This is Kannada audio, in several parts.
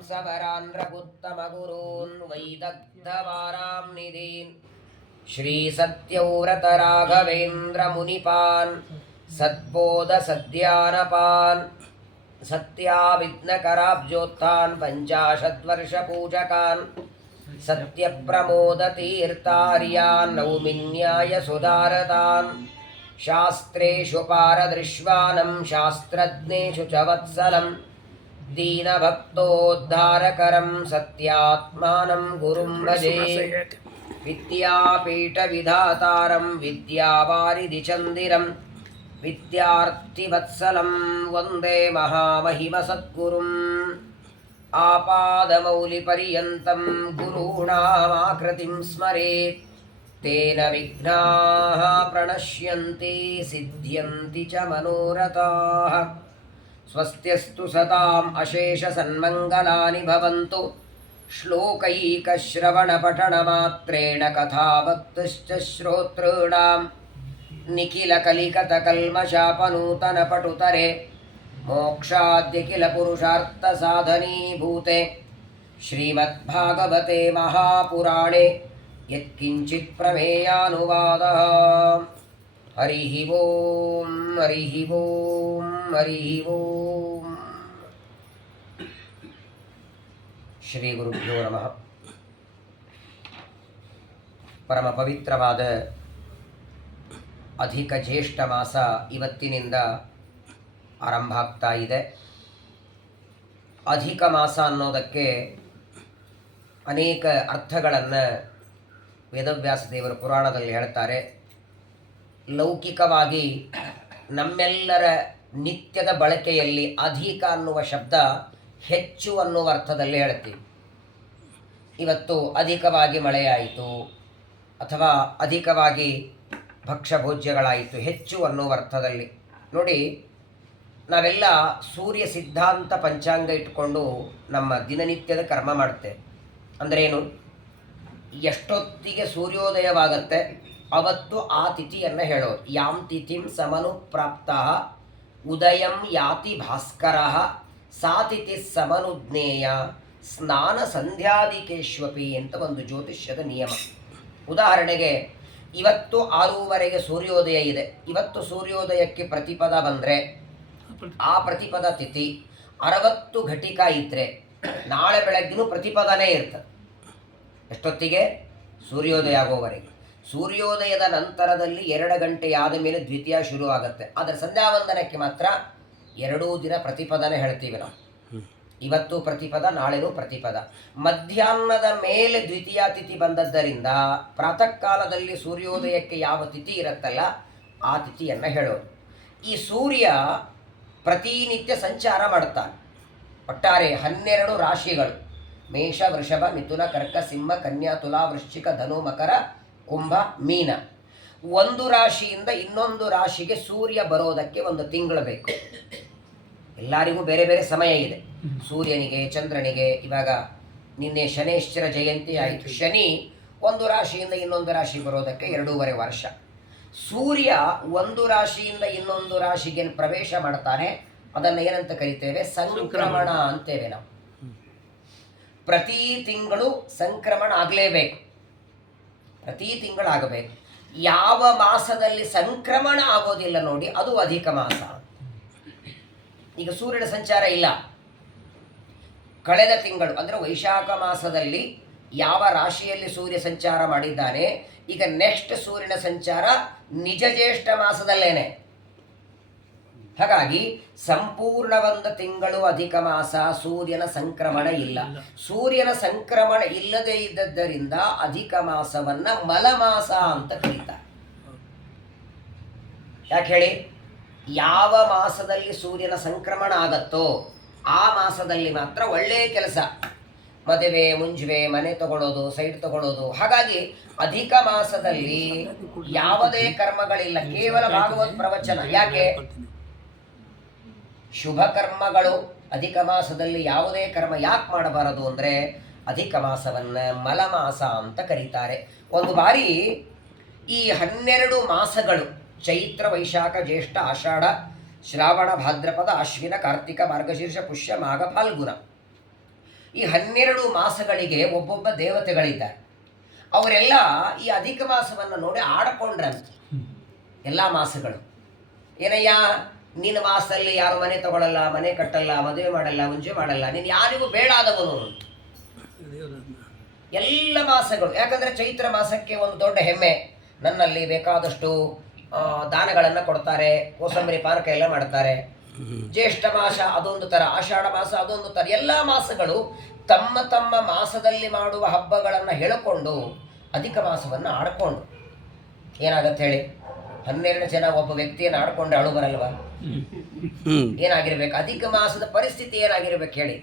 हंसवरान् रघुत्तमगुरून् वैदग्धवारां निधीन् श्रीसत्यव्रतराघवेन्द्रमुनिपान् सद्बोधसद्यानपान् सत्याविघ्नकराब्जोत्थान् पञ्चाशद्वर्षपूजकान् सत्यप्रमोदतीर्थार्यान् नौमिन्यायसुधारतान् शास्त्रेषु पारदृश्वानं शास्त्रज्ञेषु च वत्सलम् दीनभक्तोद्धारकरं सत्यात्मानं गुरुं भजे विद्यापीठविधातारं विद्यावारिधिचन्दिरं विद्यार्थिवत्सलं वन्दे महामहिमसद्गुरुम् आपादमौलिपर्यन्तं गुरूणामाकृतिं स्मरेत् तेन विघ्नाः प्रणश्यन्ति सिद्ध्यन्ति च मनोरथाः स्वस्त्यस्तु सताम् अशेषसन्मङ्गलानि भवन्तु श्लोकैकश्रवणपठनमात्रेण कथावक्तुश्च श्रोतॄणां निखिलकलिकतकल्मषापनूतनपटुतरे मोक्षाद्यखिलपुरुषार्थसाधनीभूते श्रीमद्भागवते महापुराणे यत्किञ्चित् प्रमेयानुवादः हरिः ओम् हरिः ओम् हरिः ओम् ಶ್ರೀ ಗುರುಭ್ಯೋ ನಮಃ. ಪರಮ ಪವಿತ್ರವಾದ ಅಧಿಕ ಜ್ಯೇಷ್ಠ ಮಾಸ ಇವತ್ತಿನಿಂದ ಆರಂಭ ಆಗ್ತಾ ಇದೆ. ಅಧಿಕ ಮಾಸ ಅನ್ನೋದಕ್ಕೆ ಅನೇಕ ಅರ್ಥಗಳನ್ನು ವೇದವ್ಯಾಸ ದೇವರು ಪುರಾಣದಲ್ಲಿ ಹೇಳ್ತಾರೆ. ಲೌಕಿಕವಾಗಿ ನಮ್ಮೆಲ್ಲರ ನಿತ್ಯದ ಬಳಕೆಯಲ್ಲಿ ಅಧಿಕ ಅನ್ನುವ ಶಬ್ದ ಹೆಚ್ಚು ಅನ್ನುವ ಅರ್ಥದಲ್ಲಿ ಹೇಳ್ತೀವಿ. ಇವತ್ತು ಅಧಿಕವಾಗಿ ಮಳೆಯಾಯಿತು ಅಥವಾ ಅಧಿಕವಾಗಿ ಭಕ್ಷ್ಯಭೋಜ್ಯಗಳಾಯಿತು, ಹೆಚ್ಚು ಅನ್ನುವ ಅರ್ಥದಲ್ಲಿ. ನೋಡಿ, ನಾವೆಲ್ಲ ಸೂರ್ಯ ಸಿದ್ಧಾಂತ ಪಂಚಾಂಗ ಇಟ್ಕೊಂಡು ನಮ್ಮ ದಿನನಿತ್ಯದ ಕರ್ಮ ಮಾಡ್ತೇವೆ. ಅಂದ್ರೇನು? ಎಷ್ಟೊತ್ತಿಗೆ ಸೂರ್ಯೋದಯವಾಗತ್ತೆ ಅವತ್ತು ಆ ತಿಥಿಯನ್ನು ಹೇಳೋದು. ಯಾಂ ತಿಥಿಂ ಸಮನು ಪ್ರಾಪ್ತ ಉದಯಂ ಯಾತಿ ಭಾಸ್ಕರ ಸಾ ತಿಥಿ ಸಮನುಜ್ಞೇಯ ಸ್ನಾನ ಸಂಧ್ಯಾದಿಕೇಶ್ವಪಿ ಅಂತ ಒಂದು ಜ್ಯೋತಿಷ್ಯದ ನಿಯಮ. ಉದಾಹರಣೆಗೆ, ಇವತ್ತು 6:30ಗೆ ಸೂರ್ಯೋದಯ ಇದೆ. ಇವತ್ತು ಸೂರ್ಯೋದಯಕ್ಕೆ ಪ್ರತಿಪದ ಬಂದರೆ ಆ ಪ್ರತಿಪದ ತಿಥಿ 60 ಘಟಿಕ ಇದ್ದರೆ ನಾಳೆ ಬೆಳಗ್ಗಿನೂ ಪ್ರತಿಪದನೇ ಇರ್ತದೆ. ಎಷ್ಟೊತ್ತಿಗೆ? ಸೂರ್ಯೋದಯ ಆಗೋವರೆಗೆ. ಸೂರ್ಯೋದಯದ ನಂತರದಲ್ಲಿ 2 ಗಂಟೆ ಆದ ಮೇಲೆ ದ್ವಿತೀಯ ಶುರುವಾಗುತ್ತೆ. ಆದರೆ ಸಂಧ್ಯಾವಂದನಕ್ಕೆ ಮಾತ್ರ 2 ದಿನ ಪ್ರತಿಪದನೆ ಹೇಳ್ತೀವಿ ನಾವು. ಇವತ್ತು ಪ್ರತಿಪದ, ನಾಳೆನೂ ಪ್ರತಿಪದ. ಮಧ್ಯಾಹ್ನದ ಮೇಲೆ ದ್ವಿತೀಯ ತಿಥಿ ಬಂದದ್ದರಿಂದ ಪ್ರಾತಃ ಕಾಲದಲ್ಲಿ ಸೂರ್ಯೋದಯಕ್ಕೆ ಯಾವ ತಿಥಿ ಇರುತ್ತಲ್ಲ ಆ ತಿಥಿಯನ್ನು ಹೇಳೋದು. ಈ ಸೂರ್ಯ ಪ್ರತಿನಿತ್ಯ ಸಂಚಾರ ಮಾಡ್ತಾನೆ. ಒಟ್ಟಾರೆ 12 ರಾಶಿಗಳು: ಮೇಷ, ವೃಷಭ, ಮಿಥುನ, ಕರ್ಕ, ಸಿಂಹ, ಕನ್ಯಾ, ತುಲಾ, ವೃಶ್ಚಿಕ, ಧನು, ಮಕರ, ಕುಂಭ, ಮೀನ. ಒಂದು ರಾಶಿಯಿಂದ ಇನ್ನೊಂದು ರಾಶಿಗೆ ಸೂರ್ಯ ಬರೋದಕ್ಕೆ 1 ತಿಂಗಳು ಬೇಕು. ಎಲ್ಲರಿಗೂ ಬೇರೆ ಬೇರೆ ಸಮಯ ಇದೆ. ಸೂರ್ಯನಿಗೆ, ಚಂದ್ರನಿಗೆ. ಇವಾಗ ನಿನ್ನೆ ಶನೇಶ್ವರ ಜಯಂತಿ ಆಯಿತು. ಶನಿ ಒಂದು ರಾಶಿಯಿಂದ ಇನ್ನೊಂದು ರಾಶಿ ಬರೋದಕ್ಕೆ 2.5 ವರ್ಷ. ಸೂರ್ಯ ಒಂದು ರಾಶಿಯಿಂದ ಇನ್ನೊಂದು ರಾಶಿಗೆ ಪ್ರವೇಶ ಮಾಡ್ತಾನೆ. ಅದನ್ನು ಏನಂತ ಕರಿತೇವೆ? ಸಂಕ್ರಮಣ ಅಂತೇವೆ ನಾವು. ಪ್ರತಿ ತಿಂಗಳು ಸಂಕ್ರಮಣ ಆಗಲೇಬೇಕು, ಪ್ರತಿ ತಿಂಗಳಾಗಬೇಕು. ಯಾವ ಮಾಸದಲ್ಲಿ ಸಂಕ್ರಮಣ ಆಗೋದಿಲ್ಲ ನೋಡಿ, ಅದು ಅಧಿಕ ಮಾಸ. ಈಗ ಸೂರ್ಯನ ಸಂಚಾರ ಇಲ್ಲ. ಕಳೆದ ತಿಂಗಳು ಅಂದರೆ ವೈಶಾಖ ಮಾಸದಲ್ಲಿ ಯಾವ ರಾಶಿಯಲ್ಲಿ ಸೂರ್ಯ ಸಂಚಾರ ಮಾಡಿದ್ದಾನೆ, ಈಗ ನೆಕ್ಸ್ಟ್ ಸೂರ್ಯನ ಸಂಚಾರ ನಿಜ ಜ್ಯೇಷ್ಠ ಮಾಸದಲ್ಲೇನೆ. ಹಾಗಾಗಿ ಸಂಪೂರ್ಣ 1 ತಿಂಗಳು ಅಧಿಕ ಮಾಸ, ಸೂರ್ಯನ ಸಂಕ್ರಮಣ ಇಲ್ಲ. ಸೂರ್ಯನ ಸಂಕ್ರಮಣ ಇಲ್ಲದೆ ಇದ್ದದ್ದರಿಂದ ಅಧಿಕ ಮಾಸವನ್ನ ಮಲಮಾಸ ಅಂತ ಕರೀತಾರೆ. ಯಾಕೆ ಹೇಳಿ? ಯಾವ ಮಾಸದಲ್ಲಿ ಸೂರ್ಯನ ಸಂಕ್ರಮಣ ಆಗತ್ತೋ ಆ ಮಾಸದಲ್ಲಿ ಮಾತ್ರ ಒಳ್ಳೆಯ ಕೆಲಸ, ಮದುವೆ, ಮುಂಜುವೆ, ಮನೆ ತಗೊಳ್ಳೋದು, ಸೈಟ್ ತಗೊಳ್ಳೋದು. ಹಾಗಾಗಿ ಅಧಿಕ ಮಾಸದಲ್ಲಿ ಯಾವುದೇ ಕರ್ಮಗಳಿಲ್ಲ, ಕೇವಲ ಭಾಗವತ್ ಪ್ರವಚನ. ಯಾಕೆ? ಶುಭ ಕರ್ಮಗಳು ಅಧಿಕ ಮಾಸದಲ್ಲಿ ಯಾವುದೇ ಕರ್ಮ ಯಾಕೆ ಮಾಡಬಾರದು ಅಂದರೆ ಅಧಿಕ ಮಾಸವನ್ನು ಮಲಮಾಸ ಅಂತ ಕರೀತಾರೆ. ಒಂದು ಬಾರಿ ಈ 12 ಮಾಸಗಳು ಚೈತ್ರ, ವೈಶಾಖ, ಜ್ಯೇಷ್ಠ, ಆಷಾಢ, ಶ್ರಾವಣ, ಭಾದ್ರಪದ, ಅಶ್ವಿನ, ಕಾರ್ತಿಕ, ಮಾರ್ಗಶೀರ್ಷ, ಪುಷ್ಯ, ಮಾಘ, ಫಾಲ್ಗುಣ ಈ 12 ಮಾಸಗಳಿಗೆ ಒಬ್ಬೊಬ್ಬ ದೇವತೆಗಳಿದ್ದಾರೆ. ಅವರೆಲ್ಲ ಈ ಅಧಿಕ ಮಾಸವನ್ನು ನೋಡಿ ಆಡಿಕೊಂಡ್ರಂತ. ಎಲ್ಲ ಮಾಸಗಳು ಏನಯ್ಯ, ನಿನ್ನ ಮಾಸದಲ್ಲಿ ಯಾರು ಮನೆ ತಗೊಳ್ಳಲ್ಲ, ಮನೆ ಕಟ್ಟಲ್ಲ, ಮದುವೆ ಮಾಡಲ್ಲ, ಮುಂಜೆ ಮಾಡಲ್ಲ, ನೀನು ಯಾರಿಗೂ ಬೇಡಾದವನು. ಎಲ್ಲ ಮಾಸಗಳು, ಯಾಕಂದರೆ ಚೈತ್ರ ಮಾಸಕ್ಕೆ ಒಂದು ದೊಡ್ಡ ಹೆಮ್ಮೆ, ನನ್ನಲ್ಲಿ ಬೇಕಾದಷ್ಟು ದಾನಗಳನ್ನು ಕೊಡ್ತಾರೆ, ಕೋಸಂಬರಿ ಪಾನಕ ಎಲ್ಲ ಮಾಡ್ತಾರೆ. ಜ್ಯೇಷ್ಠ ಮಾಸ ಅದೊಂದು ಥರ, ಆಷಾಢ ಮಾಸ ಅದೊಂದು ಥರ. ಎಲ್ಲ ಮಾಸಗಳು ತಮ್ಮ ತಮ್ಮ ಮಾಸದಲ್ಲಿ ಮಾಡುವ ಹಬ್ಬಗಳನ್ನು ಹೇಳಿಕೊಂಡು ಅಧಿಕ ಮಾಸವನ್ನು ಆಡ್ಕೊಂಡು ಏನಾಗತ್ತೆ ಹೇಳಿ? 12 ಜನ ಒಬ್ಬ ವ್ಯಕ್ತಿಯನ್ನು ಆಡ್ಕೊಂಡು ಅಳು ಬರಲ್ವ? ಏನಾಗಿರ್ಬೇಕು? ಅಧಿಕ ಮಾಸದ ಪರಿಸ್ಥಿತಿ ಏನಾಗಿರ್ಬೇಕು ಹೇಳಿ?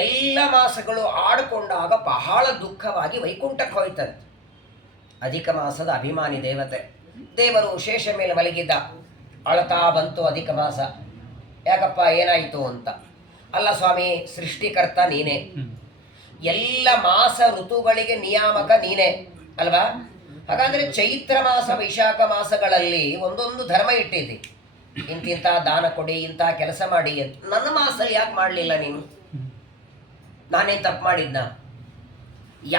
ಎಲ್ಲ ಮಾಸಗಳು ಆಡಿಕೊಂಡಾಗ ಬಹಳ ದುಃಖವಾಗಿ ವೈಕುಂಠಕ್ಕೆ ಹೋಯ್ತಂತೆ. ಅಧಿಕ ಮಾಸದ ಅಭಿಮಾನಿ ದೇವತೆ ದೇವರು ಶೇಷ ಮೇಲೆ ಮಲಗಿದ್ದ. ಅಳತಾ ಬಂತು ಅಧಿಕ ಮಾಸ. ಯಾಕಪ್ಪ ಏನಾಯಿತು ಅಂತ. ಅಲ್ಲ ಸ್ವಾಮಿ, ಸೃಷ್ಟಿಕರ್ತ ನೀನೇ, ಎಲ್ಲ ಮಾಸ ಋತುಗಳಿಗೆ ನಿಯಾಮಕ ನೀನೇ ಅಲ್ವಾ? ಹಾಗಾದ್ರೆ ಚೈತ್ರ ಮಾಸ ವೈಶಾಖ ಮಾಸಗಳಲ್ಲಿ ಒಂದೊಂದು ಧರ್ಮ ಇಟ್ಟಿದ್ದಿ, ಇಂತಿಂಥ ದಾನ ಕೊಡಿ, ಇಂಥ ಕೆಲಸ ಮಾಡಿ ಅಂತ. ನನ್ನ ಮಾಸದಲ್ಲಿ ಯಾಕೆ ಮಾಡಲಿಲ್ಲ ನೀನು? ನಾನೇನು ತಪ್ಪು ಮಾಡಿದ್ನ?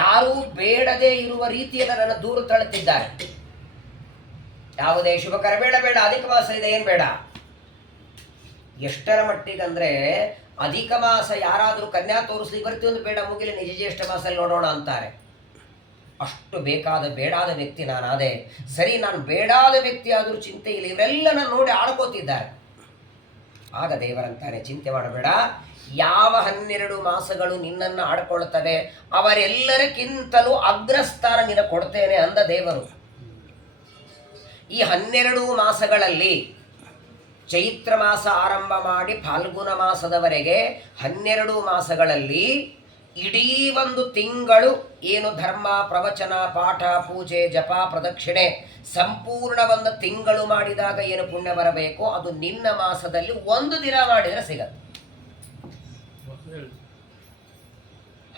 ಯಾರೂ ಬೇಡದೇ ಇರುವ ರೀತಿಯಲ್ಲಿ ನನ್ನ ದೂರ ತಳ್ಳುತ್ತಿದ್ದಾರೆ. ಯಾವುದೇ ಶುಭಕರ ಬೇಡ ಬೇಡ, ಅಧಿಕ ಮಾಸ ಇದೆ, ಏನು ಬೇಡ. ಎಷ್ಟರ ಮಟ್ಟಿಗಂದ್ರೆ ಅಧಿಕ ಮಾಸ ಯಾರಾದರೂ ಕನ್ಯಾ ತೋರಿಸ್ಲಿಕ್ಕೆ ಬರ್ತೀವಿ ಒಂದು ಬೇಡ, ಮುಗಿಲಿ ನಿಜ ಜ್ಯೇಷ್ಠ ಮಾಸದಲ್ಲಿ ನೋಡೋಣ ಅಂತಾರೆ. ಅಷ್ಟು ಬೇಡಾದ ವ್ಯಕ್ತಿ ನಾನಾದೆ. ಸರಿ, ನಾನು ಬೇಡಾದ ವ್ಯಕ್ತಿ ಆದರೂ ಚಿಂತೆ ಇಲ್ಲ, ಇವರೆಲ್ಲ ನಾನು ನೋಡಿ ಆಡ್ಕೋತಿದ್ದಾರೆ. ಆಗ ದೇವರಂತಾರೆ, ಚಿಂತೆ ಮಾಡಬೇಡ, ಯಾವ 12 ಮಾಸಗಳು ನಿನ್ನನ್ನು ಆಡ್ಕೊಳ್ತವೆ ಅವರೆಲ್ಲರಿಗಿಂತಲೂ ಅಗ್ರಸ್ಥಾನ ನಿನಗೆ ಕೊಡ್ತೇನೆ ಅಂದ ದೇವರು. ಈ 12 ಮಾಸಗಳಲ್ಲಿ ಚೈತ್ರ ಮಾಸ ಆರಂಭ ಮಾಡಿ ಫಾಲ್ಗುಣ ಮಾಸದವರೆಗೆ 12 ಮಾಸಗಳಲ್ಲಿ ಇಡೀ ಒಂದು ತಿಂಗಳು ಏನು ಧರ್ಮ, ಪ್ರವಚನ, ಪಾಠ, ಪೂಜೆ, ಜಪ, ಪ್ರದಕ್ಷಿಣೆ ಸಂಪೂರ್ಣ ಒಂದು ತಿಂಗಳು ಮಾಡಿದಾಗ ಏನು ಪುಣ್ಯ ಬರಬೇಕು ಅದು ನಿನ್ನ ಮಾಸದಲ್ಲಿ ಒಂದು ದಿನ ಮಾಡಿದರೆ ಸಿಗತ್ತೆ.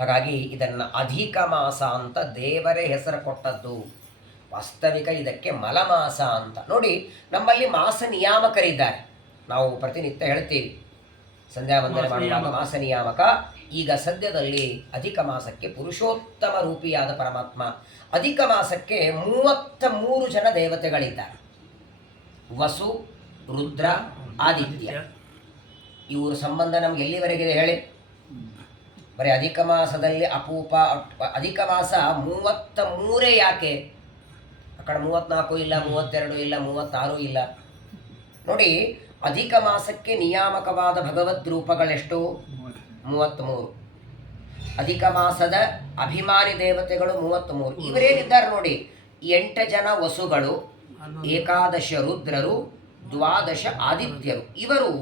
ಹಾಗಾಗಿ ಇದನ್ನು ಅಧಿಕ ಮಾಸ ಅಂತ ದೇವರೇ ಹೆಸರು ಕೊಟ್ಟದ್ದು. ವಾಸ್ತವಿಕ ಇದಕ್ಕೆ ಮಲಮಾಸ ಅಂತ. ನೋಡಿ, ನಮ್ಮಲ್ಲಿ ಮಾಸ ನಿಯಾಮಕರಿದ್ದಾರೆ. ನಾವು ಪ್ರತಿನಿತ್ಯ ಹೇಳ್ತೀವಿ ಸಂಧ್ಯಾ ವಂದನೆ ಮಾಡುವಾಗ ಮಾಸ ನಿಯಾಮಕ. ಈಗ ಸದ್ಯದಲ್ಲಿ ಅಧಿಕ ಮಾಸಕ್ಕೆ ಪುರುಷೋತ್ತಮ ರೂಪಿಯಾದ ಪರಮಾತ್ಮ. ಅಧಿಕ ಮಾಸಕ್ಕೆ 33 ಜನ ದೇವತೆಗಳಿದ್ದಾರೆ. ವಸು, ರುದ್ರ, ಆದಿತ್ಯ. ಇವರ ಸಂಬಂಧ ನಮ್ಗೆ ಎಲ್ಲಿವರೆಗಿದೆ ಹೇಳಿ? ಬರೀ ಅಧಿಕ ಮಾಸದಲ್ಲಿ ಅಪೂಪ. ಅಧಿಕ ಮಾಸ 33 ಯಾಕೆ? ಆ ಕಡೆ 34 ಇಲ್ಲ, 32 ಇಲ್ಲ, 36 ಇಲ್ಲ. ನೋಡಿ, ಅಧಿಕ ಮಾಸಕ್ಕೆ ನಿಯಾಮಕವಾದ ಭಗವದ್ ರೂಪಗಳೆಷ್ಟು? 33. ಅಧಿಕ ಮಾಸದ ಅಭಿಮಾನಿ ದೇವತೆಗಳು 33. ಇವರೇನಿದ್ದಾರೆ ನೋಡಿ, 8 ಜನ ವಸುಗಳು, 11 ರುದ್ರರು, 12 ಆದಿತ್ಯರು. ಇವರು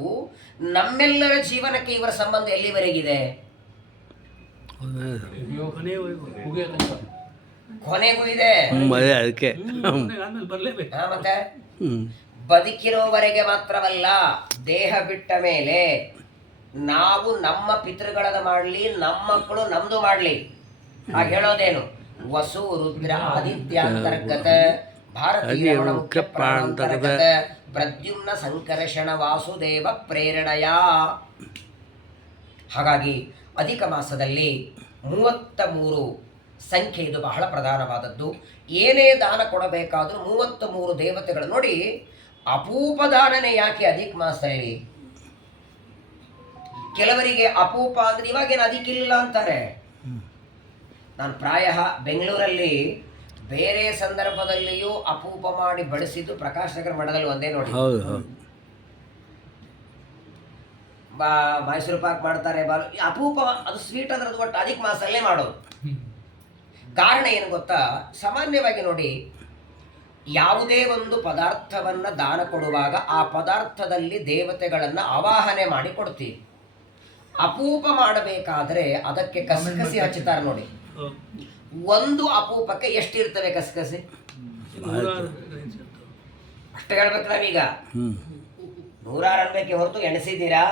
ನಮ್ಮೆಲ್ಲರ ಜೀವನಕ್ಕೆ ಇವರ ಸಂಬಂಧ ಎಲ್ಲಿವರೆಗಿದೆ? ಕೊನೆಗೂ ಇದೆ. ಮತ್ತೆ ಬದುಕಿರೋವರೆಗೆ ಮಾತ್ರವಲ್ಲ, ದೇಹ ಬಿಟ್ಟ ಮೇಲೆ ನಾವು ನಮ್ಮ ಪಿತೃಗಳದ ಮಾಡಲಿ, ನಮ್ಮ ಮಕ್ಕಳು ನಮ್ದು ಮಾಡಲಿ. ಹಾಗೆ ಹೇಳೋದೇನು? ವಸು, ರುದ್ರ, ಆದಿತ್ಯಾಂತರ್ಗತ, ಭಾರತೀಯ ಮುಖ್ಯ ಪ್ರಾಣಾಂತರ್ಗತ, ಪ್ರದ್ಯುಮ್ನ ಸಂಕರ್ಷಣ ವಾಸುದೇವ ಪ್ರೇರಣೆಯ. ಹಾಗಾಗಿ ಅಧಿಕ ಮಾಸದಲ್ಲಿ 33 ಸಂಖ್ಯೆ, ಇದು ಬಹಳ ಪ್ರಧಾನವಾದದ್ದು. ಏನೇ ದಾನ ಕೊಡಬೇಕಾದ್ರೂ 33 ದೇವತೆಗಳು. ನೋಡಿ, ಅಪೂಪ ದಾನನೇ ಯಾಕೆ ಅಧಿಕ ಮಾಸದಲ್ಲಿ? ಕೆಲವರಿಗೆ ಅಪೂಪ ಅಂದ್ರೆ ಇವಾಗೇನು ಅದಕ್ಕಿಲ್ಲ ಅಂತಾರೆ. ನಾನು ಪ್ರಾಯ ಬೆಂಗಳೂರಲ್ಲಿ ಬೇರೆ ಸಂದರ್ಭದಲ್ಲಿಯೂ ಅಪೂಪ ಮಾಡಿ ಬಡಿಸಿದ್ದು ಪ್ರಕಾಶ್ ನಗರ ಮಠದಲ್ಲಿ ಒಂದೇ ನೋಡಿ. ಮೈಸೂರು ಪಾಕ್ ಮಾಡ್ತಾರೆ, ಅಪೂಪ. ಅದು ಸ್ವೀಟ್ ಅಂದ್ರೆ ಅದು ಒಟ್ಟು ಅಧಿಕ ಮಾಸಲ್ಲೇ ಮಾಡೋದು. ಕಾರಣ ಏನು ಗೊತ್ತಾ? ಸಾಮಾನ್ಯವಾಗಿ ನೋಡಿ, ಯಾವುದೇ ಒಂದು ಪದಾರ್ಥವನ್ನು ದಾನ ಕೊಡುವಾಗ ಆ ಪದಾರ್ಥದಲ್ಲಿ ದೇವತೆಗಳನ್ನು ಆವಾಹನೆ ಮಾಡಿ ಕೊಡ್ತೀವಿ. ಅಪೂಪ ಮಾಡಬೇಕಾದ್ರೆ ಅದಕ್ಕೆ ಕಸಕಸಿ ಹಚ್ಚುತ್ತಾರೆ ನೋಡಿ. ಒಂದು ಅಪೂಪಕ್ಕೆ ಎಷ್ಟಿರ್ತವೆ ಕಸಕಸಿ? ಅಷ್ಟು ಹೇಳ್ಬೇಕು ನಾವೀಗ. 100 ಅನ್ಬೇಕೆ ಹೊರತು ಎಣಿಸಿದ್ದೀರಾ?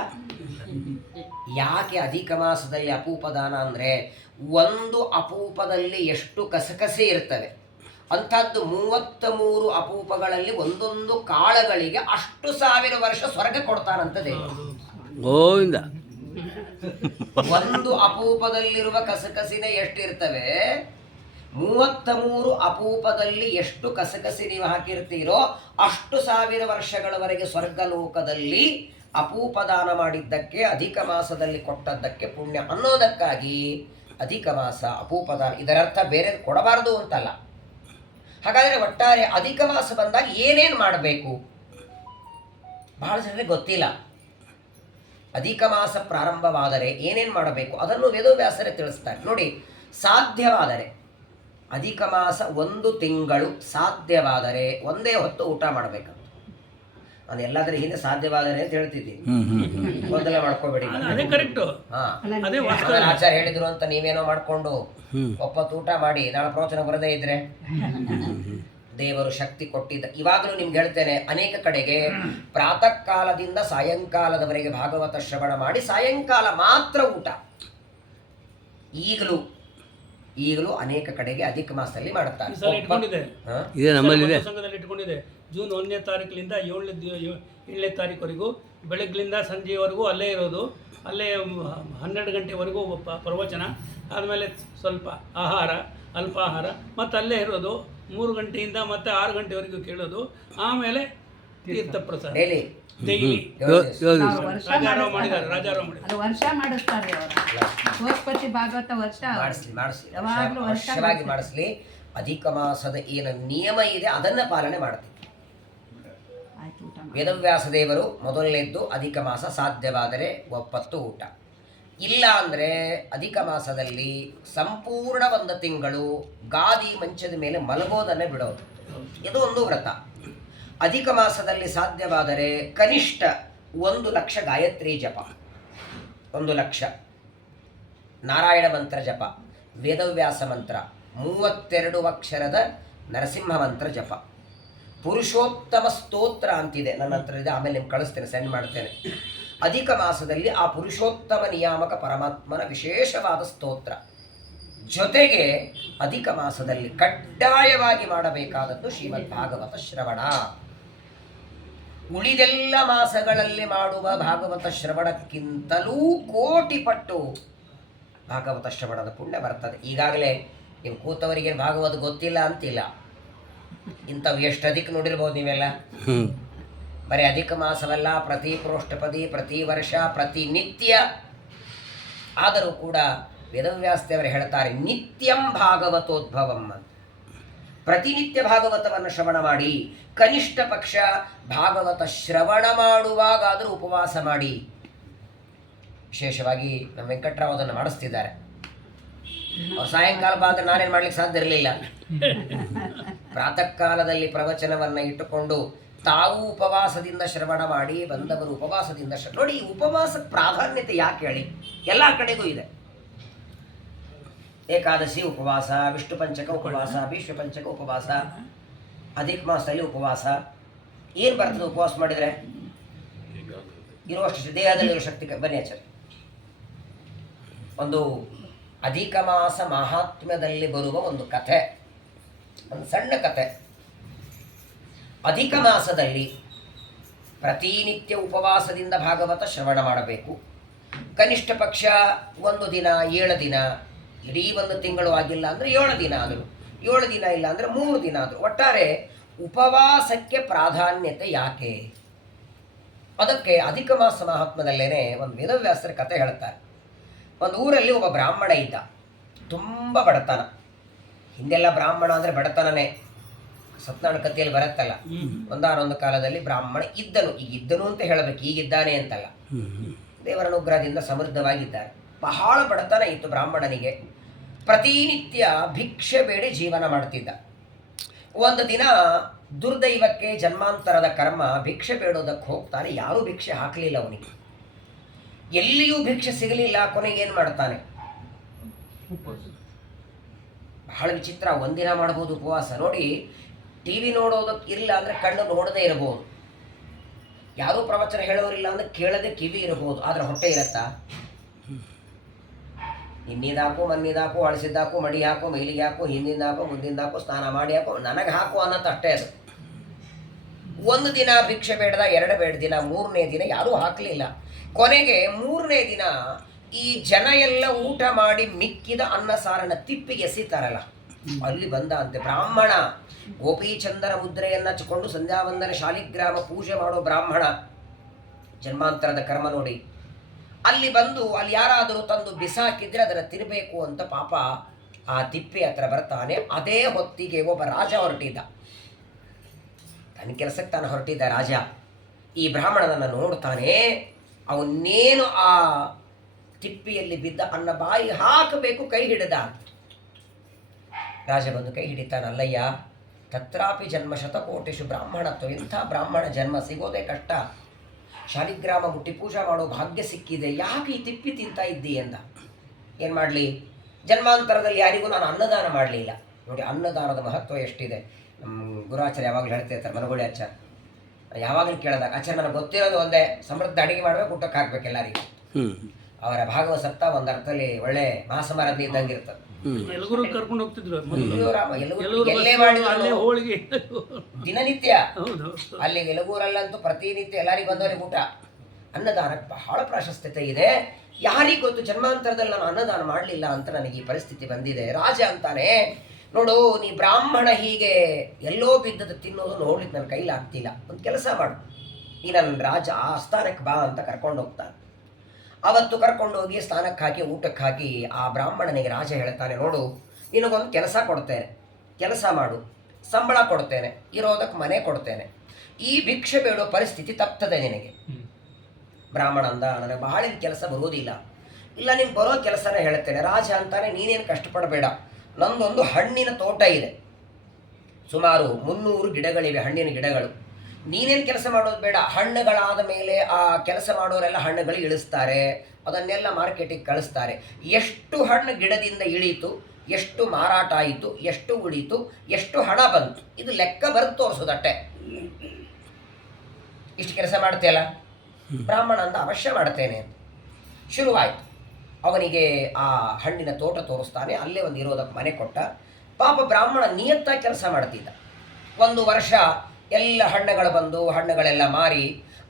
ಯಾಕೆ ಅಧಿಕ ಮಾಸದಲ್ಲಿ ಅಪೂಪ ದಾನ ಅಂದರೆ, ಒಂದು ಅಪೂಪದಲ್ಲಿ ಎಷ್ಟು ಕಸಕಸಿ ಇರ್ತವೆ ಅಂಥದ್ದು 33 ಅಪೂಪಗಳಲ್ಲಿ ಒಂದೊಂದು ಕಾಳಗಳಿಗೆ ಅಷ್ಟು 1000 ವರ್ಷ ಸ್ವರ್ಗ ಕೊಡ್ತಾನಂತ ದೇವರು. ಒಂದು ಅಪೂಪದಲ್ಲಿರುವ ಕಸಕಸಿನ ಎಷ್ಟಿರ್ತವೆ, 33 ಅಪೂಪದಲ್ಲಿ ಎಷ್ಟು ಕಸಕಸಿ ನೀವು ಹಾಕಿರ್ತೀರೋ ಅಷ್ಟು 1000 ವರ್ಷಗಳವರೆಗೆ ಸ್ವರ್ಗಲೋಕದಲ್ಲಿ ಅಪೂಪದಾನ ಮಾಡಿದ್ದಕ್ಕೆ, ಅಧಿಕ ಮಾಸದಲ್ಲಿ ಕೊಟ್ಟದ್ದಕ್ಕೆ ಪುಣ್ಯ ಅನ್ನೋದಕ್ಕಾಗಿ ಅಧಿಕ ಮಾಸ ಅಪೂಪದಾನ. ಇದರರ್ಥ ಬೇರೆ ಕೊಡಬಾರದು ಅಂತಲ್ಲ. ಹಾಗಾದರೆ ಒಟ್ಟಾರೆ ಅಧಿಕ ಮಾಸ ಬಂದಾಗ ಏನೇನು ಮಾಡಬೇಕು ಬಹಳ ಜನರಿಗೆ ಗೊತ್ತಿಲ್ಲ. ಅಧಿಕ ಮಾಸ ಪ್ರಾರಂಭವಾದರೆ ಏನೇನು ಮಾಡಬೇಕು ಅದನ್ನು ವೇದವ್ಯಾಸರೇ ತಿಳಿಸ್ತಾರೆ ನೋಡಿ. ಸಾಧ್ಯವಾದರೆ ಅಧಿಕ ಮಾಸ 1 ತಿಂಗಳು ಸಾಧ್ಯವಾದರೆ ಒಂದೇ ಹೊತ್ತು ಊಟ ಮಾಡಬೇಕಂತ. ನಾನು ಎಲ್ಲದರ ಹಿಂದೆ ಸಾಧ್ಯವಾದರೆ ಅಂತ ಹೇಳ್ತಿದ್ದೀನಿ, ಗೊಂದಲ ಮಾಡ್ಕೋಬೇಡಿ. ಆಚಾರ್ಯ ಹೇಳಿದ್ರು ಅಂತ ನೀವೇನೋ ಮಾಡ್ಕೊಂಡು ಒಪ್ಪತ್ತು ಊಟ ಮಾಡಿ ನಾಳೆ ಪ್ರವಚನ ಬರದೇ ಇದ್ರೆ ದೇವರು ಶಕ್ತಿ ಕೊಟ್ಟಿದ್ದ. ಇವಾಗಲೂ ನಿಮ್ಗೆ ಹೇಳ್ತೇನೆ, ಅನೇಕ ಕಡೆಗೆ ಪ್ರಾತಃ ಕಾಲದಿಂದ ಸಾಯಂಕಾಲದವರೆಗೆ ಭಾಗವತ ಶ್ರವಣ ಮಾಡಿ ಸಾಯಂಕಾಲ ಮಾತ್ರ ಊಟ. ಈಗಲೂ ಅನೇಕ ಕಡೆಗೆ ಅಧಿಕ ಮಾಸದಲ್ಲಿ ಮಾಡುತ್ತಾರೆ. ಇಟ್ಕೊಂಡಿದೆ ಜೂನ್ 1ನೇ ತಾರೀಕಿನಿಂದ 7ನೇ ತಾರೀಕುವರೆಗೂ ಬೆಳಗ್ಲಿಂದ ಸಂಜೆವರೆಗೂ ಅಲ್ಲೇ ಇರೋದು. ಅಲ್ಲೇ 12 ಗಂಟೆವರೆಗೂ ಪ್ರವಚನ, ಆದಮೇಲೆ ಸ್ವಲ್ಪ ಆಹಾರ, ಅಲ್ಪಾಹಾರ, ಮತ್ತು ಅಲ್ಲೇ ಇರೋದು. 3 ಗಂಟೆಯಿಂದ ಮತ್ತೆ 6 ಗಂಟೆವರೆಗೂ ಕೇಳೋದು. ಆಮೇಲೆ ತೀರ್ಥ ಪ್ರಸಾದ ಡೈಲಿ. ರಾಜಾರಾವ್ ಮಾಡಿದ್ದಾರೆ. ವರ್ಷ ಮಾಡಿಸ್ತಾರೆ ಬೃಹಸ್ಪತಿ ಭಾಗವತ ವರ್ಷವಾಗಿ ಮಾಡಿಸ್ಲಿ. ಅಧಿಕ ಮಾಸದ ಏನು ನಿಯಮ ಇದೆ ಅದನ್ನ ಪಾಲನೆ ಮಾಡ್ತೀವಿ. ವೇದವ್ಯಾಸ ದೇವರು ಮೊದಲನೇದ್ದು ಅಧಿಕ ಮಾಸ ಸಾಧ್ಯವಾದರೆ ಒಪ್ಪತ್ತು ಊಟ. ಇಲ್ಲ ಅಂದರೆ ಅಧಿಕ ಮಾಸದಲ್ಲಿ ಸಂಪೂರ್ಣ 1 ತಿಂಗಳು ಗಾದಿ ಮಂಚದ ಮೇಲೆ ಮಲಗೋದನ್ನೇ ಬಿಡೋದು. ಇದು ಒಂದು ವ್ರತ. ಅಧಿಕ ಮಾಸದಲ್ಲಿ ಸಾಧ್ಯವಾದರೆ ಕನಿಷ್ಠ 1,00,000 ಗಾಯತ್ರಿ ಜಪ, 1,00,000 ನಾರಾಯಣ ಮಂತ್ರ ಜಪ, ವೇದವ್ಯಾಸ ಮಂತ್ರ, 32 ಅಕ್ಷರದ ನರಸಿಂಹ ಮಂತ್ರ ಜಪ, ಪುರುಷೋತ್ತಮ ಸ್ತೋತ್ರ ಅಂತಿದೆ ನನ್ನ ಹತ್ರ ಇದೆ, ಆಮೇಲೆ ನಿಮ್ಗೆ ಕಳಿಸ್ತೇನೆ, ಸೆಂಡ್ ಮಾಡ್ತೇನೆ. ಅಧಿಕ ಮಾಸದಲ್ಲಿ ಆ ಪುರುಷೋತ್ತಮ ನಿಯಾಮಕ ಪರಮಾತ್ಮನ ವಿಶೇಷವಾದ ಸ್ತೋತ್ರ. ಜೊತೆಗೆ ಅಧಿಕ ಮಾಸದಲ್ಲಿ ಕಡ್ಡಾಯವಾಗಿ ಮಾಡಬೇಕಾದದ್ದು ಶ್ರೀಮದ್ ಭಾಗವತ ಶ್ರವಣ. ಉಳಿದೆಲ್ಲ ಮಾಸಗಳಲ್ಲಿ ಮಾಡುವ ಭಾಗವತ ಶ್ರವಣಕ್ಕಿಂತಲೂ ಕೋಟಿ ಪಟ್ಟು ಭಾಗವತ ಶ್ರವಣದ ಪುಣ್ಯ ಬರ್ತದೆ. ಈಗಾಗಲೇ ನೀವು ಕೂತವರಿಗೆ ಭಾಗವತ ಗೊತ್ತಿಲ್ಲ ಅಂತಿಲ್ಲ. ಇಂಥವು ಎಷ್ಟು ಅಧಿಕ ನೋಡಿರ್ಬೋದು ನೀವೆಲ್ಲ. ಬರೀ ಅಧಿಕ ಮಾಸವಲ್ಲ, ಪ್ರತಿ ಪ್ರೋಷ್ಠಪದಿ, ಪ್ರತಿ ವರ್ಷ, ಪ್ರತಿನಿತ್ಯ. ಆದರೂ ಕೂಡ ವೇದವ್ಯಾಸದೇವರು ಹೇಳ್ತಾರೆ, ನಿತ್ಯಂ ಭಾಗವತೋದ್ಭವಂ ಅಂತ. ಪ್ರತಿನಿತ್ಯ ಭಾಗವತವನ್ನು ಶ್ರವಣ ಮಾಡಿ, ಕನಿಷ್ಠ ಪಕ್ಷ ಭಾಗವತ ಶ್ರವಣ ಮಾಡುವಾಗಾದರೂ ಉಪವಾಸ ಮಾಡಿ. ವಿಶೇಷವಾಗಿ ನಮ್ಮ ವೆಂಕಟರಾವ್ ಅದನ್ನು ಮಾಡಿಸ್ತಿದ್ದಾರೆ. ಸಾಯಂಕಾಲ ಬಂದರೆ ನಾನೇನು ಮಾಡ್ಲಿಕ್ಕೆ ಸಾಧ್ಯ ಇರಲಿಲ್ಲ. ಪ್ರಾತಃ ಕಾಲದಲ್ಲಿ ಪ್ರವಚನವನ್ನು ಇಟ್ಟುಕೊಂಡು ತಾವು ಉಪವಾಸದಿಂದ ಶ್ರವಣ ಮಾಡಿ, ಬಂದವರು ಉಪವಾಸದಿಂದ ನೋಡಿ. ಉಪವಾಸ ಪ್ರಾಧಾನ್ಯತೆ ಯಾಕೆ ಹೇಳಿ? ಎಲ್ಲ ಕಡೆಗೂ ಇದೆ. ಏಕಾದಶಿ ಉಪವಾಸ, ವಿಷ್ಣು ಪಂಚಕ ಉಪವಾಸ, ಭೀಷ್ಮ ಪಂಚಕ ಉಪವಾಸ, ಅಧಿಕ ಮಾಸದಲ್ಲಿ ಉಪವಾಸ. ಏನು ಬರ್ತದೆ ಉಪವಾಸ ಮಾಡಿದರೆ? ಇರುವಷ್ಟು ದೇಹದಲ್ಲಿರೋ ಶಕ್ತಿ. ಬನ್ನಿ ಆಚಾರ್ಯ, ಒಂದು ಅಧಿಕ ಮಾಸ ಮಹಾತ್ಮ್ಯದಲ್ಲಿ ಬರುವ ಒಂದು ಕಥೆ, ಒಂದು ಸಣ್ಣ ಕಥೆ. ಅಧಿಕ ಮಾಸದಲ್ಲಿ ಪ್ರತಿನಿತ್ಯ ಉಪವಾಸದಿಂದ ಭಾಗವತ ಶ್ರವಣ ಮಾಡಬೇಕು. ಕನಿಷ್ಠ ಪಕ್ಷ 1 ದಿನ, 7 ದಿನ, ಇಡೀ 1 ತಿಂಗಳು ಆಗಿಲ್ಲ ಅಂದರೆ 7 ದಿನ ಆದರೂ, 7 ದಿನ ಇಲ್ಲ ಅಂದರೆ 3 ದಿನ ಆದರೂ. ಒಟ್ಟಾರೆ ಉಪವಾಸಕ್ಕೆ ಪ್ರಾಧಾನ್ಯತೆ ಯಾಕೆ? ಅದಕ್ಕೆ ಅಧಿಕ ಮಾಸ ಮಹಾತ್ಮದಲ್ಲೇನೆ ಒಂದು ವೇದವ್ಯಾಸರ ಕಥೆ ಹೇಳ್ತಾರೆ. ಒಂದು ಊರಲ್ಲಿ ಒಬ್ಬ ಬ್ರಾಹ್ಮಣ ಇದ್ದ, ತುಂಬ ಬಡತನ. ಹಿಂದೆಲ್ಲ ಬ್ರಾಹ್ಮಣ ಅಂದರೆ ಬಡತನನೇ. ಸತ್ಯನಾರಾಯಣ ಕಥೆಯಲ್ಲಿ ಬರುತ್ತಲ್ಲ, ಒಂದಾನೊಂದು ಕಾಲದಲ್ಲಿ ಬ್ರಾಹ್ಮಣ ಇದ್ದನು. ಈಗ ಇದ್ದನು ಅಂತ ಹೇಳಬೇಕು, ಈಗಿದ್ದಾನೆ ಅಂತಲ್ಲ. ದೇವರ ಅನುಗ್ರಹದಿಂದ ಸಮೃದ್ಧವಾಗಿದ್ದಾರೆ. ಬಹಳ ಬಡತನ ಇತ್ತು ಬ್ರಾಹ್ಮಣನಿಗೆ. ಪ್ರತಿನಿತ್ಯ ಭಿಕ್ಷೆ ಬೇಡಿ ಜೀವನ ಮಾಡ್ತಿದ್ದ. ಒಂದು ದಿನ ದುರ್ದೈವಕ್ಕೆ, ಜನ್ಮಾಂತರದ ಕರ್ಮ, ಭಿಕ್ಷೆ ಬೇಡೋದಕ್ಕೆ ಹೋಗ್ತಾನೆ. ಯಾರೂ ಭಿಕ್ಷೆ ಹಾಕಲಿಲ್ಲ ಅವನಿಗೆ. ಎಲ್ಲಿಯೂ ಭಿಕ್ಷೆ ಸಿಗಲಿಲ್ಲ. ಕೊನೆಗೆ ಏನು ಮಾಡ್ತಾನೆ? ಬಹಳ ವಿಚಿತ್ರ. ಒಂದಿನ ಮಾಡ್ಬೋದು ಉಪವಾಸ. ನೋಡಿ, ಟಿ ವಿ ನೋಡೋದಕ್ಕೆ ಇಲ್ಲ ಅಂದರೆ ಕಣ್ಣು ನೋಡದೇ ಇರಬಹುದು, ಯಾರೂ ಪ್ರವಚನ ಹೇಳೋರಿಲ್ಲ ಅಂದರೆ ಕೇಳದೆ ಕಿವಿ ಇರಬಹುದು, ಆದರೆ ಹೊಟ್ಟೆ ಇರತ್ತಾ? ಇನ್ನಿದಾಕು, ಮನ್ನಿದಾಕು, ಅಳಿಸಿದ್ದಾಕು, ಮಡಿ ಹಾಕು, ಮೈಲಿಗೆ ಹಾಕು, ಹಿಂದಿಂದ ಹಾಕು, ಮುಂದಿಂದ ಹಾಕು, ಸ್ನಾನ ಮಾಡಿ ಹಾಕು, ನನಗೆ ಹಾಕು ಅನ್ನೋದು ಅಷ್ಟೇ ಅದು. ಒಂದು ದಿನ ಭಿಕ್ಷೆ ಬೇಡದ, 2 ದಿನ, 3ನೇ ದಿನ ಯಾರೂ ಹಾಕಲಿಲ್ಲ. ಕೊನೆಗೆ 3ನೇ ದಿನ ಈ ಜನ ಎಲ್ಲ ಊಟ ಮಾಡಿ ಮಿಕ್ಕಿದ ಅನ್ನ ಸಾರನ್ನ ತಿಪ್ಪಿಗೆ ಎಸಿತಾರಲ್ಲ, ಅಲ್ಲಿ ಬಂದ ಅಂತೆ ಬ್ರಾಹ್ಮಣ. ಗೋಪೀಚಂದನ ಮುದ್ರೆಯನ್ನು ಹಚ್ಚಿಕೊಂಡು ಸಂಧ್ಯಾವಂದನ ಶಾಲಿಗ್ರಾಮ ಪೂಜೆ ಮಾಡೋ ಬ್ರಾಹ್ಮಣ, ಜನ್ಮಾಂತರದ ಕರ್ಮ ನೋಡಿ. ಅಲ್ಲಿ ಬಂದು ಅಲ್ಲಿ ಯಾರಾದರೂ ತಂದು ಬಿಸಾಕಿದ್ರೆ ಅದನ್ನು ತಿನ್ನಬೇಕು ಅಂತ ಪಾಪ ಆ ತಿಪ್ಪೆ ಹತ್ರ ಬರ್ತಾನೆ. ಅದೇ ಹೊತ್ತಿಗೆ ಒಬ್ಬ ರಾಜ ಹೊರಟಿದ್ದ, ತನ್ನ ಕೆಲಸಕ್ಕೆ ತಾನು ಹೊರಟಿದ್ದ ರಾಜ. ಈ ಬ್ರಾಹ್ಮಣನನ್ನು ನೋಡ್ತಾನೆ, ಅವನ್ನೇನು ಆ ತಿಪ್ಪಿಯಲ್ಲಿ ಬಿದ್ದ ಅನ್ನ ಬಾಯಿ ಹಾಕಬೇಕು, ಕೈ ಹಿಡಿದ. ರಾಜ ಬಂದು ಕೈ ಹಿಡಿತಾನೆ, ಅಲ್ಲಯ್ಯ ತತ್ರಾಪಿ ಜನ್ಮ ಶತಕೋಟಿಷು ಬ್ರಾಹ್ಮಣತ್ವ, ಇಂಥ ಬ್ರಾಹ್ಮಣ ಜನ್ಮ ಸಿಗೋದೇ ಕಷ್ಟ, ಶಾಲಿಗ್ರಾಮ ಮುಟ್ಟಿ ಪೂಜಾ ಮಾಡೋ ಭಾಗ್ಯ ಸಿಕ್ಕಿದೆ, ಯಾಕೆ ಈ ತಿಪ್ಪಿ ತಿಂತಾ ಇದ್ದಿ ಅಂದ. ಏನು ಮಾಡಲಿ, ಜನ್ಮಾಂತರದಲ್ಲಿ ಯಾರಿಗೂ ನಾನು ಅನ್ನದಾನ ಮಾಡಲಿಲ್ಲ. ನೋಡಿ ಅನ್ನದಾನದ ಮಹತ್ವ ಎಷ್ಟಿದೆ. ನಮ್ಮ ಗುರುಆಚಾರ್ಯ ಯಾವಾಗಲೂ ಹೇಳ್ತಾ ಇರ್ತಾರೆ, ಮನಗುಳಿ ಆಚಾರ್ಯ ಯಾವಾಗಲೂ ಕೇಳಿದಾಗ, ಆಚಾರ್ಯ ನನಗೆ ಗೊತ್ತಿರೋದು ಒಂದೇ, ಸಮೃದ್ಧ ಅಡಿಗೆ ಮಾಡಬೇಕು, ಊಟಕ್ಕೆ ಹಾಕ್ಬೇಕು ಎಲ್ಲರಿಗೂ. ಅವರ ಭಾಗವ ಸತ್ತ ಒಂದು ಅರ್ಥದಲ್ಲಿ ಒಳ್ಳೆ ಮಹಾಸಮಾರಾಧನೆ ಇದ್ದಂಗೆ ಇರ್ತದೆ. ಎಲ್ಲರೂ ಕರ್ಕೊಂಡು ಹೋಗ್ತಿದ್ರು, ಎಲ್ಲೇ ಮಾಡಿದ್ರು ಹೋಳಿಗೆ ದಿನನಿತ್ಯ. ಅಲ್ಲಿ ಎಲಗೂರಲ್ಲಂತೂ ಪ್ರತಿನಿತ್ಯ ಎಲ್ಲರಿಗೂ ಬಂದವರಿಗೆ ಊಟ. ಅನ್ನದಾನಕ್ಕೆ ಬಹಳ ಪ್ರಾಶಸ್ತ್ಯತೆ ಇದೆ. ಯಾರಿಗೂ ಗೊತ್ತು, ಜನ್ಮಾಂತರದಲ್ಲಿ ನಾನು ಅನ್ನದಾನ ಮಾಡಲಿಲ್ಲ ಅಂತ ನನಗೆ ಈ ಪರಿಸ್ಥಿತಿ ಬಂದಿದೆ. ರಾಜ ಅಂತಾನೆ, ನೋಡು ನೀ ಬ್ರಾಹ್ಮಣ ಹೀಗೆ ಎಲ್ಲೋ ಬಿದ್ದದ್ದು ತಿನ್ನೋದು ನೋಡ್ಲಿಕ್ಕೆ ನನ್ನ ಕೈಲಿ ಆಗ್ತಿಲ್ಲ, ಒಂದು ಕೆಲಸ ಮಾಡು, ಈ ನನ್ನ ರಾಜ ಆ ಸ್ಥಾನಕ್ಕೆ ಬಾ ಅಂತ ಕರ್ಕೊಂಡು ಹೋಗ್ತಾನೆ. ಅವತ್ತು ಕರ್ಕೊಂಡೋಗಿ ಸ್ನಾನಕ್ಕೆ ಹಾಕಿ ಊಟಕ್ಕೆ ಹಾಕಿ ಆ ಬ್ರಾಹ್ಮಣನಿಗೆ ರಾಜ ಹೇಳ್ತಾನೆ, ನೋಡು ನಿನಗೊಂದು ಕೆಲಸ ಕೊಡ್ತೇನೆ, ಕೆಲಸ ಮಾಡು, ಸಂಬಳ ಕೊಡ್ತೇನೆ, ಇರೋದಕ್ಕೆ ಮನೆ ಕೊಡ್ತೇನೆ, ಈ ಭಿಕ್ಷೆ ಬೇಡೋ ಪರಿಸ್ಥಿತಿ ತಪ್ತದೆ ನಿನಗೆ. ಬ್ರಾಹ್ಮಣ ಅಂದ, ನನಗೆ ಬಹಳಿನ ಕೆಲಸ ಬರುವುದಿಲ್ಲ, ಇಲ್ಲ ನೀನು ಬರೋ ಕೆಲಸನ ಹೇಳ್ತೇನೆ. ರಾಜ ಅಂತಾನೆ, ನೀನೇನು ಕಷ್ಟಪಡಬೇಡ, ನಂದೊಂದು ಹಣ್ಣಿನ ತೋಟ ಇದೆ, ಸುಮಾರು 300 ಗಿಡಗಳಿವೆ, ಹಣ್ಣಿನ ಗಿಡಗಳು. ನೀನೇನು ಕೆಲಸ ಮಾಡೋದು ಬೇಡ, ಹಣ್ಣುಗಳಾದ ಮೇಲೆ ಆ ಕೆಲಸ ಮಾಡೋರೆಲ್ಲ ಹಣ್ಣುಗಳು ಇಳಿಸ್ತಾರೆ, ಅದನ್ನೆಲ್ಲ ಮಾರ್ಕೆಟಿಗೆ ಕಳಿಸ್ತಾರೆ. ಎಷ್ಟು ಹಣ್ಣು ಗಿಡದಿಂದ ಇಳೀತು, ಎಷ್ಟು ಮಾರಾಟ ಆಯಿತು, ಎಷ್ಟು ಉಳೀತು, ಎಷ್ಟು ಹಣ ಬಂತು, ಇದು ಲೆಕ್ಕ ಬರೆದು ತೋರಿಸೋದಟ್ಟೆ. ಇಷ್ಟು ಕೆಲಸ ಮಾಡ್ತೀಯಲ್ಲ. ಬ್ರಾಹ್ಮಣ ಅಂದ, ಅವಶ್ಯ ಮಾಡ್ತೇನೆ ಅಂತ. ಶುರುವಾಯಿತು. ಅವನಿಗೆ ಆ ಹಣ್ಣಿನ ತೋಟ ತೋರಿಸ್ತಾನೆ, ಅಲ್ಲೇ ಒಂದು ಇರೋದಕ್ಕೆ ಮನೆ ಕೊಟ್ಟ. ಪಾಪ ಬ್ರಾಹ್ಮಣ ನಿಯತ್ತಾಗಿ ಕೆಲಸ ಮಾಡ್ತಿದ್ದ. 1 ವರ್ಷ ಎಲ್ಲ ಹಣ್ಣುಗಳು ಬಂದು ಹಣ್ಣುಗಳೆಲ್ಲ ಮಾರಿ,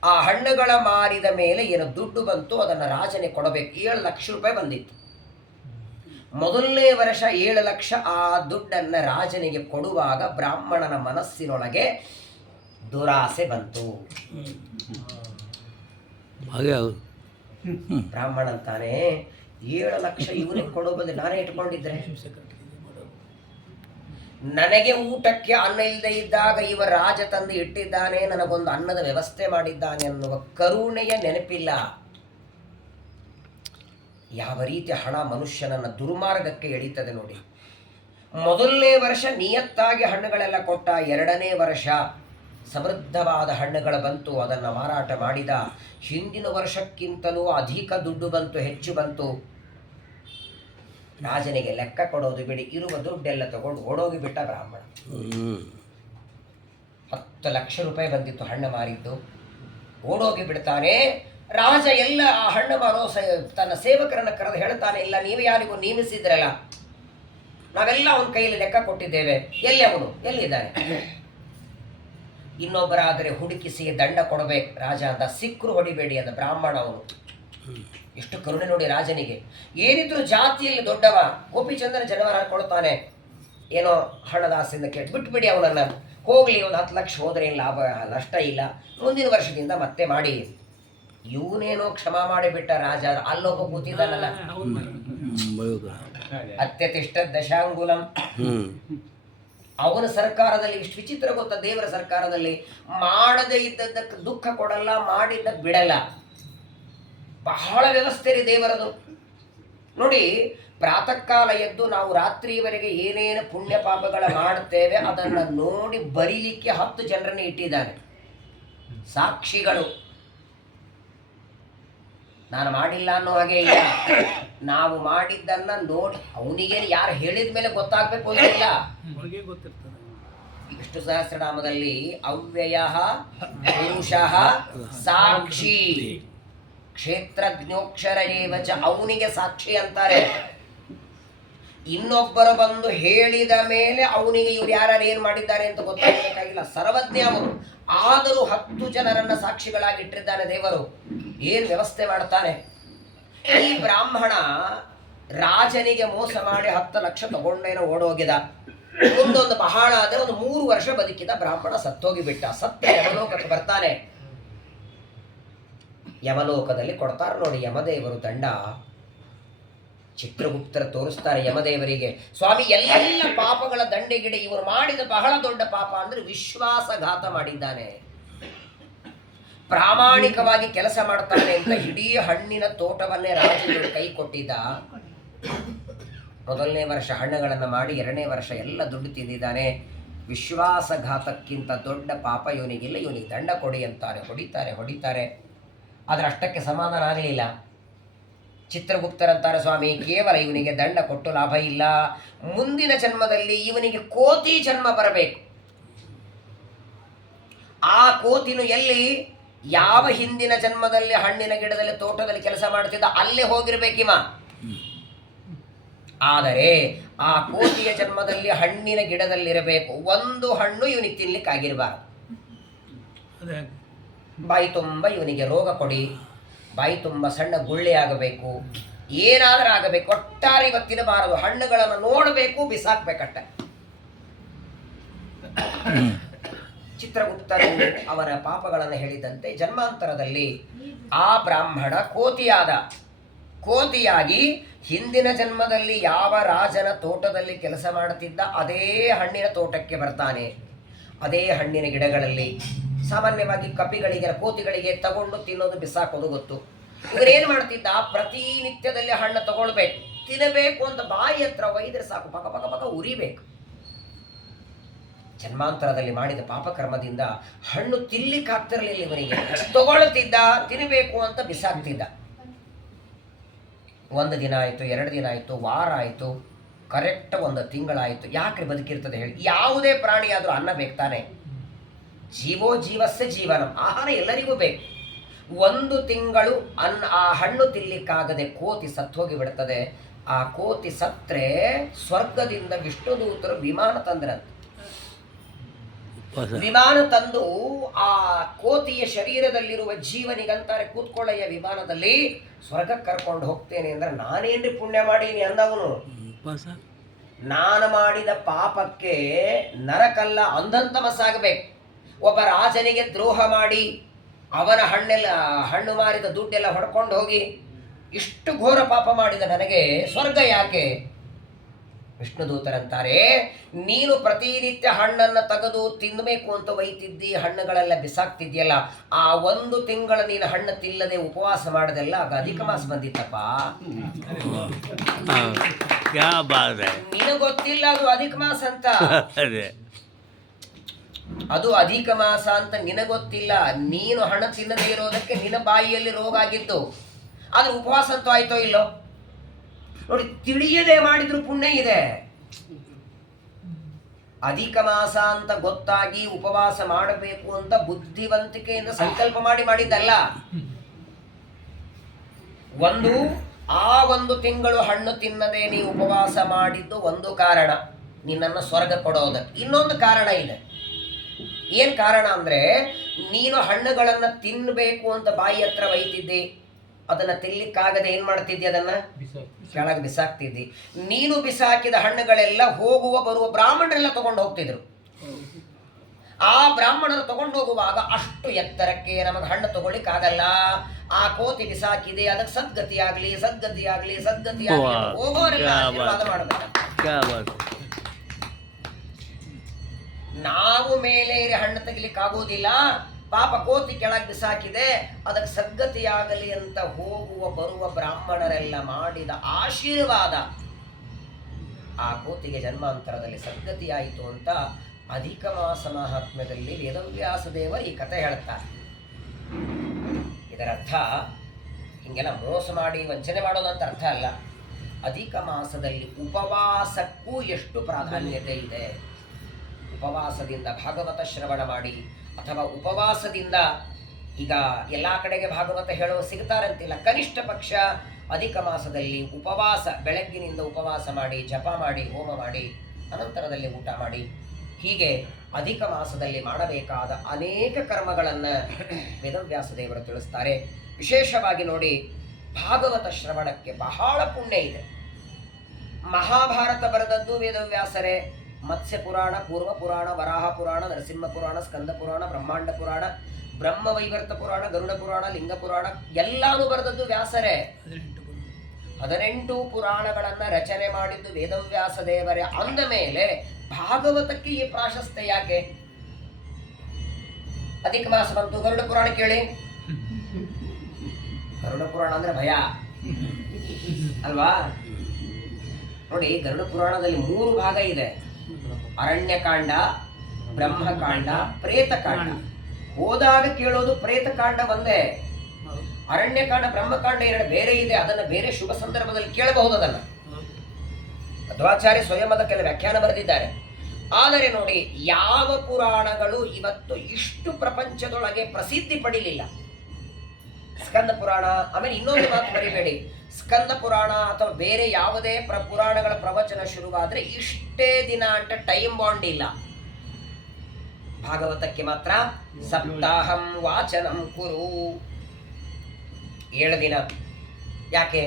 ಆ ಹಣ್ಣುಗಳ ಮಾರಿದ ಮೇಲೆ ಏನು ದುಡ್ಡು ಬಂತು ಅದನ್ನು ರಾಜನಿಗೆ ಕೊಡಬೇಕು. 7 ಲಕ್ಷ ರೂಪಾಯಿ ಬಂದಿತ್ತು. ಮೊದಲನೇ ವರ್ಷ 7 ಲಕ್ಷ ಆ ದುಡ್ಡನ್ನು ರಾಜನಿಗೆ ಕೊಡುವಾಗ ಬ್ರಾಹ್ಮಣನ ಮನಸ್ಸಿನೊಳಗೆ ದುರಾಸೆ ಬಂತು. ಬ್ರಾಹ್ಮಣ ಅಂತಾನೆ, 7 ಲಕ್ಷ ಇವನಿಗೆ ಕೊಡೋ ಬದಲು ನಾನೇ ಇಟ್ಕೊಂಡಿದ್ರೆ, ನನಗೆ ಊಟಕ್ಕೆ ಅನ್ನ ಇಲ್ಲದೆ ಇದ್ದಾಗ ಇವ ರಾಜ ತಂದು ಇಟ್ಟಿದ್ದಾನೆ, ನನಗೊಂದು ಅನ್ನದ ವ್ಯವಸ್ಥೆ ಮಾಡಿದ್ದಾನೆ ಅನ್ನುವ ಕರುಣೆಯ ನೆನಪಿಲ್ಲ. ಯಾವ ರೀತಿ ಹಣ ಮನುಷ್ಯನನ್ನು ದುರ್ಮಾರ್ಗಕ್ಕೆ ಎಳೀತದೆ ನೋಡಿ. ಮೊದಲನೇ ವರ್ಷ ನಿಯತ್ತಾಗಿ ಹಣ್ಣುಗಳೆಲ್ಲ ಕೊಟ್ಟ, 2ನೇ ವರ್ಷ ಸಮೃದ್ಧವಾದ ಹಣ್ಣುಗಳು ಬಂತು, ಅದನ್ನು ಮಾರಾಟ ಮಾಡಿದ. ಹಿಂದಿನ ವರ್ಷಕ್ಕಿಂತಲೂ ಅಧಿಕ ದುಡ್ಡು ಬಂತು, ಹೆಚ್ಚು ಬಂತು. ರಾಜನಿಗೆ ಲೆಕ್ಕ ಕೊಡೋದು ಬಿಡಿ, ಇರುವ ದುಡ್ಡೆಲ್ಲ ತಗೊಂಡು ಓಡೋಗಿ ಬಿಟ್ಟ ಬ್ರಾಹ್ಮಣ. 10 ಲಕ್ಷ ರೂಪಾಯಿ ಬಂದಿತ್ತು ಹಣ್ಣು ಮಾರಿದ್ದು, ಓಡೋಗಿ ಬಿಡ್ತಾನೆ. ರಾಜ ಎಲ್ಲ ಆ ಹಣ್ಣು ಮಾರೋ ತನ್ನ ಸೇವಕರನ್ನು ಕರೆದು ಹೇಳ್ತಾನೆ, ಇಲ್ಲ ನೀವು ಯಾರಿಗೂ ನೇಮಿಸಿದ್ರಲ್ಲ, ನಾವೆಲ್ಲ ಅವನ ಕೈಯಲ್ಲಿ ಲೆಕ್ಕ ಕೊಟ್ಟಿದ್ದೇವೆ, ಎಲ್ಲಿ ಅವನು, ಎಲ್ಲಿದ್ದಾನೆ? ಇನ್ನೊಬ್ಬರಾದರೆ ಹುಡುಕಿಸಿ ದಂಡ ಕೊಡಬೇಕು ರಾಜ ಅಂತ. ಸಿಕ್ಕರು ಹೊಡಿಬೇಡಿ ಅಂತ ಬ್ರಾಹ್ಮಣ ಅವನು. ಎಷ್ಟು ಕರುಣೆ ನೋಡಿ ರಾಜನಿಗೆ. ಏನಿದ್ರು ಜಾತಿಯಲ್ಲಿ ದೊಡ್ಡವ. ಗೋಪಿಚಂದ್ರನ ಜನವರ ಕೊಡ್ತಾನೆ, ಏನೋ ಹಣದಾಸೆಯಿಂದ ಕೇಳಿ ಬಿಟ್ಬಿಡಿ ಅವನನ್ನು, ಹೋಗಲಿ, ಒಂದು 10 ಲಕ್ಷ ಹೋದರೆ ಏನು ಲಾಭ, ನಷ್ಟ ಇಲ್ಲ, ಮುಂದಿನ ವರ್ಷದಿಂದ ಮತ್ತೆ ಮಾಡಿ. ಇವನೇನೋ ಕ್ಷಮ ಮಾಡಿಬಿಟ್ಟ ರಾಜ. ಅಲ್ಲೊಬ್ಬ ಕೂತಿದ್ದಾನಲ್ಲ, ಅತ್ಯತಿಷ್ಠ ದಶಾಂಗುಲಂ, ಅವನ ಸರ್ಕಾರದಲ್ಲಿ ಇಷ್ಟು ವಿಚಿತ್ರ ಗೊತ್ತಾ, ದೇವರ ಸರ್ಕಾರದಲ್ಲಿ ಮಾಡದೇ ಇದ್ದದ್ದಕ್ಕೆ ದುಃಖ ಕೊಡಲ್ಲ, ಮಾಡಿದ್ದಕ್ಕೆ ಬಿಡಲ್ಲ. ಬಹಳ ವ್ಯವಸ್ಥೆ ರೀ ದೇವರದು ನೋಡಿ. ಪ್ರಾತಃ ಕಾಲ ಎದ್ದು ನಾವು ರಾತ್ರಿಯವರೆಗೆ ಏನೇನು ಪುಣ್ಯ ಪಾಪಗಳ ಮಾಡ್ತೇವೆ ಅದನ್ನು ನೋಡಿ ಬರೀಲಿಕ್ಕೆ 10 ಜನರನ್ನು ಇಟ್ಟಿದ್ದಾನೆ, ಸಾಕ್ಷಿಗಳು. ನಾನು ಮಾಡಿಲ್ಲ ಅನ್ನೋ ಹಾಗೆ ಇಲ್ಲ, ನಾವು ಮಾಡಿದ್ದನ್ನ ನೋಡಿ ಅವನಿಗೇನು ಯಾರು ಹೇಳಿದ ಮೇಲೆ ಗೊತ್ತಾಗಬೇಕು ಅಂತಿಲ್ಲ. ವಿಷ್ಣು ಸಹಸ್ರನಾಮದಲ್ಲಿ ಅವ್ಯಯ ಪುರುಷಃ ಸಾಕ್ಷಿ ಕ್ಷೇತ್ರಜ್ಞೋಕ್ಷರ ಏವಚ, ಅವನಿಗೆ ಸಾಕ್ಷಿ ಅಂತಾರೆ. ಇನ್ನೊಬ್ಬರು ಬಂದು ಹೇಳಿದ ಮೇಲೆ ಅವನಿಗೆ ಇವ್ರು ಯಾರು ಏನು ಮಾಡಿದ್ದಾರೆ ಅಂತ ಗೊತ್ತಾಗಬೇಕಾಗಿಲ್ಲ, ಸರ್ವಜ್ಞ ಅವನು. ಆದರೂ 10 ಜನರನ್ನ ಸಾಕ್ಷಿಗಳಾಗಿ ಇಟ್ಟಿದ್ದಾನೆ ದೇವರು. ಏನು ವ್ಯವಸ್ಥೆ ಮಾಡ್ತಾನೆ. ಈ ಬ್ರಾಹ್ಮಣ ರಾಜನಿಗೆ ಮೋಸ ಮಾಡಿ 10 ಲಕ್ಷ ತಗೊಂಡೇನೋ ಓಡೋಗಿದ. ಮುಂದೊಂದು ಬಹಳ ಆದ್ರೆ ಒಂದು 3 ವರ್ಷ ಬದುಕಿದ ಬ್ರಾಹ್ಮಣ ಸತ್ತೋಗಿ ಬಿಟ್ಟ. ಸತ್ತ ಯಮಲೋಕಕ್ಕೆ ಬರ್ತಾನೆ. ಯಮಲೋಕದಲ್ಲಿ ಕೊಡ್ತಾರೆ ನೋಡಿ ಯಮದೇವರು ದಂಡ. ಚಿತ್ರಗುಪ್ತರ ತೋರಿಸ್ತಾರೆ ಯಮದೇವರಿಗೆ, ಸ್ವಾಮಿ ಎಲ್ಲ ಪಾಪಗಳ ದಂಡೆಗಿಡೆ ಇವರು ಮಾಡಿದ ಬಹಳ ದೊಡ್ಡ ಪಾಪ ಅಂದ್ರೆ ವಿಶ್ವಾಸಘಾತ ಮಾಡಿದ್ದಾನೆ, ಪ್ರಾಮಾಣಿಕವಾಗಿ ಕೆಲಸ ಮಾಡ್ತಾನೆ ಅಂತ ಇಡೀ ಹಣ್ಣಿನ ತೋಟವನ್ನೇ ರಾಜನಿಗೆ ಕೈ ಕೊಟ್ಟಿದ್ದ. ಮೊದಲನೇ ವರ್ಷ ಹಣ್ಣುಗಳನ್ನು ಮಾಡಿ 2ನೇ ವರ್ಷ ಎಲ್ಲ ದುಡ್ಡು ತಿಂದಿದ್ದಾನೆ. ವಿಶ್ವಾಸಘಾತಕ್ಕಿಂತ ದೊಡ್ಡ ಪಾಪ ಇವನಿಗಿಲ್ಲ, ಇವನಿಗೆ ದಂಡ ಕೊಡಿ ಅಂತಾರೆ. ಹೊಡಿತಾರೆ. ಆದರೆ ಅಷ್ಟಕ್ಕೆ ಸಮಾಧಾನ ಆಗಲಿಲ್ಲ. ಚಿತ್ರಗುಪ್ತರಂತಾರೆ, ಸ್ವಾಮಿ ಕೇವಲ ಇವನಿಗೆ ದಂಡ ಕೊಟ್ಟು ಲಾಭ ಇಲ್ಲ, ಮುಂದಿನ ಜನ್ಮದಲ್ಲಿ ಇವನಿಗೆ ಕೋತಿ ಜನ್ಮ ಬರಬೇಕು. ಆ ಕೋತಿನು ಎಲ್ಲಿ, ಯಾವ ಹಿಂದಿನ ಜನ್ಮದಲ್ಲಿ ಹಣ್ಣಿನ ಗಿಡದಲ್ಲಿ ತೋಟದಲ್ಲಿ ಕೆಲಸ ಮಾಡ್ತಿದ್ದ ಅಲ್ಲೇ ಹೋಗಿರ್ಬೇಕಿವ. ಆದರೆ ಆ ಕೋತಿಯ ಜನ್ಮದಲ್ಲಿ ಹಣ್ಣಿನ ಗಿಡದಲ್ಲಿರಬೇಕು. ಒಂದು ಹಣ್ಣು ಇವನಿಗೆ ತಿನ್ಲಿಕ್ಕಾಗಿರಬಾರ್ದು. ಬಾಯಿ ತುಂಬ ಇವನಿಗೆ ರೋಗ ಕೊಡಿ, ಬಾಯಿ ತುಂಬ ಸಣ್ಣ ಗುಳ್ಳೆ ಆಗಬೇಕು, ಏನಾದರೂ ಆಗಬೇಕು, ಒಟ್ಟಾರೆ ಇವತ್ತು ತಿನ್ನಬಾರದು. ಹಣ್ಣುಗಳನ್ನು ನೋಡಬೇಕು, ಬಿಸಾಕ್ಬೇಕಟ್ಟ. ಚಿತ್ರಗುಪ್ತರು ಅವರ ಪಾಪಗಳನ್ನು ಹೇಳಿದಂತೆ ಜನ್ಮಾಂತರದಲ್ಲಿ ಆ ಬ್ರಾಹ್ಮಣ ಕೋತಿಯಾಗಿ ಹಿಂದಿನ ಜನ್ಮದಲ್ಲಿ ಯಾವ ರಾಜನ ತೋಟದಲ್ಲಿ ಕೆಲಸ ಮಾಡುತ್ತಿದ್ದ ಅದೇ ಹಣ್ಣಿನ ತೋಟಕ್ಕೆ ಬರ್ತಾನೆ. ಅದೇ ಹಣ್ಣಿನ ಗಿಡಗಳಲ್ಲಿ ಸಾಮಾನ್ಯವಾಗಿ ಕಪಿಗಳಿಗೆ ಕೋತಿಗಳಿಗೆ ತಗೊಂಡು ತಿನ್ನೋದು ಬಿಸಾಕೋದು ಗೊತ್ತು. ಇವರೇನು ಮಾಡ್ತಿದ್ದ, ಪ್ರತಿನಿತ್ಯದಲ್ಲಿ ಹಣ್ಣು ತಗೊಳ್ಬೇಕು, ತಿನ್ನಬೇಕು ಅಂತ ಬಾಯಿ ಹತ್ರ ಒಯ್ದರೆ ಸಾಕು, ಪಕ ಪಕ ಪಕ ಉರಿಬೇಕು. ಜನ್ಮಾಂತರದಲ್ಲಿ ಮಾಡಿದ ಪಾಪಕರ್ಮದಿಂದ ಹಣ್ಣು ತಿನ್ಲಿಕ್ಕಾಗ್ತಿರಲಿಲ್ಲ ಇವನಿಗೆ. ತಗೊಳ್ತಿದ್ದ, ತಿನ್ನಬೇಕು ಅಂತ ಬಿಸಾಕ್ತಿದ್ದ. 1 ದಿನ ಆಯಿತು, 2 ದಿನ ಆಯಿತು, ವಾರ ಆಯಿತು, ಕರೆಕ್ಟ್ 1 ತಿಂಗಳಾಯಿತು. ಯಾಕೆ ಬದುಕಿರ್ತದೆ ಹೇಳಿ? ಯಾವುದೇ ಪ್ರಾಣಿ ಆದರೂ ಅನ್ನ ಬೇಕ್ತಾನೆ. ಜೀವೋ ಜೀವಸ್ಯ ಜೀವನಂ, ಆಹಾರ ಎಲ್ಲರಿಗೂ ಬೇಕು. 1 ತಿಂಗಳು ಆ ಹಣ್ಣು ತಿನ್ಲಿಕ್ಕಾಗದೆ ಕೋತಿ ಸತ್ತೋಗಿ ಬಿಡ್ತದೆ. ಆ ಕೋತಿ ಸತ್ರೆ ಸ್ವರ್ಗದಿಂದ ವಿಷ್ಣುದೂತರು ವಿಮಾನ ತಂದ್ರಂತೆ. ವಿಮಾನ ತಂದು ಆ ಕೋತಿಯ ಶರೀರದಲ್ಲಿರುವ ಜೀವನಿಗಂತಾರೆ, ಕೂತ್ಕೊಳ್ಳಯ್ಯ ವಿಮಾನದಲ್ಲಿ, ಸ್ವರ್ಗಕ್ಕೆ ಕರ್ಕೊಂಡು ಹೋಗ್ತೇನೆ ಅಂದ್ರೆ, ನಾನೇನ್ರಿ ಪುಣ್ಯ ಮಾಡೀನಿ ಅಂದವನು. ನಾನು ಮಾಡಿದ ಪಾಪಕ್ಕೆ ನರಕಲ್ಲ ಅಂಧಂತಮಸ್ಸಾಗಬೇಕು. ಒಬ್ಬ ರಾಜನಿಗೆ ದ್ರೋಹ ಮಾಡಿ ಅವನ ಹಣ್ಣು ಮಾರಿದ ದುಡ್ಡೆಲ್ಲ ಹೊಡ್ಕೊಂಡು ಹೋಗಿ ಇಷ್ಟು ಘೋರ ಪಾಪ ಮಾಡಿದ ನನಗೆ ಸ್ವರ್ಗ ಯಾಕೆ? ವಿಷ್ಣುದೂತರಂತಾರೆ, ನೀನು ಪ್ರತಿನಿತ್ಯ ಹಣ್ಣನ್ನು ತೆಗೆದು ತಿನ್ನಬೇಕು ಅಂತ ಒಯ್ತಿದ್ದಿ, ಹಣ್ಣುಗಳೆಲ್ಲ ಬಿಸಾಕ್ತಿದ್ಯಲ್ಲ, ಆ 1 ತಿಂಗಳು ನೀನು ಹಣ್ಣು ತಿನ್ನದೆ ಉಪವಾಸ ಮಾಡದೆಲ್ಲ ಆಗ ಅಧಿಕ ಮಾಸ ಬಂದಿತ್ತಪ್ಪ. ನಿನಗೆ ಗೊತ್ತಿಲ್ಲ ಅದು ಅಧಿಕ ಮಾಸ ಅಂತ. ಅದು ಅಧಿಕ ಮಾಸ ಅಂತ ನಿನಗೊತ್ತಿಲ್ಲ. ನೀನು ಹಣ ತಿನ್ನದೇ ಇರೋದಕ್ಕೆ ನಿನ್ನ ಬಾಯಿಯಲ್ಲಿ ರೋಗ ಆಗಿತ್ತು. ಆದ್ರೆ ಉಪವಾಸ ಅಂತೂ ಆಯ್ತೋ ಇಲ್ಲೋ ನೋಡಿ. ತಿಳಿಯದೆ ಮಾಡಿದ್ರು ಪುಣ್ಯ ಇದೆ. ಅಧಿಕ ಮಾಸ ಅಂತ ಗೊತ್ತಾಗಿ ಉಪವಾಸ ಮಾಡಬೇಕು ಅಂತ ಬುದ್ಧಿವಂತಿಕೆಯಿಂದ ಸಂಕಲ್ಪ ಮಾಡಿದ್ದಲ್ಲ. ಆ 1 ತಿಂಗಳು ಹಣ್ಣು ತಿನ್ನದೆ ನೀ ಉಪವಾಸ ಮಾಡಿದ್ದು ಒಂದು ಕಾರಣ, ನಿನ್ನನ್ನು ಸ್ವರ್ಗ ಕೊಡೋದಕ್ಕೆ. ಇನ್ನೊಂದು ಕಾರಣ ಇದೆ. ಏನ್ ಕಾರಣ ಅಂದ್ರೆ, ನೀನು ಹಣ್ಣುಗಳನ್ನ ತಿನ್ನಬೇಕು ಅಂತ ಬಾಯಿ ಹತ್ರ ಒಯ್ತಿದ್ದಿ, ಅದನ್ನ ತಿನ್ಲಿಕ್ಕಾಗದೆ ಏನ್ ಮಾಡ್ತಿದ್ದಿ, ಅದನ್ನ ಕೆಳಗೆ ಬಿಸಾಕ್ತಿದ್ದಿ. ನೀನು ಬಿಸಾಕಿದ ಹಣ್ಣುಗಳೆಲ್ಲ ಹೋಗುವ ಬರುವ ಬ್ರಾಹ್ಮಣರೆಲ್ಲ ತಗೊಂಡು ಹೋಗ್ತಿದ್ರು. ಆ ಬ್ರಾಹ್ಮಣರು ತಗೊಂಡು ಹೋಗುವಾಗ ಅಷ್ಟು ಎತ್ತರಕ್ಕೆ ನಮಗೆ ಹಣ್ಣು ತಗೊಳ್ಳಿಕ್ಕಾಗಲ್ಲ. ಆ ಕೋತಿ ಬಿಸಾಕಿದೆ, ಅದಕ್ಕೆ ಸದ್ಗತಿ ಆಗ್ಲಿ ಹೋಗೋರೆಲ್ಲ ಆಶೀರ್ವಾದ ಮಾಡಬೇಕು. ನಾವು ಮೇಲೆ ಹಣ್ಣು ತೆಗಿಲಿಕ್ಕಾಗೋದಿಲ್ಲ, ಪಾಪ ಕೋತಿ ಕೆಳಗೆ ಬಿಸಾಕಿದೆ, ಅದಕ್ಕೆ ಸದ್ಗತಿಯಾಗಲಿ ಅಂತ ಹೋಗುವ ಬರುವ ಬ್ರಾಹ್ಮಣರೆಲ್ಲ ಮಾಡಿದ ಆಶೀರ್ವಾದ ಆ ಕೋತಿಗೆ ಜನ್ಮಾಂತರದಲ್ಲಿ ಸದ್ಗತಿಯಾಯಿತು ಅಂತ ಅಧಿಕ ಮಾಸ ಮಹಾತ್ಮ್ಯದಲ್ಲಿ ವೇದವ್ಯಾಸ ದೇವರು ಈ ಕಥೆ ಹೇಳ್ತಾರೆ. ಇದರರ್ಥ ಹಿಂಗೆಲ್ಲ ಮೋಸ ಮಾಡಿ ವಂಚನೆ ಮಾಡೋದಂತ ಅರ್ಥ ಅಲ್ಲ. ಅಧಿಕ ಮಾಸದಲ್ಲಿ ಉಪವಾಸಕ್ಕೂ ಎಷ್ಟು ಪ್ರಾಧಾನ್ಯತೆ ಇದೆ. ಉಪವಾಸದಿಂದ ಭಾಗವತ ಶ್ರವಣ ಮಾಡಿ, ಅಥವಾ ಉಪವಾಸದಿಂದ, ಈಗ ಎಲ್ಲ ಕಡೆಗೆ ಭಾಗವತ ಹೇಳೋ ಸಿಗ್ತಾರಂತಿಲ್ಲ, ಕನಿಷ್ಠ ಪಕ್ಷ ಅಧಿಕ ಮಾಸದಲ್ಲಿ ಉಪವಾಸ, ಬೆಳಗ್ಗಿನಿಂದ ಉಪವಾಸ ಮಾಡಿ, ಜಪ ಮಾಡಿ, ಹೋಮ ಮಾಡಿ, ಅನಂತರದಲ್ಲಿ ಊಟ ಮಾಡಿ, ಹೀಗೆ ಅಧಿಕ ಮಾಸದಲ್ಲಿ ಮಾಡಬೇಕಾದ ಅನೇಕ ಕರ್ಮಗಳನ್ನು ವೇದವ್ಯಾಸ ದೇವರು ತಿಳಿಸ್ತಾರೆ. ವಿಶೇಷವಾಗಿ ನೋಡಿ, ಭಾಗವತ ಶ್ರವಣಕ್ಕೆ ಬಹಳ ಪುಣ್ಯ ಇದೆ. ಮಹಾಭಾರತ ಬರೆದದ್ದು ವೇದವ್ಯಾಸರೇ. ಮತ್ಸ್ಯ ಪುರಾಣ, ಕೂರ್ಮ ಪುರಾಣ, ವರಾಹ ಪುರಾಣ, ನರಸಿಂಹ ಪುರಾಣ, ಸ್ಕಂದ ಪುರಾಣ, ಬ್ರಹ್ಮಾಂಡ ಪುರಾಣ, ಬ್ರಹ್ಮವೈವರ್ತ ಪುರಾಣ, ಗರುಡ ಪುರಾಣ, ಲಿಂಗ ಪುರಾಣ ಎಲ್ಲಾನು ಬರೆದದ್ದು ವ್ಯಾಸರೇ. 18 ಪುರಾಣಗಳನ್ನ ರಚನೆ ಮಾಡಿದ್ದು ವೇದವ್ಯಾಸ ದೇವರೇ. ಅಂದ ಮೇಲೆ ಭಾಗವತಕ್ಕೆ ಈ ಪ್ರಾಶಸ್ತ್ಯ ಯಾಕೆ? ಅಧಿಕ ಮಾಸ ಬಂತು, ಗರುಡ ಪುರಾಣ ಕೇಳಿ. ಗರುಡ ಪುರಾಣ ಅಂದ್ರೆ ಭಯ ಅಲ್ವಾ? ನೋಡಿ, ಗರುಡ ಪುರಾಣದಲ್ಲಿ 3 ಭಾಗ ಇದೆ: ಅರಣ್ಯಕಾಂಡ, ಬ್ರಹ್ಮಕಾಂಡ, ಪ್ರೇತಕಾಂಡ. ಹೋದಾಗ ಕೇಳೋದು ಪ್ರೇತಕಾಂಡ ಒಂದೇ. ಅರಣ್ಯಕಾಂಡ, ಬ್ರಹ್ಮಕಾಂಡ 2 ಬೇರೆ ಇದೆ. ಅದನ್ನು ಬೇರೆ ಶುಭ ಸಂದರ್ಭದಲ್ಲಿ ಕೇಳಬಹುದು. ಅದನ್ನು ಮಧ್ವಾಚಾರ್ಯ ಸ್ವಯಂ ಅದಕ್ಕೆಲ್ಲ ವ್ಯಾಖ್ಯಾನ ಬರೆದಿದ್ದಾರೆ. ಆದರೆ ನೋಡಿ, ಯಾವ ಪುರಾಣಗಳು ಇವತ್ತು ಇಷ್ಟು ಪ್ರಪಂಚದೊಳಗೆ ಪ್ರಸಿದ್ಧಿ ಪಡಿಲಿಲ್ಲ. ಸ್ಕಂದ ಪುರಾಣ, ಆಮೇಲೆ ಇನ್ನೊಂದು ಮಾತು ಮರಿಬೇಡಿ, ಸ್ಕಂದ ಪುರಾಣ ಅಥವಾ ಬೇರೆ ಯಾವುದೇ ಪುರಾಣಗಳ ಪ್ರವಚನ ಶುರುವಾದ್ರೆ ಇಷ್ಟೇ ದಿನ ಅಂತ ಟೈಮ್ ಬಾಂಡ್ ಇಲ್ಲ. ಭಾಗವತಕ್ಕೆ ಮಾತ್ರ ಸಪ್ತಾಹಂ ವಾಚನಂ ಕುರು, 7 ದಿನ. ಯಾಕೆ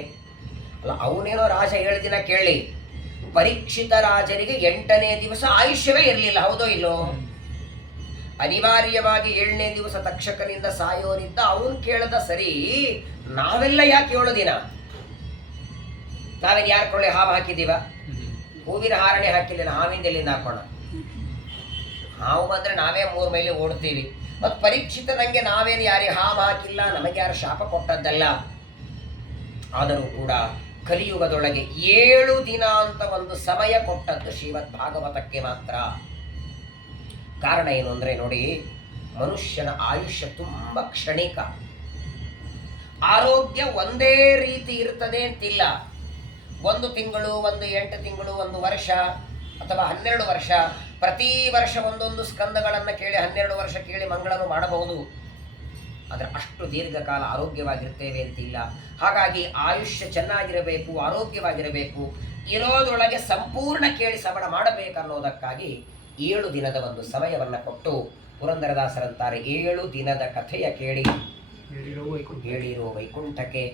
ಅಲ್ಲ, ಅವನೇನೋ ರಾಜ 7 ದಿನ ಕೇಳಿ. ಪರೀಕ್ಷಿತ ರಾಜರಿಗೆ 8ನೇ ದಿವಸ ಆಯುಷ್ಯವೇ ಇರಲಿಲ್ಲ, ಹೌದೋ ಇಲ್ಲೋ? ಅನಿವಾರ್ಯವಾಗಿ 7ನೇ ದಿವಸ ತಕ್ಷಕನಿಂದ ಸಾಯೋರಿದ್ದ. ಅವನು ಕೇಳದ ಸರಿ, ನಾವೆಲ್ಲ ಯಾಕೆ 7 ದಿನ? ನಾವೇನು ಯಾರ ಕೊಳ್ಳೆ ಹಾವು ಹಾಕಿದೀವ? ಹೂವಿನ ಹಾರಣೆ ಹಾಕಿಲ್ಲ, ಹಾವಿಂದ ಎಲ್ಲಿಂದ ಹಾಕೋಣ? ಹಾವು ಬಂದ್ರೆ ನಾವೇ 3 ಮೈಲಿ ಓಡ್ತೀವಿ. ಮತ್ತು ಪರೀಕ್ಷಿತ ನಂಗೆ ನಾವೇನು ಯಾರಿಗೆ ಹಾವು ಹಾಕಿಲ್ಲ, ನಮಗೆ ಯಾರು ಶಾಪ ಕೊಟ್ಟದ್ದಲ್ಲ. ಆದರೂ ಕೂಡ ಕಲಿಯುಗದೊಳಗೆ 7 ದಿನ ಅಂತ ಒಂದು ಸಮಯ ಕೊಟ್ಟದ್ದು ಶ್ರೀಮದ್ ಭಾಗವತಕ್ಕೆ ಮಾತ್ರ. ಕಾರಣ ಏನು ಅಂದ್ರೆ ನೋಡಿ, ಮನುಷ್ಯನ ಆಯುಷ್ಯ ತುಂಬ ಕ್ಷಣಿಕ. ಆರೋಗ್ಯ ಒಂದೇ ರೀತಿ ಇರ್ತದೆ ಅಂತಿಲ್ಲ. 1 ತಿಂಗಳು, 8 ತಿಂಗಳು, 1 ವರ್ಷ ಅಥವಾ 12 ವರ್ಷ, ಪ್ರತಿ ವರ್ಷ ಒಂದೊಂದು ಸ್ಕಂದಗಳನ್ನು ಕೇಳಿ 12 ವರ್ಷ ಕೇಳಿ ಮಂಗಳನು ಮಾಡಬಹುದು. ಆದರೆ ಅಷ್ಟು ದೀರ್ಘಕಾಲ ಆರೋಗ್ಯವಾಗಿರ್ತೇವೆ ಅಂತಿಲ್ಲ. ಹಾಗಾಗಿ ಆಯುಷ್ಯ ಚೆನ್ನಾಗಿರಬೇಕು, ಆರೋಗ್ಯವಾಗಿರಬೇಕು, ಇರೋದ್ರೊಳಗೆ ಸಂಪೂರ್ಣ ಕೇಳಿ ಶ್ರವಣ ಮಾಡಬೇಕನ್ನೋದಕ್ಕಾಗಿ 7 ದಿನದ ಒಂದು ಸಮಯವನ್ನು ಕೊಟ್ಟು ಪುರಂದರದಾಸರಂತಾರೆ, 7 ದಿನದ ಕಥೆಯ ಕೇಳಿ ಹೇಳಿರೋ ವೈಕುಂಠಕ್ಕೆ.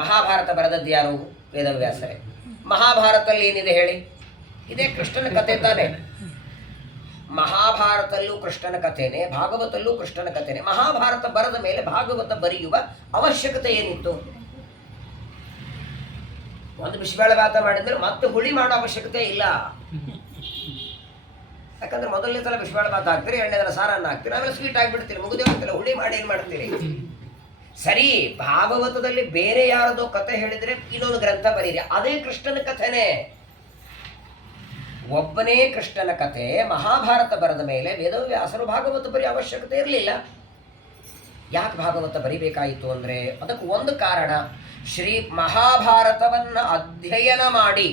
ಮಹಾಭಾರತ ಬರೆದದ್ದು ಯಾರು? ವೇದವ್ಯಾಸರೇ. ಮಹಾಭಾರತದಲ್ಲಿ ಏನಿದೆ ಹೇಳಿ? ಇದೇ ಕೃಷ್ಣನ ಕಥೆ ತಾನೆ. ಮಹಾಭಾರತಲ್ಲೂ ಕೃಷ್ಣನ ಕಥೆನೇ, ಭಾಗವತಲ್ಲೂ ಕೃಷ್ಣನ ಕಥೆನೇ. ಮಹಾಭಾರತ ಬರೆದ ಮೇಲೆ ಭಾಗವತ ಬರೆಯುವ ಅವಶ್ಯಕತೆ ಏನಿತ್ತು? ಒಂದು ಬಿಸಿಬೇಳೆಭಾತ ಮಾಡಿದ್ರೆ ಮತ್ತೆ ಹುಳಿ ಮಾಡೋ ಅವಶ್ಯಕತೆ ಇಲ್ಲ. ಯಾಕಂದ್ರೆ ಮೊದಲನೇ ಸಲ ಬಿಸಿಬೇಳೆಭಾತ ಹಾಕ್ತೀರಿ, 2ನೇ ದಿನ ಸಾರನ್ನ ಹಾಕ್ತೀರಿ, ಆಮೇಲೆ ಸ್ವೀಟ್ ಆಗಿಬಿಡ್ತೀರಿ, ಮುಗಿದೇ ಹೋಗ್ತಿಲ್ಲ. ಹುಳಿ ಮಾಡಿ ಏನು ಮಾಡ್ತೀರಿ? ಸರಿ, ಭಾಗವತದಲ್ಲಿ ಬೇರೆ ಯಾರದೋ ಕಥೆ ಹೇಳಿದ್ರೆ ಇನ್ನೊಂದು ಗ್ರಂಥ ಬರೀರಿ, ಅದೇ ಕೃಷ್ಣನ ಕಥೆನೇ. ಒಬ್ಬನೇ ಕೃಷ್ಣನ ಕಥೆ ಮಹಾಭಾರತ ಬರೆದ ಮೇಲೆ ವೇದವ್ಯಾಸರು ಭಾಗವತ ಬರೀ ಅವಶ್ಯಕತೆ ಇರಲಿಲ್ಲ. ಯಾಕೆ ಭಾಗವತ ಬರಿಬೇಕಾಯಿತು ಅಂದರೆ ಅದಕ್ಕೆ ಒಂದು ಕಾರಣ, ಶ್ರೀ ಮಹಾಭಾರತವನ್ನು ಅಧ್ಯಯನ ಮಾಡಿ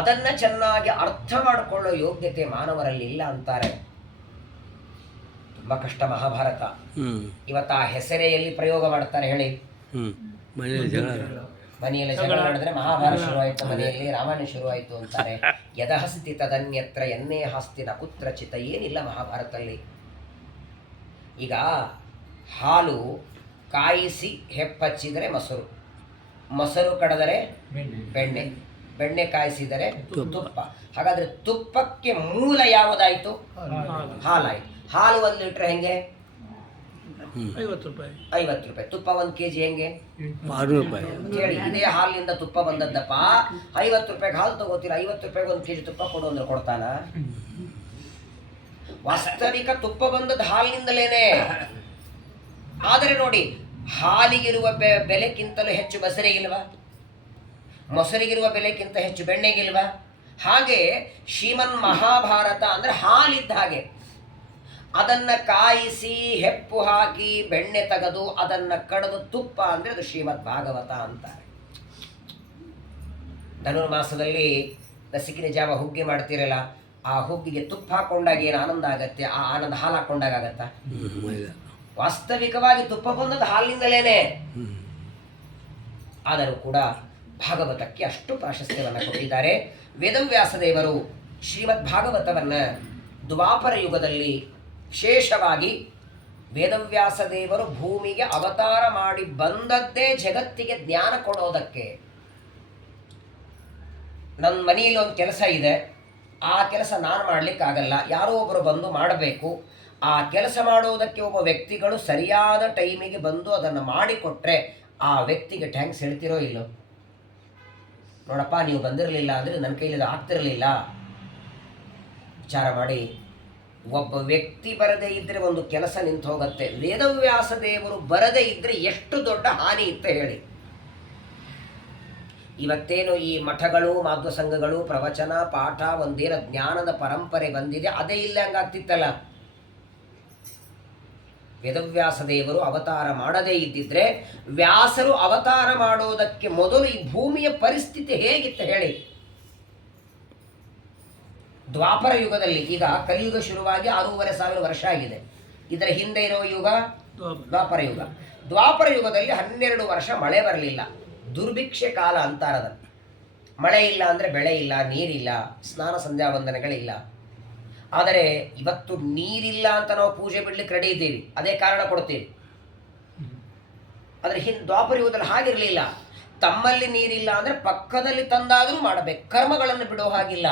ಅದನ್ನು ಚೆನ್ನಾಗಿ ಅರ್ಥ ಮಾಡಿಕೊಳ್ಳೋ ಯೋಗ್ಯತೆ ಮಾನವರಲ್ಲಿ ಇಲ್ಲ ಅಂತಾರೆ. ತುಂಬ ಕಷ್ಟ ಮಹಾಭಾರತ. ಇವತ್ತು ಆ ಹೆಸರೆಯಲ್ಲಿ ಪ್ರಯೋಗ ಮಾಡ್ತಾರೆ ಹೇಳಿ? ಮನೆಯಲ್ಲಿ ಜಗಳ ನಡೆದ್ರೆ ಮಹಾಭಾರತ ಶುರುವಾಯಿತು, ಮನೆಯಲ್ಲಿ ರಾಮಾಯಣ ಶುರುವಾಯಿತು ಅಂತಾರೆ. ಯದಹಸ್ತಿ ತದನ್ಯತ್ರ ಎನ್ನೇ ಹಸ್ತಿ ನ ಕುತ್ರಚಿತ. ಏನಿಲ್ಲ ಮಹಾಭಾರತದಲ್ಲಿ. ಈಗ ಹಾಲು ಕಾಯಿಸಿ ಹೆಪ್ಪಚ್ಚಿದರೆ ಮೊಸರು, ಮೊಸರು ಕಡದರೆ ಬೆಣ್ಣೆ, ಬೆಣ್ಣೆ ಕಾಯಿಸಿದರೆ ತುಪ್ಪ. ಹಾಗಾದ್ರೆ ತುಪ್ಪಕ್ಕೆ ಮೂಲ ಯಾವುದಾಯಿತು? ಹಾಲಾಯಿತು. ಹಾಲು 1 ಲೀಟ್ರ್ ಹೆಂಗೆ? 50 ರೂಪಾಯಿ. 50 ರೂಪಾಯಿ. ತುಪ್ಪ 1 kg ಹೆಂಗೆ? 6 ರೂಪಾಯಿ. ಹೇಳಿ, ಇದೇ ಹಾಲಿನಿಂದ ತುಪ್ಪ ಬಂದದ್ದಪ್ಪ. 50 ರೂಪಾಯಿಗೆ ಹಾಲು ತಗೋತೀರ, 50 ರೂಪಾಯಿಗೆ 1 kg ತುಪ್ಪ ಕೊಡು ಅಂದ್ರೆ ಕೊಡ್ತಾನ? ವಾಸ್ತವಿಕ ತುಪ್ಪ ಬಂದದ್ದು ಹಾಲಿನಿಂದಲೇನೆ. ಆದರೆ ನೋಡಿ, ಹಾಲಿಗಿರುವ ಬೆಲೆಕ್ಕಿಂತಲೂ ಹೆಚ್ಚು ಮೊಸರಿಗಿಲ್ವಾ? ಮೊಸರಿಗಿರುವ ಬೆಲೆಕ್ಕಿಂತ ಹೆಚ್ಚು ಬೆಣ್ಣೆಗಿಲ್ವಾ? ಹಾಗೆ ಶ್ರೀಮನ್ ಮಹಾಭಾರತ ಅಂದ್ರೆ ಹಾಲಿದ್ದ ಹಾಗೆ. ಅದನ್ನ ಕಾಯಿಸಿ ಹೆಪ್ಪು ಹಾಕಿ ಬೆಣ್ಣೆ ತೆಗೆದು ಅದನ್ನ ಕಡಿದು ತುಪ್ಪ ಅಂದ್ರೆ ಅದು ಶ್ರೀಮದ್ ಭಾಗವತ ಅಂತಾರೆ. ಧನುರ್ಮಾಸದಲ್ಲಿ ದಸಿಕಿನ ಜಾವ ಹುಗ್ಗಿ ಮಾಡ್ತಿರಲ್ಲ, ಆ ಹುಗ್ಗಿಗೆ ತುಪ್ಪ ಹಾಕೊಂಡಾಗ ಏನು ಆನಂದ ಆಗತ್ತೆ, ಆ ಆನಂದ ಹಾಲು ಹಾಕೊಂಡಾಗ ಆಗತ್ತ? ವಾಸ್ತವಿಕವಾಗಿ ತುಪ್ಪ ಬಂದದ್ದು ಹಾಲಿನಿಂದಲೇನೆ. ಆದರೂ ಕೂಡ ಭಾಗವತಕ್ಕೆ ಅಷ್ಟು ಪ್ರಾಶಸ್ತ್ಯವನ್ನು ಕೊಟ್ಟಿದ್ದಾರೆ. ವೇದವ್ಯಾಸದೇವರು ಶ್ರೀಮದ್ ಭಾಗವತವನ್ನು ದ್ವಾಪರ ಯುಗದಲ್ಲಿ ವಿಶೇಷವಾಗಿ ವೇದವ್ಯಾಸ ದೇವರು ಭೂಮಿಗೆ ಅವತಾರ ಮಾಡಿ ಬಂದದ್ದೇ ಜಗತ್ತಿಗೆ ಜ್ಞಾನ ಕೊಡೋದಕ್ಕೆ. ನನ್ನ ಮನೆಯಲ್ಲಿ ಒಂದು ಕೆಲಸ ಇದೆ, ಆ ಕೆಲಸ ನಾನು ಮಾಡಲಿಕ್ಕಾಗಲ್ಲ, ಯಾರೋ ಒಬ್ಬರು ಬಂದು ಮಾಡಬೇಕು. ಆ ಕೆಲಸ ಮಾಡುವುದಕ್ಕೆ ಒಬ್ಬ ವ್ಯಕ್ತಿಗಳು ಸರಿಯಾದ ಟೈಮಿಗೆ ಬಂದು ಅದನ್ನು ಮಾಡಿಕೊಟ್ರೆ ಆ ವ್ಯಕ್ತಿಗೆ ಥ್ಯಾಂಕ್ಸ್ ಹೇಳ್ತಿರೋ ಇಲ್ಲೋ? ನೋಡಪ್ಪ, ನೀವು ಬಂದಿರಲಿಲ್ಲ ಅಂದರೆ ನನ್ನ ಕೈಲಿ ಅದು ಆಗ್ತಿರಲಿಲ್ಲ. ವಿಚಾರ ಮಾಡಿ, ಒಬ್ಬ ವ್ಯಕ್ತಿ ಬರದೇ ಇದ್ದರೆ ಒಂದು ಕೆಲಸ ನಿಂತು ಹೋಗುತ್ತೆ. ವೇದವ್ಯಾಸ ದೇವರು ಬರದೇ ಇದ್ದರೆ ಎಷ್ಟು ದೊಡ್ಡ ಹಾನಿ ಇತ್ತು ಹೇಳಿ. ಇವತ್ತೇನು ಈ ಮಠಗಳು, ಮಾಧ್ವ ಸಂಘಗಳು, ಪ್ರವಚನ, ಪಾಠ, ಒಂದೇನ ಜ್ಞಾನದ ಪರಂಪರೆ ಬಂದಿದೆ, ಅದೇ ಇಲ್ಲ ಹಂಗಾಗ್ತಿತ್ತಲ್ಲ. ವೇದವ್ಯಾಸ ದೇವರು ಅವತಾರ ಮಾಡದೇ ಇದ್ದಿದ್ರೆ, ವ್ಯಾಸರು ಅವತಾರ ಮಾಡೋದಕ್ಕೆ ಮೊದಲು ಈ ಭೂಮಿಯ ಪರಿಸ್ಥಿತಿ ಹೇಗಿತ್ತು ಹೇಳಿ. ದ್ವಾಪರ ಯುಗದಲ್ಲಿ, ಈಗ ಕಲಿಯುಗ ಶುರುವಾಗಿ 6,500 ವರ್ಷ ಆಗಿದೆ. ಇದರ ಹಿಂದೆ ಇರೋ ಯುಗ ದ್ವಾಪರ ಯುಗ. ದ್ವಾಪರ ಯುಗದಲ್ಲಿ 12 ವರ್ಷ ಮಳೆ ಬರಲಿಲ್ಲ, ದುರ್ಭಿಕ್ಷೆ ಕಾಲ ಅಂತಾರದ. ಮಳೆ ಇಲ್ಲ ಅಂದರೆ ಬೆಳೆ ಇಲ್ಲ, ನೀರಿಲ್ಲ, ಸ್ನಾನ ಸಂಧ್ಯಾ ವಂದನೆಗಳಿಲ್ಲ. ಆದರೆ ಇವತ್ತು ನೀರಿಲ್ಲ ಅಂತ ನಾವು ಪೂಜೆ ಬಿಡ್ಲಿಕ್ಕೆ ರೆಡಿ ಇದ್ದೀವಿ, ಅದೇ ಕಾರಣ ಕೊಡ್ತೀವಿ. ಆದರೆ ದ್ವಾಪರ ಯುಗದಲ್ಲಿ ಹಾಗಿರಲಿಲ್ಲ. ತಮ್ಮಲ್ಲಿ ನೀರಿಲ್ಲ ಅಂದರೆ ಪಕ್ಕದಲ್ಲಿ ತಂದಾದರೂ ಮಾಡಬೇಕು, ಕರ್ಮಗಳನ್ನು ಬಿಡೋ ಹಾಗಿಲ್ಲ.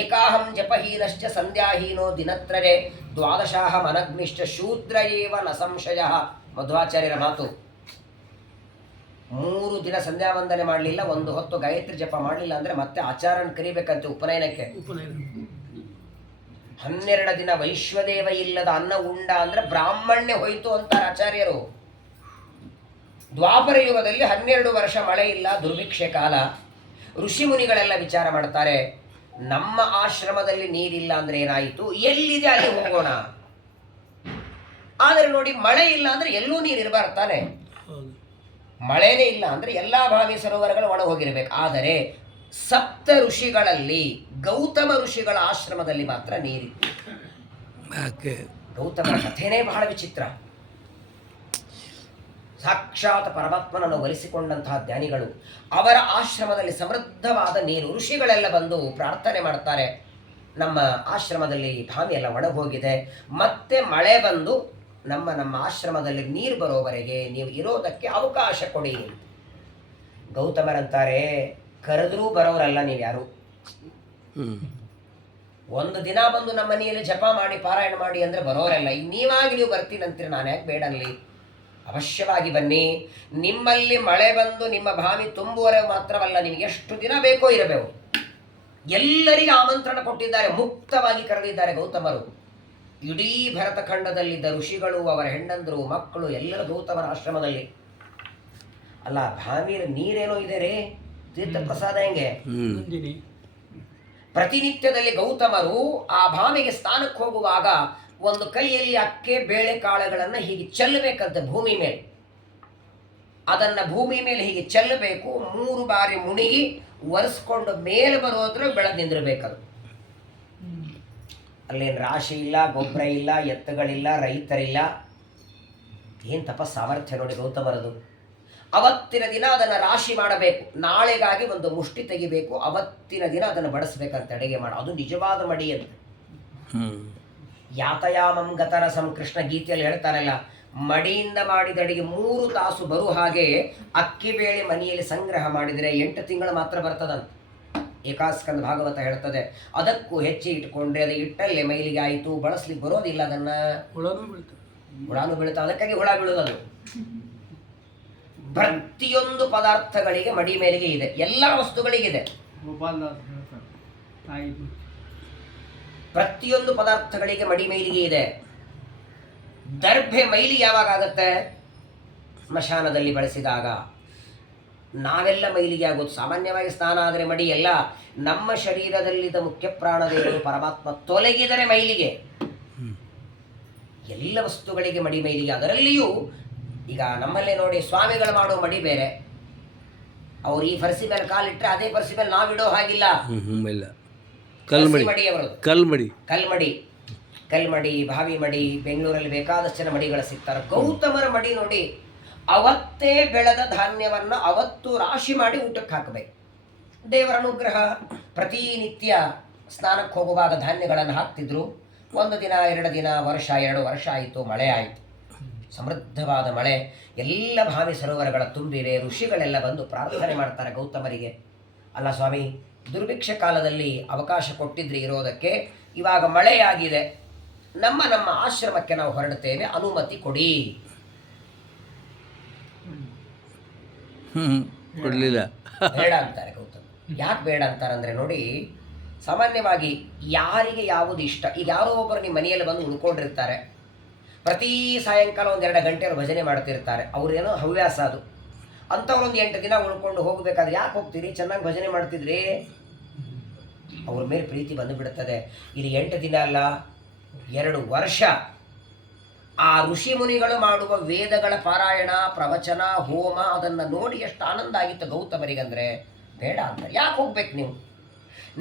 ಏಕಾಹಂ ಜಪಹೀನಶ್ಚ ಸಂಧ್ಯಾಹೀನೋ ದಿನತ್ರಯೇ ದ್ವಾದಶಾಹ ಮನಗ್ನಿಶ್ಚ ಶೂದ್ರ ಏವ ನ ಸಂಶಯ. ಮಧ್ವಾಚಾರ್ಯರ ಮಾತು. 3 ದಿನ ಸಂಧ್ಯಾ ವಂದನೆ ಮಾಡಲಿಲ್ಲ, 1 ಹೊತ್ತು ಗಾಯತ್ರಿ ಜಪ ಮಾಡಲಿಲ್ಲ ಅಂದರೆ ಮತ್ತೆ ಆಚಾರನ ಕರಿಬೇಕಂತೆ ಉಪನಯನಕ್ಕೆ. 12 ದಿನ ವೈಶ್ವದೇವ ಇಲ್ಲದ ಅನ್ನ ಉಂಡ ಅಂದರೆ ಬ್ರಾಹ್ಮಣ್ಯ ಹೋಯಿತು ಅಂತಾರೆ ಆಚಾರ್ಯರು. ದ್ವಾಪರ ಯುಗದಲ್ಲಿ 12 ವರ್ಷ ಮಳೆ ಇಲ್ಲ, ದುರ್ಭಿಕ್ಷೆ ಕಾಲ. ಋಷಿ ಮುನಿಗಳೆಲ್ಲ ವಿಚಾರ ಮಾಡ್ತಾರೆ, ನಮ್ಮ ಆಶ್ರಮದಲ್ಲಿ ನೀರಿಲ್ಲ ಅಂದರೆ ಏನಾಯಿತು, ಎಲ್ಲಿದೆ ಅಲ್ಲಿ ಹೋಗೋಣ. ಆದರೆ ನೋಡಿ, ಮಳೆ ಇಲ್ಲ ಅಂದರೆ ಎಲ್ಲೂ ನೀರಿರಬಾರ್ದು ತಾನೆ. ಮಳೆನೇ ಇಲ್ಲ ಅಂದರೆ ಎಲ್ಲ ಬಾವಿ ಸರೋವರಗಳು ಒಣ ಹೋಗಿರಬೇಕು. ಆದರೆ ಸಪ್ತ ಋಷಿಗಳಲ್ಲಿ ಗೌತಮ ಋಷಿಗಳ ಆಶ್ರಮದಲ್ಲಿ ಮಾತ್ರ ನೀರಿತ್ತು. ಗೌತಮರ ಕಥೆನೇ ಬಹಳ ವಿಚಿತ್ರ. ಸಾಕ್ಷಾತ್ ಪರಮಾತ್ಮನನ್ನು ಒಲಿಸಿಕೊಂಡಂತಹ ಜ್ಞಾನಿಗಳು, ಅವರ ಆಶ್ರಮದಲ್ಲಿ ಸಮೃದ್ಧವಾದ ನೀರು. ಋಷಿಗಳೆಲ್ಲ ಬಂದು ಪ್ರಾರ್ಥನೆ ಮಾಡ್ತಾರೆ, ನಮ್ಮ ಆಶ್ರಮದಲ್ಲಿ ಭಾವಿ ಎಲ್ಲ ಒಣಗೋಗಿದೆ, ಮತ್ತೆ ಮಳೆ ಬಂದು ನಮ್ಮ ಆಶ್ರಮದಲ್ಲಿ ನೀರು ಬರೋವರೆಗೆ ನೀವು ಇರೋದಕ್ಕೆ ಅವಕಾಶ ಕೊಡಿ. ಗೌತಮರಂತಾರೆ, ಕರೆದ್ರೂ ಬರೋರಲ್ಲ ನೀವ್ಯಾರು. 1 ದಿನ ಬಂದು ನಮ್ಮ ಮನೆಯಲ್ಲಿ ಜಪ ಮಾಡಿ ಪಾರಾಯಣ ಮಾಡಿ ಅಂದರೆ ಬರೋರಲ್ಲ. ಈಗ ನೀವಾಗಿ ನೀವು ಬರ್ತೀನಂತೀರಿ, ನಾನು ಯಾಕೆ ಬೇಡಲ್ಲಿ? ಅವಶ್ಯವಾಗಿ ಬನ್ನಿ. ನಿಮ್ಮಲ್ಲಿ ಮಳೆ ಬಂದು ನಿಮ್ಮ ಬಾವಿ ತುಂಬುವರೆಗೂ ಮಾತ್ರವಲ್ಲ, ನಿಮಗೆ ಎಷ್ಟು ದಿನ ಬೇಕೋ ಇರಬೇಕು. ಎಲ್ಲರಿಗೂ ಆಮಂತ್ರಣ ಕೊಟ್ಟಿದ್ದಾರೆ, ಮುಕ್ತವಾಗಿ ಕರೆದಿದ್ದಾರೆ ಗೌತಮರು. ಇಡೀ ಭರತಖಂಡದಲ್ಲಿದ್ದ ಋಷಿಗಳು, ಅವರ ಹೆಣ್ಣಂದರು, ಮಕ್ಕಳು ಎಲ್ಲರೂ ಗೌತಮರ ಆಶ್ರಮದಲ್ಲಿ. ಅಲ್ಲ, ಬಾವಿಯಲ್ಲಿ ನೀರೇನೋ ಇದೆ ರೇ, ತೀರ್ಥ ಪ್ರಸಾದ ಹೆಂಗೆ? ಪ್ರತಿನಿತ್ಯದಲ್ಲಿ ಗೌತಮರು ಆ ಭಾವಿಗೆ ಸ್ನಾನಕ್ಕೆ ಹೋಗುವಾಗ ಒಂದು ಕೈಯಲ್ಲಿ ಅಕ್ಕೆ ಬೇಳೆ ಕಾಳುಗಳನ್ನು ಹೀಗೆ ಚೆಲ್ಲಬೇಕಂತೆ ಭೂಮಿ ಮೇಲೆ. ಅದನ್ನು ಭೂಮಿ ಮೇಲೆ ಹೀಗೆ ಚೆಲ್ಲಬೇಕು, 3 ಬಾರಿ ಮುಣಿಗಿ ಒರೆಸ್ಕೊಂಡು ಮೇಲೆ ಬರೋದ್ರ ಬೆಳೆದು ನಿಂದಿರಬೇಕದು. ಅಲ್ಲೇನು ರಾಶಿ ಇಲ್ಲ, ಗೊಬ್ಬರ ಇಲ್ಲ, ಎತ್ತುಗಳಿಲ್ಲ, ರೈತರಿಲ್ಲ. ಏನು ಸಾಮರ್ಥ್ಯ ನೋಡಿ ಗೌತಮರದು. ಅವತ್ತಿನ ದಿನ ಅದನ್ನು ರಾಶಿ ಮಾಡಬೇಕು, ನಾಳೆಗಾಗಿ ಒಂದು ಮುಷ್ಟಿ ತೆಗಿಬೇಕು, ಅವತ್ತಿನ ದಿನ ಅದನ್ನು ಬಡಿಸ್ಬೇಕಂತ ಅಡುಗೆ ಮಾಡಿ. ಅದು ನಿಜವಾದ ಮಡಿ ಅಂತ. ಯಾತಯಾಮಂ ಗತರಸಂ, ಕೃಷ್ಣ ಗೀತೆಯಲ್ಲಿ ಹೇಳ್ತಾನಲ್ಲ, ಮಡಿಯಿಂದ ಮಾಡಿದ ಅಡಿಗೆ 3 ತಾಸು ಬರುವ ಹಾಗೆ ಅಕ್ಕಿ ಬೇಳೆ ಮನೆಯಲ್ಲಿ ಸಂಗ್ರಹ ಮಾಡಿದರೆ 8 ತಿಂಗಳು ಮಾತ್ರ ಬರ್ತದಂತ. ಏಕಾಸ್ಕಂದ ಭಾಗವತ ಹೇಳ್ತದೆ. ಅದಕ್ಕೂ ಹೆಚ್ಚು ಇಟ್ಕೊಂಡ್ರೆ ಅದು ಇಟ್ಟಲ್ಲೇ ಮೈಲಿಗೆ ಆಯಿತು, ಬಳಸ್ಲಿಕ್ಕೆ ಬರೋದಿಲ್ಲ. ಅದನ್ನು ಹುಳಾನು ಬೀಳ್ತಾವೆ, ಅದಕ್ಕಾಗಿ ಹುಳ ಬೀಳೋದು. ಪ್ರತಿಯೊಂದು ಪದಾರ್ಥಗಳಿಗೆ ಮಡಿ ಮೇಲಿಗೆ ಇದೆ, ಎಲ್ಲ ವಸ್ತುಗಳಿಗಿದೆ. ಪ್ರತಿಯೊಂದು ಪದಾರ್ಥಗಳಿಗೆ ಮಡಿ ಮೈಲಿಗೆ ಇದೆ. ದರ್ಭೆ ಮೈಲಿಗೆ ಯಾವಾಗ ಆಗುತ್ತೆ? ಸ್ಮಶಾನದಲ್ಲಿ ಬಳಸಿದಾಗ. ನಾವೆಲ್ಲ ಮೈಲಿಗೆ ಆಗೋದು ಸಾಮಾನ್ಯವಾಗಿ ಸ್ನಾನ ಆದರೆ ಮಡಿ ಎಲ್ಲ. ನಮ್ಮ ಶರೀರದಲ್ಲಿದ್ದ ಮುಖ್ಯ ಪ್ರಾಣದೇವರು ಪರಮಾತ್ಮ ತೊಲಗಿದರೆ ಮೈಲಿಗೆ. ಎಲ್ಲ ವಸ್ತುಗಳಿಗೆ ಮಡಿ ಮೈಲಿಗೆ. ಅದರಲ್ಲಿಯೂ ಈಗ ನಮ್ಮಲ್ಲೇ ನೋಡಿ, ಸ್ವಾಮಿಗಳು ಮಾಡೋ ಮಡಿ ಬೇರೆ. ಅವ್ರು ಈ ಪರಸಿ ಮೇಲೆ ಕಾಲಿಟ್ಟರೆ ಅದೇ ಪರಸಿ ಮೇಲೆ ನಾವಿಡೋ ಹಾಗಿಲ್ಲ. ಮಡಿ ಅವರದು ಕಲ್ಮಡಿ, ಭಾವಿ ಮಡಿ. ಬೆಂಗಳೂರಲ್ಲಿ ಬೇಕಾದಷ್ಟು ಜನ ಮಡಿಗಳು ಸಿಗ್ತಾರೆ. ಗೌತಮರ ಮಡಿ ನೋಡಿ, ಅವತ್ತೇ ಬೆಳೆದ ಧಾನ್ಯವನ್ನು ಅವತ್ತು ರಾಶಿ ಮಾಡಿ ಊಟಕ್ಕೆ ಹಾಕಬೇಕು. ದೇವರ ಅನುಗ್ರಹ. ಪ್ರತಿನಿತ್ಯ ಸ್ನಾನಕ್ಕೆ ಹೋಗುವಾಗ ಧಾನ್ಯಗಳನ್ನು ಹಾಕ್ತಿದ್ರು. 1 ದಿನ 2 ದಿನ, ವರ್ಷ 2 ವರ್ಷ ಆಯಿತು, ಮಳೆ ಆಯಿತು. ಸಮೃದ್ಧವಾದ ಮಳೆ, ಎಲ್ಲ ಭಾವಿ ಸರೋವರಗಳ ತುಂಬಿವೆ. ಋಷಿಗಳೆಲ್ಲ ಬಂದು ಪ್ರಾರ್ಥನೆ ಮಾಡ್ತಾರೆ ಗೌತಮರಿಗೆ. ಅಲ್ಲ ಸ್ವಾಮಿ, ದುರ್ಭಿಕ್ಷ ಕಾಲದಲ್ಲಿ ಅವಕಾಶ ಕೊಟ್ಟಿದ್ರಿ ಇರೋದಕ್ಕೆ, ಇವಾಗ ಮಳೆಯಾಗಿದೆ, ನಮ್ಮ ಆಶ್ರಮಕ್ಕೆ ನಾವು ಹೊರಡುತ್ತೇವೆ, ಅನುಮತಿ ಕೊಡಿ. ಕೊಡಲಿಲ್ಲ. ಬೇಡ ಅಂತಾರೆ ಗೌತಮ. ಯಾಕೆ ಬೇಡ ಅಂತಾರಂದ್ರೆ ನೋಡಿ, ಸಾಮಾನ್ಯವಾಗಿ ಯಾರಿಗೆ ಯಾವುದು ಇಷ್ಟ, ಈಗ ಯಾರೋ ಒಬ್ಬರು ನಿಮ್ಮ ಮನೆಯಲ್ಲಿ ಬಂದು ಉಳ್ಕೊಂಡಿರ್ತಾರೆ, ಪ್ರತಿ ಸಾಯಂಕಾಲ 1-2 ಗಂಟೆ ಭಜನೆ ಮಾಡ್ತಿರ್ತಾರೆ, ಅವ್ರೇನೋ ಹವ್ಯಾಸ ಅದು. ಅಂಥವ್ರೊಂದು 8 ದಿನ ಉಳ್ಕೊಂಡು ಹೋಗಬೇಕಾದ್ರೆ ಯಾಕೆ ಹೋಗ್ತೀರಿ, ಚೆನ್ನಾಗಿ ಭಜನೆ ಮಾಡ್ತಿದ್ರಿ, ಅವ್ರ ಮೇಲೆ ಪ್ರೀತಿ ಬಂದು ಬಿಡುತ್ತದೆ. ಇಲ್ಲಿ 8 ದಿನ ಅಲ್ಲ, 2 ವರ್ಷ ಆ ಋಷಿ ಮುನಿಗಳು ಮಾಡುವ ವೇದಗಳ ಪಾರಾಯಣ, ಪ್ರವಚನ, ಹೋಮ ಅದನ್ನು ನೋಡಿ ಎಷ್ಟು ಆನಂದ ಆಗಿತ್ತು ಗೌತಮರಿಗಂದ್ರೆ ಬೇಡ ಅಂತ. ಯಾಕೆ ಹೋಗ್ಬೇಕು ನೀವು?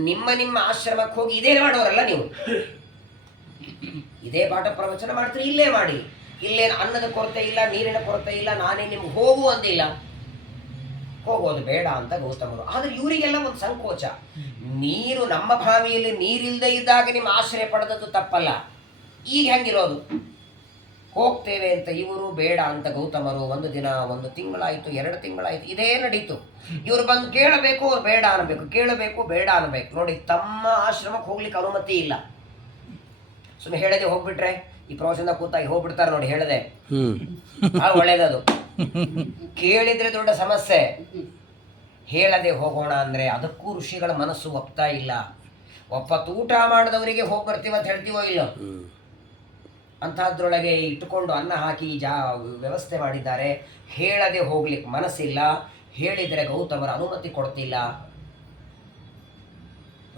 ನಿಮ್ಮ ಆಶ್ರಮಕ್ಕೆ ಹೋಗಿ ಇದೇ ಮಾಡೋರಲ್ಲ ನೀವು, ಇದೇ ಪಾಠ ಪ್ರವಚನ ಮಾಡ್ತೀರಿ, ಇಲ್ಲೇ ಮಾಡಿ. ಇಲ್ಲೇನು ಅನ್ನದ ಕೊರತೆ ಇಲ್ಲ, ನೀರಿನ ಕೊರತೆ ಇಲ್ಲ, ನಾನೇ ನಿಮ್ಗೆ ಹೋಗು ಅಂದಿಲ್ಲ. ಹೋಗೋದು ಬೇಡ ಅಂತ ಗೌತಮರು. ಆದರೆ ಇವರಿಗೆಲ್ಲ ಒಂದು ಸಂಕೋಚ. ನೀರು ನಮ್ಮ ಬಾವಿಯಲ್ಲಿ ನೀರಿಲ್ಲದೆ ಇದ್ದಾಗ ನಿಮ್ಮ ಆಶ್ರಯ ಪಡೆದದ್ದು ತಪ್ಪಲ್ಲ, ಈಗ ಹೆಂಗಿರೋದು? ಹೋಗ್ತೇವೆ ಅಂತ ಇವರು ಬೇಡ ಅಂತ ಗೌತಮರು. 1 ದಿನ, 1 ತಿಂಗಳಾಯಿತು, 2 ತಿಂಗಳಾಯಿತು, ಇದೇ ನಡೀತು. ಇವರು ಬಂದು ಕೇಳಬೇಕು, ಅವ್ರು ಬೇಡ ಅನ್ನಬೇಕು, ಕೇಳಬೇಕು, ಬೇಡ ಅನ್ನಬೇಕು. ನೋಡಿ, ತಮ್ಮ ಆಶ್ರಮಕ್ಕೆ ಹೋಗ್ಲಿಕ್ಕೆ ಅನುಮತಿ ಇಲ್ಲ. ಸುಮ್ಮನೆ ಹೇಳದೆ ಹೋಗ್ಬಿಟ್ರೆ ಈ ಪ್ರವಚನ ಕೂತಾಗಿ ಹೋಗ್ಬಿಡ್ತಾರೆ ನೋಡಿ, ಹೇಳದೆ ಭಾಳ ಒಳ್ಳೇದದು. ಕೇಳಿದ್ರೆ ದೊಡ್ಡ ಸಮಸ್ಯೆ, ಹೇಳದೆ ಹೋಗೋಣ ಅಂದರೆ ಅದಕ್ಕೂ ಋಷಿಗಳ ಮನಸ್ಸು ಒಪ್ತಾ ಇಲ್ಲ. ಒಪ್ಪತ್ತು ಊಟ ಮಾಡಿದವರಿಗೆ ಹೋಗಿ ಬರ್ತೀವಿ ಅಂತ ಹೇಳ್ತೀವೋ ಇಲ್ಲ, ಅಂಥದ್ರೊಳಗೆ ಇಟ್ಟುಕೊಂಡು ಅನ್ನ ಹಾಕಿ ವ್ಯವಸ್ಥೆ ಮಾಡಿದ್ದಾರೆ. ಹೇಳದೆ ಹೋಗ್ಲಿಕ್ಕೆ ಮನಸ್ಸಿಲ್ಲ, ಹೇಳಿದರೆ ಗೌತಮರ ಅನುಮತಿ ಕೊಡ್ತಿಲ್ಲ.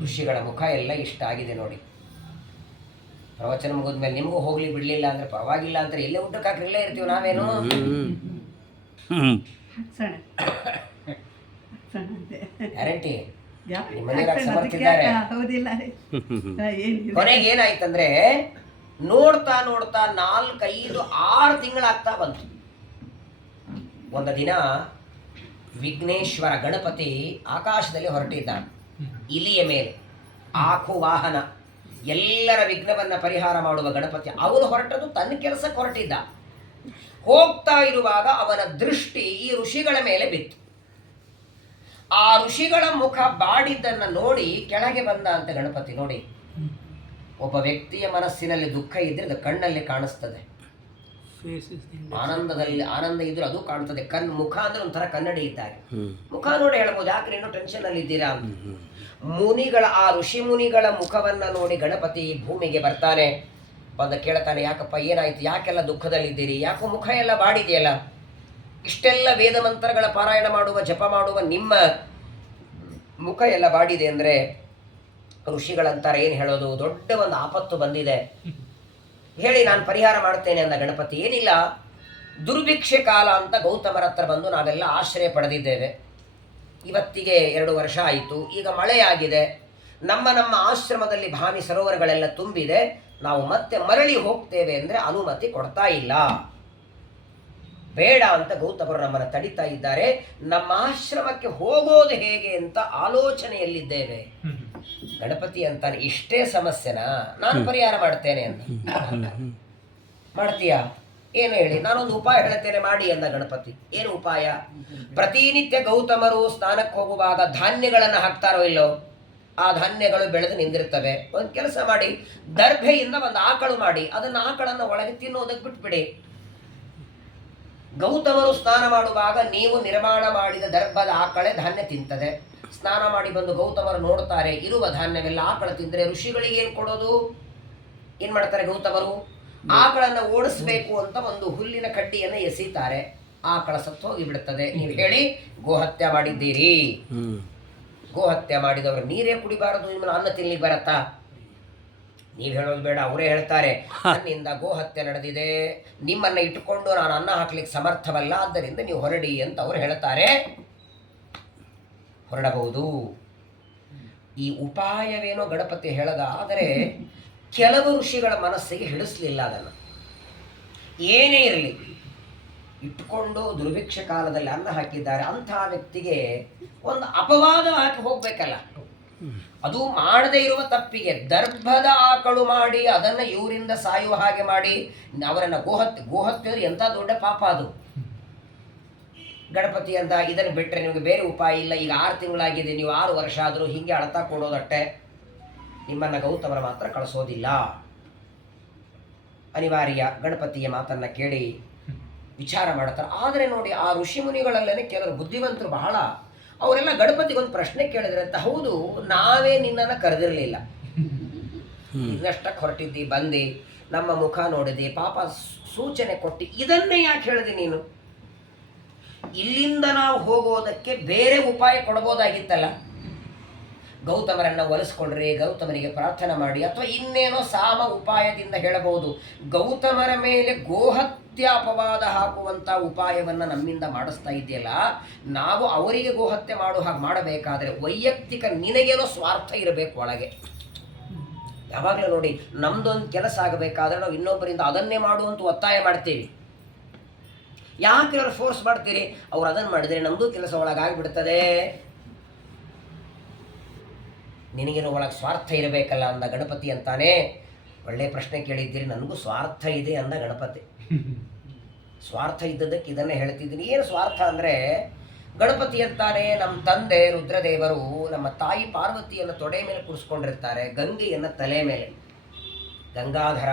ಋಷಿಗಳ ಮುಖ ಎಲ್ಲ ಇಷ್ಟ ಆಗಿದೆ ನೋಡಿ. ಪ್ರವಚನ ಮುಗಿದ್ಮೇಲೆ ನಿಮಗೂ ಹೋಗ್ಲಿ ಬಿಡ್ಲಿಲ್ಲ ಅಂದ್ರೆ ಪರವಾಗಿಲ್ಲ ಅಂತಾರೆ, ಎಲ್ಲೇ ಊಟಕ್ಕೆ ಹಾಕಿ ಇಲ್ಲೇ ಇರ್ತೀವಿ ನಾವೇನು. ಗ್ಯಾರಂಟಿ ನಿಮ್ಮ ಮನೆಯವ್ರು ಸಮರ್ಥಿದ್ದಾರೆ. ಕೊನೆಗೆ ಏನಾಯ್ತಂದ್ರೆ ನೋಡ್ತಾ 4, 5, 6 ತಿಂಗಳಾಗ್ತಾ ಬಂತು. ಒಂದು ದಿನ ವಿಘ್ನೇಶ್ವರ ಗಣಪತಿ ಆಕಾಶದಲ್ಲಿ ಹೊರಟಿದ್ದಾನೆ, ಇಲಿಯ ಮೇಲೆ, ಆಕು ವಾಹನ, ಎಲ್ಲರ ವಿಘ್ನವನ್ನ ಪರಿಹಾರ ಮಾಡುವ ಗಣಪತಿ. ಅವನು ಹೊರಟದ್ದು ತನ್ನ ಕೆಲಸಕ್ಕೆ ಹೊರಟಿದ್ದ. ಹೋಗ್ತಾ ಇರುವಾಗ ಅವನ ದೃಷ್ಟಿ ಈ ಋಷಿಗಳ ಮೇಲೆ ಬಿತ್ತು. ಆ ಋಷಿಗಳ ಮುಖ ಬಾಡಿದ್ದನ್ನು ನೋಡಿ ಕೆಳಗೆ ಬಂದ ಅಂತ ಗಣಪತಿ. ನೋಡಿ, ಒಬ್ಬ ವ್ಯಕ್ತಿಯ ಮನಸ್ಸಿನಲ್ಲಿ ದುಃಖ ಇದ್ರೆ ಅದು ಕಣ್ಣಲ್ಲಿ ಕಾಣಿಸ್ತದೆ, ಆನಂದ ಇದ್ರೆ ಅದು ಕಾಣ್ತದೆ. ಮುಖ ಅಂದ್ರೆ ಒಂಥರ ಕನ್ನಡಿ ಇದ್ದಾರೆ, ಮುಖ ನೋಡಿ ಹೇಳ್ಬೋದು, ಯಾಕ್ರೆ ಇನ್ನೂ ಟೆನ್ಷನ್ ಅಲ್ಲಿ ಇದ್ದೀರಾ ಅಂತ. ಮುನಿಗಳ, ಆ ಋಷಿ ಮುನಿಗಳ ಮುಖವನ್ನ ನೋಡಿ ಗಣಪತಿ ಭೂಮಿಗೆ ಬರ್ತಾನೆ. ಬಂದ ಕೇಳ್ತಾನೆ, ಯಾಕಪ್ಪ ಏನಾಯ್ತು, ಯಾಕೆಲ್ಲ ದುಃಖದಲ್ಲಿದ್ದೀರಿ, ಯಾಕೋ ಮುಖ ಎಲ್ಲ ಬಾಡಿದೆಯಲ್ಲ, ಇಷ್ಟೆಲ್ಲ ವೇದ ಮಂತ್ರಗಳ ಪಾರಾಯಣ ಮಾಡುವ, ಜಪ ಮಾಡುವ ನಿಮ್ಮ ಮುಖ ಎಲ್ಲ ಬಾಡಿದೆ ಅಂದ್ರೆ ಋಷಿಗಳಂತಾರೆ ಏನು ಹೇಳೋದು, ದೊಡ್ಡ ಒಂದು ಆಪತ್ತು ಬಂದಿದೆ, ಹೇಳಿ ನಾನು ಪರಿಹಾರ ಮಾಡ್ತೇನೆ ಅಂದ ಗಣಪತಿ. ಏನಿಲ್ಲ, ದುರ್ಭಿಕ್ಷೆ ಕಾಲ ಅಂತ ಗೌತಮರ ಹತ್ರ ಬಂದು ನಾವೆಲ್ಲ ಆಶ್ರಯ ಪಡೆದಿದ್ದೇವೆ. ಇವತ್ತಿಗೆ 2 ವರ್ಷ ಆಯಿತು, ಈಗ ಮಳೆಯಾಗಿದೆ, ನಮ್ಮ ಆಶ್ರಮದಲ್ಲಿ ಭಾವಿ ಸರೋವರಗಳೆಲ್ಲ ತುಂಬಿದೆ, ನಾವು ಮತ್ತೆ ಮರಳಿ ಹೋಗ್ತೇವೆ ಅಂದರೆ ಅನುಮತಿ ಕೊಡ್ತಾ ಇಲ್ಲ. ಬೇಡ ಅಂತ ಗೌತಮರು ನಮ್ಮನ್ನು ತಡಿತಾ ಇದ್ದಾರೆ. ನಮ್ಮ ಆಶ್ರಮಕ್ಕೆ ಹೋಗೋದು ಹೇಗೆ ಅಂತ ಆಲೋಚನೆಯಲ್ಲಿದ್ದೇವೆ. ಗಣಪತಿ ಅಂತಾನೆ, ಇಷ್ಟೇ ಸಮಸ್ಯೆನಾ, ನಾನು ಪರಿಹಾರ ಮಾಡ್ತೇನೆ ಅಂತ. ಮಾಡ್ತೀಯಾ? ಏನು ಹೇಳಿ, ನಾನೊಂದು ಉಪಾಯ ಹೇಳ್ತೇನೆ ಮಾಡಿ ಅಂದ ಗಣಪತಿ. ಏನು ಉಪಾಯ? ಪ್ರತಿನಿತ್ಯ ಗೌತಮರು ಸ್ನಾನಕ್ಕೆ ಹೋಗುವಾಗ ಧಾನ್ಯಗಳನ್ನು ಹಾಕ್ತಾರೋ ಇಲ್ಲೋ, ಆ ಧಾನ್ಯಗಳು ಬೆಳೆದು ನಿಂದಿರ್ತವೆ. ಒಂದು ಕೆಲಸ ಮಾಡಿ, ದರ್ಭೆಯಿಂದ ಒಂದು ಆಕಳು ಮಾಡಿ, ಅದನ್ನು ಆಕಳನ್ನು ಒಳಗೆ ತಿನ್ನೋದಕ್ಕೆ ಬಿಟ್ಬಿಡಿ. ಗೌತಮರು ಸ್ನಾನ ಮಾಡುವಾಗ ನೀವು ನಿರ್ಮಾಣ ಮಾಡಿದ ದರ್ಭದ ಆಕಳೆ ಧಾನ್ಯ ತಿಂತದೆ. ಸ್ನಾನ ಮಾಡಿ ಬಂದು ಗೌತಮರು ನೋಡ್ತಾರೆ, ಇರುವ ಧಾನ್ಯವೆಲ್ಲ ಆಕಳ ತಿಂದರೆ ಋಷಿಗಳಿಗೆ ಏನು ಕೊಡೋದು? ಏನ್ ಮಾಡ್ತಾರೆ ಗೌತಮರು? ಆಕಳನ್ನ ಓಡಿಸ್ಬೇಕು ಅಂತ ಒಂದು ಹುಲ್ಲಿನ ಕಡ್ಡಿಯನ್ನು ಎಸೀತಾರೆ, ಆಕಳ ಸತ್ತು ಹೋಗಿ ಬಿಡುತ್ತದೆ. ನೀವು ಹೇಳಿ, ಗೋಹತ್ಯೆ ಮಾಡಿದ್ದೀರಿ. ಗೋಹತ್ಯೆ ಮಾಡಿದವರು ನೀರೇ ಕುಡಿಬಾರದು, ನಿಮ್ಮನ್ನು ಅನ್ನ ತಿನ್ಲಿಕ್ಕೆ ಬರತ್ತಾ? ನೀವು ಹೇಳೋದು ಬೇಡ, ಅವರೇ ಹೇಳ್ತಾರೆ, ನನ್ನಿಂದ ಗೋಹತ್ಯೆ ನಡೆದಿದೆ, ನಿಮ್ಮನ್ನ ಇಟ್ಟುಕೊಂಡು ನಾನು ಅನ್ನ ಹಾಕ್ಲಿಕ್ಕೆ ಸಮರ್ಥವಲ್ಲ, ಆದ್ದರಿಂದ ನೀವು ಹೊರಡಿ ಅಂತ ಅವರು ಹೇಳ್ತಾರೆ. ಹೊರಡಬಹುದು. ಈ ಉಪಾಯವೇನೋ ಗಣಪತಿ ಹೇಳದ, ಆದರೆ ಕೆಲವು ಋಷಿಗಳ ಮನಸ್ಸಿಗೆ ಹಿಡಿಸ್ಲಿಲ್ಲ ಅದನ್ನು. ಏನೇ ಇರಲಿ, ಇಟ್ಟುಕೊಂಡು ದುರ್ಭಿಕ್ಷ ಕಾಲದಲ್ಲಿ ಅನ್ನ ಹಾಕಿದ್ದಾರೆ, ಅಂತಹ ವ್ಯಕ್ತಿಗೆ ಒಂದು ಅಪವಾದ ಹಾಕಿ ಹೋಗ್ಬೇಕಲ್ಲ. ಅದು ಮಾಡದೇ ಇರುವ ತಪ್ಪಿಗೆ ದರ್ಭದ ಆಕಳು ಮಾಡಿ ಅದನ್ನು ಇವರಿಂದ ಸಾಯುವ ಹಾಗೆ ಮಾಡಿ ಅವರನ್ನು ಗೋಹತ್ಯೆ ಅಂದ್ರೆ ಎಂಥ ದೊಡ್ಡ ಪಾಪ ಅದು. ಗಣಪತಿ ಅಂತ ಇದನ್ನು ಬಿಟ್ಟರೆ ನಿಮಗೆ ಬೇರೆ ಉಪಾಯ ಇಲ್ಲ. ಈಗ 6 ತಿಂಗಳಾಗಿದೆ, ನೀವು 6 ವರ್ಷ ಆದರೂ ಹೀಗೆ ಅಳ್ತಾ ಕೊಡೋದಟ್ಟೆ, ನಿಮ್ಮನ್ನು ಗೌತಮರ ಮಾತ್ರ ಕಳಿಸೋದಿಲ್ಲ. ಅನಿವಾರ್ಯ ಗಣಪತಿಯ ಮಾತನ್ನು ಕೇಳಿ ವಿಚಾರ ಮಾಡ್ತಾರೆ. ಆದರೆ ನೋಡಿ, ಆ ಋಷಿ ಮುನಿಗಳಲ್ಲೇ ಕೆಲವರು ಬುದ್ಧಿವಂತರು ಬಹಳ, ಅವರೆಲ್ಲ ಗಣಪತಿಗೊಂದು ಪ್ರಶ್ನೆ ಕೇಳಿದ್ರಂತ. ಹೌದು, ನಾವೇ ನಿನ್ನನ್ನು ಕರೆದಿರಲಿಲ್ಲ, ಇನ್ನಷ್ಟಕ್ಕೆ ಹೊರಟಿದ್ದಿ, ಬಂದು ನಮ್ಮ ಮುಖ ನೋಡಿದಿ, ಪಾಪ ಸೂಚನೆ ಕೊಟ್ಟು ಇದನ್ನೇ ಯಾಕೆ ಹೇಳಿದೆ ನೀನು? ಇಲ್ಲಿಂದ ನಾವು ಹೋಗೋದಕ್ಕೆ ಬೇರೆ ಉಪಾಯ ಕೊಡ್ಬೋದಾಗಿತ್ತಲ್ಲ. ಗೌತಮರನ್ನು ಒಲಿಸ್ಕೊಳ್ರಿ, ಗೌತಮರಿಗೆ ಪ್ರಾರ್ಥನೆ ಮಾಡಿ, ಅಥವಾ ಇನ್ನೇನೋ ಸಾಮ ಉಪಾಯದಿಂದ ಹೇಳಬಹುದು. ಗೌತಮರ ಮೇಲೆ ಗೋಹತ್ಯೆ ಅಪವಾದ ಹಾಕುವಂಥ ಉಪಾಯವನ್ನು ನಮ್ಮಿಂದ ಮಾಡಿಸ್ತಾ ಇದೆಯಲ್ಲ, ನಾವು ಅವರಿಗೆ ಗೋಹತ್ಯೆ ಮಾಡೋ ಹಾಗೆ ಮಾಡಬೇಕಾದ್ರೆ ವೈಯಕ್ತಿಕ ನಿನಗೇನೋ ಸ್ವಾರ್ಥ ಇರಬೇಕು ಒಳಗೆ. ಯಾವಾಗಲೂ ನೋಡಿ, ನಮ್ದೊಂದು ಕೆಲಸ ಆಗಬೇಕಾದ್ರೆ ನಾವು ಇನ್ನೊಬ್ಬರಿಂದ ಅದನ್ನೇ ಮಾಡುವಂತ ಒತ್ತಾಯ ಮಾಡ್ತೀವಿ. ಯಾಕೆ ಅವ್ರು ಫೋರ್ಸ್ ಮಾಡ್ತೀರಿ? ಅವ್ರು ಅದನ್ನು ಮಾಡಿದರೆ ನಮ್ಮದು ಕೆಲಸ ಒಳಗಾಗಿಬಿಡ್ತದೆ. ನಿನಗೇನೋ ಒಳಗೆ ಸ್ವಾರ್ಥ ಇರಬೇಕಲ್ಲ ಅಂದ ಗಣಪತಿ ಅಂತಾನೆ. ಒಳ್ಳೆ ಪ್ರಶ್ನೆ ಕೇಳಿದ್ದೀರಿ, ನನಗೂ ಸ್ವಾರ್ಥ ಇದೆ ಅಂದ ಗಣಪತಿ. ಸ್ವಾರ್ಥ ಇದ್ದದಕ್ಕೆ ಇದನ್ನೇ ಹೇಳ್ತಿದ್ದೀನಿ. ಏನು ಸ್ವಾರ್ಥ ಅಂದರೆ, ಗಣಪತಿ ಅಂತಾನೆ ನಮ್ಮ ತಂದೆ ರುದ್ರದೇವರು ನಮ್ಮ ತಾಯಿ ಪಾರ್ವತಿಯನ್ನು ತೊಡೆ ಮೇಲೆ ಕೂರಿಸ್ಕೊಂಡಿರ್ತಾರೆ, ಗಂಗೆಯನ್ನು ತಲೆ ಮೇಲೆ, ಗಂಗಾಧರ.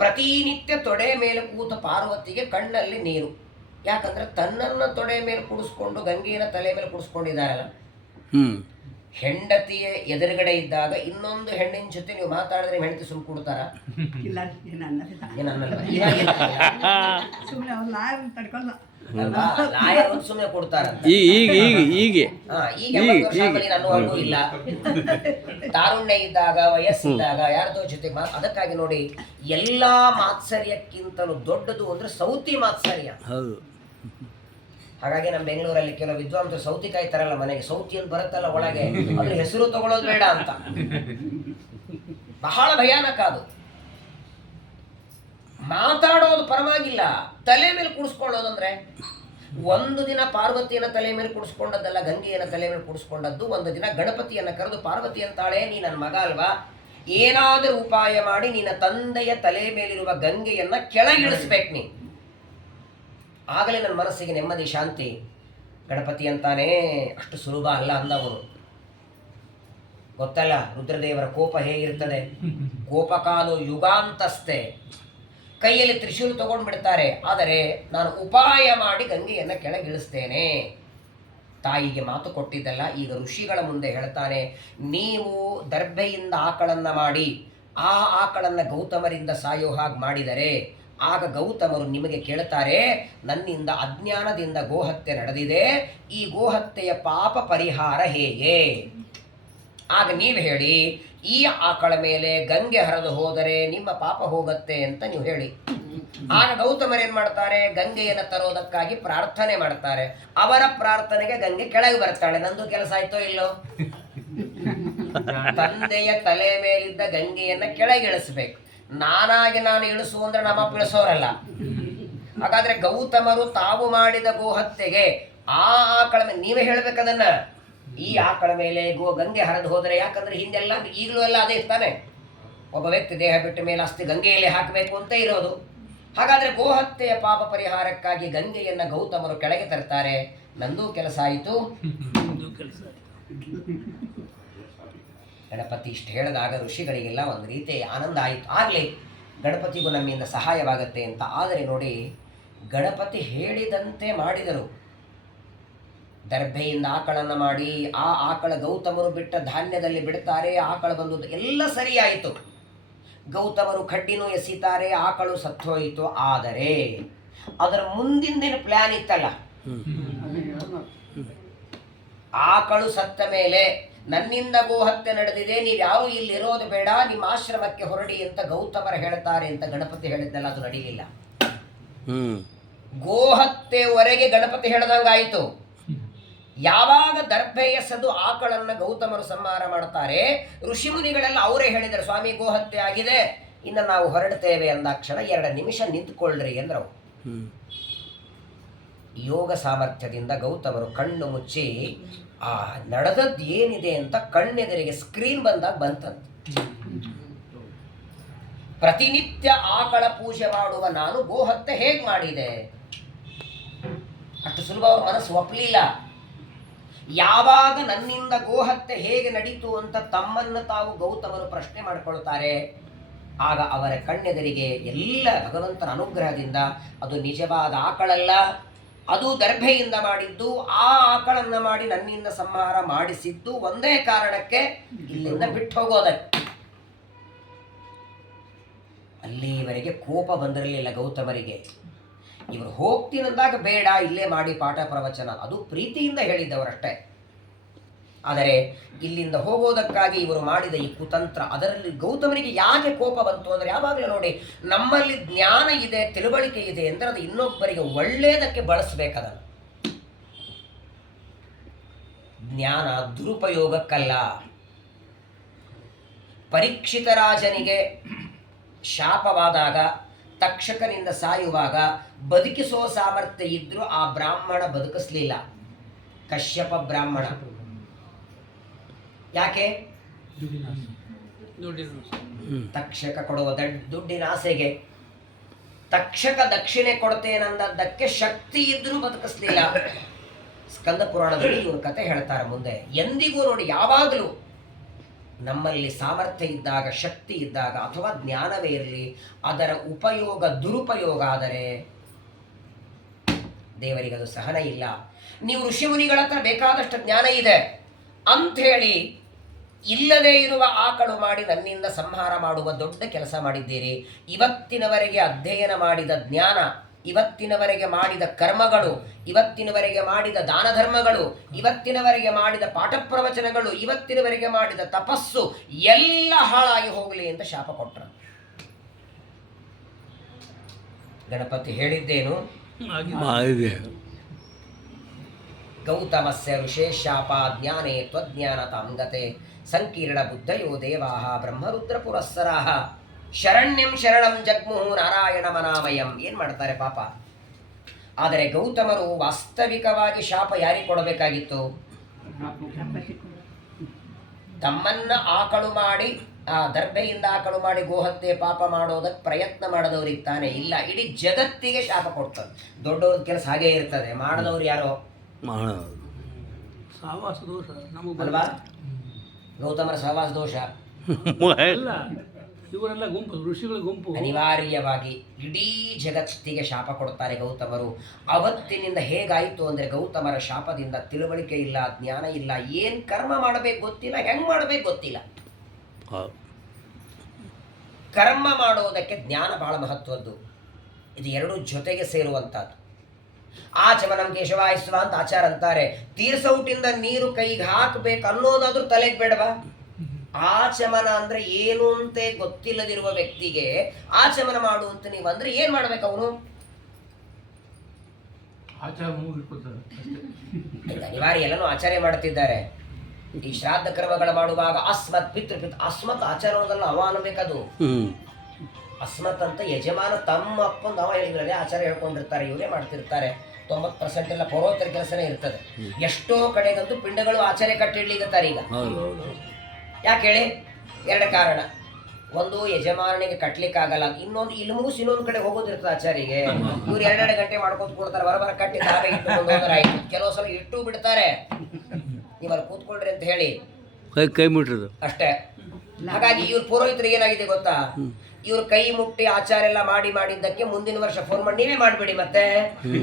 ಪ್ರತಿನಿತ್ಯ ತೊಡೆ ಮೇಲೆ ಕೂತ ಪಾರ್ವತಿಗೆ ಕಣ್ಣಲ್ಲಿ ನೀರು. ಯಾಕಂದ್ರೆ ತನ್ನನ್ನು ತೊಡೆ ಮೇಲೆ ಕೂಡಿಸ್ಕೊಂಡು ಗಂಗೆಯನ್ನು ತಲೆ ಮೇಲೆ ಕೂಡಿಸ್ಕೊಂಡಿದ್ದಾರಲ್ಲ. ಹೆಂಡತಿಯ ಎದುರುಗಡೆ ಇದ್ದಾಗ ಇನ್ನೊಂದು ಹೆಣ್ಣಿನ ಜೊತೆ ನೀವು ಮಾತಾಡಿದ್ರೆ ನಿಮ್ಮ ಹೆಂಡತಿ ಸುಮ್ಮನೆ ಕೊಡ್ತಾರ? ಸುಮ್ಮನೆ ಕೊಡ್ತಾರಂತ. ಅನ್ನುವಾಗೂ ಇಲ್ಲ. ತಾರುಣ್ಯ ಇದ್ದಾಗ, ವಯಸ್ಸಿದ್ದಾಗ ಯಾರ್ದೋ ಜೊತೆ ಅದಕ್ಕಾಗಿ ನೋಡಿ, ಎಲ್ಲಾ ಮಾತ್ಸರ್ಯಕ್ಕಿಂತಲೂ ದೊಡ್ಡದು ಅಂದ್ರೆ ಸೌತಿ ಮಾತ್ಸರ್ಯ. ಹಾಗಾಗಿ ನಮ್ಮ ಬೆಂಗಳೂರಲ್ಲಿ ಕೆಲವು ವಿದ್ವಾಂಸರು ಸೌತಿಕಾಯಿ ತರಲ್ಲ ಮನೆಗೆ, ಸೌತಿ ಅಂತ ಬರುತ್ತಲ್ಲ ಒಳಗೆ, ಅದ್ರ ಹೆಸರು ತಗೊಳ್ಳೋದು ಬೇಡ ಅಂತ. ಬಹಳ ಭಯಾನಕ ಅದು. ಮಾತಾಡೋದು ಪರವಾಗಿಲ್ಲ, ತಲೆ ಮೇಲೆ ಕೂಡಿಸ್ಕೊಳ್ಳೋದಂದ್ರೆ, ಒಂದು ದಿನ ಪಾರ್ವತಿಯನ್ನು ತಲೆ ಮೇಲೆ ಕೂಡಿಸ್ಕೊಂಡದ್ದಲ್ಲ, ಗಂಗೆಯನ್ನು ತಲೆ ಮೇಲೆ ಕೂಡಿಸ್ಕೊಂಡದ್ದು. ಒಂದು ದಿನ ಗಣಪತಿಯನ್ನು ಕರೆದು, ಪಾರ್ವತಿ ಅಂತಾಳೆ, ನೀ ನನ್ನ ಮಗ ಅಲ್ವಾ, ಏನಾದರೂ ಉಪಾಯ ಮಾಡಿ ನಿನ್ನ ತಂದೆಯ ತಲೆ ಮೇಲಿರುವ ಗಂಗೆಯನ್ನ ಕೆಳಗಿಳಿಸ್ಬೇಕು ನೀ, ಆಗಲೇ ನನ್ನ ಮನಸ್ಸಿಗೆ ನೆಮ್ಮದಿ, ಶಾಂತಿ. ಗಣಪತಿ ಅಂತಾನೆ, ಅಷ್ಟು ಸುಲಭ ಅಲ್ಲ ಅಂದವನು. ಗೊತ್ತಲ್ಲ ರುದ್ರದೇವರ ಕೋಪ ಹೇಗಿರ್ತದೆ. ಕೋಪಕಾಲು ಯುಗಾಂತಸ್ತೆ. ಕೈಯಲ್ಲಿ ತ್ರಿಶೂಲ ತಗೊಂಡ್ಬಿಡ್ತಾರೆ. ಆದರೆ ನಾನು ಉಪಾಯ ಮಾಡಿ ಗಂಗೆಯನ್ನು ಕೆಳಗಿಳಿಸ್ತೇನೆ. ತಾಯಿಗೆ ಮಾತು ಕೊಟ್ಟಿದ್ದಲ್ಲ, ಈಗ ಋಷಿಗಳ ಮುಂದೆ ಹೇಳ್ತಾನೆ, ನೀವು ದರ್ಭೆಯಿಂದ ಆಕಳನ್ನು ಮಾಡಿ ಆ ಆಕಳನ್ನು ಗೌತಮರಿಂದ ಸಾಯೋ ಹಾಗೆ ಮಾಡಿದರೆ ಆಗ ಗೌತಮರು ನಿಮಗೆ ಕೇಳ್ತಾರೆ, ನನ್ನಿಂದ ಅಜ್ಞಾನದಿಂದ ಗೋಹತ್ಯೆ ನಡೆದಿದೆ, ಈ ಗೋಹತ್ಯೆಯ ಪಾಪ ಪರಿಹಾರ ಹೇಗೆ? ಆಗ ನೀವು ಹೇಳಿ, ಈ ಆಕಳ ಮೇಲೆ ಗಂಗೆ ಹರಿದು ಹೋದರೆ ನಿಮ್ಮ ಪಾಪ ಹೋಗುತ್ತೆ ಅಂತ ನೀವು ಹೇಳಿ. ಆಗ ಗೌತಮರೇನು ಮಾಡ್ತಾರೆ, ಗಂಗೆಯನ್ನು ತರೋದಕ್ಕಾಗಿ ಪ್ರಾರ್ಥನೆ ಮಾಡ್ತಾರೆ. ಅವರ ಪ್ರಾರ್ಥನೆಗೆ ಗಂಗೆ ಕೆಳಗೆ ಬರ್ತಾಳೆ. ನಂದು ಕೆಲಸ ಆಯ್ತೋ ಇಲ್ಲೋ? ತಂದೆಯ ತಲೆ ಮೇಲಿದ್ದ ಗಂಗೆಯನ್ನು ಕೆಳಗಿಳಿಸ್ಬೇಕು. ನಾನಾಗಿ ನಾನು ಇಳಿಸು ಅಂದ್ರೆ ನಮ್ಮಪ್ಪ ಇಳಿಸೋರಲ್ಲ. ಹಾಗಾದ್ರೆ ಗೌತಮರು ತಾವು ಮಾಡಿದ ಗೋಹತ್ಯೆಗೆ ಆ ಆಕಳ ಮೇಲೆ ನೀವೇ ಹೇಳ್ಬೇಕದನ್ನ, ಈ ಆಕಳ ಮೇಲೆ ಗಂಗೆ ಹರಿದು ಹೋದರೆ, ಯಾಕಂದ್ರೆ ಹಿಂದೆಲ್ಲ ಈಗಲೂ ಎಲ್ಲ ಅದೇ ಇರ್ತಾನೆ, ಒಬ್ಬ ವ್ಯಕ್ತಿ ದೇಹ ಬಿಟ್ಟ ಮೇಲೆ ಅಸ್ಥಿ ಗಂಗೆಯಲ್ಲಿ ಹಾಕಬೇಕು ಅಂತ ಇರೋದು. ಹಾಗಾದ್ರೆ ಗೋಹತ್ಯೆಯ ಪಾಪ ಪರಿಹಾರಕ್ಕಾಗಿ ಗಂಗೆಯನ್ನ ಗೌತಮರು ಕೆಳಗೆ ತರ್ತಾರೆ. ನಂದೂ ಕೆಲಸ ಆಯಿತು. ಗಣಪತಿ ಇಷ್ಟು ಹೇಳಿದಾಗ ಋಷಿಗಳಿಗೆಲ್ಲ ಒಂದು ರೀತಿ ಆನಂದ ಆಯಿತು. ಆಗಲೇ ಗಣಪತಿಗೂ ನಮ್ಮಿಂದ ಸಹಾಯವಾಗುತ್ತೆ ಅಂತ. ಆದರೆ ನೋಡಿ, ಗಣಪತಿ ಹೇಳಿದಂತೆ ಮಾಡಿದರು. ದರ್ಭೆಯಿಂದ ಆಕಳನ್ನು ಮಾಡಿ ಆ ಆಕಳ ಗೌತಮರು ಬಿಟ್ಟ ಧಾನ್ಯದಲ್ಲಿ ಬಿಡ್ತಾರೆ. ಆಕಳ ಬಂದು ಎಲ್ಲ ಸರಿಯಾಯಿತು. ಗೌತಮರು ಕಡ್ಡಿನೂ ಎಸಿತಾರೆ, ಆಕಳು ಸತ್ತೋಯಿತು. ಆದರೆ ಅದರ ಮುಂದಿನ ಪ್ಲಾನ್ ಇತ್ತಲ್ಲ, ಆಕಳು ಸತ್ತ ಮೇಲೆ ನನ್ನಿಂದ ಗೋಹತ್ಯೆ ನಡೆದಿದೆ, ನೀವು ಯಾರು ಇಲ್ಲಿ ಇರೋದು ಬೇಡ, ನಿಮ್ಮ ಆಶ್ರಮಕ್ಕೆ ಹೊರಡಿ ಅಂತ ಗೌತಮರ ಹೇಳ್ತಾರೆ ಅಂತ ಗಣಪತಿ ಹೇಳಿದ್ದಲ್ಲ, ಅದು ನಡೆಯಲಿಲ್ಲ. ಗೋಹತ್ಯೆವರೆಗೆ ಗಣಪತಿ ಹೇಳ್ದಂಗಾಯಿತು. ಯಾವಾಗ ದರ್ಭೆ ಎಸೆದು ಆಕಳನ್ನ ಗೌತಮರು ಸಂಹಾರ ಮಾಡ್ತಾರೆ, ಋಷಿಮುನಿಗಳೆಲ್ಲ ಅವರೇ ಹೇಳಿದರು, ಸ್ವಾಮಿ ಗೋಹತ್ಯೆ ಆಗಿದೆ, ಇನ್ನು ನಾವು ಹೊರಡ್ತೇವೆ ಅಂದಾಕ್ಷಣ 2 ನಿಮಿಷ ನಿಂತ್ಕೊಳ್ರಿ ಎಂದ್ರು. ಯೋಗ ಸಾಮರ್ಥ್ಯದಿಂದ ಗೌತಮರು ಕಣ್ಣು ಮುಚ್ಚಿ ಆ ನಡೆದದ್ದು ಏನಿದೆ ಅಂತ ಕಣ್ಣೆದುರಿಗೆ ಸ್ಕ್ರೀನ್ ಬಂದಾಗ ಬಂತದ್ದು. ಪ್ರತಿನಿತ್ಯ ಆಕಳ ಪೂಜೆ ಮಾಡುವ ನಾನು ಗೋಹತ್ಯೆ ಹೇಗೆ ಮಾಡಿದೆ? ಅಷ್ಟು ಸುಲಭ ಅವ್ರ ಮನಸ್ಸು ಒಪ್ಪಲಿಲ್ಲ. ಯಾವಾಗ ನನ್ನಿಂದ ಗೋಹತ್ಯೆ ಹೇಗೆ ನಡೀತು ಅಂತ ತಮ್ಮನ್ನು ತಾವು ಗೌತಮರು ಪ್ರಶ್ನೆ ಮಾಡಿಕೊಳ್ತಾರೆ, ಆಗ ಅವರ ಕಣ್ಣೆದುರಿಗೆ ಎಲ್ಲ ಭಗವಂತನ ಅನುಗ್ರಹದಿಂದ ಅದು ನಿಜವಾದ ಆಕಳಲ್ಲ, ಅದು ದರ್ಭೆಯಿಂದ ಮಾಡಿದ್ದು, ಆ ಆಕಳನ್ನ ಮಾಡಿ ನನ್ನಿಂದ ಸಂಹಾರ ಮಾಡಿಸಿದ್ದು ಒಂದೇ ಕಾರಣಕ್ಕೆ, ಇಲ್ಲಿಂದ ಬಿಟ್ಟು ಹೋಗೋದಕ್ಕೆ. ಅಲ್ಲಿವರೆಗೆ ಕೋಪ ಬಂದಿರಲಿಲ್ಲ ಗೌತಮರಿಗೆ. ಇವರು ಹೋಗ್ತೀನಂದಾಗ ಬೇಡ ಇಲ್ಲೇ ಮಾಡಿ ಪಾಠ ಪ್ರವಚನ, ಅದು ಪ್ರೀತಿಯಿಂದ ಹೇಳಿದ್ದವರಷ್ಟೇ. ಆದರೆ ಇಲ್ಲಿಂದ ಹೋಗೋದಕ್ಕಾಗಿ ಇವರು ಮಾಡಿದ ಈ ಕುತಂತ್ರ, ಅದರಲ್ಲಿ ಗೌತಮರಿಗೆ ಯಾಕೆ ಕೋಪ ಬಂತು ಅಂದರೆ, ಯಾವಾಗಲೂ ನೋಡಿ ನಮ್ಮಲ್ಲಿ ಜ್ಞಾನ ಇದೆ, ತಿಳುವಳಿಕೆ ಇದೆ ಅಂದರೆ ಅದು ಇನ್ನೊಬ್ಬರಿಗೆ ಒಳ್ಳೆಯದಕ್ಕೆ ಬಳಸಬೇಕದನ್ನು. ಜ್ಞಾನ ದುರುಪಯೋಗಕ್ಕಲ್ಲ. ಪರೀಕ್ಷಿತ ರಾಜನಿಗೆ ಶಾಪವಾದಾಗ, ತಕ್ಷಕನಿಂದ ಸಾಯುವಾಗ ಬದುಕಿಸೋ ಸಾಮರ್ಥ್ಯ ಇದ್ರೂ ಆ ಬ್ರಾಹ್ಮಣ ಬದುಕಿಸ್ಲಿಲ್ಲ, ಕಶ್ಯಪ ಬ್ರಾಹ್ಮಣ. ಯಾಕೆ? ತಕ್ಷಕ ಕೊಡುವ ದುಡ್ಡಿನ ಆಸೆಗೆ. ತಕ್ಷಕ ದಕ್ಷಿಣೆ ಕೊಡ್ತೇನಂದದ್ದಕ್ಕೆ ಶಕ್ತಿ ಇದ್ರೂ ಬದುಕಿಸ್ಲಿಲ್ಲ. ಸ್ಕಂದ ಪುರಾಣದಲ್ಲಿ ಇವ್ರ ಕತೆ ಹೇಳ್ತಾರೆ ಮುಂದೆ. ಎಂದಿಗೂ ನೋಡಿ, ಯಾವಾಗಲೂ ನಮ್ಮಲ್ಲಿ ಸಾಮರ್ಥ್ಯ ಇದ್ದಾಗ, ಶಕ್ತಿ ಇದ್ದಾಗ, ಅಥವಾ ಜ್ಞಾನವೇ ಇರಲಿ, ಅದರ ಉಪಯೋಗ ದುರುಪಯೋಗ ಆದರೆ ದೇವರಿಗದು ಸಹನ ಇಲ್ಲ. ನೀವು ಋಷಿಮುನಿಗಳ ಹತ್ರ ಬೇಕಾದಷ್ಟು ಜ್ಞಾನ ಇದೆ ಅಂಥೇಳಿ ಇಲ್ಲದೇ ಇರುವ ಆಕಳು ಮಾಡಿ ನನ್ನಿಂದ ಸಂಹಾರ ಮಾಡುವ ದೊಡ್ಡ ಕೆಲಸ ಮಾಡಿದ್ದೀರಿ. ಇವತ್ತಿನವರೆಗೆ ಅಧ್ಯಯನ ಮಾಡಿದ ಜ್ಞಾನ, ಇವತ್ತಿನವರೆಗೆ ಮಾಡಿದ ಕರ್ಮಗಳು, ಇವತ್ತಿನವರೆಗೆ ಮಾಡಿದ ದಾನ ಧರ್ಮಗಳು, ಇವತ್ತಿನವರೆಗೆ ಮಾಡಿದ ಪಾಠ ಪ್ರವಚನಗಳು, ಇವತ್ತಿನವರೆಗೆ ಮಾಡಿದ ತಪಸ್ಸು ಎಲ್ಲ ಹಾಳಾಗಿ ಹೋಗಲಿ ಅಂತ ಶಾಪ ಕೊಟ್ಟರು. ಗಣಪತಿ ಹೇಳಿದ್ದೇನು? ಗೌತಮಸ್ಯ ಋಷೇಶಾಪ ಜ್ಞಾನೇ ತ್ವಜ್ಞಾನ ತಾಂಗತೆ ಸಂಕೀರ್ಣ ಬುದ್ಧಯೋ ದೇವಾಹ ಬ್ರಹ್ಮರುದ್ರ ಪುರಸ್ಸರಾಹ ಶರಣ್ಯಂ ಶರಣಂ ಜಗ್ಮುಹು ನಾರಾಯಣ ಮನಾಮಯಂ. ಏನ್ ಮಾಡ್ತಾರೆ ಪಾಪ. ಆದರೆ ಗೌತಮರು ವಾಸ್ತವಿಕವಾಗಿ ಶಾಪ ಯಾರಿಗೆ ಕೊಡಬೇಕಾಗಿತ್ತು? ತಮ್ಮನ್ನ ಆಕಳು ಮಾಡಿ, ಆ ದರ್ಭೆಯಿಂದ ಆಕಳು ಮಾಡಿ ಗೋಹತ್ಯೆ ಪಾಪ ಮಾಡೋದಕ್ಕೆ ಪ್ರಯತ್ನ ಮಾಡದವ್ರಿಗೆ ತಾನೇ ಇಲ್ಲ, ಇಡೀ ಜಗತ್ತಿಗೆ ಶಾಪ ಕೊಡ್ತದೆ. ದೊಡ್ಡವ್ರ ಕೆಲಸ ಹಾಗೇ ಇರ್ತದೆ, ಮಾಡದವ್ರು ಯಾರೋ ಸಹವಾಸ ದೋಷ ಅಲ್ವಾ? ಗೌತಮರ ಸಹವಾಸ ದೋಷ ಅಲ್ಲ, ಇವರೆಲ್ಲ ಗುಂಪು, ಋಷಿಗಳ ಗುಂಪು. ಅನಿವಾರ್ಯವಾಗಿ ಇಡೀ ಜಗತ್ತಿಗೆ ಶಾಪ ಕೊಡ್ತಾರೆ ಗೌತಮರು. ಅವತ್ತಿನಿಂದ ಹೇಗಾಯಿತು ಅಂದರೆ, ಗೌತಮರ ಶಾಪದಿಂದ ತಿಳುವಳಿಕೆ ಇಲ್ಲ, ಜ್ಞಾನ ಇಲ್ಲ, ಏನು ಕರ್ಮ ಮಾಡಬೇಕು ಗೊತ್ತಿಲ್ಲ, ಹೆಂಗೆ ಮಾಡಬೇಕು ಗೊತ್ತಿಲ್ಲ. ಕರ್ಮ ಮಾಡೋದಕ್ಕೆ ಜ್ಞಾನ ಬಹಳ ಮಹತ್ವದ್ದು. ಇದು ಎರಡೂ ಜೊತೆಗೆ ಸೇರುವಂಥದ್ದು. ಆಚಮನಂ ಕೇಶವಾಯಿಸುವ ಅಂತ ಆಚಾರ ಅಂತಾರೆ. ತೀರ್ಸೌಟಿಂದ ನೀರು ಕೈಗೆ ಹಾಕಬೇಕು ಅನ್ನೋದಾದ್ರೂ ತಲೆಗೆ ಬೇಡವಾ? ಆಚಮನ ಅಂದ್ರೆ ಏನು ಅಂತೆ ಗೊತ್ತಿಲ್ಲದಿರುವ ವ್ಯಕ್ತಿಗೆ ಆಚಮನ ಮಾಡುವಂತ ನೀವು ಅಂದ್ರೆ ಏನ್ ಮಾಡ್ಬೇಕು? ಅವನು ಅನಿವಾರ್ಯ, ಎಲ್ಲನೂ ಆಚಾರ್ಯ ಮಾಡ್ತಿದ್ದಾರೆ. ಈ ಶ್ರಾದ್ದ ಕರ್ಮಗಳ ಮಾಡುವಾಗ ಅಸ್ಮತ್ ಪಿತೃ ಅಸ್ಮತ್ ಆಚಾರ ಅನ್ನೋದಲ್ಲ, ಅವ ಅನ್ನಬೇಕದು. ಅಸ್ಮತ್ ಅಂತ ಯಜಮಾನ ತಮ್ಮ ಅಪ್ಪಂದು ಅವ ಹೇಳಿದ್ರೆ ಆಚಾರ್ಯ ಹೇಳ್ಕೊಂಡಿರ್ತಾರೆ, ಇವರೇ ಮಾಡ್ತಿರ್ತಾರೆ. 90% ಎಲ್ಲ ಪೌರೋತ್ತರ ಕೆಲಸನೇ ಇರ್ತದೆ. ಎಷ್ಟೋ ಕಡೆಗಂತೂ ಪಿಂಡಗಳು ಆಚಾರ್ಯ ಕಟ್ಟಿಡ್ಲಿಕ್ಕತ್ತಾರೆ ಈಗ. ಯಾಕೆ ಹೇಳಿ? ಎರಡು ಕಾರಣ. ಒಂದು, ಯಜಮಾನನಿಗೆ ಕಟ್ಲಿಕ್ಕಾಗಲ್ಲ. ಇನ್ನೊಂದು, ಇಲ್ಲಿ ಮುಗಿಸಿ ಇನ್ನೊಂದು ಕಡೆ ಹೋಗೋದಿರ್ತದೆ ಆಚಾರಿಗೆ. ಇವ್ರು 2 ಗಂಟೆ ಮಾಡ್ಕೊತ ಕೊಡ್ತಾರೆ, ಬರಬರ ಕಟ್ಟಿ ತಾವೇ ಇಟ್ಟುಕೊಂಡು ಹೋದ್ರಾಯ್ತು. ಕೆಲವು ಸಲ ಇಟ್ಟು ಬಿಡ್ತಾರೆ, ನೀವಲ್ಲಿ ಕೂತ್ಕೊಳ್ರಿ ಅಂತ ಹೇಳಿ ಕೈ ಮುಟ್ಟದು ಅಷ್ಟೇ. ಹಾಗಾಗಿ ಇವ್ರ ಪುರೋಹಿತರಿಗೆ ಏನಾಗಿದೆ ಗೊತ್ತಾ? ಇವ್ರು ಕೈ ಮುಟ್ಟಿ ಆಚಾರ ಎಲ್ಲ ಮಾಡಿದ್ದಕ್ಕೆ ಮುಂದಿನ ವರ್ಷ ಫೋನ್ ಮಾಡಿ ನೀವೇ ಮಾಡ್ಬಿಡಿ, ಮತ್ತೆ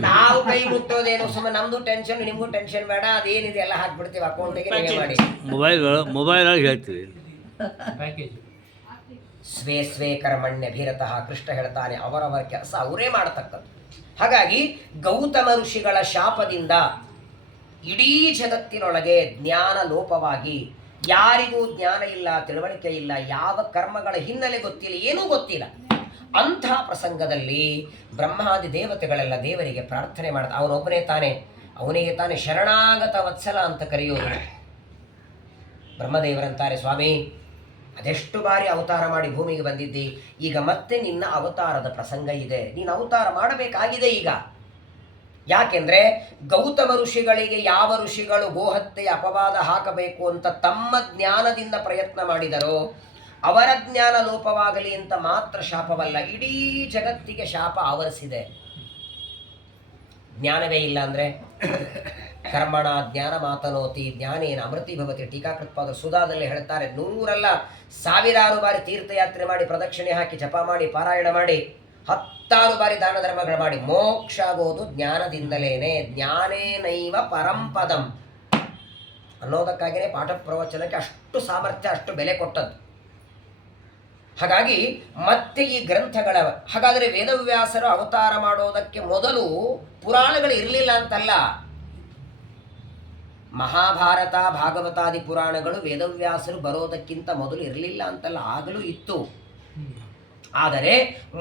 ನಾವು ಕೈ ಮುಟ್ಟೋದೇನು, ಸುಮ್ಮನೆ ನಮ್ದು ಟೆನ್ಷನ್ ನಿಮ್ಗೂ ಟೆನ್ಷನ್ ಬೇಡ, ಅದೇನಿದೆ ಎಲ್ಲ ಹಾಕ್ಬಿಡ್ತೀವಿ ಅಕೌಂಟಿಗೆ, ನೀವೇ ಮಾಡಿ. ಮೊಬೈಲ್ ಹೇಳ್ತೀವಿ. ಸ್ವೇ ಸ್ವೇ ಕರ್ಮಣ್ಯ ಭೀರತಃ ಕೃಷ್ಣ ಹೇಳ್ತಾನೆ, ಅವರವರ ಕೆಲಸ ಅವರೇ ಮಾಡತಕ್ಕದ್ದು. ಹಾಗಾಗಿ ಗೌತಮ ಋಷಿಗಳ ಶಾಪದಿಂದ ಇಡೀ ಜಗತ್ತಿನೊಳಗೆ ಜ್ಞಾನ ಲೋಪವಾಗಿ, ಯಾರಿಗೂ ಜ್ಞಾನ ಇಲ್ಲ, ತಿಳುವಳಿಕೆ ಇಲ್ಲ, ಯಾವ ಕರ್ಮಗಳ ಹಿನ್ನೆಲೆ ಗೊತ್ತಿಲ್ಲ, ಏನೂ ಗೊತ್ತಿಲ್ಲ. ಅಂಥ ಪ್ರಸಂಗದಲ್ಲಿ ಬ್ರಹ್ಮಾದಿ ದೇವತೆಗಳೆಲ್ಲ ದೇವರಿಗೆ ಪ್ರಾರ್ಥನೆ ಮಾಡ್ತಾರೆ. ಅವನಿಗೆ ತಾನೇ ಶರಣಾಗತ ವತ್ಸಲ ಅಂತ ಕರೆಯೋದು. ಬ್ರಹ್ಮದೇವರಂತಾರೆ, ಸ್ವಾಮಿ ಅದೆಷ್ಟು ಬಾರಿ ಅವತಾರ ಮಾಡಿ ಭೂಮಿಗೆ ಬಂದಿದ್ದಿ, ಈಗ ಮತ್ತೆ ನಿನ್ನ ಅವತಾರದ ಪ್ರಸಂಗ ಇದೆ, ನೀನು ಅವತಾರ ಮಾಡಬೇಕಾಗಿದೆ. ಈಗ ಯಾಕೆಂದ್ರೆ ಗೌತಮ ಋಷಿಗಳಿಗೆ ಯಾವ ಋಷಿಗಳು ಗೋಹತ್ಯೆಯ ಅಪವಾದ ಹಾಕಬೇಕು ಅಂತ ತಮ್ಮ ಜ್ಞಾನದಿಂದ ಪ್ರಯತ್ನ ಮಾಡಿದರೋ ಅವರ ಜ್ಞಾನ ಲೋಪವಾಗಲಿ ಅಂತ ಮಾತ್ರ ಶಾಪವಲ್ಲ, ಇಡೀ ಜಗತ್ತಿಗೆ ಶಾಪ ಆವರಿಸಿದೆ. ಜ್ಞಾನವೇ ಇಲ್ಲ ಅಂದ್ರೆ ಕರ್ಮಣ ಜ್ಞಾನ ಮಾತನೋತಿ ಜ್ಞಾನೇನ ಅಮೃತಿ ಭವತಿ. ಟೀಕಾಕೃತ್ಪಾದ ಸುಧಾದಲ್ಲಿ ಹೇಳ್ತಾರೆ, 100 ಸಾವಿರಾರು ಬಾರಿ ತೀರ್ಥಯಾತ್ರೆ ಮಾಡಿ, ಪ್ರದಕ್ಷಿಣೆ ಹಾಕಿ, ಜಪ ಮಾಡಿ, ಪಾರಾಯಣ ಮಾಡಿ, 10 ಬಾರಿ ದಾನ ಧರ್ಮಗಳು ಮಾಡಿ ಮೋಕ್ಷ ಆಗೋದು ಜ್ಞಾನದಿಂದಲೇನೆ. ಜ್ಞಾನೇನೈವ ಪರಂಪದಂ ಅನ್ನೋದಕ್ಕಾಗಿಯೇ ಪಾಠ ಪ್ರವಚನಕ್ಕೆ ಅಷ್ಟು ಸಾಮರ್ಥ್ಯ, ಅಷ್ಟು ಬೆಲೆ ಕೊಟ್ಟದ್ದು. ಹಾಗಾಗಿ ಮತ್ತೆ ಈ ಗ್ರಂಥಗಳ, ಹಾಗಾದರೆ ವೇದವ್ಯಾಸರು ಅವತಾರ ಮಾಡೋದಕ್ಕೆ ಮೊದಲು ಪುರಾಣಗಳು ಇರಲಿಲ್ಲ ಅಂತಲ್ಲ. ಮಹಾಭಾರತ, ಭಾಗವತಾದಿ ಪುರಾಣಗಳು ವೇದವ್ಯಾಸರು ಬರೋದಕ್ಕಿಂತ ಮೊದಲು ಇರಲಿಲ್ಲ ಅಂತಲ್ಲ, ಆಗಲೂ ಇತ್ತು. ಆದರೆ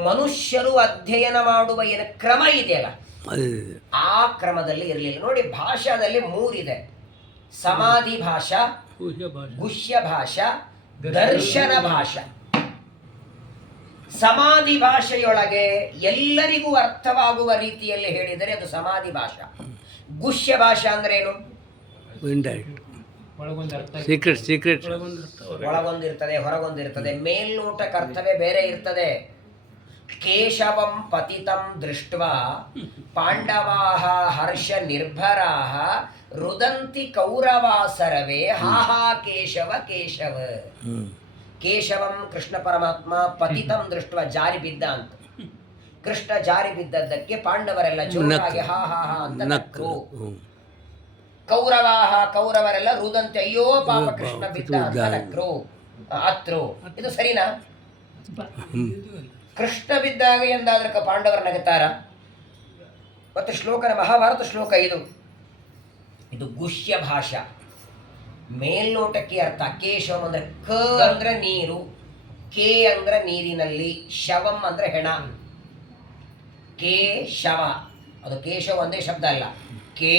ಮನುಷ್ಯರು ಅಧ್ಯಯನ ಮಾಡುವ ಏನು ಕ್ರಮ ಇದೆಯಲ್ಲ, ಆ ಕ್ರಮದಲ್ಲಿ ಇರಲಿಲ್ಲ. ನೋಡಿ, ಭಾಷಾದಲ್ಲಿ 3 ಇದೆ: ಸಮಾಧಿ ಭಾಷಾ, ಗುಹ್ಯ ಭಾಷಾ, ದರ್ಶನ ಭಾಷಾ. ಸಮಾಧಿ ಭಾಷೆಯೊಳಗೆ ಎಲ್ಲರಿಗೂ ಅರ್ಥವಾಗುವ ರೀತಿಯಲ್ಲಿ ಹೇಳಿದರೆ ಅದು ಸಮಾಧಿ ಭಾಷಾ. ಗುಹ್ಯ ಭಾಷಾ ಅಂದ್ರೆ ಏನು? ಸೀಕ್ರೆಟ್ ಒಳಗೊಂದಿರ್ತದೆ, ಹೊರಗೊಂದಿರ್ತದೆ. ಮೇಲ್ನೋಟಕ್ಕೆ ಅರ್ಥವೇ ಬೇರೆ ಇರ್ತದೆ. ಕೇಶವಂ ಪತಿತಂ ದೃಷ್ಟ್ವಾ ಪಾಂಡವಾಹ ಹರ್ಷ ನಿರ್ಭರಾಹ ರುದಂತಿ ಕೌರವಾಸರವೇ ಹಾಹಾ ಕೇಶವ ಕೇಶವ. ಕೇಶವಂ ಕೃಷ್ಣ ಪರಮಾತ್ಮ, ಪತಿತಂ ದೃಷ್ಟ ಜಾರಿ ಬಿದ್ದ ಅಂತ. ಕೃಷ್ಣ ಜಾರಿ ಬಿದ್ದದ್ದಕ್ಕೆ ಪಾಂಡವರೆಲ್ಲ ಜೋರಾಗಿ ಹಾ ಹಾ ಹಾ ಅಂತ ನಕ್ಕರು. ಕೌರವಾಹ ಕೌರವರೆಲ್ಲ ರುದಂತೆ ಅಯ್ಯೋ ಪಾಪ ಕೃಷ್ಣ ಬಿದ್ದ ಅಂತ ನಕ್ಕರು, ಅತ್ರು. ಇದು ಸರಿನಾ? ಕೃಷ್ಣ ಬಿದ್ದಾಗ ಎಂದಾದ್ರಕ ಪಾಂಡವರ ನಗತಾರ? ಮತ್ತೆ ಶ್ಲೋಕನ ಮಹಾಭಾರತ ಶ್ಲೋಕ ಇದು ಗುಹ್ಯ ಭಾಷಾ. ಮೇಲ್ನೋಟಕ್ಕೆ ಅರ್ಥ. ಕೇಶವಂ ಅಂದ್ರೆ ಕ ಅಂದ್ರೆ ನೀರು, ಕೆ ಅಂದ್ರೆ ನೀರಿನಲ್ಲಿ, ಶವಂ ಅಂದ್ರೆ ಹೆಣ. ಕೇ ಶವ, ಅದು ಕೇಶವ ಒಂದೇ ಶಬ್ದ ಅಲ್ಲ. ಕೇ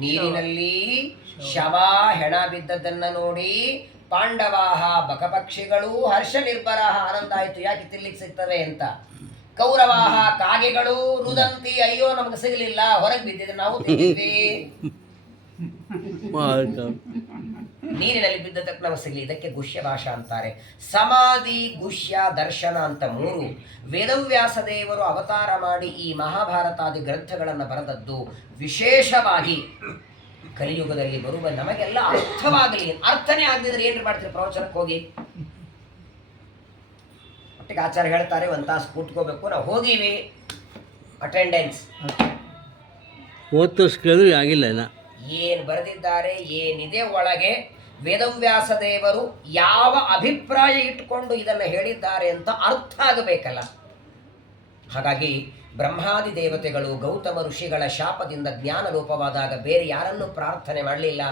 ನೀರಿನಲ್ಲಿ, ಶವ ಹೆಣ ಬಿದ್ದದನ್ನ ನೋಡಿ ಪಾಂಡವಾಹ ಬಕಪಕ್ಷಿಗಳು ಹರ್ಷ ನಿರ್ಭರಾಹ ಆನಂದ ಆಯ್ತು, ಯಾಕೆ ತಿನ್ಲಿಕ್ಕೆ ಸಿಗ್ತವೆ ಅಂತ. ಕೌರವಾಹ ಕಾಗೆಗಳು ರುದಂತಿ ಅಯ್ಯೋ ನಮ್ಗೆ ಸಿಗಲಿಲ್ಲ, ಹೊರಗೆ ಬಿದ್ದಿದ್ರೆ ನಾವು ತಿಂದಿದ್ವಿ. ನೀರಿನಲ್ಲಿ ಬಿದ್ದದಕ್ಕೆ ನಮಗೆ ಸಿಗಲಿ, ಇದಕ್ಕೆ ಗುಹ್ಯ ಭಾಷಾ ಅಂತಾರೆ. ಸಮಾಧಿ, ಗುಹ್ಯ, ದರ್ಶನ ಅಂತ 3. ವೇದವ್ಯಾಸ ದೇವರು ಅವತಾರ ಮಾಡಿ ಈ ಮಹಾಭಾರತಾದಿ ಗ್ರಂಥಗಳನ್ನು ಬರೆದದ್ದು ವಿಶೇಷವಾಗಿ ಕಲಿಯುಗದಲ್ಲಿ ಬರುವ ನಮಗೆಲ್ಲ ಅರ್ಥವಾಗಲಿ. ಅರ್ಥನೇ ಆಗದಿದ್ರೆ ಏನ್ರಿ ಮಾಡ್ತೀರಿ ಪ್ರವಚನಕ್ಕೆ ಹೋಗಿ? ಒಟ್ಟಿಗೆ ಆಚಾರ್ಯ ಹೇಳ್ತಾರೆ, 1 ತಾಸು ಕೂತ್ಕೋಬೇಕು. ನಾವು ಹೋಗಿವಿ, ಅಟೆಂಡೆನ್ಸ್ ಕೇಳಿದ್ರೆ ಆಗಿಲ್ಲ. ಏನು ಬರೆದಿದ್ದಾರೆ, ಏನಿದೆ ಒಳಗೆ, ವೇದವ್ಯಾಸ ದೇವರು ಯಾವ ಅಭಿಪ್ರಾಯ ಇಟ್ಟುಕೊಂಡು ಇದನ್ನು ಹೇಳಿದ್ದಾರೆ ಅಂತ ಅರ್ಥ ಆಗಬೇಕಲ್ಲ. ಹಾಗಾಗಿ ಬ್ರಹ್ಮಾದಿ ದೇವತೆಗಳು ಗೌತಮ ಋಷಿಗಳ ಶಾಪದಿಂದ ಜ್ಞಾನ ಲೋಪವಾದಾಗ ಬೇರೆ ಯಾರನ್ನು ಪ್ರಾರ್ಥನೆ ಮಾಡಲಿಲ್ಲ,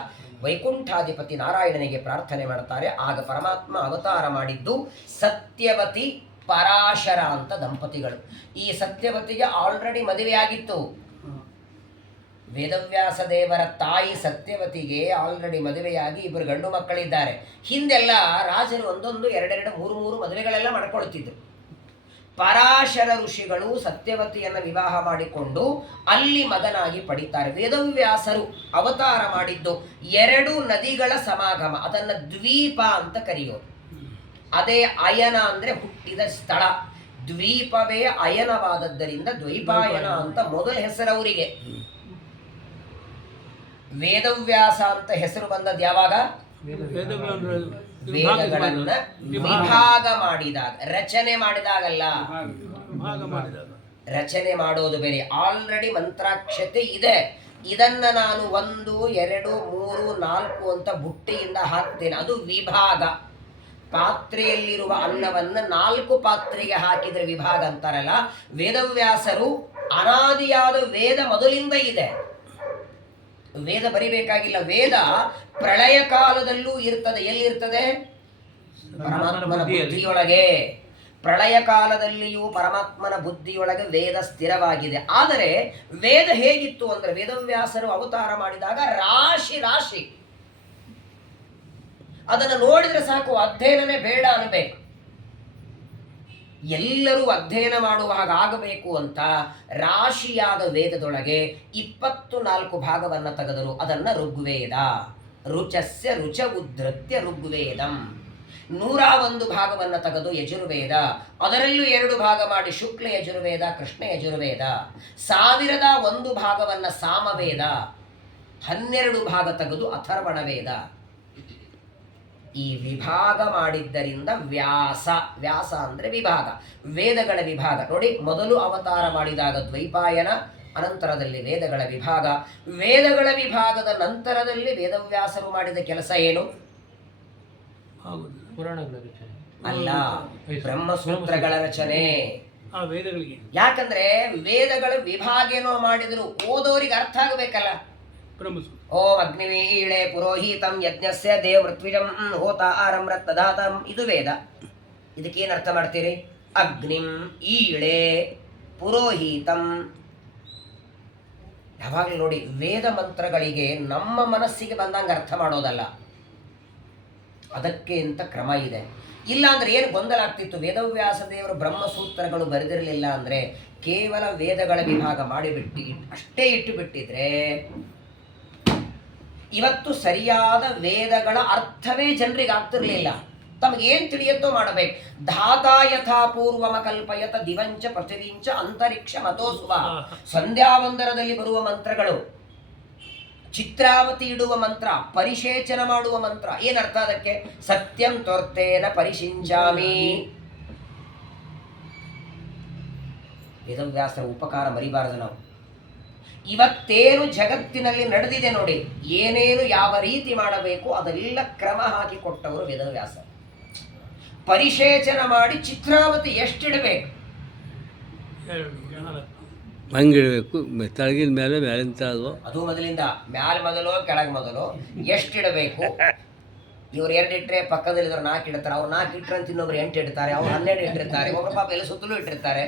ವೈಕುಂಠಾಧಿಪತಿ ನಾರಾಯಣನಿಗೆ ಪ್ರಾರ್ಥನೆ ಮಾಡ್ತಾರೆ. ಆಗ ಪರಮಾತ್ಮ ಅವತಾರ ಮಾಡಿದ್ದು ಸತ್ಯವತಿ ಪರಾಶರ ಅಂತ ದಂಪತಿಗಳು. ಈ ಸತ್ಯವತಿಗೆ ಆಲ್ರೆಡಿ ಮದುವೆಯಾಗಿತ್ತು. ವೇದವ್ಯಾಸ ದೇವರ ತಾಯಿ ಸತ್ಯವತಿಗೆ ಆಲ್ರೆಡಿ ಮದುವೆಯಾಗಿ 2 ಗಂಡು ಮಕ್ಕಳಿದ್ದಾರೆ. ಹಿಂದೆಲ್ಲ ರಾಜರು 1, 2, 3 ಮದುವೆಗಳೆಲ್ಲ ಮಾಡ್ಕೊಳ್ತಿದ್ರು. ಪರಾಶರ ಋಷಿಗಳು ಸತ್ಯವತಿಯನ್ನು ವಿವಾಹ ಮಾಡಿಕೊಂಡು ಅಲ್ಲಿ ಮಗನಾಗಿ ಪಡಿತಾರೆ. ವೇದವ್ಯಾಸರು ಅವತಾರ ಮಾಡಿದ್ದು 2 ನದಿಗಳ ಸಮಾಗಮ, ಅದನ್ನು ದ್ವೀಪ ಅಂತ ಕರೆಯೋದು. ಅದೇ ಅಯನ ಅಂದ್ರೆ ಹುಟ್ಟಿದ ಸ್ಥಳ. ದ್ವೀಪವೇ ಅಯನವಾದದ್ದರಿಂದ ದ್ವೈಪಾಯನ ಅಂತ ಮೊದಲ ಹೆಸರವರಿಗೆ. ವೇದವ್ಯಾಸ ಅಂತ ಹೆಸರು ಬಂದದ್ದು ಯಾವಾಗ? ವೇದಗಳನ್ನ ವಿಭಾಗ ಮಾಡಿದಾಗ, ರಚನೆ ಮಾಡಿದಾಗಲ್ಲ. ರಚನೆ ಮಾಡೋದು ಬೇರೆ. ಆಲ್ರೆಡಿ ಮಂತ್ರಾಕ್ಷತೆ ಇದೆ, ಇದನ್ನ ನಾನು 1, 2, 3, 4 ಅಂತ ಬುಟ್ಟಿಯಿಂದ ಹಾಕ್ತೇನೆ, ಅದು ವಿಭಾಗ. ಪಾತ್ರೆಯಲ್ಲಿರುವ ಅನ್ನವನ್ನು 4 ಪಾತ್ರೆಗೆ ಹಾಕಿದ್ರೆ ವಿಭಾಗ ಅಂತಾರಲ್ಲ. ವೇದವ್ಯಾಸರು ಅನಾದಿಯಾದ ವೇದ ಮೊದಲಿಂದ ಇದೆ. ವೇದ ಬರಿಬೇಕಾಗಿಲ್ಲ. ವೇದ ಪ್ರಳಯ ಕಾಲದಲ್ಲೂ ಇರ್ತದೆ. ಎಲ್ಲಿರ್ತದೆ? ಪರಮಾತ್ಮನ ಬುದ್ಧಿಯೊಳಗೆ. ಪ್ರಳಯ ಕಾಲದಲ್ಲಿಯೂ ಪರಮಾತ್ಮನ ಬುದ್ಧಿಯೊಳಗೆ ವೇದ ಸ್ಥಿರವಾಗಿದೆ. ಆದರೆ ವೇದ ಹೇಗಿತ್ತು ಅಂದ್ರೆ, ವೇದವ್ಯಾಸರು ಅವತಾರ ಮಾಡಿದಾಗ ರಾಶಿ ರಾಶಿ, ಅದನ್ನು ನೋಡಿದ್ರೆ ಸಾಕು, ಅಧ್ಯಯನನೇ ಬೇಡ ಅನ್ಬೇಕು. ಎಲ್ಲರೂ ಅಧ್ಯಯನ ಮಾಡುವ ಹಾಗಾಗಬೇಕು ಅಂತ ರಾಶಿಯಾದ ವೇದದೊಳಗೆ 24 ಭಾಗವನ್ನು ತೆಗೆದರು. ಅದನ್ನು ಋಗ್ವೇದ. ರುಚಸ್ಯ ರುಚ ಉದ್ಧತ್ಯ ಋಗ್ವೇದಂ. 101 ಭಾಗವನ್ನು ತೆಗೆದು ಯಜುರ್ವೇದ. ಅದರಲ್ಲೂ 2 ಭಾಗ ಮಾಡಿ ಶುಕ್ಲ ಯಜುರ್ವೇದ, ಕೃಷ್ಣ ಯಜುರ್ವೇದ. 1001 ಭಾಗವನ್ನು ಸಾಮವೇದ. 12 ಭಾಗ ತೆಗೆದು ಅಥರ್ವಣ ವೇದ. ಈ ವಿಭಾಗ ಮಾಡಿದ್ದರಿಂದ ವ್ಯಾಸ. ವ್ಯಾಸ ಅಂದರೆ ವಿಭಾಗ, ವೇದಗಳ ವಿಭಾಗ. ನೋಡಿ, ಮೊದಲು ಅವತಾರ ಮಾಡಿದಾಗ ದ್ವೈಪಾಯನ, ಅನಂತರದಲ್ಲಿ ವೇದಗಳ ವಿಭಾಗ. ವೇದಗಳ ವಿಭಾಗದ ನಂತರದಲ್ಲಿ ವೇದವ್ಯಾಸರು ಮಾಡಿದ ಕೆಲಸ ಏನು? ಪುರಾಣಗಳ ರಚನೆ ಅಲ್ಲ, ಬ್ರಹ್ಮಸೂತ್ರಗಳ ರಚನೆ. ಆ ವೇದಗಳಿಗೆ ಯಾಕಂದ್ರೆ ವೇದಗಳ ವಿಭಾಗ ಏನೋ ಮಾಡಿದ್ರು, ಓದೋರಿಗೆ ಅರ್ಥ ಆಗಬೇಕಲ್ಲ. ಬ್ರಹ್ಮಸೂತ್ರ. ಓಂ ಅಗ್ನಿವೀಳೆ ಪುರೋಹಿತಂ ಯಜ್ಞಸ್ಯ ದೇವೃತ್ವಿಜಂ ಹೋತ ಆರಂ ರತ್ನದಾತಂ. ಇದು ವೇದ. ಇದಕ್ಕೇನು ಅರ್ಥ ಮಾಡ್ತೀರಿ? ಅಗ್ನಿಂ ಈಳೆ ಪುರೋಹಿತಂ. ಯಾವಾಗಲೂ ನೋಡಿ, ವೇದ ಮಂತ್ರಗಳಿಗೆ ನಮ್ಮ ಮನಸ್ಸಿಗೆ ಬಂದಂಗೆ ಅರ್ಥ ಮಾಡೋದಲ್ಲ, ಅದಕ್ಕೆ ಅಂತ ಕ್ರಮ ಇದೆ. ಇಲ್ಲ ಅಂದ್ರೆ ಏನು ಗೊಂದಲ ಆಗ್ತಿತ್ತು? ವೇದವ್ಯಾಸ ದೇವರು ಬ್ರಹ್ಮಸೂತ್ರಗಳು ಬರೆದಿರಲಿಲ್ಲ ಅಂದ್ರೆ ಕೇವಲ ವೇದಗಳ ವಿಭಾಗ ಮಾಡಿಬಿಟ್ಟು ಅಷ್ಟೇ ಇಟ್ಟು ಬಿಟ್ಟಿದ್ರೆ ಇವತ್ತು ಸರಿಯಾದ ವೇದಗಳ ಅರ್ಥವೇ ಜನರಿಗೆ ಆಗ್ತಿರ್ಲಿಲ್ಲ. ತಮಗೇನು ತಿಳಿಯತ್ತೋ ಮಾಡಬೇಕು. ಧಾತಾ ಯಥಾ ಪೂರ್ವಮ ಕಲ್ಪಯತ ದಿವಂಚ ಪೃಥಿವಿಂಚ ಅಂತರಿಕ್ಷ ಮತೋಸುವ. ಸಂಧ್ಯಾವಂದರದಲ್ಲಿ ಬರುವ ಮಂತ್ರಗಳು, ಚಿತ್ರಾವತಿ ಇಡುವ ಮಂತ್ರ, ಪರಿಶೇಚನ ಮಾಡುವ ಮಂತ್ರ. ಏನರ್ಥ ಅದಕ್ಕೆ? ಸತ್ಯಂ ತ್ವರ್ತೇನ ಪರಿಶಿಂಚಾಮಿ. ವೇದವ್ಯಾಸರ ಉಪಕಾರ ಮರಿಬಾರದು ನಾವು. ಇವತ್ತೇನು ಜಗತ್ತಿನಲ್ಲಿ ನಡೆದಿದೆ ನೋಡಿ, ಏನೇನು ಯಾವ ರೀತಿ ಮಾಡಬೇಕು ಅದೆಲ್ಲ ಕ್ರಮ ಹಾಕಿ ಕೊಟ್ಟವರು ವೇದವ್ಯಾಸ. ಪರಿಶೇಚನ ಮಾಡಿ ಚಿತ್ರಾವತಿ ಎಷ್ಟಿಡಬೇಕು, ಹಂಗಿಡಬೇಕು. ತಳಗಿನ ಮೇಲೆ ಮೇಲಿನ ತಳಗು. ಅದು ಮೊದಲಿಂದ ಮ್ಯಾಲ ಮೊದಲು ಕೆಳಗೆ ಮೊದಲು ಎಷ್ಟಿಡಬೇಕು. ಇವ್ರು 2 ಇಟ್ಟರೆ ಪಕ್ಕದಲ್ಲಿ 4 ಇಡ್ತಾರೆ. ಅವ್ರು 4 ಇಟ್ಟರೆ ಅಂತ ಇನ್ನೊಬ್ರು 8 ಇಡ್ತಾರೆ. ಅವ್ರು 12 ಇಟ್ಟಿರ್ತಾರೆ. ಒಬ್ಬರು ಪಾಪ ಎಲ್ಲ ಸುತ್ತಲೂ ಇಟ್ಟಿರ್ತಾರೆ.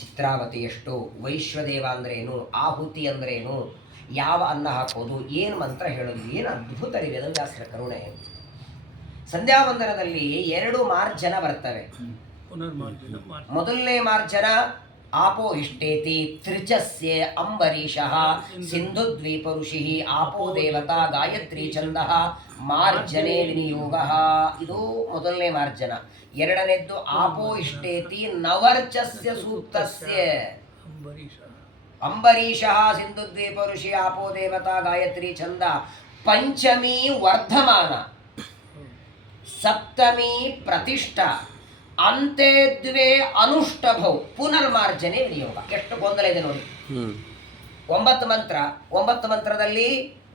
ಚಿತ್ರಾವತಿ ಎಷ್ಟು, ವೈಶ್ವದೇವ ಅಂದ್ರೇನು, ಆಹುತಿ ಅಂದ್ರೇನು, ಯಾವ ಅನ್ನ ಹಾಕೋದು, ಏನು ಮಂತ್ರ ಹೇಳೋದು, ಏನು ಅದ್ಭುತ ರೀ ವೇದವ್ಯಾಸರ ಕರುಣೆ. ಸಂಧ್ಯಾವಂದನದಲ್ಲಿ 2 ಮಾರ್ಜನ ಬರ್ತವೆ. ಮೊದಲನೇ ಮಾರ್ಜನ ಆಪೋ ಇಷ್ಟೇತಿ ತ್ರಿಚಸ್ಯ ಅಂಬರೀಷಃ ಸಿಂಧು ದ್ವೀಪ ಋಷಿ ಆಪೋ ದೇವತಾ ಗಾಯತ್ರಿ ಛಂದಃ ಮಾರ್ಜನೆ ವಿನಿಯೋಗ. ಇದು ಮೊದಲನೇ ಮಾರ್ಜನ. ಎರಡನೇದ್ದು ಆಪೋ ಇಷ್ಟೇತಿ ನವರ್ಚಸ್ಯ ಸೂಕ್ತಸ್ಯ ಅಂಬರೀಷಃ ಸಿಂಧು ದ್ವೀಪ ಋಷಿ ಆಪೋ ದೇವತಾ ಗಾಯತ್ರಿ ಛಂದ. ಪಂಚಮಿ ವರ್ಧಮಾನ, ಸಪ್ತಮಿ ಪ್ರತಿಷ್ಠಾ, ಅಂತೆ ದ್ವೇ ಅನುಷ್ಠಭೌ ಪುನರ್ಮಾರ್ಜನೆ ವಿನಿಯೋಗ. ಎಷ್ಟು ಗೊಂದಲ ಇದೆ ನೋಡಿ. 9 ಮಂತ್ರ. 9 ಮಂತ್ರದಲ್ಲಿ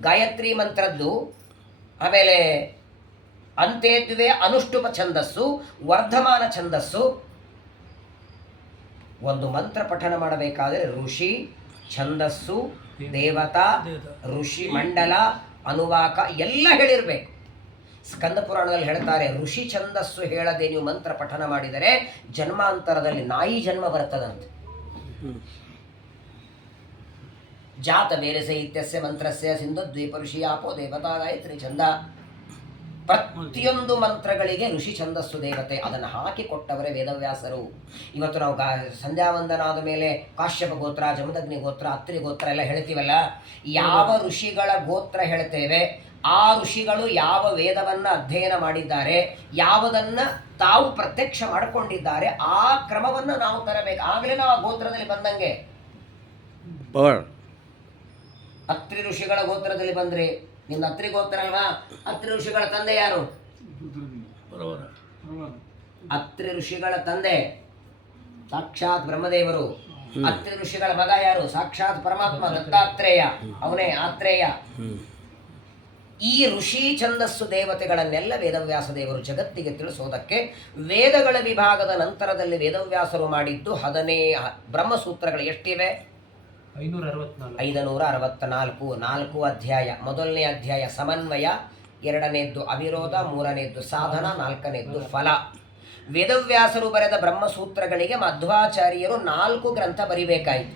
ಗಾಯತ್ರಿ ಮಂತ್ರದ್ದು, ಆಮೇಲೆ ಅಂತೆ ದ್ವೇ ಅನುಷ್ಠುಪ ಛಂದಸ್ಸು, ವರ್ಧಮಾನ ಛಂದಸ್ಸು. ಒಂದು ಮಂತ್ರ ಪಠನ ಮಾಡಬೇಕಾದರೆ ಋಷಿ, ಛಂದಸ್ಸು, ದೇವತಾ, ಋಷಿ ಮಂಡಲ, ಅನುವಾಕ ಎಲ್ಲ ಹೇಳಿರ್ಬೇಕು. ಸ್ಕಂದ ಪುರಾಣದಲ್ಲಿ ಹೇಳ್ತಾರೆ, ಋಷಿ ಛಂದಸ್ಸು ಹೇಳದೆ ನೀವು ಮಂತ್ರ ಪಠನ ಮಾಡಿದರೆ ಜನ್ಮಾಂತರದಲ್ಲಿ ನಾಯಿ ಜನ್ಮ ಬರ್ತದಂತೆ. ಜಾತ ಬೇರೆ ಸಾಹಿತ್ಯಸ್ಯ ಮಂತ್ರಸ್ಯ ಸಿಂಧು ದ್ವೀಪ ಋಷಿ ಆಪೋ ದೇವತಾ ಗಾಯತ್ರಿ ಛಂದ. ಪ್ರತಿಯೊಂದು ಮಂತ್ರಗಳಿಗೆ ಋಷಿ ಛಂದಸ್ಸು ದೇವತೆ, ಅದನ್ನು ಹಾಕಿ ಕೊಟ್ಟವರೇ ವೇದವ್ಯಾಸರು. ಇವತ್ತು ನಾವು ಸಂಧ್ಯಾವಂದನ ಆದ ಮೇಲೆ ಕಾಶ್ಯಪ ಗೋತ್ರ, ಜಮದಗ್ನಿ ಗೋತ್ರ, ಅತ್ರಿ ಗೋತ್ರ ಎಲ್ಲ ಹೇಳ್ತೀವಲ್ಲ, ಯಾವ ಋಷಿಗಳ ಗೋತ್ರ ಹೇಳ್ತೇವೆ ಆ ಋಷಿಗಳು ಯಾವ ವೇದವನ್ನ ಅಧ್ಯಯನ ಮಾಡಿದ್ದಾರೆ, ಯಾವುದನ್ನ ತಾವು ಪ್ರತ್ಯಕ್ಷ ಮಾಡಿಕೊಂಡಿದ್ದಾರೆ, ಆ ಕ್ರಮವನ್ನು ನಾವು ತರಬೇಕು. ಆಗಲೇ ನಾವು ಆ ಗೋತ್ರದಲ್ಲಿ ಬಂದಂಗೆ. ಅತ್ರಿ ಋಷಿಗಳ ಗೋತ್ರದಲ್ಲಿ ಬಂದ್ರೆ ನಿನ್ನ ಅತ್ರಿ ಗೋತ್ರ ಅಲ್ವಾ? ಅತ್ರಿ ಋಷಿಗಳ ತಂದೆ ಯಾರು? ಅತ್ರಿ ಋಷಿಗಳ ತಂದೆ ಸಾಕ್ಷಾತ್ ಬ್ರಹ್ಮದೇವರು. ಅತ್ರಿ ಋಷಿಗಳ ಮಗ ಯಾರು? ಸಾಕ್ಷಾತ್ ಪರಮಾತ್ಮ ದತ್ತಾತ್ರೇಯ, ಅವನೇ ಆತ್ರೇಯ. ಈ ಋಷಿ ಛಂದಸ್ಸು ದೇವತೆಗಳನ್ನೆಲ್ಲ ವೇದವ್ಯಾಸ ದೇವರು ಜಗತ್ತಿಗೆ ತಿಳಿಸೋದಕ್ಕೆ ವೇದಗಳ ವಿಭಾಗದ ನಂತರದಲ್ಲಿ ವೇದವ್ಯಾಸರು ಮಾಡಿದ್ದು 10 ಬ್ರಹ್ಮಸೂತ್ರಗಳು ಎಷ್ಟಿವೆ? 564. 4 ಅಧ್ಯಾಯ. ಮೊದಲನೇ ಅಧ್ಯಾಯ ಸಮನ್ವಯ, 2ನೇದ್ದು ಅವಿರೋಧ, 3ನೇದ್ದು ಸಾಧನ, 4ನೇದ್ದು ಫಲ. ವೇದವ್ಯಾಸರು ಬರೆದ ಬ್ರಹ್ಮಸೂತ್ರಗಳಿಗೆ ಮಧ್ವಾಚಾರ್ಯರು 4 ಗ್ರಂಥ ಬರಿಬೇಕಾಯಿತು.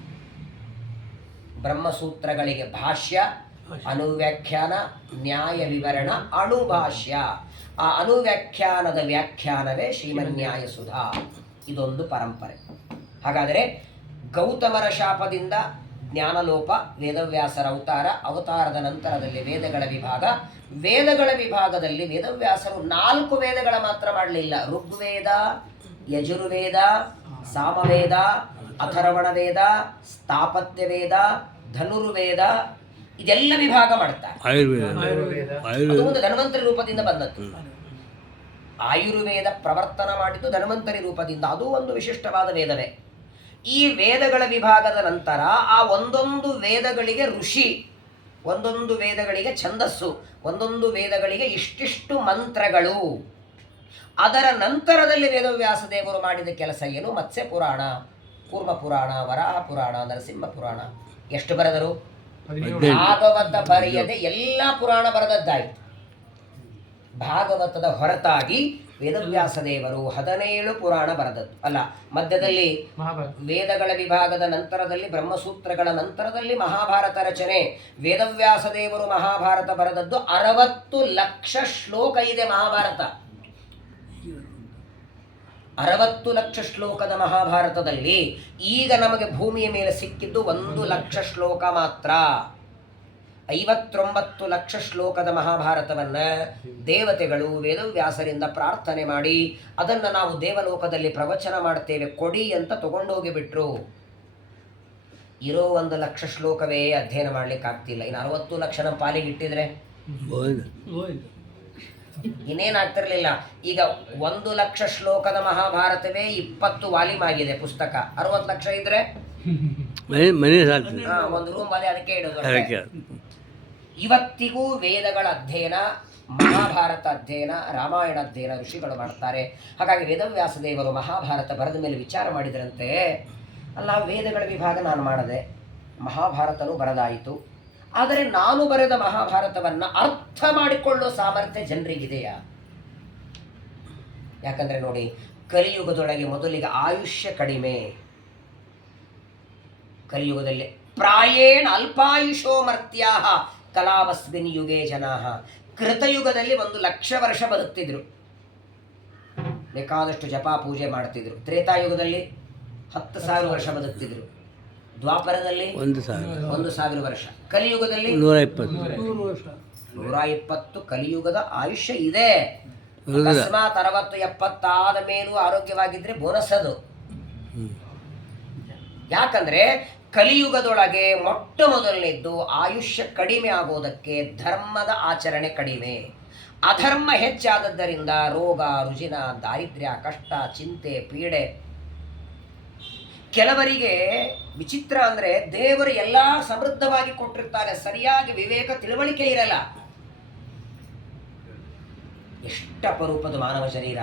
ಬ್ರಹ್ಮಸೂತ್ರಗಳಿಗೆ ಭಾಷ್ಯ, ಅನುವ್ಯಾಖ್ಯಾನ, ನ್ಯಾಯ ವಿವರಣ, ಅಣುಭಾಷ್ಯ. ಆ ಅನುವ್ಯಾಖ್ಯಾನದ ವ್ಯಾಖ್ಯಾನವೇ ಶ್ರೀಮನ್ಯಾಯ ಸುಧಾ. ಇದೊಂದು ಪರಂಪರೆ. ಹಾಗಾದರೆ ಗೌತಮರ ಶಾಪದಿಂದ ಜ್ಞಾನಲೋಪ, ವೇದವ್ಯಾಸರ ಅವತಾರದ ನಂತರದಲ್ಲಿ ವೇದಗಳ ವಿಭಾಗ. ವೇದಗಳ ವಿಭಾಗದಲ್ಲಿ ವೇದವ್ಯಾಸರು 4 ವೇದಗಳ ಮಾತ್ರ ಮಾಡಲಿಲ್ಲ. ಋಗ್ವೇದ, ಯಜುರ್ವೇದ, ಸಾಮವೇದ, ಅಥರ್ವಣ ವೇದ, ಸ್ಥಾಪತ್ಯ ವೇದ, ಧನುರ್ವೇದ, ಇದೆಲ್ಲ ವಿಭಾಗ ಮಾಡ್ತಾರೆ. ಅದು ಒಂದು ಧನ್ವಂತರಿ ರೂಪದಿಂದ ಬಂದದ್ದು. ಆಯುರ್ವೇದ ಪ್ರವರ್ತನ ಮಾಡಿದ್ದು ಧನ್ವಂತರಿ ರೂಪದಿಂದ. ಅದು ಒಂದು ವಿಶಿಷ್ಟವಾದ ವೇದವೇ. ಈ ವೇದಗಳ ವಿಭಾಗದ ನಂತರ ಆ ಒಂದೊಂದು ವೇದಗಳಿಗೆ ಋಷಿ, ಒಂದೊಂದು ವೇದಗಳಿಗೆ ಛಂದಸ್ಸು, ಒಂದೊಂದು ವೇದಗಳಿಗೆ ಇಷ್ಟಿಷ್ಟು ಮಂತ್ರಗಳು. ಅದರ ನಂತರದಲ್ಲಿ ವೇದವ್ಯಾಸ ದೇವರು ಮಾಡಿದ ಕೆಲಸ ಏನು? ಮತ್ಸ್ಯ ಪುರಾಣ, ಕೂರ್ಮ ಪುರಾಣ, ವರಾಹ ಪುರಾಣ, ನರಸಿಂಹ ಪುರಾಣ. ಎಷ್ಟು ಬರೆದರು? ಭಾಗವತ ಬರೆಯದೆ ಎಲ್ಲ ಪುರಾಣ ಬರೆದದ್ದಾಯಿತು. ಭಾಗವತದ ಹೊರತಾಗಿ ವೇದವ್ಯಾಸ ದೇವರು 17 ಪುರಾಣ ಬರೆದದ್ದು. ಅಲ್ಲ, ಮಧ್ಯದಲ್ಲಿ ವೇದಗಳ ವಿಭಾಗದ ನಂತರದಲ್ಲಿ, ಬ್ರಹ್ಮಸೂತ್ರಗಳ ನಂತರದಲ್ಲಿ ಮಹಾಭಾರತ ರಚನೆ. ವೇದವ್ಯಾಸ ದೇವರು ಮಹಾಭಾರತ ಬರೆದದ್ದು 60 ಲಕ್ಷ ಶ್ಲೋಕ ಇದೆ ಮಹಾಭಾರತ. 60 ಲಕ್ಷ ಶ್ಲೋಕದ ಮಹಾಭಾರತದಲ್ಲಿ ಈಗ ನಮಗೆ ಭೂಮಿಯ ಮೇಲೆ ಸಿಕ್ಕಿದ್ದು 1 ಲಕ್ಷ ಶ್ಲೋಕ ಮಾತ್ರ. 59 ಲಕ್ಷ ಶ್ಲೋಕದ ಮಹಾಭಾರತವನ್ನು ದೇವತೆಗಳು ವೇದವ್ಯಾಸರಿಂದ ಪ್ರಾರ್ಥನೆ ಮಾಡಿ ಅದನ್ನು ನಾವು ದೇವಲೋಕದಲ್ಲಿ ಪ್ರವಚನ ಮಾಡ್ತೇವೆ ಕೊಡಿ ಅಂತ ತಗೊಂಡೋಗಿಬಿಟ್ರು. ಇರೋ 1 ಲಕ್ಷ ಶ್ಲೋಕವೇ ಅಧ್ಯಯನ ಮಾಡ್ಲಿಕ್ಕೆ ಆಗ್ತಿಲ್ಲ. ಇನ್ನು 60 ಲಕ್ಷ ನಮ್ಮ ಪಾಲಿಗೆ ಇಟ್ಟಿದ್ರೆ ಇನ್ನೇನಾಗ್ತಿರ್ಲಿಲ್ಲ. ಈಗ 1 ಲಕ್ಷ ಶ್ಲೋಕದ ಮಹಾಭಾರತವೇ 20 ವಾಲ್ಯೂಮ್ ಆಗಿದೆ ಪುಸ್ತಕ. 60 ಲಕ್ಷ ಇದ್ರೆ ಒಂದು ರೂಮ್ ಅಲ್ಲಿ ಅದಕ್ಕೆ ಇಡೋದು. ಇವತ್ತಿಗೂ ವೇದಗಳ ಅಧ್ಯಯನ, ಮಹಾಭಾರತ ಅಧ್ಯಯನ, ರಾಮಾಯಣ ಅಧ್ಯಯನ ಋಷಿಗಳು ಮಾಡ್ತಾರೆ. ಹಾಗಾಗಿ ವೇದವ್ಯಾಸ ದೇವರು ಮಹಾಭಾರತ ಬರೆದ ಮೇಲೆ ವಿಚಾರ ಮಾಡಿದ್ರಂತೆ, ಅಲ್ಲ ವೇದಗಳ ವಿಭಾಗ ನಾನು ಮಾಡದೆ, ಮಹಾಭಾರತನೂ ಬರೆದಾಯಿತು, ಆದರೆ ನಾನು ಬರೆದ ಮಹಾಭಾರತವನ್ನು ಅರ್ಥ ಮಾಡಿಕೊಳ್ಳೋ ಸಾಮರ್ಥ್ಯ ಜನರಿಗಿದೆಯಾ? ಯಾಕಂದರೆ ನೋಡಿ, ಕಲಿಯುಗದೊಳಗೆ ಮೊದಲಿಗೆ ಆಯುಷ್ಯ ಕಡಿಮೆ. ಕಲಿಯುಗದಲ್ಲಿ ಪ್ರಾಯೇಣ ಅಲ್ಪಾಯುಷೋ ಮರ್ತ್ಯಾ ಕಲಾವಸ್ಮಿನ್ ಯುಗೇ ಜನಾಃ. ಕೃತಯುಗದಲ್ಲಿ 1 ಲಕ್ಷ ವರ್ಷ ಬದುಕ್ತಿದ್ರು, ಬೇಕಾದಷ್ಟು ಜಪ ಪೂಜೆ ಮಾಡ್ತಿದ್ರು. ತ್ರೇತಾಯುಗದಲ್ಲಿ 10,000 ವರ್ಷ ಬದುಕ್ತಿದ್ರು. ದ್ವಾಪರದಲ್ಲಿ 1,000 ವರ್ಷ. ಕಲಿಯುಗದಲ್ಲಿ 120 ಕಲಿಯುಗದ ಆಯುಷ್ಯ ಇದೆ. ಅಕಸ್ಮಾತ್ 60-70 ಆದ ಮೇಲೂ ಆರೋಗ್ಯವಾಗಿದ್ರೆ ಬೋನಸ್ ಅದು. ಯಾಕಂದ್ರೆ ಕಲಿಯುಗದೊಳಗೆ ಮೊಟ್ಟ ಮೊದಲನೇದ್ದು ಆಯುಷ್ಯ ಕಡಿಮೆ ಆಗೋದಕ್ಕೆ ಧರ್ಮದ ಆಚರಣೆ ಕಡಿಮೆ, ಅಧರ್ಮ ಹೆಚ್ಚಾದದ್ದರಿಂದ ರೋಗ ರುಜಿನ, ದಾರಿದ್ರ್ಯ, ಕಷ್ಟ, ಚಿಂತೆ, ಪೀಡೆ. ಕೆಲವರಿಗೆ ವಿಚಿತ್ರ ಅಂದರೆ ದೇವರು ಎಲ್ಲ ಸಮೃದ್ಧವಾಗಿ ಕೊಟ್ಟಿರ್ತಾರೆ, ಸರಿಯಾಗಿ ವಿವೇಕ ತಿಳುವಳಿಕೆ ಇರಲ್ಲ. ಎಷ್ಟು ಅಪರೂಪದ ಮಾನವ ಶರೀರ.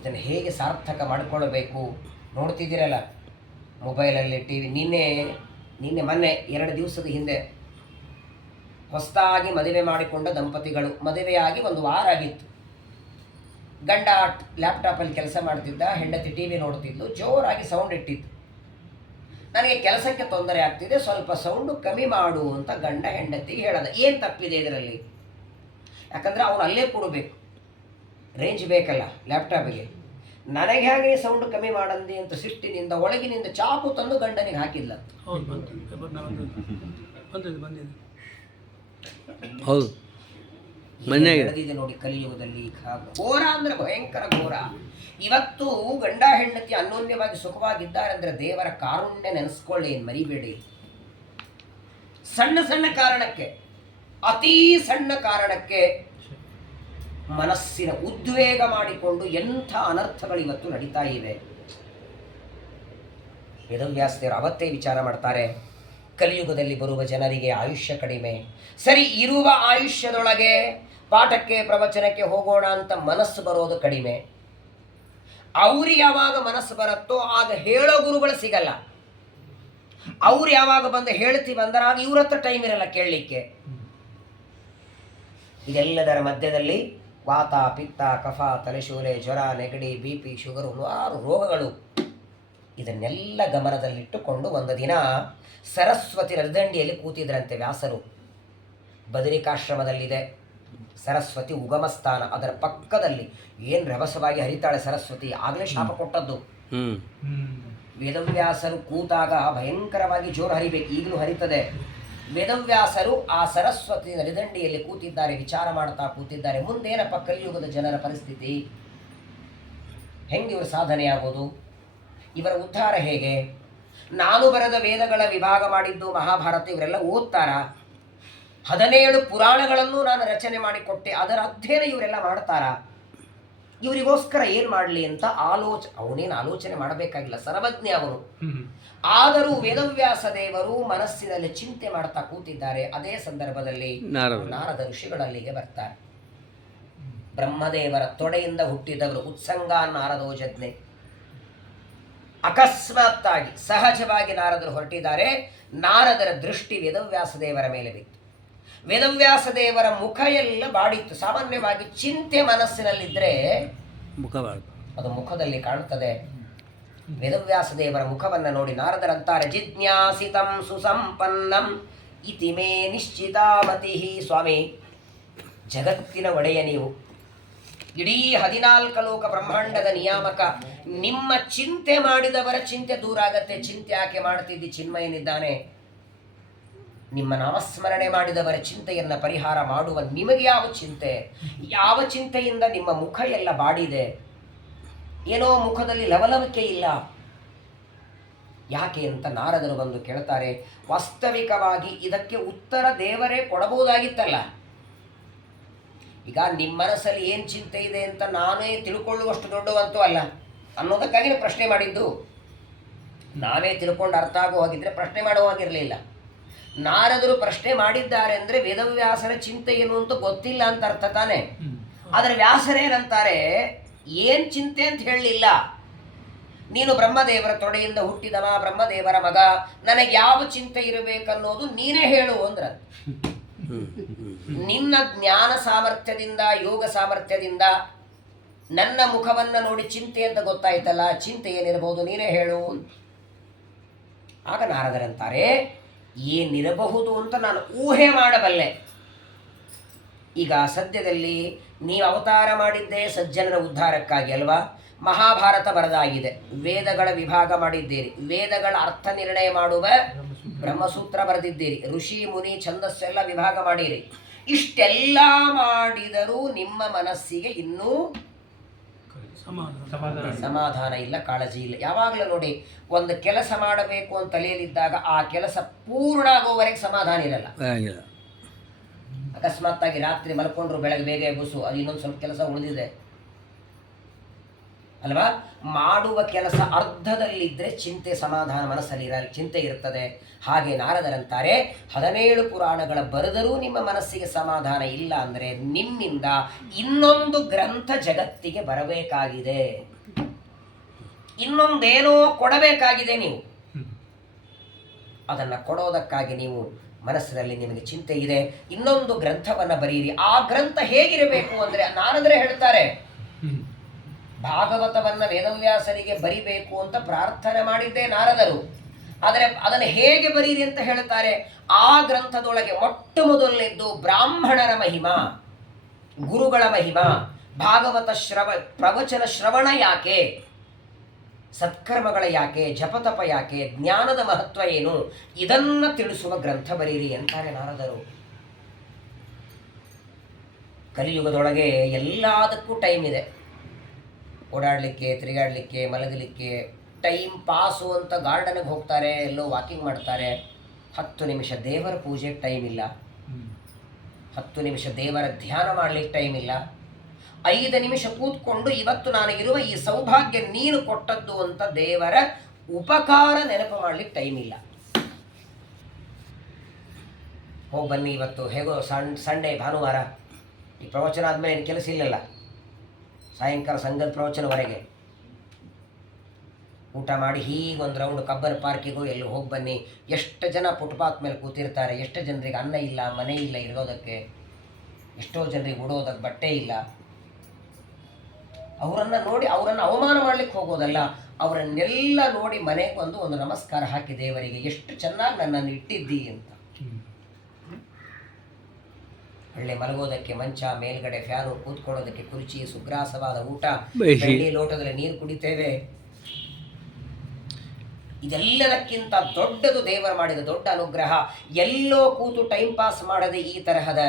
ಇದನ್ನು ಹೇಗೆ ಸಾರ್ಥಕ ಮಾಡಿಕೊಳ್ಳಬೇಕು ನೋಡ್ತಿದ್ದೀರಲ್ಲ ಮೊಬೈಲಲ್ಲಿ, ಟಿ ವಿ. ನಿನ್ನೆ ಮೊನ್ನೆ 2 ದಿವಸದ ಹಿಂದೆ ಹೊಸದಾಗಿ ಮದುವೆ ಮಾಡಿಕೊಂಡ ದಂಪತಿಗಳು, ಮದುವೆಯಾಗಿ 1 ವಾರ ಆಗಿತ್ತು. ಗಂಡ ಲ್ಯಾಪ್ಟಾಪಲ್ಲಿ ಕೆಲಸ ಮಾಡ್ತಿದ್ದ, ಹೆಂಡತಿ ಟಿ ವಿ ನೋಡ್ತಿದ್ಲು. ಜೋರಾಗಿ ಸೌಂಡ್ ಇಟ್ಟಿತ್ತು. ನನಗೆ ಕೆಲಸಕ್ಕೆ ತೊಂದರೆ ಆಗ್ತಿದೆ, ಸ್ವಲ್ಪ ಸೌಂಡು ಕಮ್ಮಿ ಮಾಡು ಅಂತ ಗಂಡ ಹೆಂಡತಿಗೆ ಹೇಳದ. ಏನು ತಪ್ಪಿದೆ ಇದರಲ್ಲಿ? ಯಾಕಂದರೆ ಅವನು ಅಲ್ಲೇ ಕೊಡಬೇಕು, ರೇಂಜ್ ಬೇಕಲ್ಲ ಲ್ಯಾಪ್ಟಾಪಿಗೆ. ನನಗೆ ಹೇಗೆ ಸೌಂಡ್ ಕಮ್ಮಿ ಮಾಡಂದಿ ಅಂತ ಸಿಟ್ಟಿನಿಂದ ಒಳಗಿನಿಂದ ಚಾಕು ತಂದು ಗಂಡನಿಗೆ ಹಾಕಿಲ್ಲ. ನಡೆದಿದೆ ನೋಡಿ ಕಲಿಯುಗದಲ್ಲಿ. ಘೋರ ಅಂದ್ರೆ ಭಯಂಕರ ಘೋರ. ಇವತ್ತು ಗಂಡ ಹೆಂಡತಿ ಅನ್ಯೋನ್ಯವಾಗಿ ಸುಖವಾಗಿದ್ದಾರೆ ಅಂದ್ರೆ ದೇವರ ಕಾರುಣ್ಯ ನೆನೆಸ್ಕೊಳ್ಳಿ, ಮರಿಬೇಡಿ. ಸಣ್ಣ ಸಣ್ಣ ಕಾರಣಕ್ಕೆ, ಅತೀ ಸಣ್ಣ ಕಾರಣಕ್ಕೆ ಮನಸ್ಸಿನ ಉದ್ವೇಗ ಮಾಡಿಕೊಂಡು ಎಂಥ ಅನರ್ಥಗಳು ಇವತ್ತು ನಡೀತಾ ಇವೆ. ವೇದವ್ಯಾಸದೇವರು ಅವತ್ತೇ ವಿಚಾರ ಮಾಡ್ತಾರೆ, ಕಲಿಯುಗದಲ್ಲಿ ಬರುವ ಜನರಿಗೆ ಆಯುಷ್ಯ ಕಡಿಮೆ. ಸರಿ, ಇರುವ ಆಯುಷ್ಯದೊಳಗೆ ಪಾಠಕ್ಕೆ ಪ್ರವಚನಕ್ಕೆ ಹೋಗೋಣ ಅಂತ ಮನಸ್ಸು ಬರೋದು ಕಡಿಮೆ. ಅವ್ರು ಯಾವಾಗ ಮನಸ್ಸು ಬರುತ್ತೋ ಆಗ ಹೇಳೋ ಗುರುಗಳು ಸಿಗಲ್ಲ. ಅವ್ರು ಯಾವಾಗ ಬಂದು ಹೇಳ್ತೀವಿ ಅಂದ್ರೆ ಆಗ ಇವ್ರ ಹತ್ರ ಟೈಮ್ ಇರಲ್ಲ ಕೇಳಲಿಕ್ಕೆ. ಇದೆಲ್ಲದರ ಮಧ್ಯದಲ್ಲಿ ವಾತ, ಪಿತ್ತ, ಕಫ, ತಲೆಶೂಲೆ, ಜ್ವರ, ನೆಗಡಿ, BP, ಶುಗರು, 6 ರೋಗಗಳು. ಇದನ್ನೆಲ್ಲ ಗಮನದಲ್ಲಿಟ್ಟುಕೊಂಡು ಒಂದು ದಿನ ಸರಸ್ವತಿ ನರ್ದಂಡಿಯಲ್ಲಿ ಕೂತಿದ್ರಂತೆ ವ್ಯಾಸರು. ಬದರಿಕಾಶ್ರಮದಲ್ಲಿದೆ. ಸರಸ್ವತಿ ಉಗಮ ಸ್ಥಾನ, ಅದರ ಪಕ್ಕದಲ್ಲಿ ಏನು ರಭಸವಾಗಿ ಹರಿತಾಳೆ ಸರಸ್ವತಿ, ಆಗಲೇ ಶಾಪ ಕೊಟ್ಟದ್ದು. ಹ್ಞೂ ವೇದವ್ಯಾಸರು ಕೂತಾಗ ಭಯಂಕರವಾಗಿ ಜೋರು ಹರಿಬೇಕು, ಈಗಲೂ ಹರಿತದೆ. ವೇದವ್ಯಾಸರು ಆ ಸರಸ್ವತಿ ನದಿದಂಡಿಯಲ್ಲಿ ಕೂತಿದ್ದಾರೆ, ವಿಚಾರ ಮಾಡ್ತಾ ಕೂತಿದ್ದಾರೆ. ಮುಂದೇನಪ್ಪ ಕಲಿಯುಗದ ಜನರ ಪರಿಸ್ಥಿತಿ, ಹೆಂಗೆ ಇವರು ಸಾಧನೆ ಆಗೋದು, ಇವರ ಉದ್ಧಾರ ಹೇಗೆ? ನಾನು ಬರೆದ ವೇದಗಳ ವಿಭಾಗ ಮಾಡಿದ್ದು ಮಹಾಭಾರತ ಇವರೆಲ್ಲ ಓದ್ತಾರ? 17 ಪುರಾಣಗಳನ್ನು ನಾನು ರಚನೆ ಮಾಡಿಕೊಟ್ಟೆ, ಅದರ ಅಧ್ಯಯನ ಇವರೆಲ್ಲ ಮಾಡ್ತಾರ? ಇವರಿಗೋಸ್ಕರ ಏನು ಮಾಡಲಿ ಅಂತ ಅವನೇನು ಆಲೋಚನೆ ಮಾಡಬೇಕಾಗಿಲ್ಲ, ಸರ್ವಜ್ಞ ಅವನು. ಆದರೂ ವೇದವ್ಯಾಸ ದೇವರು ಮನಸ್ಸಿನಲ್ಲಿ ಚಿಂತೆ ಮಾಡ್ತಾ ಕೂತಿದ್ದಾರೆ. ಅದೇ ಸಂದರ್ಭದಲ್ಲಿ ನಾರದ ಋಷಿಗಳಲ್ಲಿಗೆ ಬರ್ತಾರೆ. ಬ್ರಹ್ಮದೇವರ ತೊಡೆಯಿಂದ ಹುಟ್ಟಿದವರು ಉತ್ಸಂಗ ನಾರದೋಜಜ್ಞೆ. ಅಕಸ್ಮಾತ್ತಾಗಿ ಸಹಜವಾಗಿ ನಾರದರು ಹೊರಟಿದ್ದಾರೆ. ನಾರದರ ದೃಷ್ಟಿ ವೇದವ್ಯಾಸ ದೇವರ ಮೇಲೆ ಬಿತ್ತು. ವೇದವ್ಯಾಸ ದೇವರ ಮುಖ ಎಲ್ಲ ಬಾಡಿತ್ತು. ಸಾಮಾನ್ಯವಾಗಿ ಚಿಂತೆ ಮನಸ್ಸಿನಲ್ಲಿದ್ದರೆ ಅದು ಮುಖದಲ್ಲಿ ಕಾಣುತ್ತದೆ. ವೇದವ್ಯಾಸ ದೇವರ ಮುಖವನ್ನು ನೋಡಿ ನಾರದರಂತಾರೆ, ಜಿಜ್ಞಾಸಿತಂ ಸುಸಂಪನ್ನಂ ಇತಿ ಮೇ ನಿಶ್ಚಿತಾಮತಿ. ಸ್ವಾಮಿ, ಜಗತ್ತಿನ ಒಡೆಯ ನೀವು, ಇಡೀ 14 ಲೋಕ ಬ್ರಹ್ಮಾಂಡದ ನಿಯಾಮಕ. ನಿಮ್ಮ ಚಿಂತೆ ಮಾಡಿದವರ ಚಿಂತೆ ದೂರ ಆಗತ್ತೆ. ಚಿಂತೆ ಯಾಕೆ ಮಾಡ್ತಿದ್ದಿ? ಚಿನ್ಮಯನಿದ್ದಾನೆ. ನಿಮ್ಮ ನಾಮಸ್ಮರಣೆ ಮಾಡಿದವರ ಚಿಂತೆಯನ್ನು ಪರಿಹಾರ ಮಾಡುವ ನಿಮಗೆ ಯಾವ ಚಿಂತೆ? ಯಾವ ಚಿಂತೆಯಿಂದ ನಿಮ್ಮ ಮುಖ ಎಲ್ಲ ಬಾಡಿದೆ? ಏನೋ ಮುಖದಲ್ಲಿ ಲವಲವಿಕೆ ಇಲ್ಲ. ಯಾಕೆ ಅಂತ ನಾರದರು ಬಂದು ಕೇಳ್ತಾರೆ. ವಾಸ್ತವಿಕವಾಗಿ ಇದಕ್ಕೆ ಉತ್ತರ ದೇವರೇ ಕೊಡಬಹುದಾಗಿತ್ತಲ್ಲ. ಈಗ ನಿಮ್ಮ ಮನಸ್ಸಲ್ಲಿ ಏನು ಚಿಂತೆ ಇದೆ ಅಂತ ನಾನೇ ತಿಳ್ಕೊಳ್ಳುವಷ್ಟು ದೊಡ್ಡವಂತೂ ಅಲ್ಲ ಅನ್ನೋದಕ್ಕಾಗಿ ಪ್ರಶ್ನೆ ಮಾಡಿದ್ದು. ನಾವೇ ತಿಳ್ಕೊಂಡು ಅರ್ಥ ಆಗೋ ಹಾಗಿದ್ರೆ ಪ್ರಶ್ನೆ ಮಾಡುವಾಗಿರಲಿಲ್ಲ. ನಾರದರು ಪ್ರಶ್ನೆ ಮಾಡಿದ್ದಾರೆ ಅಂದರೆ ವೇದವ್ಯಾಸರ ಚಿಂತೆ ಏನು ಅಂತ ಗೊತ್ತಿಲ್ಲ ಅಂತ ಅರ್ಥ ತಾನೆ. ಆದರೆ ವ್ಯಾಸರೇನಂತಾರೆ, ಏನು ಚಿಂತೆ ಅಂತ ಹೇಳಲಿಲ್ಲ. ನೀನು ಬ್ರಹ್ಮದೇವರ ತೊಡೆಯಿಂದ ಹುಟ್ಟಿದವ, ಬ್ರಹ್ಮದೇವರ ಮಗ, ನನಗೆ ಯಾವ ಚಿಂತೆ ಇರಬೇಕನ್ನೋದು ನೀನೇ ಹೇಳು ಅಂದ್ರ. ನಿನ್ನ ಜ್ಞಾನ ಸಾಮರ್ಥ್ಯದಿಂದ, ಯೋಗ ಸಾಮರ್ಥ್ಯದಿಂದ ನನ್ನ ಮುಖವನ್ನು ನೋಡಿ ಚಿಂತೆ ಅಂತ ಗೊತ್ತಾಯ್ತಲ್ಲ, ಚಿಂತೆ ಏನಿರಬಹುದು ನೀನೇ ಹೇಳು. ಆಗ ನಾರದರಂತಾರೆ, ಏನಿರಬಹುದು ಅಂತ ನಾನು ಊಹೆ ಮಾಡಬಲ್ಲೆ. ಈಗ ಸದ್ಯದಲ್ಲಿ ನೀವು ಅವತಾರ ಮಾಡಿದ್ದೇ ಸಜ್ಜನರ ಉದ್ಧಾರಕ್ಕಾಗಿ ಅಲ್ವಾ? ಮಹಾಭಾರತ ಬರೆದಾಗಿದೆ, ವೇದಗಳ ವಿಭಾಗ ಮಾಡಿದ್ದೀರಿ, ವೇದಗಳ ಅರ್ಥ ನಿರ್ಣಯ ಮಾಡುವ ಬ್ರಹ್ಮಸೂತ್ರ ಬರೆದಿದ್ದೀರಿ, ಋಷಿ ಮುನಿ ಛಂದಸ್ಸೆಲ್ಲ ವಿಭಾಗ ಮಾಡಿರಿ. ಇಷ್ಟೆಲ್ಲ ಮಾಡಿದರೂ ನಿಮ್ಮ ಮನಸ್ಸಿಗೆ ಇನ್ನೂ ಸಮಾಧಾನ ಇಲ್ಲ, ಕಾಳಜಿ ಇಲ್ಲ. ಯಾವಾಗಲೂ ನೋಡಿ, ಒಂದು ಕೆಲಸ ಮಾಡಬೇಕು ಅಂತ ತಲೆಯಲ್ಲಿದ್ದಾಗ ಆ ಕೆಲಸ ಪೂರ್ಣ ಆಗೋವರೆಗೆ ಸಮಾಧಾನ ಇರಲ್ಲ. ಅಕಸ್ಮಾತ್ತಾಗಿ ರಾತ್ರಿ ಮಲ್ಕೊಂಡ್ರು ಬೆಳಗ್ಗೆ ಬೇಗ ಎಬ್ಬಿಸು, ಅದು ಇನ್ನೊಂದು ಸ್ವಲ್ಪ ಕೆಲಸ ಉಳಿದಿದೆ ಅಲ್ವಾ? ಮಾಡುವ ಕೆಲಸ ಅರ್ಧದಲ್ಲಿದ್ದರೆ ಚಿಂತೆ ಸಮಾಧಾನ ಮನಸ್ಸಲ್ಲಿ ಚಿಂತೆ ಇರ್ತದೆ. ಹಾಗೆ ನಾರದರಂತಾರೆ, 17 ಪುರಾಣಗಳ ಬರೆದರೂ ನಿಮ್ಮ ಮನಸ್ಸಿಗೆ ಸಮಾಧಾನ ಇಲ್ಲ ಅಂದರೆ ನಿಮ್ಮಿಂದ ಇನ್ನೊಂದು ಗ್ರಂಥ ಜಗತ್ತಿಗೆ ಬರಬೇಕಾಗಿದೆ, ಇನ್ನೊಂದೇನೋ ಕೊಡಬೇಕಾಗಿದೆ. ನೀವು ಅದನ್ನು ಕೊಡೋದಕ್ಕಾಗಿ ನೀವು ಮನಸ್ಸಿನಲ್ಲಿ ನಿಮಗೆ ಚಿಂತೆ ಇದೆ. ಇನ್ನೊಂದು ಗ್ರಂಥವನ್ನು ಬರೀರಿ. ಆ ಗ್ರಂಥ ಹೇಗಿರಬೇಕು ಅಂದರೆ ನಾರದರೇ ಹೇಳ್ತಾರೆ, ಭಾಗವತವನ್ನು ವೇದವ್ಯಾಸರಿಗೆ ಬರಿಬೇಕು ಅಂತ ಪ್ರಾರ್ಥನೆ ಮಾಡಿದ್ದೇ ನಾರದರು. ಆದರೆ ಅದನ್ನು ಹೇಗೆ ಬರೀರಿ ಅಂತ ಹೇಳ್ತಾರೆ. ಆ ಗ್ರಂಥದೊಳಗೆ ಮೊಟ್ಟ ಮೊದಲನೇದ್ದು ಬ್ರಾಹ್ಮಣರ ಮಹಿಮಾ, ಗುರುಗಳ ಮಹಿಮಾ, ಭಾಗವತ ಪ್ರವಚನ ಶ್ರವಣ ಯಾಕೆ, ಸತ್ಕರ್ಮಗಳ ಯಾಕೆ, ಜಪತಪ ಯಾಕೆ, ಜ್ಞಾನದ ಮಹತ್ವ ಏನು, ಇದನ್ನು ತಿಳಿಸುವ ಗ್ರಂಥ ಬರೀರಿ ಅಂತಾರೆ ನಾರದರು. ಕಲಿಯುಗದೊಳಗೆ ಎಲ್ಲದಕ್ಕೂ ಟೈಮ್ ಇದೆ. ಓಡಾಡಲಿಕ್ಕೆ, ತಿರುಗಾಡಲಿಕ್ಕೆ, ಮಲಗಲಿಕ್ಕೆ, ಟೈಮ್ ಪಾಸು ಅಂತ ಗಾರ್ಡನ್ಗೆ ಹೋಗ್ತಾರೆ, ಎಲ್ಲೋ ವಾಕಿಂಗ್ ಮಾಡ್ತಾರೆ. 10 ನಿಮಿಷ ದೇವರ ಪೂಜೆಗೆ ಟೈಮ್ ಇಲ್ಲ, 10 ನಿಮಿಷ ದೇವರ ಧ್ಯಾನ ಮಾಡಲಿಕ್ಕೆ ಟೈಮ್ ಇಲ್ಲ, 5 ನಿಮಿಷ ಕೂತ್ಕೊಂಡು ಇವತ್ತು ನನಗಿರುವ ಈ ಸೌಭಾಗ್ಯ ನೀನು ಕೊಟ್ಟದ್ದು ಅಂತ ದೇವರ ಉಪಕಾರ ನೆನಪು ಮಾಡಲಿಕ್ಕೆ ಟೈಮ್ ಇಲ್ಲ. ಹೋಗಿ ಬನ್ನಿ, ಇವತ್ತು ಹೇಗೋ ಸಂಡೇ ಭಾನುವಾರ, ಈ ಪ್ರವಚನ ಆದಮೇಲೆ ಏನು ಕೆಲಸ ಇಲ್ಲಲ್ಲ, ಸಾಯಂಕಾಲ ಸಂಘದ ಪ್ರವಚನವರೆಗೆ ಊಟ ಮಾಡಿ ಹೀಗೊಂದು ರೌಂಡ್ ಕಬ್ಬನ್ ಪಾರ್ಕಿಗೂ ಎಲ್ಲೂ ಹೋಗಿ ಬನ್ನಿ. ಎಷ್ಟು ಜನ ಫುಟ್ಪಾತ್ ಮೇಲೆ ಕೂತಿರ್ತಾರೆ, ಎಷ್ಟು ಜನರಿಗೆ ಅನ್ನ ಇಲ್ಲ, ಮನೆ ಇಲ್ಲ ಇರೋದಕ್ಕೆ, ಎಷ್ಟೋ ಜನರಿಗೆ ಉಡೋದಕ್ಕೆ ಬಟ್ಟೆ ಇಲ್ಲ. ಅವರನ್ನು ನೋಡಿ ಅವರನ್ನು ಅವಮಾನ ಮಾಡಲಿಕ್ಕೆ ಹೋಗೋದಲ್ಲ, ಅವರನ್ನೆಲ್ಲ ನೋಡಿ ಮನೆಗೆ ಬಂದು ಒಂದು ನಮಸ್ಕಾರ ಹಾಕಿ ದೇವರಿಗೆ ಎಷ್ಟು ಚೆನ್ನಾಗಿ ನನ್ನನ್ನು ಇಟ್ಟಿದ್ದಿ ಅಂತ. ಒಳ್ಳೆ ಮಲಗೋದಕ್ಕೆ ಮಂಚ, ಮೇಲ್ಗಡೆ ಫ್ಯಾನು, ಕೂತ್ಕೊಳ್ಳೋದಕ್ಕೆ ಕುರ್ಚಿ, ಸುಗ್ರಾಸವಾದ ಊಟ, ಬಯಸಿ. ಬೆಳ್ಳಿ ಲೋಟದಲ್ಲಿ ನೀರು ಕುಡಿತೇವೆ. ಇದೆಲ್ಲದಕ್ಕಿಂತ ದೊಡ್ಡದು ದೇವರು ಮಾಡಿದ ದೊಡ್ಡ ಅನುಗ್ರಹ. ಎಲ್ಲೋ ಕೂತು ಟೈಮ್ ಪಾಸ್ ಮಾಡದೆ ಈ ತರಹದ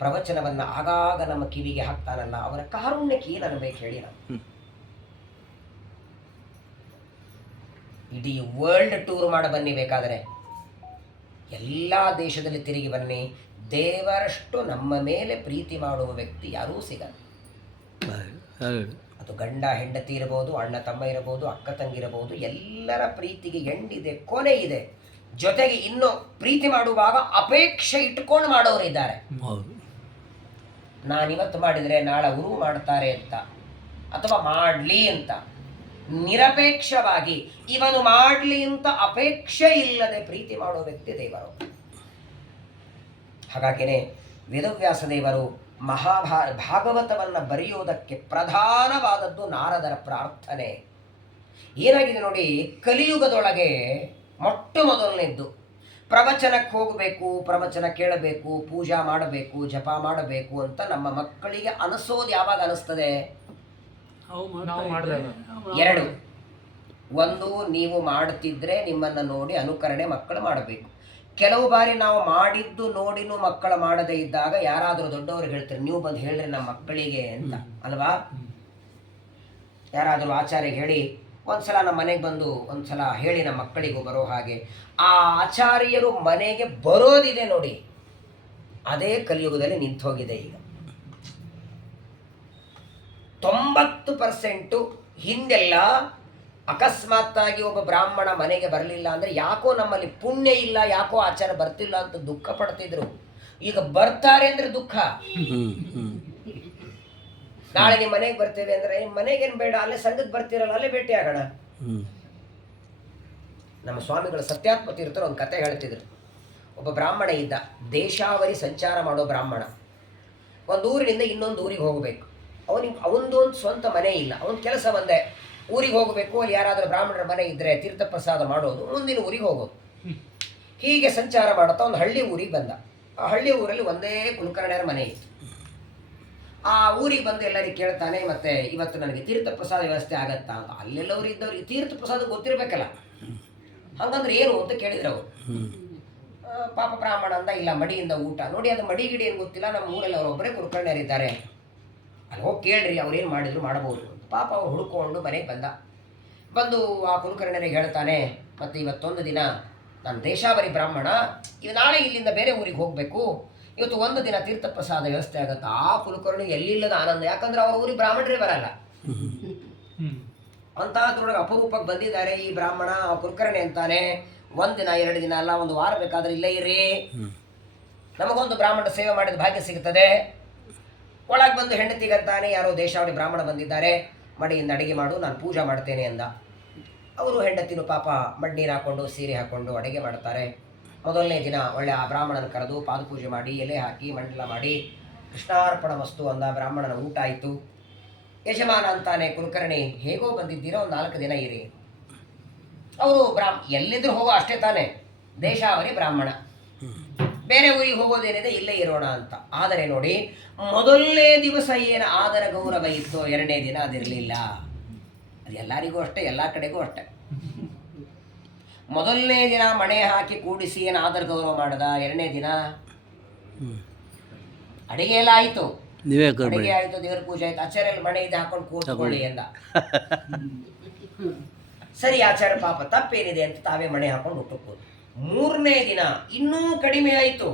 ಪ್ರವಚನವನ್ನು ಆಗಾಗ ನಮ್ಮ ಕಿವಿಗೆ ಹಾಕ್ತಾನಲ್ಲ, ಅವರ ಕಾರುಣ್ಯಕ್ಕೆ ಏನು ಅನ್ಬೇಕು ಹೇಳಿ. ನಾವು ಇಡೀ ವರ್ಲ್ಡ್ ಟೂರ್ ಮಾಡಿ ಬನ್ನಿ, ಬೇಕಾದರೆ ಎಲ್ಲ ದೇಶದಲ್ಲಿ ತಿರುಗಿ ಬನ್ನಿ, ದೇವರಷ್ಟು ನಮ್ಮ ಮೇಲೆ ಪ್ರೀತಿ ಮಾಡುವ ವ್ಯಕ್ತಿ ಯಾರೂ ಸಿಗಲ್ಲ. ಅದು ಗಂಡ ಹೆಂಡತಿ ಇರಬಹುದು, ಅಣ್ಣ ತಮ್ಮ ಇರಬಹುದು, ಅಕ್ಕ ತಂಗಿ ಇರಬಹುದು, ಎಲ್ಲರ ಪ್ರೀತಿಗೆ ಎಂಡಿದೆ, ಕೊನೆ ಇದೆ. ಜೊತೆಗೆ ಇನ್ನು ಪ್ರೀತಿ ಮಾಡುವಾಗ ಅಪೇಕ್ಷೆ ಇಟ್ಕೊಂಡು ಮಾಡೋರು ಇದ್ದಾರೆ. ನಾನಿವತ್ತು ಮಾಡಿದರೆ ನಾಳೆ ಅವರು ಮಾಡ್ತಾರೆ ಅಂತ, ಅಥವಾ ಮಾಡಲಿ ಅಂತ ನಿರಪೇಕ್ಷವಾಗಿ ಇವನು ಮಾಡಲಿ ಅಂತ ಅಪೇಕ್ಷೆ ಇಲ್ಲದೆ ಪ್ರೀತಿ ಮಾಡೋ ವ್ಯಕ್ತಿ ದೇವರು. ಹಾಗಾಗಿನೇ ವೇದವ್ಯಾಸ ದೇವರು ಭಾಗವತವನ್ನು ಬರೆಯುವುದಕ್ಕೆ ಪ್ರಧಾನವಾದದ್ದು ನಾರದರ ಪ್ರಾರ್ಥನೆ. ಏನಾಗಿದೆ ನೋಡಿ, ಕಲಿಯುಗದೊಳಗೆ ಮೊಟ್ಟ ಮೊದಲನೇದ್ದು ಪ್ರವಚನಕ್ಕೆ ಹೋಗಬೇಕು, ಪ್ರವಚನ ಕೇಳಬೇಕು, ಪೂಜಾ ಮಾಡಬೇಕು, ಜಪ ಮಾಡಬೇಕು ಅಂತ ನಮ್ಮ ಮಕ್ಕಳಿಗೆ ಅನಿಸೋದು ಯಾವಾಗ ಅನಿಸ್ತದೆ? ಎರಡು. ಒಂದು, ನೀವು ಮಾಡ್ತಿದ್ರೆ ನಿಮ್ಮನ್ನು ನೋಡಿ ಅನುಕರಣೆ ಮಕ್ಕಳು ಮಾಡಬೇಕು. ಕೆಲವು ಬಾರಿ ನಾವು ಮಾಡಿದ್ದು ನೋಡಿನೂ ಮಕ್ಕಳು ಮಾಡದೇ ಇದ್ದಾಗ ಯಾರಾದರೂ ದೊಡ್ಡವರು ಹೇಳ್ತಾರೆ, ನೀವು ಬಂದು ಹೇಳ್ರಿ ನಮ್ಮ ಮಕ್ಕಳಿಗೆ ಅಂತ, ಅಲ್ವಾ? ಯಾರಾದರೂ ಆಚಾರ್ಯ ಹೇಳಿ ಒಂದ್ಸಲ ನಮ್ಮ ಮನೆಗೆ ಬಂದು ಒಂದ್ಸಲ ಹೇಳಿ ನಮ್ಮ ಮಕ್ಕಳಿಗೂ ಬರೋ ಹಾಗೆ. ಆ ಆಚಾರ್ಯರು ಮನೆಗೆ ಬರೋದಿದೆ ನೋಡಿ, ಅದೇ ಕಲಿಯುಗದಲ್ಲಿ ನಿಂತು ಹೋಗಿದೆ. ಈಗ 90% ಹಿಂದೆಲ್ಲ ಅಕಸ್ಮಾತ್ತಾಗಿ ಒಬ್ಬ ಬ್ರಾಹ್ಮಣ ಮನೆಗೆ ಬರಲಿಲ್ಲ ಅಂದರೆ ಯಾಕೋ ನಮ್ಮಲ್ಲಿ ಪುಣ್ಯ ಇಲ್ಲ, ಯಾಕೋ ಆಚಾರ ಬರ್ತಿಲ್ಲ ಅಂತ ದುಃಖ ಪಡ್ತಿದ್ರು. ಈಗ ಬರ್ತಾರೆ ಅಂದ್ರೆ ದುಃಖ. ನಾಳೆ ನಿಮ್ಮ ಮನೆಗೆ ಬರ್ತೇವೆ ಅಂದ್ರೆ ನಿಮ್ಮ ಮನೆಗೇನು ಬೇಡ, ಅಲ್ಲೇ ಸಂಘಕ್ಕೆ ಬರ್ತೀರಲ್ಲ, ಅಲ್ಲೇ ಭೇಟಿ ಆಗೋಣ. ನಮ್ಮ ಸ್ವಾಮಿಗಳು ಸತ್ಯಾತ್ಮ ತೀರ್ಥರು ಒಂದು ಕತೆ ಹೇಳ್ತಿದ್ರು. ಒಬ್ಬ ಬ್ರಾಹ್ಮಣ ಇದ್ದ, ದೇಶಾವರಿ ಸಂಚಾರ ಮಾಡೋ ಬ್ರಾಹ್ಮಣ. ಒಂದು ಊರಿನಿಂದ ಇನ್ನೊಂದು ಊರಿಗೆ ಹೋಗಬೇಕು. ಅವನದೊಂದು ಸ್ವಂತ ಮನೆ ಇಲ್ಲ, ಅವನ ಕೆಲಸ ಒಂದೇ, ಊರಿಗೆ ಹೋಗಬೇಕು, ಅಲ್ಲಿ ಯಾರಾದರೂ ಬ್ರಾಹ್ಮಣರ ಮನೆ ಇದ್ದರೆ ತೀರ್ಥ ಪ್ರಸಾದ ಮಾಡೋದು, ಮುಂದಿನ ಊರಿಗೆ ಹೋಗೋದು. ಹೀಗೆ ಸಂಚಾರ ಮಾಡುತ್ತಾ ಒಂದು ಹಳ್ಳಿ ಊರಿಗೆ ಬಂದ. ಆ ಹಳ್ಳಿ ಊರಲ್ಲಿ ಒಂದೇ ಕುಲಕರ್ಣಿಯರ ಮನೆ ಇತ್ತು. ಆ ಊರಿಗೆ ಬಂದು ಎಲ್ಲರಿಗೆ ಕೇಳ್ತಾನೆ, ಮತ್ತೆ ಇವತ್ತು ನನಗೆ ತೀರ್ಥ ಪ್ರಸಾದ ವ್ಯವಸ್ಥೆ ಆಗತ್ತಾ ಅಂತ. ಅಲ್ಲೆಲ್ಲವರು ಇದ್ದವ್ರಿಗೆ ತೀರ್ಥ ಪ್ರಸಾದ ಗೊತ್ತಿರಬೇಕಲ್ಲ, ಹಂಗಂದ್ರೆ ಏನು ಅಂತ ಕೇಳಿದ್ರು ಅವರು. ಪಾಪ ಬ್ರಾಹ್ಮಣ ಅಂದ, ಇಲ್ಲ ಮಡಿಯಿಂದ ಊಟ. ನೋಡಿ, ಅದು ಮಡಿ ಗಿಡಿ ಏನು ಗೊತ್ತಿಲ್ಲ, ನಮ್ಮ ಊರಲ್ಲಿ ಅವರೊಬ್ಬರೇ ಕುಲಕರ್ಣಿಯರಿದ್ದಾರೆ, ಅಲ್ಲಿ ಹೋಗಿ ಕೇಳ್ರಿ, ಅವ್ರೇನು ಮಾಡಿದ್ರು ಮಾಡಬಹುದು ಅಂತ. ಪಾಪ ಅವ್ರು ಹುಡ್ಕೊಂಡು ಮನೆಗೆ ಬಂದು ಆ ಕುಲಕರ್ಣಿಯರಿಗೆ ಹೇಳ್ತಾನೆ, ಮತ್ತು ಇವತ್ತೊಂದು ದಿನ ನಾನು ದೇಶಾವರಿ ಬ್ರಾಹ್ಮಣ, ಇವು ನಾಳೆ ಇಲ್ಲಿಂದ ಬೇರೆ ಊರಿಗೆ ಹೋಗಬೇಕು, ಇವತ್ತು ಒಂದು ದಿನ ತೀರ್ಥ ಪ್ರಸಾದ ವ್ಯವಸ್ಥೆ ಆಗುತ್ತೆ. ಆ ಕುಲಕರ್ಣಿ ಎಲ್ಲಿಲ್ಲದ ಆನಂದ, ಯಾಕಂದ್ರೆ ಅವ್ರ ಊರಿಗೆ ಬ್ರಾಹ್ಮಣರೇ ಬರಲ್ಲ. ಅಂತಹದ್ರೊಳಗೆ ಅಪರೂಪಕ್ಕೆ ಬಂದಿದ್ದಾರೆ ಈ ಬ್ರಾಹ್ಮಣ. ಆ ಕುಲಕರ್ಣಿ ಅಂತಾನೆ, ಒಂದು ದಿನ 2 ದಿನ ಅಲ್ಲ, ಒಂದು ವಾರ ಬೇಕಾದ್ರೆ ಇಲ್ಲೇ ಇರಿ, ನಮಗೊಂದು ಬ್ರಾಹ್ಮಣ ಸೇವೆ ಮಾಡಿದ ಭಾಗ್ಯ ಸಿಗುತ್ತದೆ. ಒಳಗೆ ಬಂದು ಹೆಂಡತಿಗಂತಾನೆ, ಯಾರೋ ದೇಶಾವಳಿ ಬ್ರಾಹ್ಮಣ ಬಂದಿದ್ದಾರೆ, ಮಡಿಯಿಂದ ಅಡುಗೆ ಮಾಡು, ನಾನು ಪೂಜೆ ಮಾಡ್ತೇನೆ ಅಂದ. ಅವರು ಹೆಂಡತಿನೂ ಪಾಪ ಮಡ್ನೀರು ಹಾಕ್ಕೊಂಡು ಸೀರೆ ಹಾಕ್ಕೊಂಡು ಅಡುಗೆ ಮಾಡ್ತಾರೆ. ಮೊದಲನೇ ದಿನ ಒಳ್ಳೆ ಆ ಬ್ರಾಹ್ಮಣನ ಕರೆದು ಪಾದಪೂಜೆ ಮಾಡಿ, ಎಲೆ ಹಾಕಿ ಮಂಡಲ ಮಾಡಿ ಕೃಷ್ಣಾರ್ಪಣ ವಸ್ತು ಅಂದ. ಬ್ರಾಹ್ಮಣನ ಊಟ ಆಯಿತು. ಯಜಮಾನ ಅಂತಾನೆ, ಕುಲಕರ್ಣಿ ಹೇಗೋ ಬಂದಿದ್ದೀರೋ, ಒಂದು 4 ದಿನ ಇರಿ. ಅವರು ಎಲ್ಲಿದ್ರು ಹೋಗೋ ಅಷ್ಟೇ ತಾನೆ, ದೇಶಾವರಿ ಬ್ರಾಹ್ಮಣ, ಬೇರೆ ಊರಿಗೆ ಹೋಗೋದೇನಿದೆ, ಇಲ್ಲೇ ಇರೋಣ ಅಂತ. ಆದರೆ ನೋಡಿ, ಮೊದಲನೇ ದಿವಸ ಏನು ಆದರ ಗೌರವ ಇತ್ತು, 2ನೇ ದಿನ ಅದಿರಲಿಲ್ಲ. ಅದು ಎಲ್ಲರಿಗೂ ಅಷ್ಟೇ, ಎಲ್ಲ ಕಡೆಗೂ ಅಷ್ಟೇ. ಮೊದಲನೇ ದಿನ ಮಣೆ ಹಾಕಿ ಕೂಡಿಸಿ ಏನು ಆದರ ಗೌರವ ಮಾಡ್ದ, 2ನೇ ದಿನ ಅಡಿಗೆ ಎಲ್ಲ ಆಯಿತು, ಅಡಿಗೆ ಆಯಿತು, ದೇವ್ರ ಪೂಜೆ ಆಯಿತು, ಆಚಾರ್ಯ ಮಣೆ ಇದೆ ಹಾಕೊಂಡು ಕೂತ್ಕೊಳ್ಳಿ ಎಂದ. ಸರಿ ಆಚಾರ್ಯ ಪಾಪ ತಪ್ಪೇನಿದೆ ಅಂತ ತಾವೇ ಮಣೆ ಹಾಕೊಂಡು ಊಟಕ್ಕೆ. 3ನೇ ದಿನ ಇನ್ನೂ ಕಡಿಮೆ ಆಯಿತು.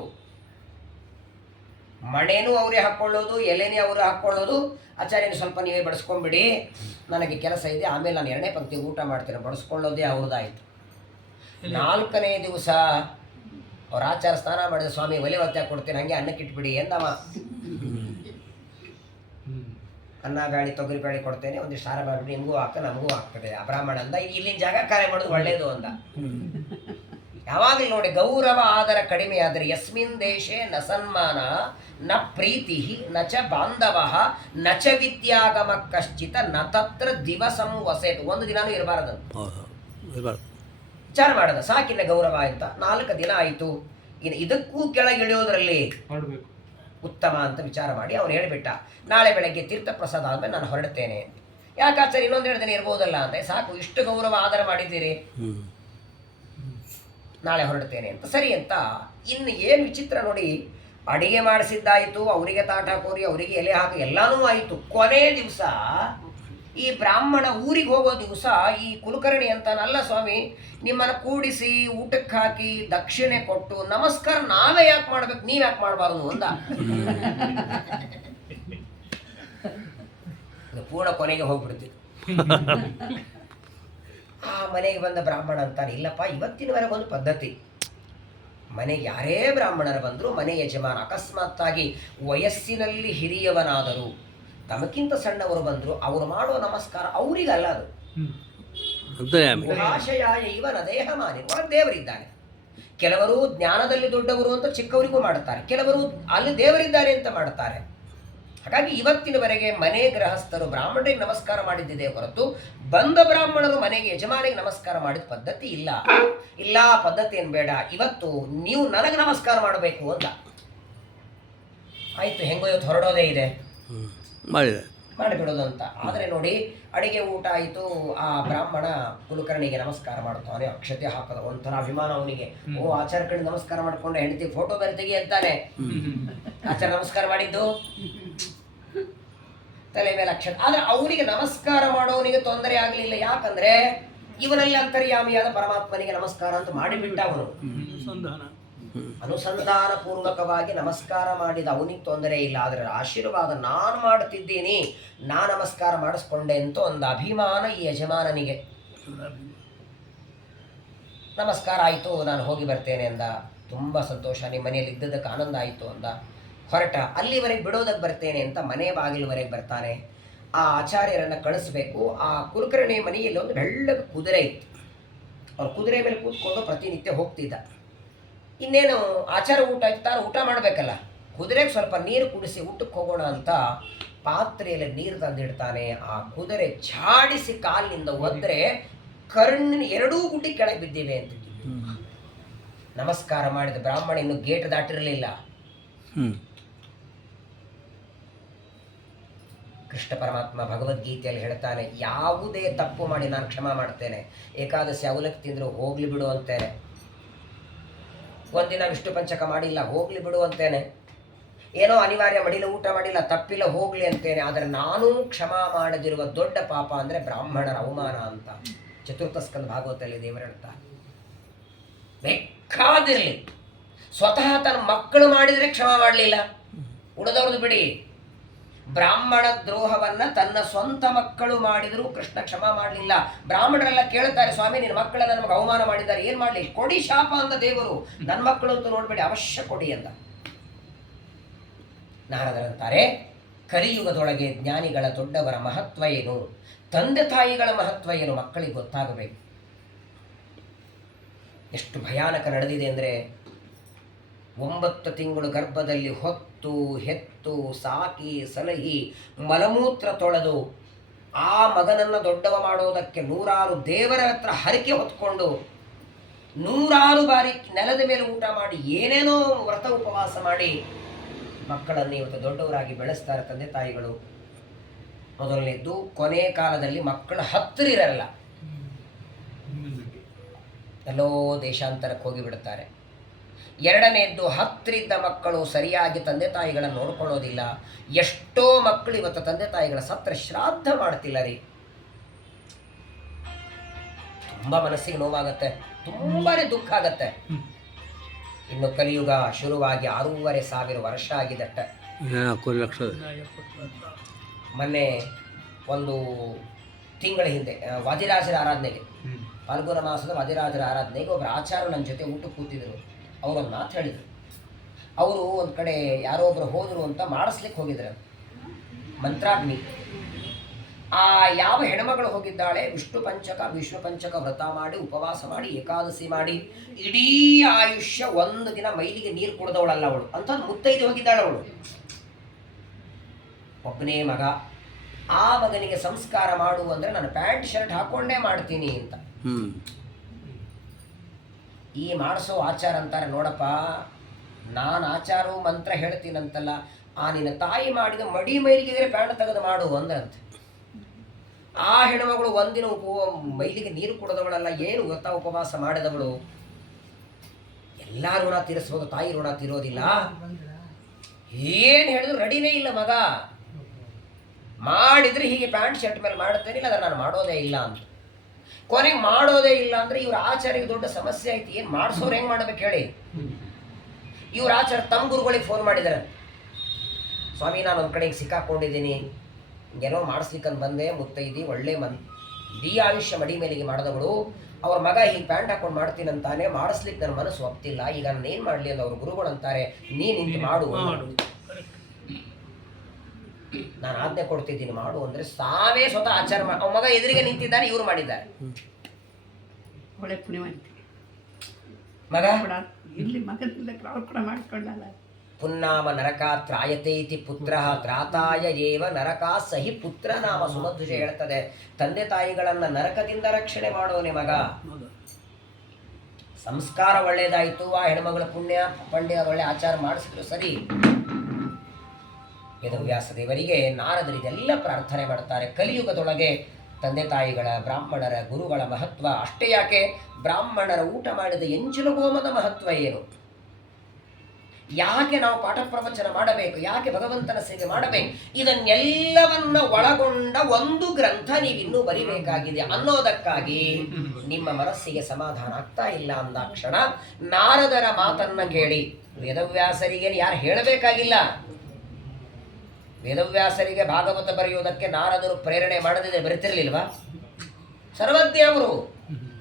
ಮಣೆನೂ ಅವರೇ ಹಾಕ್ಕೊಳ್ಳೋದು, ಎಲೆನೇ ಅವರು ಹಾಕ್ಕೊಳ್ಳೋದು. ಆಚಾರ್ಯನ ಸ್ವಲ್ಪ ನೀವೇ ಬಡಿಸ್ಕೊಂಡ್ಬಿಡಿ, ನನಗೆ ಕೆಲಸ ಇದೆ, ಆಮೇಲೆ ನಾನು 2ನೇ ಪಂಕ್ತಿ ಊಟ ಮಾಡ್ತೀನಿ, ಬಡಿಸ್ಕೊಳ್ಳೋದೇ ಅವ್ರದ್ದಾಯಿತು. 4ನೇ ದಿವಸ ಅವ್ರ ಆಚಾರ ಸ್ನಾನ ಮಾಡಿದ, ಸ್ವಾಮಿ ಒಲೆ ಒತ್ತೆ ಕೊಡ್ತೀನಿ, ಹಂಗೆ ಅನ್ನಕ್ಕೆ ಇಟ್ಬಿಡಿ ಎಂದವ. ಅನ್ನ ಬ್ಯಾಳಿ ತೊಗರಿ ಬ್ಯಾಳಿ ಕೊಡ್ತೇನೆ, ಒಂದಿಷ್ಟು ಸಾರ ಮಾಡಿಬಿಡಿ, ನಿಮಗೂ ಹಾಕ ನಮಗೂ ಹಾಕ್ತದೆ. ಆ ಬ್ರಾಹ್ಮಣ ಅಂದ, ಇಲ್ಲಿನ ಜಾಗ ಕಾರ್ಯ ಮಾಡೋದು ಒಳ್ಳೇದು ಅಂದ. ಯಾವಾಗಲೂ ನೋಡಿ, ಗೌರವ ಆದರ ಕಡಿಮೆ ಆದರೆ ಯಸ್ಮಿನ್ ದೇಶೇ ನ ಸನ್ಮಾನ ನ ಪ್ರೀತಿ ನ ಚ ಬಾಂಧವ ನ ಚ ವಿದ್ಯಾಗಮ ಕಶ್ಚಿತ ನ ತತ್ರ ದಿವಸಂ ವಸೇತು. ಒಂದು ದಿನಾನೂ ಇರಬಾರದಂತ ವಿಚಾರ ಮಾಡದ, ಸಾಕಿನ ಗೌರವ ಆಯ್ತಾ. 4 ದಿನ ಆಯಿತು. ಇನ್ನು ಇದಕ್ಕೂ ಕೆಳಗಿಳಿಯೋದ್ರಲ್ಲಿ ಉತ್ತಮ ಅಂತ ವಿಚಾರ ಮಾಡಿ ಅವನು ಹೇಳಿಬಿಟ್ಟ, ನಾಳೆ ಬೆಳಗ್ಗೆ ತೀರ್ಥ ಪ್ರಸಾದ ಆದಮೇಲೆ ನಾನು ಹೊರಡ್ತೇನೆ. ಯಾಕಾಚಾರ್ಯ ಇನ್ನೊಂದು 2 ದಿನ ಇರ್ಬೋದಲ್ಲ ಅಂತ. ಸಾಕು, ಇಷ್ಟು ಗೌರವ ಆದರ ಮಾಡಿದ್ದೀರಿ, ನಾಳೆ ಹೊರಡ್ತೇನೆ ಅಂತ. ಸರಿ ಅಂತ. ಇನ್ನು ಏನು ವಿಚಿತ್ರ ನೋಡಿ, ಅಡಿಗೆ ಮಾಡಿಸಿದ್ದಾಯಿತು, ಅವರಿಗೆ ತಾಟ ಹಾಕೋರಿ, ಅವರಿಗೆ ಎಲೆ ಹಾಕಿ ಎಲ್ಲನೂ ಆಯಿತು. ಕೊನೆ ದಿವಸ ಈ ಬ್ರಾಹ್ಮಣ ಊರಿಗೆ ಹೋಗೋ ದಿವಸ ಈ ಕುಲಕರ್ಣಿ ಅಂತಾನಲ್ಲ, ಸ್ವಾಮಿ ನಿಮ್ಮನ್ನು ಕೂಡಿಸಿ ಊಟಕ್ಕೆ ಹಾಕಿ ದಕ್ಷಿಣೆ ಕೊಟ್ಟು ನಮಸ್ಕಾರ ನಾವೇ ಯಾಕೆ ಮಾಡ್ಬೇಕು, ನೀವ್ ಯಾಕೆ ಮಾಡಬಾರ್ದು ಅಂದ. ಪೂರ್ಣ ಕೊನೆಗೆ ಹೋಗ್ಬಿಡ್ತಿತ್ತು. ಆ ಮನೆಗೆ ಬಂದ ಬ್ರಾಹ್ಮಣ ಅಂತಾನೆ, ಇಲ್ಲಪ್ಪ ಇವತ್ತಿನವರೆಗೆ ಒಂದು ಪದ್ಧತಿ, ಮನೆಗೆ ಯಾರೇ ಬ್ರಾಹ್ಮಣರು ಬಂದರೂ ಮನೆ ಯಜಮಾನ ಅಕಸ್ಮಾತ್ತಾಗಿ ವಯಸ್ಸಿನಲ್ಲಿ ಹಿರಿಯವನಾದರೂ ತಮಕ್ಕಿಂತ ಸಣ್ಣವರು ಬಂದರು ಅವರು ಮಾಡೋ ನಮಸ್ಕಾರ ಅವರಿಗಲ್ಲ, ಅದು ಭಾಷೆಯಾಯ ಇವನ ದೇಹ ಮಾನಿ, ಒಳಗೆ ದೇವರಿದ್ದಾನೆ. ಕೆಲವರು ಜ್ಞಾನದಲ್ಲಿ ದೊಡ್ಡವರು ಅಂತ ಚಿಕ್ಕವರಿಗೂ ಮಾಡುತ್ತಾರೆ, ಕೆಲವರು ಅಲ್ಲಿ ದೇವರಿದ್ದಾರೆ ಅಂತ ಮಾಡ್ತಾರೆ. ಹಾಗಾಗಿ ಇವತ್ತಿನವರೆಗೆ ಮನೆ ಗೃಹಸ್ಥರು ಬ್ರಾಹ್ಮಣರಿಗೆ ನಮಸ್ಕಾರ ಮಾಡಿದ್ದಿದೆ ಹೊರತು ಬಂದ ಬ್ರಾಹ್ಮಣರು ಮನೆಗೆ ಯಜಮಾನಿಗೆ ನಮಸ್ಕಾರ ಮಾಡಿದ ಪದ್ಧತಿ ಇಲ್ಲ. ಇಲ್ಲ, ಪದ್ಧತಿ ಏನು ಬೇಡ, ಇವತ್ತು ನೀವು ನನಗೆ ನಮಸ್ಕಾರ ಮಾಡಬೇಕು ಅಂತ. ಆಯಿತು, ಹೆಂಗೋ ಇವತ್ತು ಹೊರಡೋದೇ ಇದೆ, ಮಾಡಿಬಿಡೋದು ಅಂತ. ಆದರೆ ನೋಡಿ, ಅಡಿಗೆ ಊಟ ಆಯಿತು, ಆ ಬ್ರಾಹ್ಮಣ ಕುಲಕರ್ಣಿಗೆ ನಮಸ್ಕಾರ ಮಾಡ್ತಾನೆ, ಅಕ್ಷತೆ ಹಾಕದ, ಒಂಥರ ಅಭಿಮಾನ ಅವನಿಗೆ. ಓ, ಆಚಾರ ಕಡೆ ನಮಸ್ಕಾರ ಮಾಡ್ಕೊಂಡೆ, ಹೆಂಡತಿ ಫೋಟೋ ಬೇರೆ ತೆಗಿ ಅಂತಾನೆ. ಆಚಾರ ನಮಸ್ಕಾರ ಮಾಡಿದ್ದು ತಲೆ ಮೇಲೆ ಅಕ್ಷತೆ. ಆದ್ರೆ ಅವನಿಗೆ ನಮಸ್ಕಾರ ಮಾಡೋವನಿಗೆ ತೊಂದರೆ ಆಗಲಿಲ್ಲ. ಯಾಕಂದ್ರೆ ಇವನಲ್ಲಿ ಅಂತರ್ಯಾಮಿಯಾದ ಪರಮಾತ್ಮನಿಗೆ ನಮಸ್ಕಾರ ಅಂತ ಮಾಡಿಬಿಟ್ಟ ಅವನು. ಅನುಸಂಧಾನ ಪೂರ್ವಕವಾಗಿ ನಮಸ್ಕಾರ ಮಾಡಿದ ಅವನಿಗೆ ತೊಂದರೆ ಇಲ್ಲ. ಆದರೆ ಆಶೀರ್ವಾದ ನಾನು ಮಾಡುತ್ತಿದ್ದೀನಿ, ನಾನು ನಮಸ್ಕಾರ ಮಾಡಿಸ್ಕೊಂಡೆ ಅಂತ ಒಂದು ಅಭಿಮಾನ ಈ ಯಜಮಾನನಿಗೆ. ನಮಸ್ಕಾರ ಆಯಿತು, ನಾನು ಹೋಗಿ ಬರ್ತೇನೆ ಅಂದ. ತುಂಬ ಸಂತೋಷ, ನಿಮ್ಮ ಮನೆಯಲ್ಲಿ ಇದ್ದದಕ್ಕೆ ಆನಂದ ಆಯಿತು ಅಂದ. ಹೊರಟ. ಅಲ್ಲಿವರೆಗೆ ಬಿಡೋದಕ್ಕೆ ಬರ್ತೇನೆ ಅಂತ ಮನೆ ಬಾಗಿಲುವರೆಗೆ ಬರ್ತಾನೆ. ಆ ಆಚಾರ್ಯರನ್ನು ಕಳಿಸ್ಬೇಕು. ಆ ಕುಲಕರ್ಣಿ ಮನೆಯಲ್ಲಿ ಒಂದು ಬೆಳ್ಳಗೆ ಕುದುರೆ ಇತ್ತು. ಅವ್ರು ಕುದುರೆ ಮೇಲೆ ಕೂತ್ಕೊಂಡು ಪ್ರತಿನಿತ್ಯ ಹೋಗ್ತಿದ್ದ. ಇನ್ನೇನು ಆಚಾರ ಊಟ ಆಯ್ತು, ತಾನು ಊಟ ಮಾಡಬೇಕಲ್ಲ, ಕುದುರೆಗೆ ಸ್ವಲ್ಪ ನೀರು ಕುಡಿಸಿ ಊಟಕ್ಕೆ ಹೋಗೋಣ ಅಂತ ಪಾತ್ರೆಯಲ್ಲಿ ನೀರು ತಂದಿಡ್ತಾನೆ. ಆ ಕುದುರೆ ಝಾಡಿಸಿ ಕಾಲಿನಿಂದ ಒದ್ರೆ ಕಣ್ಣಿನ 2 ಗುಡ್ಡಿ ಕೆಳಗೆ ಬಿದ್ದಿವೆ ಅಂತ. ನಮಸ್ಕಾರ ಮಾಡಿದ ಬ್ರಾಹ್ಮಣ ಇನ್ನು ಗೇಟ್ ದಾಟಿರಲಿಲ್ಲ. ಕೃಷ್ಣ ಪರಮಾತ್ಮ ಭಗವದ್ಗೀತೆಯಲ್ಲಿ ಹೇಳ್ತಾನೆ, ಯಾವುದೇ ತಪ್ಪು ಮಾಡಿ ನಾನು ಕ್ಷಮಾ ಮಾಡ್ತೇನೆ. ಏಕಾದಶಿ ಅವಲಕ್ಕಿ ತಿಂದ್ರು ಹೋಗ್ಲಿ ಬಿಡು ಅಂತೇನೆ. ಒಂದಿನ ವಿಷ್ಣು ಪಂಚಕ ಮಾಡಿಲ್ಲ, ಹೋಗ್ಲಿ ಬಿಡು ಅಂತೇನೆ. ಏನೋ ಅನಿವಾರ್ಯ ಮಡಿಲ ಊಟ ಮಾಡಿಲ್ಲ, ತಪ್ಪಿಲ್ಲ, ಹೋಗ್ಲಿ ಅಂತೇನೆ. ಆದರೆ ನಾನೂ ಕ್ಷಮಾ ಮಾಡದಿರುವ ದೊಡ್ಡ ಪಾಪ ಅಂದರೆ ಬ್ರಾಹ್ಮಣರ ಅವಮಾನ ಅಂತ ಚತುರ್ಥ ಸ್ಕಂದ ಭಾಗವತದಲ್ಲಿ ದೇವರು ಹೇಳ್ತಾರೆ. ಬೇಕಾದಿರಲಿ, ಸ್ವತಃ ತನ್ನ ಮಕ್ಕಳು ಮಾಡಿದರೆ ಕ್ಷಮಾ ಮಾಡಲಿಲ್ಲ, ಉಳಿದವ್ರದ್ದು ಬಿಡಿ. ಬ್ರಾಹ್ಮಣ ದ್ರೋಹವನ್ನ ತನ್ನ ಸ್ವಂತ ಮಕ್ಕಳು ಮಾಡಿದರೂ ಕೃಷ್ಣ ಕ್ಷಮಾ ಮಾಡಲಿಲ್ಲ. ಬ್ರಾಹ್ಮಣರೆಲ್ಲ ಕೇಳ್ತಾರೆ, ಸ್ವಾಮಿ ನಿನ್ನ ಮಕ್ಕಳೆಲ್ಲ ನಮಗೆ ಅವಮಾನ ಮಾಡಿದ್ದಾರೆ, ಏನು ಮಾಡಲಿ, ಕೊಡಿ ಶಾಪ ಅಂತ ದೇವರು. ನನ್ನ ಮಕ್ಕಳು ಅಂತ ನೋಡಬೇಡಿ, ಅವಶ್ಯ ಕೊಡಿ ಅಂತ. ನಾರದರಂತಾರೆ, ಕಲಿಯುಗದೊಳಗೆ ಜ್ಞಾನಿಗಳ ದೊಡ್ಡವರ ಮಹತ್ವ ಏನು, ತಂದೆ ತಾಯಿಗಳ ಮಹತ್ವ ಏನು ಮಕ್ಕಳಿಗೆ ಗೊತ್ತಾಗಬೇಕು. ಎಷ್ಟು ಭಯಾನಕ ನಡೆದಿದೆ ಅಂದರೆ, 9 ತಿಂಗಳು ಗರ್ಭದಲ್ಲಿ ಹೊತ್ತು ಹೆತ್ತು ಸಾಕಿ ಸಲಹಿ ಮಲಮೂತ್ರ ತೊಳೆದು ಆ ಮಗನನ್ನು ದೊಡ್ಡವ ಮಾಡೋದಕ್ಕೆ 100 ದೇವರ ಹತ್ರ ಹರಕೆ ಹೊತ್ಕೊಂಡು 100 ಬಾರಿ ನೆಲದ ಮೇಲೆ ಊಟ ಮಾಡಿ ಏನೇನೋ ವ್ರತ ಉಪವಾಸ ಮಾಡಿ ಮಕ್ಕಳನ್ನು ಇವತ್ತು ದೊಡ್ಡವರಾಗಿ ಬೆಳೆಸ್ತಾರೆ ತಂದೆ ತಾಯಿಗಳು. ಮೊದಲನೇದ್ದು, ಕೊನೆ ಕಾಲದಲ್ಲಿ ಮಕ್ಕಳು ಹತ್ತಿರ ಇರಲ್ಲ, ಎಲ್ಲೋ ದೇಶಾಂತರಕ್ಕೆ ಹೋಗಿಬಿಡ್ತಾರೆ. ಎರಡನೇದ್ದು, ಹತ್ತಿರಿದ್ದ ಮಕ್ಕಳು ಸರಿಯಾಗಿ ತಂದೆ ತಾಯಿಗಳನ್ನು ನೋಡ್ಕೊಳ್ಳೋದಿಲ್ಲ. ಎಷ್ಟೋ ಮಕ್ಕಳು ಇವತ್ತು ತಂದೆ ತಾಯಿಗಳ ಸತ್ರ ಶ್ರಾದ್ದ ಮಾಡ್ತಿಲ್ಲ ರೀ. ತುಂಬ ಮನಸ್ಸಿಗೆ ನೋವಾಗತ್ತೆ, ತುಂಬಾ ದುಃಖ ಆಗತ್ತೆ. ಇನ್ನು ಕಲಿಯುಗ ಶುರುವಾಗಿ 6,500 ವರ್ಷ ಆಗಿದಟ್ಟ. ಮೊನ್ನೆ ಒಂದು ತಿಂಗಳ ಹಿಂದೆ ವಾದಿರಾಜರ ಆರಾಧನೆಗೆ, ಫಾಲ್ಗುಣ ಮಾಸದ ವಾದಿರಾಜರ ಆರಾಧನೆಗೆ ಒಬ್ಬರು ಆಚಾರ್ಯರು ನನ್ನ ಜೊತೆ ಊಟಕ್ಕೆ ಕೂತಿದ್ರು. ಅವರೊಂದು ಮಾತು ಹೇಳಿದರು. ಅವರು ಒಂದು ಕಡೆ ಯಾರೋ ಒಬ್ಬರು ಹೋದರು ಅಂತ ಮಾಡಿಸ್ಲಿಕ್ಕೆ ಹೋಗಿದ್ರು ಮಂತ್ರಾಗ್ನಿ. ಆ ಯಾವ ಹೆಣ್ಮಗಳು ಹೋಗಿದ್ದಾಳೆ, ವಿಷ್ಣು ಪಂಚಕ ವ್ರತ ಮಾಡಿ ಉಪವಾಸ ಮಾಡಿ ಏಕಾದಶಿ ಮಾಡಿ ಇಡೀ ಆಯುಷ್ಯ 1 ದಿನ ಮೈಲಿಗೆ ನೀರು ಕುಡಿದವಳಲ್ಲ ಅವಳು ಅಂತ ಮುತ್ತೈದೆ ಹೋಗಿದ್ದಾಳೆ ಅವಳು. ಒಬ್ಬನೇ ಮಗ. ಆ ಮಗನಿಗೆ ಸಂಸ್ಕಾರ ಮಾಡು ಅಂದರೆ ನಾನು ಪ್ಯಾಂಟ್ ಶರ್ಟ್ ಹಾಕೊಂಡೇ ಮಾಡ್ತೀನಿ ಅಂತ. ಈ ಮಾಡಿಸೋ ಆಚಾರ ಅಂತಾರೆ, ನೋಡಪ್ಪ ನಾನು ಆಚಾರು ಮಂತ್ರ ಹೇಳ್ತೀನಂತಲ್ಲ, ಆ ನಿನ್ನ ತಾಯಿ ಮಾಡಿದ ಮಡಿ ಮೈಲಿಗೆ ಪ್ರಾಣ ತೆಗೆದು ಮಾಡು ಅಂದ್ರಂತೆ. ಆ ಹೆಣ್ಮಗಳು ಒಂದಿನ ಮೈಲಿಗೆ ನೀರು ಕುಡದವಳಲ್ಲ, ಏನು ಗೊತ್ತಾ ಉಪವಾಸ ಮಾಡಿದವಳು. ಎಲ್ಲ ಋಣ ತೀರಿಸ್ಬೋದು, ತಾಯಿ ಋಣ ತೀರೋದಿಲ್ಲ. ಏನು ಹೇಳಿದ್ರು ರೆಡಿನೇ ಇಲ್ಲ ಮಗ. ಮಾಡಿದ್ರೆ ಹೀಗೆ ಪ್ಯಾಂಟ್ ಶರ್ಟ್ ಮೇಲೆ ಮಾಡುತ್ತೇನೆ, ಇಲ್ಲ ನಾನು ಮಾಡೋದೇ ಇಲ್ಲ ಅಂತ. ಕೊನೆಗೆ ಮಾಡೋದೇ ಇಲ್ಲ ಅಂದ್ರೆ ಇವ್ರ ಆಚಾರ್ಯಗೆ ದೊಡ್ಡ ಸಮಸ್ಯೆ ಆಯ್ತು. ಏನು ಮಾಡಿಸೋರು ಹೆಂಗೆ ಮಾಡ್ಬೇಕು ಹೇಳಿ. ಇವ್ರ ಆಚಾರ್ಯ ತಮ್ಮ ಗುರುಗಳಿಗೆ ಫೋನ್ ಮಾಡಿದಾರೆ, ಸ್ವಾಮಿ ನಾನು ಒಂದು ಕಡೆಗೆ ಸಿಕ್ಕಾಕೊಂಡಿದ್ದೀನಿ, ಏನೋ ಮಾಡಿಸ್ಲಿಕ್ಕಂತ ಬಂದೆ, ಮುತ್ತೈದಿ ಒಳ್ಳೆ ಇಡೀ ಆಯುಷ್ಯ ಮಡಿ ಮೇಲಿಗೆ ಮಾಡಿದವಳು, ಅವ್ರ ಮಗ ಹೀಗೆ ಪ್ಯಾಂಟ್ ಹಾಕೊಂಡು ಮಾಡ್ತೀನಂತಾನೆ, ಮಾಡಿಸ್ಲಿಕ್ಕೆ ನನ್ನ ಮನಸ್ಸು ಒಪ್ತಿಲ್ಲ, ಈಗ ನಾನು ಏನು ಮಾಡಲಿ ಅಂತ ಅವ್ರ ಗುರುಗಳು ಅಂತಾರೆ, ನೀನು ನಿಂತು ಮಾಡು, ನಾನು ಆಜ್ಞೆ ಕೊಡ್ತಿದ್ದೀನಿ ಮಾಡು ಅಂದರೆ ಸಾವೇ ಸ್ವತಃ ಆಚಾರ ಮಾಡಿ ಅವ್ರ ಮಗ ಎದುರಿಗೆ ನಿಂತಿದ್ದಾರೆ, ಇವರು ಮಾಡಿದ್ದಾರೆ. ಒಳ್ಳೆ ಪುಣ್ಯವಂತಿ ಮಗ ಇಲ್ಲಿ ಮಗನಿಂದ ಅವ್ರು ಕೂಡ ಮಾಡಿಕೊಳ್ಳಲ್ಲ. ಪುನ್ನಾಮ ನರಕಾತ್ರಾಯತೇತಿ ಪುತ್ರ ತ್ರಾತಾಯ ಏವ ನರಕಾ ಸಹಿ ಪುತ್ರ ನಾಮ ಸುಮಧ್ವಜ ಹೇಳ್ತದೆ. ತಂದೆ ತಾಯಿಗಳನ್ನ ನರಕದಿಂದ ರಕ್ಷಣೆ ಮಾಡೋನೆ ಮಗ. ಸಂಸ್ಕಾರ ಒಳ್ಳೇದಾಯಿತು, ಆ ಹೆಣ್ಮಗಳ ಪುಣ್ಯ ಒಳ್ಳೆ ಆಚಾರ ಮಾಡಿಸಿದ್ರು ಸರಿ. ವೇದವ್ಯಾಸ ದೇವರಿಗೆ ನಾರದರು ಇದೆಲ್ಲ ಪ್ರಾರ್ಥನೆ ಮಾಡ್ತಾರೆ. ಕಲಿಯುಗದೊಳಗೆ ತಂದೆ ತಾಯಿಗಳ, ಬ್ರಾಹ್ಮಣರ, ಗುರುಗಳ ಮಹತ್ವ ಅಷ್ಟೇ ಯಾಕೆ, ಬ್ರಾಹ್ಮಣರ ಊಟ ಮಾಡಿದ ಎಂಜಿಲು ಹೋಮದ ಮಹತ್ವ ಏನು, ಯಾಕೆ ನಾವು ಪಾಠ ಪ್ರವಚನ ಮಾಡಬೇಕು, ಯಾಕೆ ಭಗವಂತನ ಸೇವೆ ಮಾಡಬೇಕು, ಇದನ್ನೆಲ್ಲವನ್ನ ಒಳಗೊಂಡ ಒಂದು ಗ್ರಂಥ ನೀವಿನ್ನೂ ಬರಿಬೇಕಾಗಿದೆ ಅನ್ನೋದಕ್ಕಾಗಿ ನಿಮ್ಮ ಮನಸ್ಸಿಗೆ ಸಮಾಧಾನ ಆಗ್ತಾ ಇಲ್ಲ ಅಂದಾಕ್ಷಣ ನಾರದರ ಮಾತನ್ನ ಕೇಳಿ. ವೇದವ್ಯಾಸರಿಗೆ ಯಾರು ಹೇಳಬೇಕಾಗಿಲ್ಲ. ವೇದವ್ಯಾಸರಿಗೆ ಭಾಗವತ ಬರೆಯುವುದಕ್ಕೆ ನಾರದರು ಪ್ರೇರಣೆ ಮಾಡದಿದ್ರೆ ಬರೀತಿರ್ಲಿಲ್ವಾ? ಸರ್ವಜ್ಞ ಅವರು,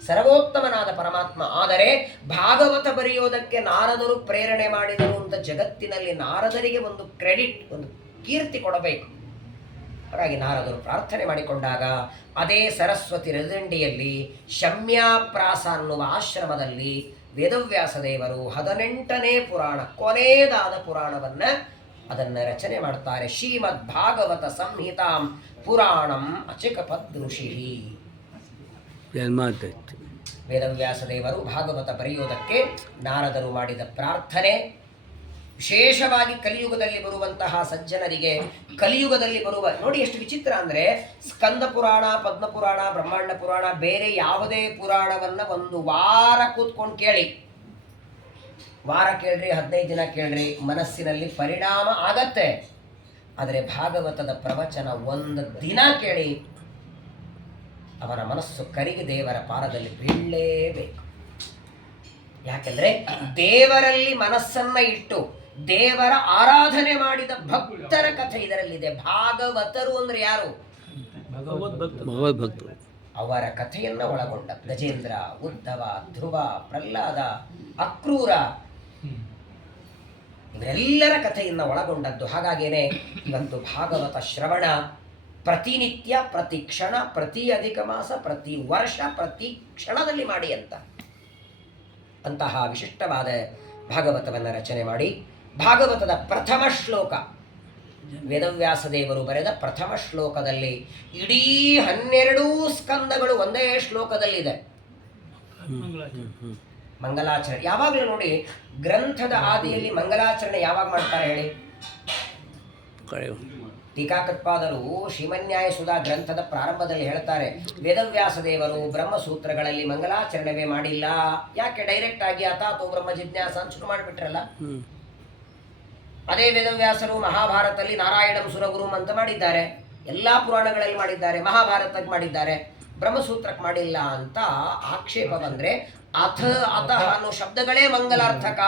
ಸರ್ವೋತ್ತಮನಾದ ಪರಮಾತ್ಮ. ಆದರೆ ಭಾಗವತ ಬರೆಯೋದಕ್ಕೆ ನಾರದರು ಪ್ರೇರಣೆ ಮಾಡಿದರು ಅಂತ ಜಗತ್ತಿನಲ್ಲಿ ನಾರದರಿಗೆ ಒಂದು ಕ್ರೆಡಿಟ್, ಒಂದು ಕೀರ್ತಿ ಕೊಡಬೇಕು. ಹಾಗಾಗಿ ನಾರದರು ಪ್ರಾರ್ಥನೆ ಮಾಡಿಕೊಂಡಾಗ ಅದೇ ಸರಸ್ವತಿ ರೆದಂಡಿಯಲ್ಲಿ ಶಮ್ಯಾಪ್ರಾಸ ಅನ್ನುವ ಆಶ್ರಮದಲ್ಲಿ ವೇದವ್ಯಾಸ ದೇವರು 18ನೇ ಪುರಾಣ, ಕೊನೆಯದಾದ ಪುರಾಣವನ್ನ ಅದನ್ನು ರಚನೆ ಮಾಡ್ತಾರೆ. ಶ್ರೀಮದ್ ಭಾಗವತ ಸಂಹಿತಾಂ ಪುರಾಣಂ ಅಚಿಕಪದ್ ಋಷಿ. ವೇದವ್ಯಾಸ ದೇವರು ಭಾಗವತ ಬರೆಯುವುದಕ್ಕೆ ನಾರದರು ಮಾಡಿದ ಪ್ರಾರ್ಥನೆ, ವಿಶೇಷವಾಗಿ ಕಲಿಯುಗದಲ್ಲಿ ಬರುವಂತಹ ಸಜ್ಜನರಿಗೆ, ಕಲಿಯುಗದಲ್ಲಿ ಬರುವ ನೋಡಿ ಎಷ್ಟು ವಿಚಿತ್ರ ಅಂದರೆ, ಸ್ಕಂದ ಪುರಾಣ, ಪದ್ಮಪುರಾಣ, ಬ್ರಹ್ಮಾಂಡ ಪುರಾಣ, ಬೇರೆ ಯಾವುದೇ ಪುರಾಣವನ್ನ ಒಂದು ವಾರ ಕೂತ್ಕೊಂಡು ಕೇಳಿ, ವಾರ ಕೇಳ್ರಿ, 15 ದಿನ ಕೇಳ್ರಿ, ಮನಸ್ಸಿನಲ್ಲಿ ಪರಿಣಾಮ ಆಗತ್ತೆ. ಆದರೆ ಭಾಗವತದ ಪ್ರವಚನ ಒಂದು ದಿನ ಕೇಳಿ, ಅವನ ಮನಸ್ಸು ಕರಿಗೆ ದೇವರ ಪಾರದಲ್ಲಿ ಬೀಳಲೇಬೇಕು. ಯಾಕೆಂದ್ರೆ ದೇವರಲ್ಲಿ ಮನಸ್ಸನ್ನ ಇಟ್ಟು ದೇವರ ಆರಾಧನೆ ಮಾಡಿದ ಭಕ್ತರ ಕಥೆ ಇದರಲ್ಲಿದೆ. ಭಾಗವತರು ಅಂದ್ರೆ ಯಾರು? ಭಗವದ್ಭಕ್ತರು. ಅವರ ಕಥೆಯನ್ನ ಒಳಗೊಂಡ ಗಜೇಂದ್ರ, ಉದ್ಧವ, ಧ್ರುವ, ಪ್ರಹ್ಲಾದ, ಅಕ್ರೂರ, ಇವರೆಲ್ಲರ ಕಥೆಯನ್ನ ಒಳಗೊಂಡದ್ದು. ಹಾಗಾಗೇನೆ ಇವತ್ತು ಭಾಗವತ ಶ್ರವಣ ಪ್ರತಿನಿತ್ಯ, ಪ್ರತಿ ಕ್ಷಣ, ಪ್ರತಿ ಅಧಿಕ ಮಾಸ, ಪ್ರತಿ ವರ್ಷ, ಪ್ರತಿ ಕ್ಷಣದಲ್ಲಿ ಮಾಡಿ ಅಂತಹ ವಿಶಿಷ್ಟವಾದ ಭಾಗವತವನ್ನು ರಚನೆ ಮಾಡಿ, ಭಾಗವತದ ಪ್ರಥಮ ಶ್ಲೋಕ, ವೇದವ್ಯಾಸ ದೇವರು ಬರೆದ ಪ್ರಥಮ ಶ್ಲೋಕದಲ್ಲಿ ಇಡೀ 12 ಸ್ಕಂದಗಳು ಒಂದೇ ಶ್ಲೋಕದಲ್ಲಿದೆ. ಮಂಗಲಾಚರಣೆ ಯಾವಾಗಲೂ ನೋಡಿ, ಗ್ರಂಥದ ಆದಿಯಲ್ಲಿ ಮಂಗಲಾಚರಣೆ ಯಾವಾಗ ಮಾಡ್ತಾರೆ ಹೇಳಿ? ಟೀಕಾಕೃತ್ಪಾದರು ಶ್ರೀಮನ್ಯಾಯ ಸುಧಾ ಗ್ರಂಥದ ಪ್ರಾರಂಭದಲ್ಲಿ ಹೇಳ್ತಾರೆ, ವೇದವ್ಯಾಸ ದೇವರು ಬ್ರಹ್ಮಸೂತ್ರಗಳಲ್ಲಿ ಮಂಗಲಾಚರಣೆವೇ ಮಾಡಿಲ್ಲ. ಯಾಕೆ? ಡೈರೆಕ್ಟ್ ಆಗಿ ಅಥಾತೋ ಬ್ರಹ್ಮ ಜಿಜ್ಞಾಸ ಅಂತ ಶುರು ಮಾಡಿಬಿಟ್ರಲ್ಲ. ಅದೇ ವೇದವ್ಯಾಸರು ಮಹಾಭಾರತದಲ್ಲಿ ನಾರಾಯಣಂ ಸುರಗುರುಂ ಅಂತ ಮಾಡಿದ್ದಾರೆ, ಎಲ್ಲಾ ಪುರಾಣಗಳಲ್ಲಿ ಮಾಡಿದ್ದಾರೆ, ಮಹಾಭಾರತಕ್ಕೆ ಮಾಡಿದ್ದಾರೆ, ಬ್ರಹ್ಮಸೂತ್ರಕ್ಕೆ ಮಾಡಿಲ್ಲ ಅಂತ ಆಕ್ಷೇಪ ಬಂದ್ರೆ ಅಥ ಅತಃ ಅನ್ನೋ ಶಬ್ದಗಳೇ ಮಂಗಲಾರ್ಥಕ.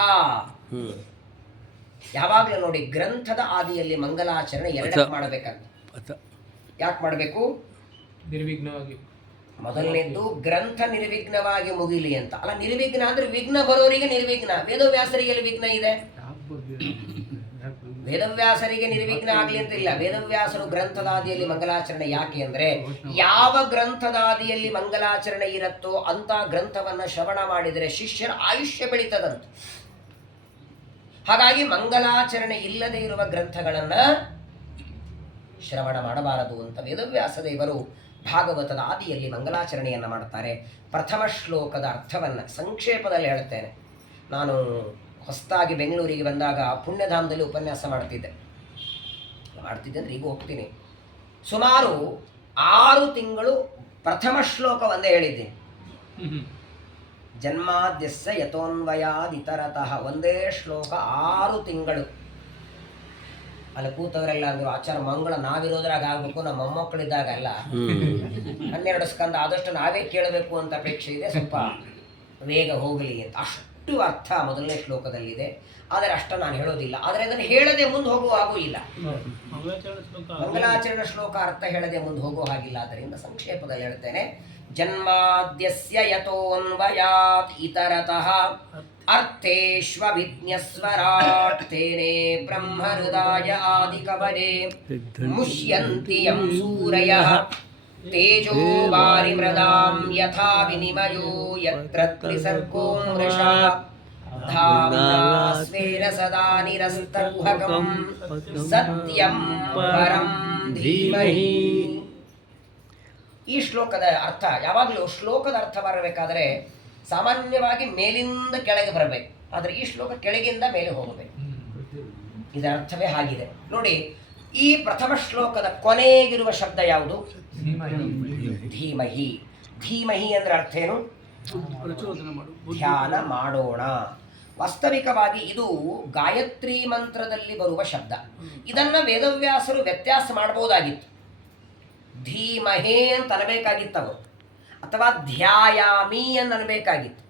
ಯಾವಾಗಲೂ ನೋಡಿ, ಗ್ರಂಥದ ಆದಿಯಲ್ಲಿ ಮಂಗಲಾಚರಣೆ ಎರಡಕ್ಕೆ ಮಾಡಬೇಕಂತ. ಯಾಕೆ ಮಾಡಬೇಕು? ನಿರ್ವಿಘ್ನವಾಗಿ. ಮೊದಲನೇದ್ದು ಗ್ರಂಥ ನಿರ್ವಿಘ್ನವಾಗಿ ಮುಗಿಲಿ ಅಂತ. ಅಲ್ಲ, ನಿರ್ವಿಘ್ನ ಅಂದ್ರೆ ವಿಘ್ನ ಬರೋರಿಗೆ ನಿರ್ವಿಘ್ನ. ವೇದವ್ಯಾಸರಿಗೆ ವಿಘ್ನ ಇದೆ? ವೇದವ್ಯಾಸರಿಗೆ ನಿರ್ವಿಘ್ನ ಆಗ್ಲಿ ಅಂತ ಇಲ್ಲ. ವೇದವ್ಯಾಸರು ಗ್ರಂಥದಾದಿಯಲ್ಲಿ ಮಂಗಲಾಚರಣೆ ಯಾಕೆ ಅಂದ್ರೆ, ಯಾವ ಗ್ರಂಥದಾದಿಯಲ್ಲಿ ಮಂಗಲಾಚರಣೆ ಇರುತ್ತೋ ಅಂತ ಗ್ರಂಥವನ್ನ ಶ್ರವಣ ಮಾಡಿದರೆ ಶಿಷ್ಯರ ಆಯುಷ್ಯ ಬೆಳೀತದಂತ. ಹಾಗಾಗಿ ಮಂಗಲಾಚರಣೆ ಇಲ್ಲದೆ ಇರುವ ಗ್ರಂಥಗಳನ್ನ ಶ್ರವಣ ಮಾಡಬಾರದು ಅಂತ ವೇದವ್ಯಾಸ ದೇವರು ಭಾಗವತದ ಆದಿಯಲ್ಲಿ ಮಂಗಲಾಚರಣೆಯನ್ನು ಮಾಡ್ತಾರೆ. ಪ್ರಥಮ ಶ್ಲೋಕದ ಅರ್ಥವನ್ನು ಸಂಕ್ಷೇಪದಲ್ಲಿ ಹೇಳುತ್ತೇನೆ. ನಾನು ಹೊಸದಾಗಿ ಬೆಂಗಳೂರಿಗೆ ಬಂದಾಗ ಪುಣ್ಯಧಾಮದಲ್ಲಿ ಉಪನ್ಯಾಸ ಮಾಡ್ತಿದ್ದೆ ಅಂದರೆ ಈಗ ಹೋಗ್ತೀನಿ. ಸುಮಾರು 6 ತಿಂಗಳು ಪ್ರಥಮ ಶ್ಲೋಕ ಒಂದೇ ಹೇಳಿದ್ದೀನಿ. ಜನ್ಮಾದ್ಯಸ್ಯ ಯಥೋನ್ವಯಾದಿತರತಃ ಒಂದೇ ಶ್ಲೋಕ 6 ತಿಂಗಳು. ಅಲ್ಲಿ ಕೂತವರೆಲ್ಲ ಅಂದರು ಆಚಾರ ಮಂಗಳ ನಾವಿರೋದ್ರಾಗ ಆಗಬೇಕು, ನಮ್ಮ ಮೊಮ್ಮಕ್ಕಳಿದ್ದಾಗ ಅಲ್ಲ. 12 ಸ್ಕಂದ ಆದಷ್ಟು ನಾವೇ ಕೇಳಬೇಕು ಅಂತ ಅಪೇಕ್ಷೆ ಇದೆ, ಸ್ವಲ್ಪ ವೇಗ ಹೋಗಲಿ ಅಂತ. ಅಷ್ಟು ಅರ್ಥ ಮೊದಲನೇ ಶ್ಲೋಕದಲ್ಲಿದೆ. ಆದರೆ ಅಷ್ಟ ನಾನು ಹೇಳೋದಿಲ್ಲ. ಆದರೆ ಅದನ್ನು ಹೇಳದೆ ಮುಂದೆ ಹೋಗುವ ಹಾಗೂ ಇಲ್ಲ. ಮಂಗಲಾಚರಣ ಶ್ಲೋಕ ಅರ್ಥ ಹೇಳದೆ ಮುಂದೆ ಹೋಗುವ ಹಾಗಿಲ್ಲ. ಆದ್ದರಿಂದ ಸಂಕ್ಷೇಪದಲ್ಲಿ ಹೇಳ್ತೇನೆ. ಜನ್ಮಾದ್ಯಸ್ಯ ಯತೋನ್ವಯಾತ್ ಇತರತಃ ಅರ್ಥೇಷ್ವವಿಜ್ಞಸ್ವರಾಟ್ ತೇನೇ ಬ್ರಹ್ಮ ಹೃದಯ ಆದಿಕವನೆ ಮುಷ್ಯಂತಿ ಯಂ ಸೂರಯಃ ತೇಜೋ ವಾರಿಮೃದಾಂ ಯಥಾ ವಿನಿಮಯೋ ಯತ್ರ ತ್ರಿಸರ್ಗೋ ಮೃಷಾ ಧಾಮ್ನಾ ಸ್ವೇನ ಸದಾ ನಿರಸ್ತಕುಹಕಂ ಸತ್ಯಂ ಪರಂ ಧೀಮಹಿ. ಈ ಶ್ಲೋಕದ ಅರ್ಥ ಯಾವಾಗಲೂ ಶ್ಲೋಕದ ಅರ್ಥ ಬರಬೇಕಾದರೆ ಸಾಮಾನ್ಯವಾಗಿ ಮೇಲಿಂದ ಕೆಳಗೆ ಬರಬೇಕು. ಆದರೆ ಈ ಶ್ಲೋಕ ಕೆಳಗಿಂದ ಮೇಲೆ ಹೋಗಬೇಕು. ಇದರ ಅರ್ಥವೇ ಹಾಗಿದೆ ನೋಡಿ. ಈ ಪ್ರಥಮ ಶ್ಲೋಕದ ಕೊನೆಗಿರುವ ಶಬ್ದ ಯಾವುದು? ಧೀಮಹಿ. ಧೀಮಹಿ ಅಂದ್ರೆ ಅರ್ಥ ಏನು? ಧ್ಯಾನ ಮಾಡೋಣ. ವಾಸ್ತವಿಕವಾಗಿ ಇದು ಗಾಯತ್ರಿ ಮಂತ್ರದಲ್ಲಿ ಬರುವ ಶಬ್ದ. ಇದನ್ನ ವೇದವ್ಯಾಸರು ವ್ಯತ್ಯಾಸ ಮಾಡಬಹುದಾಗಿತ್ತು. ಧೀಮಹೇ ಅಂತ ಅನ್ಬೇಕಾಗಿತ್ತವರು, ಅಥವಾ ಧ್ಯಾಯಾಮಿ ಅಂತ ಅನ್ಬೇಕಾಗಿತ್ತು.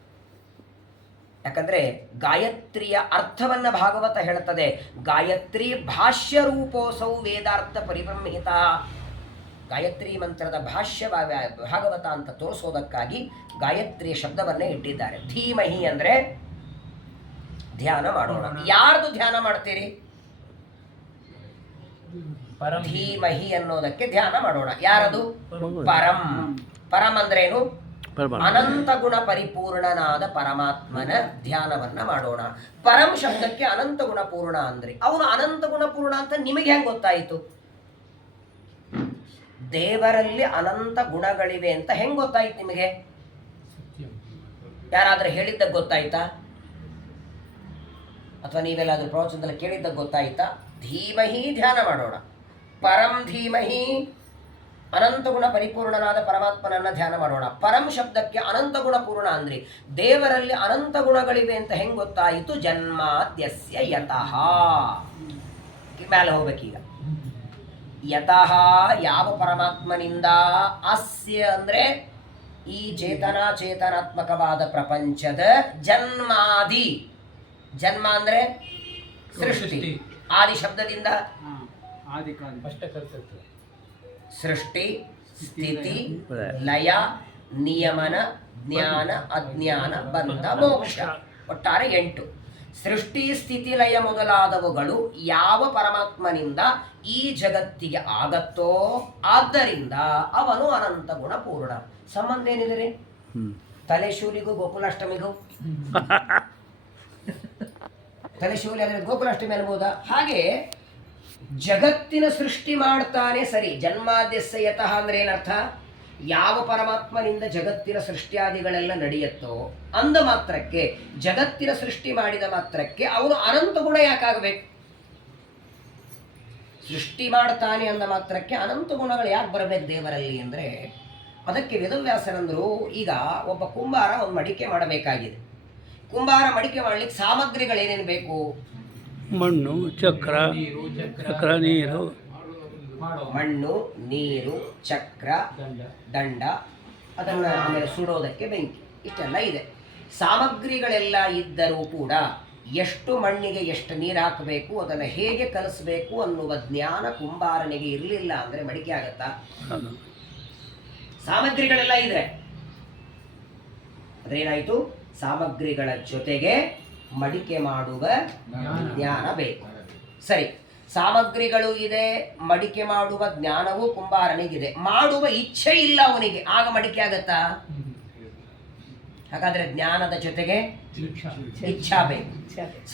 ಯಾಕಂದ್ರೆ ಗಾಯತ್ರಿಯ ಅರ್ಥವನ್ನ ಭಾಗವತ ಹೇಳುತ್ತದೆ. ಗಾಯತ್ರಿ ಭಾಷ್ಯ ರೂಪೋಸೌ ವೇದಾರ್ಥ ಪರಿಬ್ರಹ್ಮಿತ. ಗಾಯತ್ರಿ ಮಂತ್ರದ ಭಾಷ್ಯ ಭಾಗವತ ಅಂತ ತೋರಿಸೋದಕ್ಕಾಗಿ ಗಾಯತ್ರಿಯ ಶಬ್ದವನ್ನೇ ಇಟ್ಟಿದ್ದಾರೆ. ಧೀಮಹಿ ಅಂದ್ರೆ ಧ್ಯಾನ ಮಾಡೋಣ. ಯಾರ್ದು ಧ್ಯಾನ ಮಾಡ್ತೀರಿ? ಧೀಮಹಿ ಅನ್ನೋದಕ್ಕೆ ಧ್ಯಾನ ಮಾಡೋಣ. ಯಾರದು? ಪರಂ. ಪರಂ ಅಂದ್ರೇನು? ಅನಂತ ಗುಣ ಪರಿಪೂರ್ಣನಾದ ಪರಮಾತ್ಮನ ಧ್ಯಾನವನ್ನ ಮಾಡೋಣ. ಪರಂ ಶಬ್ದಕ್ಕೆ ಅನಂತ ಗುಣ ಪೂರ್ಣ ಅಂದ್ರೆ ಅವನು ಅನಂತ ಗುಣ ಪೂರ್ಣ ಅಂತ ನಿಮಗೆ ಹೆಂಗ್ ಗೊತ್ತಾಯಿತು? ದೇವರಲ್ಲಿ ಅನಂತ ಗುಣಗಳಿವೆ ಅಂತ ಹೆಂಗ್ ಗೊತ್ತಾಯ್ತು ನಿಮಗೆ? ಯಾರಾದ್ರೂ ಹೇಳಿದ್ದಾಗ ಗೊತ್ತಾಯ್ತಾ? ಅಥವಾ ನೀವೆಲ್ಲಾದ್ರೂ ಪ್ರವಚನದಲ್ಲಿ ಕೇಳಿದ್ದಾಗ ಗೊತ್ತಾಯ್ತಾ? ಧೀಮಹಿ ಧ್ಯಾನ ಮಾಡೋಣ. ಪರಂ ಧೀಮಹಿ ಅನಂತ ಗುಣ ಪರಿಪೂರ್ಣನಾದ ಪರಮಾತ್ಮನನ್ನ ಧ್ಯಾನ ಮಾಡೋಣ. ಪರಂ ಶಬ್ದಕ್ಕೆ ಅನಂತ ಗುಣ ಪೂರ್ಣ ಅಂದ್ರಿ. ದೇವರಲ್ಲಿ ಅನಂತ ಗುಣಗಳಿವೆ ಅಂತ ಹೆಂಗ್ ಗೊತ್ತಾಯಿತು? ಜನ್ಮಾದ್ಯಸ್ಯ ಯತಃ. ಮೇಲೆ ಹೋಗ್ಬೇಕೀಗ. ಯತಃ ಯಾವ ಪರಮಾತ್ಮನಿಂದ, ಅಸ್ಯ ಅಂದ್ರೆ ಈ ಚೇತನಾತ್ಮಕವಾದ ಪ್ರಪಂಚದ ಜನ್ಮಾದಿ. ಜನ್ಮ ಅಂದ್ರೆ ಸೃಷ್ಟಿ. ಆದಿ ಶಬ್ದದಿಂದ ಸೃಷ್ಟಿ, ಸ್ಥಿತಿ, ಲಯ, ನಿಯಮನ, ಜ್ಞಾನ, ಅಜ್ಞಾನ, ಬಂಧ, ಮೋಕ್ಷ. ಒಟ್ಟಾರೆ 8. ಸೃಷ್ಟಿ, ಸ್ಥಿತಿ, ಲಯ ಮೊದಲಾದವುಗಳು ಯಾವ ಪರಮಾತ್ಮನಿಂದ ಈ ಜಗತ್ತಿಗೆ ಆಗತ್ತೋ ಆದ್ದರಿಂದ ಅವನು ಅನಂತ ಗುಣ ಪೂರ್ಣ. ಸಂಬಂಧ ಏನಿದೆ? ತಲೆಶೂಲಿಗೂ ಗೋಕುಲಾಷ್ಟಮಿಗೂ. ತಲೆಶೂಲಿ ಆದರೆ ಗೋಕುಲಾಷ್ಟಮಿ ಅನ್ಬೋದಾ? ಹಾಗೆ ಜಗತ್ತಿನ ಸೃಷ್ಟಿ ಮಾಡ್ತಾನೆ ಸರಿ. ಜನ್ಮಾದ್ಯಸ್ಯ ಯತಃ ಅಂದ್ರೆ ಏನರ್ಥ? ಯಾವ ಪರಮಾತ್ಮನಿಂದ ಜಗತ್ತಿನ ಸೃಷ್ಟಿಯಾದಿಗಳೆಲ್ಲ ನಡೆಯುತ್ತೋ ಅಂದ ಮಾತ್ರಕ್ಕೆ, ಜಗತ್ತಿನ ಸೃಷ್ಟಿ ಮಾಡಿದ ಮಾತ್ರಕ್ಕೆ ಅವನು ಅನಂತ ಗುಣ ಯಾಕಾಗಬೇಕು? ಸೃಷ್ಟಿ ಮಾಡ್ತಾನೆ ಅಂದ ಮಾತ್ರಕ್ಕೆ ಅನಂತ ಗುಣಗಳು ಯಾಕೆ ಬರಬೇಕು ದೇವರಲ್ಲಿ ಅಂದರೆ, ಅದಕ್ಕೆ ವೇದವ್ಯಾಸರಂದ್ರು, ಈಗ ಒಬ್ಬ ಕುಂಬಾರ ಒಂದು ಮಡಿಕೆ ಮಾಡಬೇಕಾಗಿದೆ. ಕುಂಬಾರ ಮಡಿಕೆ ಮಾಡಲಿಕ್ಕೆ ಸಾಮಗ್ರಿಗಳೇನೇನು ಬೇಕು? ಮಣ್ಣು, ಚಕ್ರ, ನೀರು. ಮಣ್ಣು, ನೀರು, ಚಕ್ರ, ದಂಡ, ಅದನ್ನು ಆಮೇಲೆ ಸುಡೋದಕ್ಕೆ ಬೆಂಕಿ, ಇಷ್ಟೆಲ್ಲ ಇದೆ. ಸಾಮಗ್ರಿಗಳೆಲ್ಲ ಇದ್ದರೂ ಕೂಡ ಎಷ್ಟು ಮಣ್ಣಿಗೆ ಎಷ್ಟು ನೀರು ಹಾಕಬೇಕು, ಅದನ್ನು ಹೇಗೆ ಕಲಿಸಬೇಕು ಅನ್ನುವ ಜ್ಞಾನ ಕುಂಬಾರನಿಗೆ ಇರಲಿಲ್ಲ ಅಂದರೆ ಮಡಿಕೆ ಆಗತ್ತಾ? ಸಾಮಗ್ರಿಗಳೆಲ್ಲ ಇದೆ, ಅದೇನಾಯಿತು? ಸಾಮಗ್ರಿಗಳ ಜೊತೆಗೆ ಮಡಿಕೆ ಮಾಡುವ ಜ್ಞಾನ ಬೇಕು. ಸರಿ, ಸಾಮಗ್ರಿಗಳು ಇದೆ, ಮಡಿಕೆ ಮಾಡುವ ಜ್ಞಾನವೂ ಕುಂಬಾರನಿಗಿದೆ, ಮಾಡುವ ಇಚ್ಛೆ ಇಲ್ಲ ಅವನಿಗೆ, ಆಗ ಮಡಿಕೆ ಆಗತ್ತಾ? ಹಾಗಾದ್ರೆ ಜ್ಞಾನದ ಜೊತೆಗೆ ಇಚ್ಛಾ ಬೇಕು.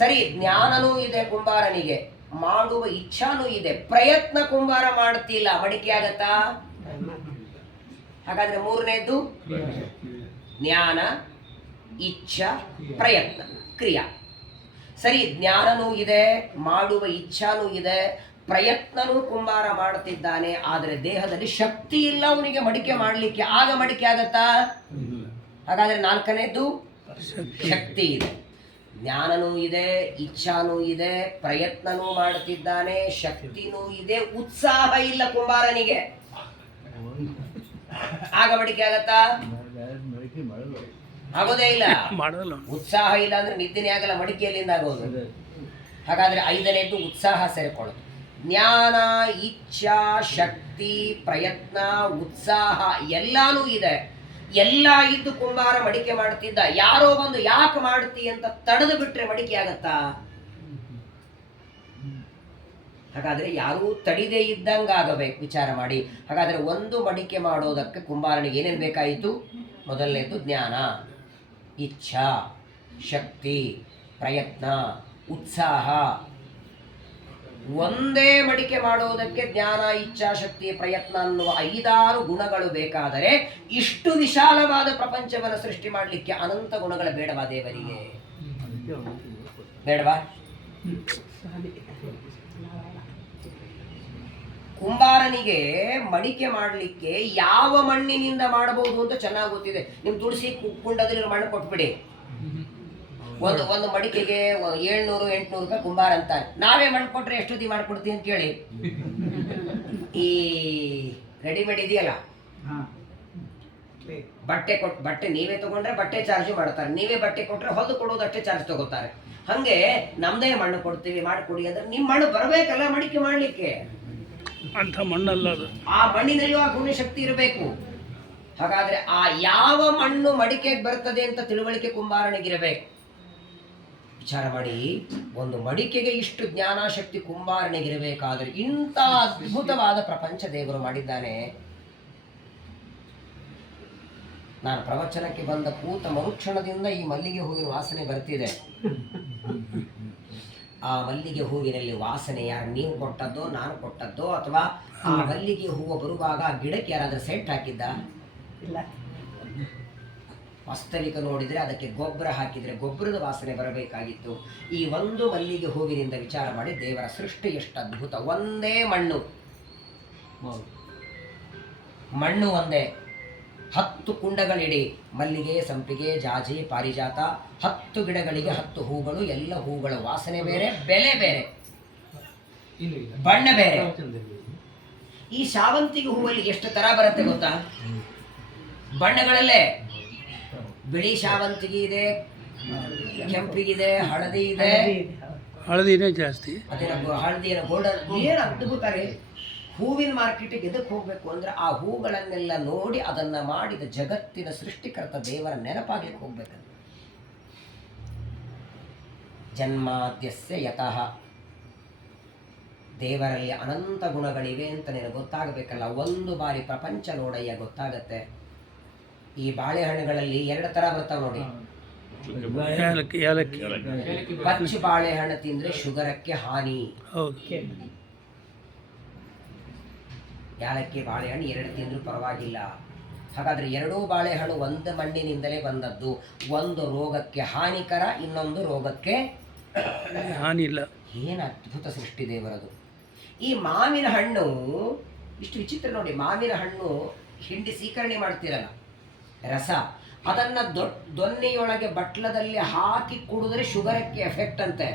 ಸರಿ, ಜ್ಞಾನನೂ ಇದೆ ಕುಂಬಾರನಿಗೆ, ಮಾಡುವ ಇಚ್ಛಾನೂ ಇದೆ, ಪ್ರಯತ್ನ ಕುಂಬಾರ ಮಾಡ್ತಿಲ್ಲ, ಮಡಿಕೆ ಆಗತ್ತಾ? ಹಾಗಾದ್ರೆ ಮೂರನೇದ್ದು ಜ್ಞಾನ, ಇಚ್ಛಾ, ಪ್ರಯತ್ನ, ಕ್ರಿಯಾ. ಸರಿ, ಜ್ಞಾನನೂ ಇದೆ, ಮಾಡುವ ಇಚ್ಛಾನೂ ಇದೆ, ಪ್ರಯತ್ನನೂ ಕುಂಬಾರ ಮಾಡುತ್ತಿದ್ದಾನೆ. ಆದರೆ ದೇಹದಲ್ಲಿ ಶಕ್ತಿ ಇಲ್ಲ ಅವನಿಗೆ ಮಡಿಕೆ ಮಾಡಲಿಕ್ಕೆ. ಆಗ ಮಡಿಕೆ ಆಗತ್ತಾ? ಹಾಗಾದ್ರೆ ನಾಲ್ಕನೇದ್ದು ಶಕ್ತಿ ಇದೆ. ಜ್ಞಾನನೂ ಇದೆ, ಇಚ್ಛಾನೂ ಇದೆ, ಪ್ರಯತ್ನನೂ ಮಾಡುತ್ತಿದ್ದಾನೆ, ಶಕ್ತಿನೂ ಇದೆ, ಉತ್ಸಾಹ ಇಲ್ಲ ಕುಂಬಾರನಿಗೆ. ಆಗ ಮಡಿಕೆ ಆಗತ್ತಾ? ಆಗೋದೇ ಇಲ್ಲ. ಉತ್ಸಾಹ ಇಲ್ಲ ಅಂದ್ರೆ ನಿದ್ದೆನೇ ಆಗಲ್ಲ, ಮಡಿಕೆಯಲ್ಲಿಂದ ಆಗೋದು. ಹಾಗಾದ್ರೆ ಐದನೇದ್ದು ಉತ್ಸಾಹ ಸೇರಿಕೊಳ್ಳೋದು. ಜ್ಞಾನ, ಇಚ್ಛಾ, ಶಕ್ತಿ, ಪ್ರಯತ್ನ, ಉತ್ಸಾಹ ಎಲ್ಲಾನು ಇದೆ. ಎಲ್ಲ ಇದ್ದು ಕುಂಬಾರ ಮಡಿಕೆ ಮಾಡ್ತಿದ್ದ. ಯಾರೋ ಬಂದು ಯಾಕೆ ಮಾಡ್ತಿ ಅಂತ ತಡೆದು ಬಿಟ್ರೆ ಮಡಿಕೆ ಆಗತ್ತಾ? ಹಾಗಾದ್ರೆ ಯಾರೂ ತಡಿದೇ ಇದ್ದಂಗ ಆಗಬೇಕು, ವಿಚಾರ ಮಾಡಿ. ಹಾಗಾದ್ರೆ ಒಂದು ಮಡಿಕೆ ಮಾಡೋದಕ್ಕೆ ಕುಂಬಾರನಿಗೆ ಏನೇನು ಬೇಕಾಯಿತು? ಮೊದಲನೇದು ಜ್ಞಾನ, ಇಚ್ಛಾ, ಶಕ್ತಿ, ಪ್ರಯತ್ನ, ಉತ್ಸಾಹ. ಒಂದೇ ಮಡಿಕೆ ಮಾಡುವುದಕ್ಕೆ ಜ್ಞಾನ, ಇಚ್ಛಾ, ಶಕ್ತಿ, ಪ್ರಯತ್ನ ಅನ್ನುವ 5 ಗುಣಗಳು ಬೇಕಾದರೆ ಇಷ್ಟು ವಿಶಾಲವಾದ ಪ್ರಪಂಚವನ್ನು ಸೃಷ್ಟಿ ಮಾಡಲಿಕ್ಕೆ ಅನಂತ ಗುಣಗಳ ಬೇಡವಾ ದೇವರಿಗೆ? ಬೇಡವಾ? ಕುಂಬಾರನಿಗೆ ಮಡಿಕೆ ಮಾಡಲಿಕ್ಕೆ ಯಾವ ಮಣ್ಣಿನಿಂದ ಮಾಡಬಹುದು ಅಂತ ಚೆನ್ನಾಗಿ ಗೊತ್ತಿದೆ. ನಿಮ್ ತುಳಸಿ ಕುಂಡದಲ್ಲಿ ಮಣ್ಣು ಕೊಟ್ಬಿಡಿ, ಒಂದು ಮಡಿಕೆಗೆ 700-800 ರೂಪಾಯಿ ಕುಂಬಾರ ಅಂತಾರೆ. ನಾವೇ ಮಣ್ಣು ಕೊಟ್ರೆ ಎಷ್ಟೊತ್ತಿ ಮಾಡ್ಕೊಡ್ತೀವಿ ಅಂತ ಕೇಳಿ. ಈ ರೆಡಿಮೇಡ್ ಇದೆಯಲ್ಲ, ಬಟ್ಟೆ ನೀವೇ ತಗೊಂಡ್ರೆ ಬಟ್ಟೆ ಚಾರ್ಜ್ ಮಾಡ್ತಾರೆ, ನೀವೇ ಬಟ್ಟೆ ಕೊಟ್ರೆ ಹೊದ್ದು ಕೊಡೋದು ಅಷ್ಟೇ ಚಾರ್ಜ್ ತಗೋತಾರೆ. ಹಂಗೆ ನಮ್ದೇ ಮಣ್ಣು ಕೊಡ್ತೀವಿ ಮಾಡಿಕೊಡಿ ಅಂದ್ರೆ ನಿಮ್ ಮಣ್ಣು ಬರಬೇಕಲ್ಲ ಮಡಿಕೆ ಮಾಡ್ಲಿಕ್ಕೆ. ಅಂತ ಮಣ್ಣಲ್ಲ ಅದು. ಆ ಮಣ್ಣಿನಲ್ಲೂ ಆ ಗುಣಶಕ್ತಿ ಇರಬೇಕು. ಹಾಗಾದ್ರೆ ಆ ಯಾವ ಮಣ್ಣು ಮಡಿಕೆಗೆ ಬರ್ತದೆ ಅಂತ ತಿಳುವಳಿಕೆ ಕುಂಬಾರನಿಗಿರಬೇಕು. ವಿಚಾರ ಮಾಡಿ, ಒಂದು ಮಡಿಕೆಗೆ ಇಷ್ಟು ಜ್ಞಾನಶಕ್ತಿ ಕುಂಬಾರನಿಗಿರಬೇಕಾದ್ರೆ ಇಂಥ ಅದ್ಭುತವಾದ ಪ್ರಪಂಚ ದೇವರು ಮಾಡಿದ್ದಾನೆ. ನಾನು ಪ್ರವಚನಕ್ಕೆ ಬಂದ ಕೂತ ಮರುಕ್ಷಣದಿಂದ ಈ ಮಲ್ಲಿಗೆ ಹೂವಿನ ವಾಸನೆ ಬರ್ತಿದೆ. ಆ ಮಲ್ಲಿಗೆ ಹೂವಿನಲ್ಲಿ ವಾಸನೆ ಯಾರು ನೀವು ಕೊಟ್ಟದ್ದೋ ನಾನು ಕೊಟ್ಟದ್ದೋ, ಅಥವಾ ಆ ಮಲ್ಲಿಗೆ ಹೂವು ಬರುವಾಗ ಆ ಗಿಡಕ್ಕೆ ಯಾರಾದ್ರೂ ಸೆಟ್ ಹಾಕಿದ್ದ? ಇಲ್ಲ. ವಾಸ್ತವಿಕ ನೋಡಿದ್ರೆ ಅದಕ್ಕೆ ಗೊಬ್ಬರ ಹಾಕಿದ್ರೆ ಗೊಬ್ಬರದ ವಾಸನೆ ಬರಬೇಕಾಗಿತ್ತು. ಈ ಒಂದು ಮಲ್ಲಿಗೆ ಹೂವಿನಿಂದ ವಿಚಾರ ಮಾಡಿ ದೇವರ ಸೃಷ್ಟಿ ಎಷ್ಟು ಅದ್ಭುತ. ಒಂದೇ ಮಣ್ಣು ಒಂದೇ, 10 ಕುಂಡಗಳಿಡಿ, ಮಲ್ಲಿಗೆ, ಸಂಪಿಗೆ, ಜಾಜಿ, ಪಾರಿಜಾತ, 10 ಗಿಡಗಳಿಗೆ 10 ಹೂಗಳು. ಎಲ್ಲ ಹೂಗಳ ವಾಸನೆ ಬೇರೆ, ಬೆಲೆ ಬೇರೆ, ಬಣ್ಣ ಬೇರೆ. ಈ ಶಾವಂತಿಗೆ ಹೂವಲ್ಲಿ ಎಷ್ಟು ತರ ಬರುತ್ತೆ ಗೊತ್ತಾ? ಬಣ್ಣಗಳಲ್ಲೇ ಬಿಳಿ ಶಾವಂತಿಗೆ ಇದೆ, ಕೆಂಪಿಗಿದೆ, ಹಳದಿ ಇದೆ. ಹಳದಿನೇ ಜಾಸ್ತಿ. ಅದೇನ ಹಳದಿನ ಗೋಲ್ಡನ್. ಏನು ಅದ್ಭುತ ರೀ! ಹೂವಿನ ಮಾರ್ಕೆಟಿಗೆ ಎದಕ್ಕೆ ಹೋಗ್ಬೇಕು ಅಂದ್ರೆ ಆ ಹೂಗಳನ್ನೆಲ್ಲ ನೋಡಿ ಅದನ್ನ ಮಾಡಿದ ಜಗತ್ತಿನ ಸೃಷ್ಟಿಕರ್ತ ದೇವರ ನೆನಪಾಗ್ಲಿಕ್ಕೆ ಹೋಗ್ಬೇಕಂತ. ಜನ್ಮಾದ್ಯಸ್ಯ ಯತಃ, ದೇವರಲ್ಲಿ ಅನಂತ ಗುಣಗಳಿವೆ ಅಂತ ನಿನಗೆ ಗೊತ್ತಾಗಬೇಕಲ್ಲ. ಒಂದು ಬಾರಿ ಪ್ರಪಂಚ ನೋಡಯ್ಯ, ಗೊತ್ತಾಗತ್ತೆ. ಈ ಬಾಳೆಹಣ್ಣುಗಳಲ್ಲಿ 2 ತರ ಬರ್ತಾವ ನೋಡಿ. ಪಚ್ಚ ಬಾಳೆಹಣ್ಣು ತಿಂದ್ರೆ ಶುಗರಕ್ಕೆ ಹಾನಿ. ಯಾಲಕ್ಕಿ ಬಾಳೆಹಣ್ಣು 2 ತಿಂದ್ರು ಪರವಾಗಿಲ್ಲ. ಹಾಗಾದ್ರೆ 2 ಬಾಳೆಹಣ್ಣು ಒಂದು ಮಣ್ಣಿನಿಂದಲೇ ಬಂದದ್ದು. ಒಂದು ರೋಗಕ್ಕೆ ಹಾನಿಕರ, ಇನ್ನೊಂದು ರೋಗಕ್ಕೆ ಹಾನಿ ಇಲ್ಲ. ಏನು ಅದ್ಭುತ ಸೃಷ್ಟಿ ದೇವರದು. ಈ ಮಾವಿನ ಹಣ್ಣು ಇಷ್ಟು ವಿಚಿತ್ರ ನೋಡಿ. ಮಾವಿನ ಹಣ್ಣು ಹಿಂಡಿ ಸೀಕರಣೆ ಮಾಡ್ತಿರಲ್ಲ, ರಸ, ಅದನ್ನ ದೊನ್ನೆಯೊಳಗೆ ಬಟ್ಲದಲ್ಲಿ ಹಾಕಿ ಕುಡಿದ್ರೆ ಶುಗರಕ್ಕೆ ಎಫೆಕ್ಟ್ ಅಂತೆ.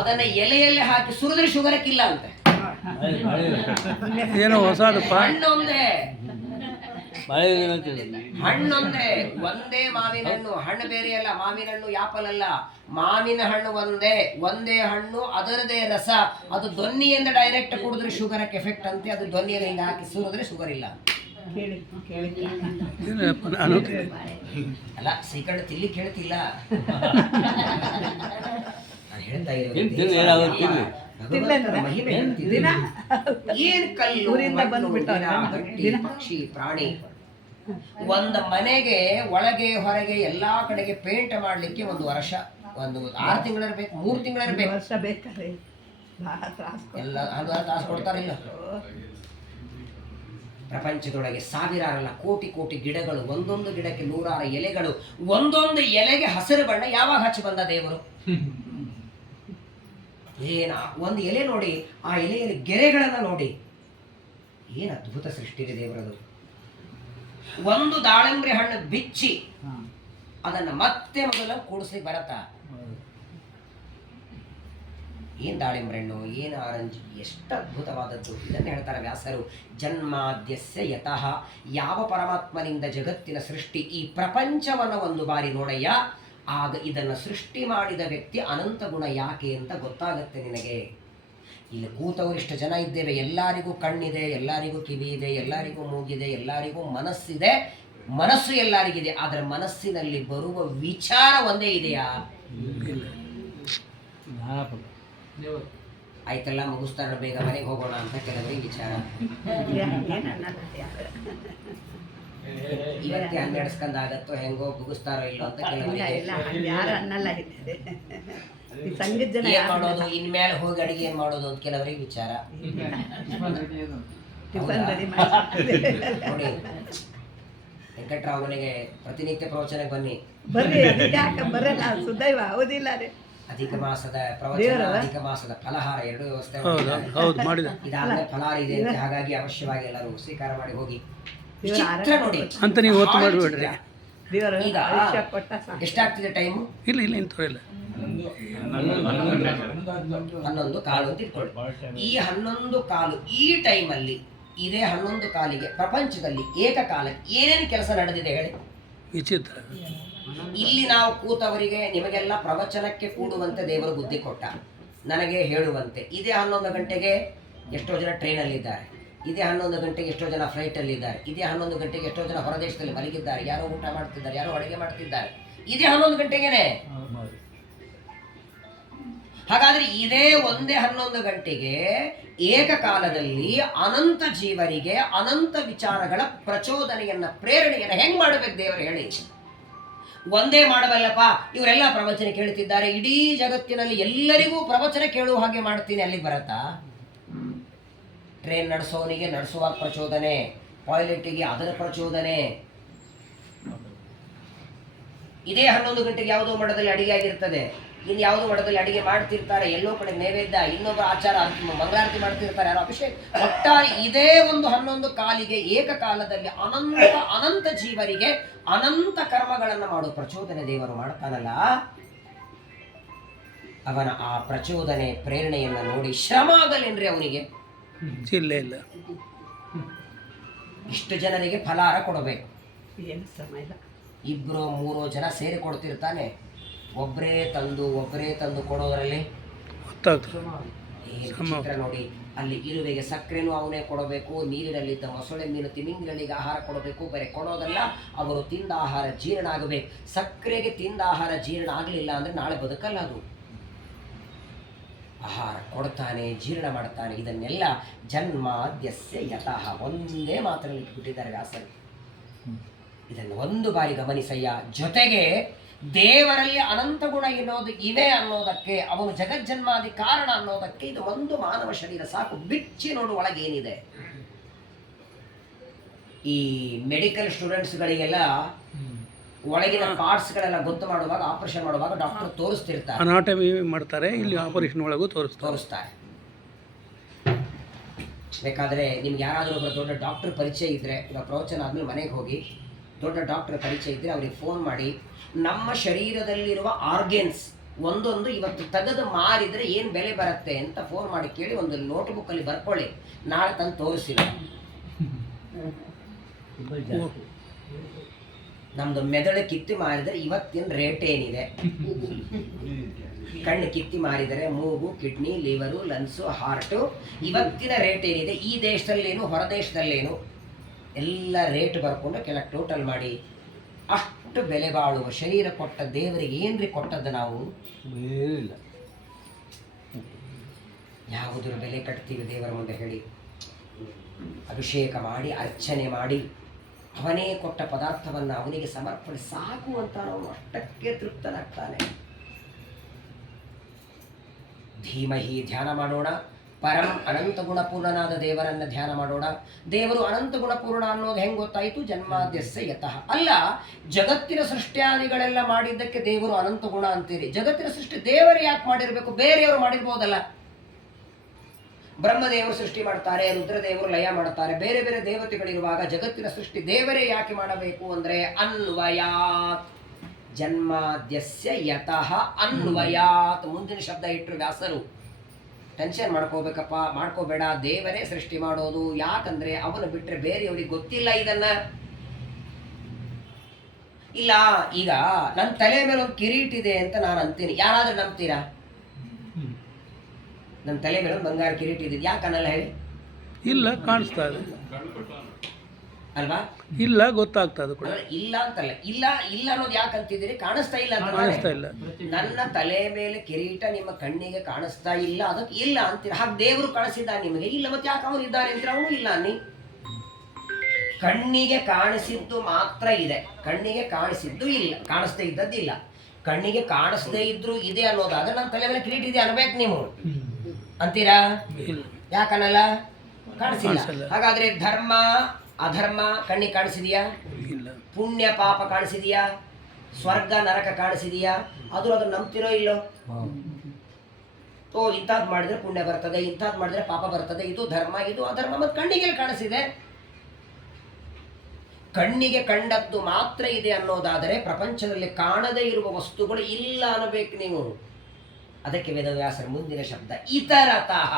ಅದನ್ನ ಎಲೆಯಲ್ಲಿ ಹಾಕಿ ಸುರಿದ್ರೆ ಶುಗರಕ್ಕಿಲ್ಲ ಅಂತೆ. ಏನೋ ಹೊಸದಪ್ಪ. ಹಣ್ಣೊಂದೇ, ಒಂದೇ ಮಾವಿನ ಹಣ್ಣು. ಹಣ್ಣು ಬೇರೆ ಅಲ್ಲ, ಮಾವಿನ ಹಣ್ಣು ಯಾಪಲ್ ಅಲ್ಲ, ಮಾವಿನ ಹಣ್ಣು ಒಂದೇ ಹಣ್ಣು, ಅದರದೇ ರಸ. ಅದು ದೊನ್ನಿಯಿಂದ ಡೈರೆಕ್ಟ್ ಕುಡಿದ್ರೆ ಶುಗರಕ್ಕೆ ಎಫೆಕ್ಟ್ ಅಂತೆ. ಅದು ದೊನ್ನಿಯಲ್ಲಿ ಹಿಂಗೆ ಹಾಕಿ ಸುರಿದ್ರೆ ಶುಗರ್ ಇಲ್ಲ. ಅಲ್ಲ, ಸೀಕರಣೆ ತಿನ್ಲಿಕ್ಕೆ ಹೇಳ್ತಿಲ್ಲ, ನಾನು ಹೇಳ್ತಾ ಇರೋದು ಮಹಿಮೆ. ಏನ್ ಕಲ್ಲು, ಗಟ್ಟಿ, ಪಕ್ಷಿ, ಪ್ರಾಣಿ. ಒಂದು ಮನೆಗೆ ಒಳಗೆ ಹೊರಗೆ ಎಲ್ಲಾ ಕಡೆಗೆ ಪೇಂಟ್ ಮಾಡ್ಲಿಕ್ಕೆ 1 ವರ್ಷ, 6 ತಿಂಗಳಿರ್ಬೇಕು, 3 ತಿಂಗಳಿರ್ಬೇಕು. ವರ್ಷ ಬೇಕಾದ್ರೆ ಎಲ್ಲ 10 ತಾಸು ಕೊಡ್ತಾರಿಲ್ಲ. ಪ್ರಪಂಚದೊಳಗೆ ಸಾವಿರಾರಲ್ಲ, ಕೋಟಿ ಗಿಡಗಳು, ಒಂದೊಂದು ಗಿಡಕ್ಕೆ 100 ಎಲೆಗಳು, ಒಂದೊಂದು ಎಲೆಗೆ ಹಸಿರು ಬಣ್ಣ ಯಾವಾಗ ಹಚ್ಚಿ ಬಂದ ದೇವರು? ಏನು ಒಂದು ಎಲೆ ನೋಡಿ, ಆ ಎಲೆಯಲ್ಲಿ ಗೆರೆಗಳನ್ನು ನೋಡಿ, ಏನು ಅದ್ಭುತ ಸೃಷ್ಟಿ ಇದೆ ದೇವರದು. ಒಂದು ದಾಳಿಂಬ್ರೆ ಹಣ್ಣು ಬಿಚ್ಚಿ ಅದನ್ನು ಮತ್ತೆ ಮೊದಲ ಕೂಡಿಸ್ಲಿಕ್ಕೆ ಬರತ್ತಾ? ಏನು ದಾಳಿಂಬ್ರೆ ಹಣ್ಣು, ಏನು ಆರೆಂಜ್, ಎಷ್ಟು ಅದ್ಭುತವಾದದ್ದು. ಇದನ್ನು ಹೇಳ್ತಾರೆ ವ್ಯಾಸರು, ಜನ್ಮಾದ್ಯಸ್ಯ ಯತಃ. ಯಾವ ಪರಮಾತ್ಮನಿಂದ ಜಗತ್ತಿನ ಸೃಷ್ಟಿ, ಈ ಪ್ರಪಂಚವನ್ನು ಒಂದು ಬಾರಿ ನೋಡಯ್ಯ, ಆಗ ಇದನ್ನು ಸೃಷ್ಟಿ ಮಾಡಿದ ವ್ಯಕ್ತಿ ಅನಂತ ಗುಣ ಯಾಕೆ ಅಂತ ಗೊತ್ತಾಗತ್ತೆ ನಿನಗೆ. ಇಲ್ಲಿ ಕೂತವರಿಷ್ಟು ಜನ ಇದ್ದೇವೆ, ಎಲ್ಲರಿಗೂ ಕಣ್ಣಿದೆ, ಎಲ್ಲರಿಗೂ ಕಿವಿ ಇದೆ, ಎಲ್ಲರಿಗೂ ಮೂಗಿದೆ, ಎಲ್ಲರಿಗೂ ಮನಸ್ಸಿದೆ. ಮನಸ್ಸು ಎಲ್ಲರಿಗಿದೆ, ಆದರೆ ಮನಸ್ಸಿನಲ್ಲಿ ಬರುವ ವಿಚಾರ ಒಂದೇ ಇದೆಯಾ? ಆಯ್ತಲ್ಲ, ಮುಗಿಸ್ತಾರ, ಬೇಗ ಮನೆಗೆ ಹೋಗೋಣ ಅಂತ ಕೆಲವರಿಗೆ ವಿಚಾರ. ಇವತ್ತೇ 12 ಸ್ಕಂದ ಆಗತ್ತೋ ಹೆಂಗೋ, ಮುಗಿಸ್ತಾರೋ ಇಲ್ಲೋ ಅಂತ ಕೆಲವರಿಗೆ. ಯಾರು ಅನ್ನಲ್ಲ. ಸಂಗೀತ ಜನ ಏನ್ ಮಾಡೋದು, ಇನ್ಮೇಲೆ ಹೋಗಿ ಅಡಿಗೆ ಏನ್ ಮಾಡೋದು ಅಂತ ಕೆಲವರಿಗೆ ವಿಚಾರ. ನೋಡಿ, ವೆಂಕಟ್ರಾವ್ ಮನೆಗೆ ಪ್ರತಿನಿತ್ಯ ಪ್ರವಚನಕ್ಕೆ ಬನ್ನಿ. ಬರ್ರಿ, ಅದಕ್ಕೆ ಯಾಕೆ ಬರಲ್ಲ? ಸುದೈವ ಹೌದಿಲ್ಲ ರೀ. ಅಧಿಕ ಮಾಸದ ಪ್ರವಚನ, ಅಧಿಕ ಮಾಸದ ಫಲಹಾರ ಎರಡೂ ವ್ಯವಸ್ಥೆ ಮಾಡಿದ. ಇದಾದ್ಮೇಲೆ ಫಲಹಾರ ಇದೆ ಅಂತ, ಹಾಗಾಗಿ ಅವಶ್ಯವಾಗಿ ಎಲ್ಲರೂ ಸ್ವೀಕಾರ ಮಾಡಿ ಹೋಗಿ. ಚಿತ್ರ ನೋಡಿ ಅಂತ ನೀವು ಹೊತ್ತು ಮಾಡಿಬಿಡ್ರಿ. ಈಗ ಎಷ್ಟಾಗ್ತಿದೆ ಟೈಮು? ಇಲ್ಲ ಇಂಥವ್ರಿಲ್ಲ, 11:15 ಅಂತ ಇಟ್ಕೊಳ್ಳಿ. ಈ 11:15 ಈ ಟೈಮಲ್ಲಿ, ಇದೇ 11:15ಗೆ ಪ್ರಪಂಚದಲ್ಲಿ ಏಕಕಾಲಕ್ಕೆ ಏನೇನು ಕೆಲಸ ನಡೆದಿದೆ ಹೇಳಿ? ವಿಚಿತ್ರ. ಇಲ್ಲಿ ನಾವು ಕೂತವರಿಗೆ ನಿಮಗೆಲ್ಲ ಪ್ರವಚನಕ್ಕೆ ಕೂಡುವಂತೆ ದೇವರು ಬುದ್ಧಿ ಕೊಟ್ಟ, ನನಗೆ ಹೇಳುವಂತೆ. ಇದೇ 11 ಗಂಟೆಗೆ ಎಷ್ಟೋ ಜನ ಟ್ರೈನಲ್ಲಿದ್ದಾರೆ, ಇದೇ 11 ಗಂಟೆಗೆ ಎಷ್ಟೋ ಜನ ಫ್ಲೈಟಲ್ಲಿದ್ದಾರೆ, ಇದೇ 11 ಗಂಟೆಗೆ ಎಷ್ಟೋ ಜನ ಹೊರದೇಶದಲ್ಲಿ ಮಲಗಿದ್ದಾರೆ, ಯಾರೋ ಊಟ ಮಾಡ್ತಿದ್ದಾರೆ, ಯಾರೋ ಅಡುಗೆ ಮಾಡ್ತಿದ್ದಾರೆ, ಇದೇ 11 ಗಂಟೆಗೇನೆ. ಹಾಗಾದ್ರೆ ಇದೇ ಒಂದೇ 11 ಗಂಟೆಗೆ ಏಕಕಾಲದಲ್ಲಿ ಅನಂತ ಜೀವರಿಗೆ ಅನಂತ ವಿಚಾರಗಳ ಪ್ರಚೋದನೆಯನ್ನ, ಪ್ರೇರಣೆಯನ್ನ ಹೆಂಗ್ ಮಾಡಬೇಕು ದೇವರು ಹೇಳಿ? ಒಂದೇ ಮಾಡಬಲ್ಲಪ್ಪ, ಇವರೆಲ್ಲ ಪ್ರವಚನ ಕೇಳ್ತಿದ್ದಾರೆ, ಇಡೀ ಜಗತ್ತಿನಲ್ಲಿ ಎಲ್ಲರಿಗೂ ಪ್ರವಚನ ಕೇಳುವ ಹಾಗೆ ಮಾಡ್ತೀನಿ, ಅಲ್ಲಿಗೆ ಬರತ್ತಾ? ಟ್ರೈನ್ ನಡೆಸೋನಿಗೆ ನಡೆಸುವಾಗ ಪ್ರಚೋದನೆ, ಪಾಯ್ಲೆಟಿಗೆ ಅದರ ಪ್ರಚೋದನೆ. ಇದೇ 11 ಗಂಟೆಗೆ ಯಾವುದೋ ಮಠದಲ್ಲಿ ಅಡಿಗೆ ಆಗಿರ್ತದೆ, ಇನ್ನು ಯಾವುದೋ ಮಠದಲ್ಲಿ ಅಡಿಗೆ ಮಾಡ್ತಿರ್ತಾರೆ, ಎಲ್ಲೋ ಕಡೆ ನೈವೇದ್ಯ, ಇನ್ನೊಬ್ಬರ ಆಚಾರ ಮಂಗಳಾರತಿ ಮಾಡ್ತಿರ್ತಾರೆ, ಯಾರೋ ಅಭಿಷೇಕ. ಒಟ್ಟಾರೆ ಇದೇ ಒಂದು 11:15ಗೆ ಏಕಕಾಲದಲ್ಲಿ ಅನಂತ ಜೀವರಿಗೆ ಅನಂತ ಕರ್ಮಗಳನ್ನು ಮಾಡೋ ಪ್ರಚೋದನೆ ದೇವರು ಮಾಡ್ತಾನಲ್ಲ, ಅವನ ಆ ಪ್ರಚೋದನೆ ಪ್ರೇರಣೆಯನ್ನ ನೋಡಿ ಶ್ರಮ ಆಗಲೇನ್ರಿ ಅವನಿಗೆ? ಇಲ್ಲ. ಇಷ್ಟು ಜನರಿಗೆ ಫಲಾರ ಕೊಡಬೇಕು, ಏನು ಶ್ರಮ ಇಲ್ಲ. 2-3 ಜನ ಸೇರಿ ಕೊಡ್ತಿರ್ತಾನೆ, ಒಬ್ಬರೇ ತಂದು ಕೊಡೋದ್ರಲ್ಲಿ ಚಿತ್ರ ನೋಡಿ. ಅಲ್ಲಿ ಇರುವೆಗೆ ಸಕ್ಕರೆನೂ ಅವನೇ ಕೊಡಬೇಕು, ನೀರಿನಲ್ಲಿದ್ದ ಮೊಸಳೆ ಮೀನು ತಿಮಿಂಗಿಗಳಿಗೆ ಆಹಾರ ಕೊಡಬೇಕು. ಬರೀ ಕೊಡೋದಲ್ಲ, ಅವರು ತಿಂದ ಆಹಾರ ಜೀರ್ಣ ಆಗಬೇಕು. ಸಕ್ಕರೆಗೆ ತಿಂದ ಆಹಾರ ಜೀರ್ಣ ಆಗಲಿಲ್ಲ ಅಂದರೆ ನಾಳೆ ಬದುಕಲ್ಲ ಅದು. ಆಹಾರ ಕೊಡ್ತಾನೆ, ಜೀರ್ಣ ಮಾಡ್ತಾನೆ. ಇದನ್ನೆಲ್ಲ ಜನ್ಮಾದ್ಯಸ್ಯ ಯತಃ ಒಂದೇ ಮಾತರಲ್ಲಿ ಇಟ್ಬಿಟ್ಟಿದ್ದಾರೆ ವ್ಯಾಸರು. ಇದನ್ನು ಒಂದು ಬಾರಿ ಗಮನಿಸಯ್ಯ. ಜೊತೆಗೆ ದೇವರಲ್ಲಿ ಅನಂತ ಗುಣ ಎನ್ನುವುದು ಇವೆ ಅನ್ನೋದಕ್ಕೆ, ಅವನು ಜಗಜ್ಜನ್ಮಾದಿ ಕಾರಣ ಅನ್ನೋದಕ್ಕೆ ಇದು ಒಂದು ಮಾನವ ಶರೀರ ಸಾಕು. ಬಿಚ್ಚಿ ನೋಡು ಒಳಗೇನಿದೆ. ಈ ಮೆಡಿಕಲ್ ಸ್ಟೂಡೆಂಟ್ಸ್ಗಳಿಗೆಲ್ಲ ಒಳಗಿನ ಪಾರ್ಟ್ಸ್ಗಳೆಲ್ಲ ಗೊತ್ತು ಮಾಡುವಾಗ, ಆಪರೇಷನ್ ಮಾಡುವಾಗ ಡಾಕ್ಟರ್ ತೋರಿಸ್ತಿರ್ತಾರೆ, ಅನಾಟಮಿ ಮಾಡ್ತಾರೆ, ಇಲ್ಲಿ ಆಪರೇಷನ್ ಒಳಗೂ ತೋರಿಸ್ತಾರೆ. ಬೇಕಾದರೆ ನಿಮ್ಗೆ ಯಾರಾದರೂ ಒಬ್ಬರು ದೊಡ್ಡ ಡಾಕ್ಟರ್ ಪರಿಚಯ ಇದ್ದರೆ, ಇವಾಗ ಪ್ರವಚನ ಆದಮೇಲೆ ಮನೆಗೆ ಹೋಗಿ ದೊಡ್ಡ ಡಾಕ್ಟರ್ ಪರಿಚಯ ಇದ್ದರೆ ಅವರಿಗೆ ಫೋನ್ ಮಾಡಿ, ನಮ್ಮ ಶರೀರದಲ್ಲಿರುವ ಆರ್ಗೆನ್ಸ್ ಒಂದೊಂದು ಇವತ್ತು ತೆಗೆದು ಮಾರಿದರೆ ಏನು ಬೆಲೆ ಬರುತ್ತೆ ಅಂತ ಫೋನ್ ಮಾಡಿ ಕೇಳಿ, ಒಂದು ನೋಟ್ಬುಕ್ಕಲ್ಲಿ ಬರ್ಕೊಳ್ಳಿ, ನಾಳೆ ತಂದು ತೋರಿಸಿಲ್ಲ. ನಮ್ಮದು ಮೆದುಳು ಕಿತ್ತಿ ಮಾರಿದರೆ ಇವತ್ತಿನ ರೇಟ್ ಏನಿದೆ, ಕಣ್ಣು ಕಿತ್ತಿ ಮಾರಿದರೆ ಮೂಗು, ಕಿಡ್ನಿ, ಲಿವರು, ಲಂಗ್ಸು, ಹಾರ್ಟು, ಇವತ್ತಿನ ರೇಟ್ ಏನಿದೆ, ಈ ದೇಶದಲ್ಲೇನು ಹೊರ ದೇಶದಲ್ಲೇನು ಎಲ್ಲ ರೇಟ್ ಬರ್ಕೊಂಡು ಕೆಲ ಟೋಟಲ್ ಮಾಡಿ, ಅಷ್ಟು ಬೆಲೆ ಬಾಳುವ ಶರೀರ ಕೊಟ್ಟ ದೇವರಿಗೆ ಏನ್ರಿ ಕೊಟ್ಟದ್ದು ನಾವು? ಇಲ್ಲ. ಯಾವುದರ ಬೆಲೆ ಕಟ್ತೀವಿ ದೇವರ ಮುಂದೆ ಹೇಳಿ? ಅಭಿಷೇಕ ಮಾಡಿ, ಅರ್ಚನೆ ಮಾಡಿ, ಅವನೇ ಕೊಟ್ಟ ಪದಾರ್ಥವನ್ನು ಅವನಿಗೆ ಸಮರ್ಪಣೆ ಸಾಕು ಅಂತ ನಾವು ಅಷ್ಟಕ್ಕೆ ತೃಪ್ತನಾಗ್ತಾನೆ. ಧೀಮಹಿ ಧ್ಯಾನ ಮಾಡೋಣ. ಪರಂ ಅನಂತ ಗುಣಪೂರ್ಣನಾದ ದೇವರನ್ನ ಧ್ಯಾನ ಮಾಡೋಣ. ದೇವರು ಅನಂತ ಗುಣಪೂರ್ಣ ಅನ್ನೋದು ಹೆಂಗೆ ಗೊತ್ತಾಯಿತು? ಜನ್ಮಾದ್ಯಸ್ಯ ಯತಃ. ಅಲ್ಲ, ಜಗತ್ತಿನ ಸೃಷ್ಟಿಯಾದಿಗಳೆಲ್ಲ ಮಾಡಿದ್ದಕ್ಕೆ ದೇವರು ಅನಂತ ಗುಣ ಅಂತೀರಿ. ಜಗತ್ತಿನ ಸೃಷ್ಟಿ ದೇವರು ಯಾಕೆ ಮಾಡಿರಬೇಕು? ಬೇರೆಯವರು ಮಾಡಿರ್ಬೋದಲ್ಲ. ಬ್ರಹ್ಮದೇವರು ಸೃಷ್ಟಿ ಮಾಡ್ತಾರೆ, ರುದ್ರದೇವರು ಲಯ ಮಾಡ್ತಾರೆ, ಬೇರೆ ಬೇರೆ ದೇವತೆಗಳಿರುವಾಗ ಜಗತ್ತಿನ ಸೃಷ್ಟಿ ದೇವರೇ ಯಾಕೆ ಮಾಡಬೇಕು ಅಂದರೆ ಅನ್ವಯಾತ್. ಜನ್ಮಾದ್ಯಸ್ಯ ಯತಃ ಅನ್ವಯಾತ್. ಮುಂದಿನ ಶಬ್ದ ಇಟ್ಟರು ವ್ಯಾಸರು. ಟೆನ್ಷನ್ ಮಾಡ್ಕೋಬೇಡ, ದೇವರೇ ಸೃಷ್ಟಿ ಮಾಡೋದು. ಯಾಕಂದ್ರೆ ಅವನು ಬಿಟ್ಟರೆ ಬೇರೆಯವ್ರಿಗೆ ಗೊತ್ತಿಲ್ಲ ಇದನ್ನ. ಇಲ್ಲ, ಈಗ ನನ್ನ ತಲೆ ಮೇಲೆ ಒಂದು ಕಿರೀಟ್ ಇದೆ ಅಂತ ನಾನು ಅಂತೀನಿ, ಯಾರಾದ್ರೂ ನಂಬ್ತೀರಾ? ನನ್ನ ತಲೆ ಮೇಲೆ ಒಂದು ಬಂಗಾರ ಕಿರೀಟ್ ಇದೆ, ಯಾಕೆ ಅನ್ನಲ್ಲ ಹೇಳಿ? ಇಲ್ಲ, ಕಾಣಿಸ್ತಾ ಇದೆ ಅಲ್ವಾ? ಇಲ್ಲ, ಗೊತ್ತಾಗ್ತದೆ ಕೂಡ. ಇಲ್ಲ ಅಂತಲ್ಲ, ಇಲ್ಲ ಇಲ್ಲ ಅನ್ನೋದು ಯಾಕೆ ಅಂತಿದ್ದೀರಿ? ಕಾಣಿಸ್ತಾ ಇಲ್ಲ ಅಂತ. ಕಾಣಿಸ್ತಾ ಇಲ್ಲ. ನನ್ನ ತಲೆ ಮೇಲೆ ಕಿರೀಟ ನಿಮ್ಮ ಕಣ್ಣಿಗೆ ಕಾಣಿಸ್ತಾ ಇಲ್ಲ, ಅದಕ್ಕೆ ಇಲ್ಲ ಅಂತೀರ. ಹಾಗೆ ದೇವರು ಕಾಣಿಸಿದ್ದ ನಿಮಗೆ? ಇಲ್ಲ, ಮತ್ತೆ ಯಾಕೆ ಅವನು ಇದ್ದಾನೆ ಅಂತೀರ? ಅವನು ಇಲ್ಲ ಅನ್ನಿ. ಕಣ್ಣಿಗೆ ಕಾಣಿಸಿದ್ದು ಮಾತ್ರ ಇದೆ, ಕಣ್ಣಿಗೆ ಕಾಣಿಸಿದ್ದು ಇಲ್ಲ, ಕಾಣಿಸ್ದೇ ಇದ್ದದ್ದಿಲ್ಲ. ಕಣ್ಣಿಗೆ ಕಾಣಿಸ್ದೇ ಇದ್ರು ಇದೆ ಅನ್ನೋದಾದ್ರೆ ನನ್ನ ತಲೆ ಮೇಲೆ ಕಿರೀಟ ಇದೆ ಅನ್ಬೇಕು ನೀವು ಅಂತೀರಾ? ಯಾಕನ್ನಲ್ಲ? ಕಾಣಿಸಿಲ್ಲ. ಹಾಗಾದ್ರೆ ಧರ್ಮ ಅಧರ್ಮ ಕಣ್ಣಿಗೆ ಕಾಣಿಸಿದೆಯಾ? ಪುಣ್ಯ ಪಾಪ ಕಾಣಿಸಿದೆಯಾ? ಸ್ವರ್ಗ ನರಕ ಕಾಣಿಸಿದೆಯಾ? ಅದನ್ನು ನಂಬ್ತಿರೋ ಇಲ್ಲೋ? ಇಂಥದ್ದು ಮಾಡಿದ್ರೆ ಪುಣ್ಯ ಬರ್ತದೆ, ಇಂಥದ್ದು ಮಾಡಿದ್ರೆ ಪಾಪ ಬರ್ತದೆ, ಇದು ಧರ್ಮ ಇದು ಅಧರ್ಮ. ಮತ್ತು ಕಣ್ಣಿಗೆ ಕಾಣಿಸಿದೆ. ಕಣ್ಣಿಗೆ ಕಂಡದ್ದು ಮಾತ್ರ ಇದೆ ಅನ್ನೋದಾದರೆ ಪ್ರಪಂಚದಲ್ಲಿ ಕಾಣದೇ ಇರುವ ವಸ್ತುಗಳು ಇಲ್ಲ ಅನ್ನಬೇಕು ನೀವು. ಅದಕ್ಕೆ ವೇದವ್ಯಾಸರ ಮುಂದಿನ ಶಬ್ದ ಇತರತಃ.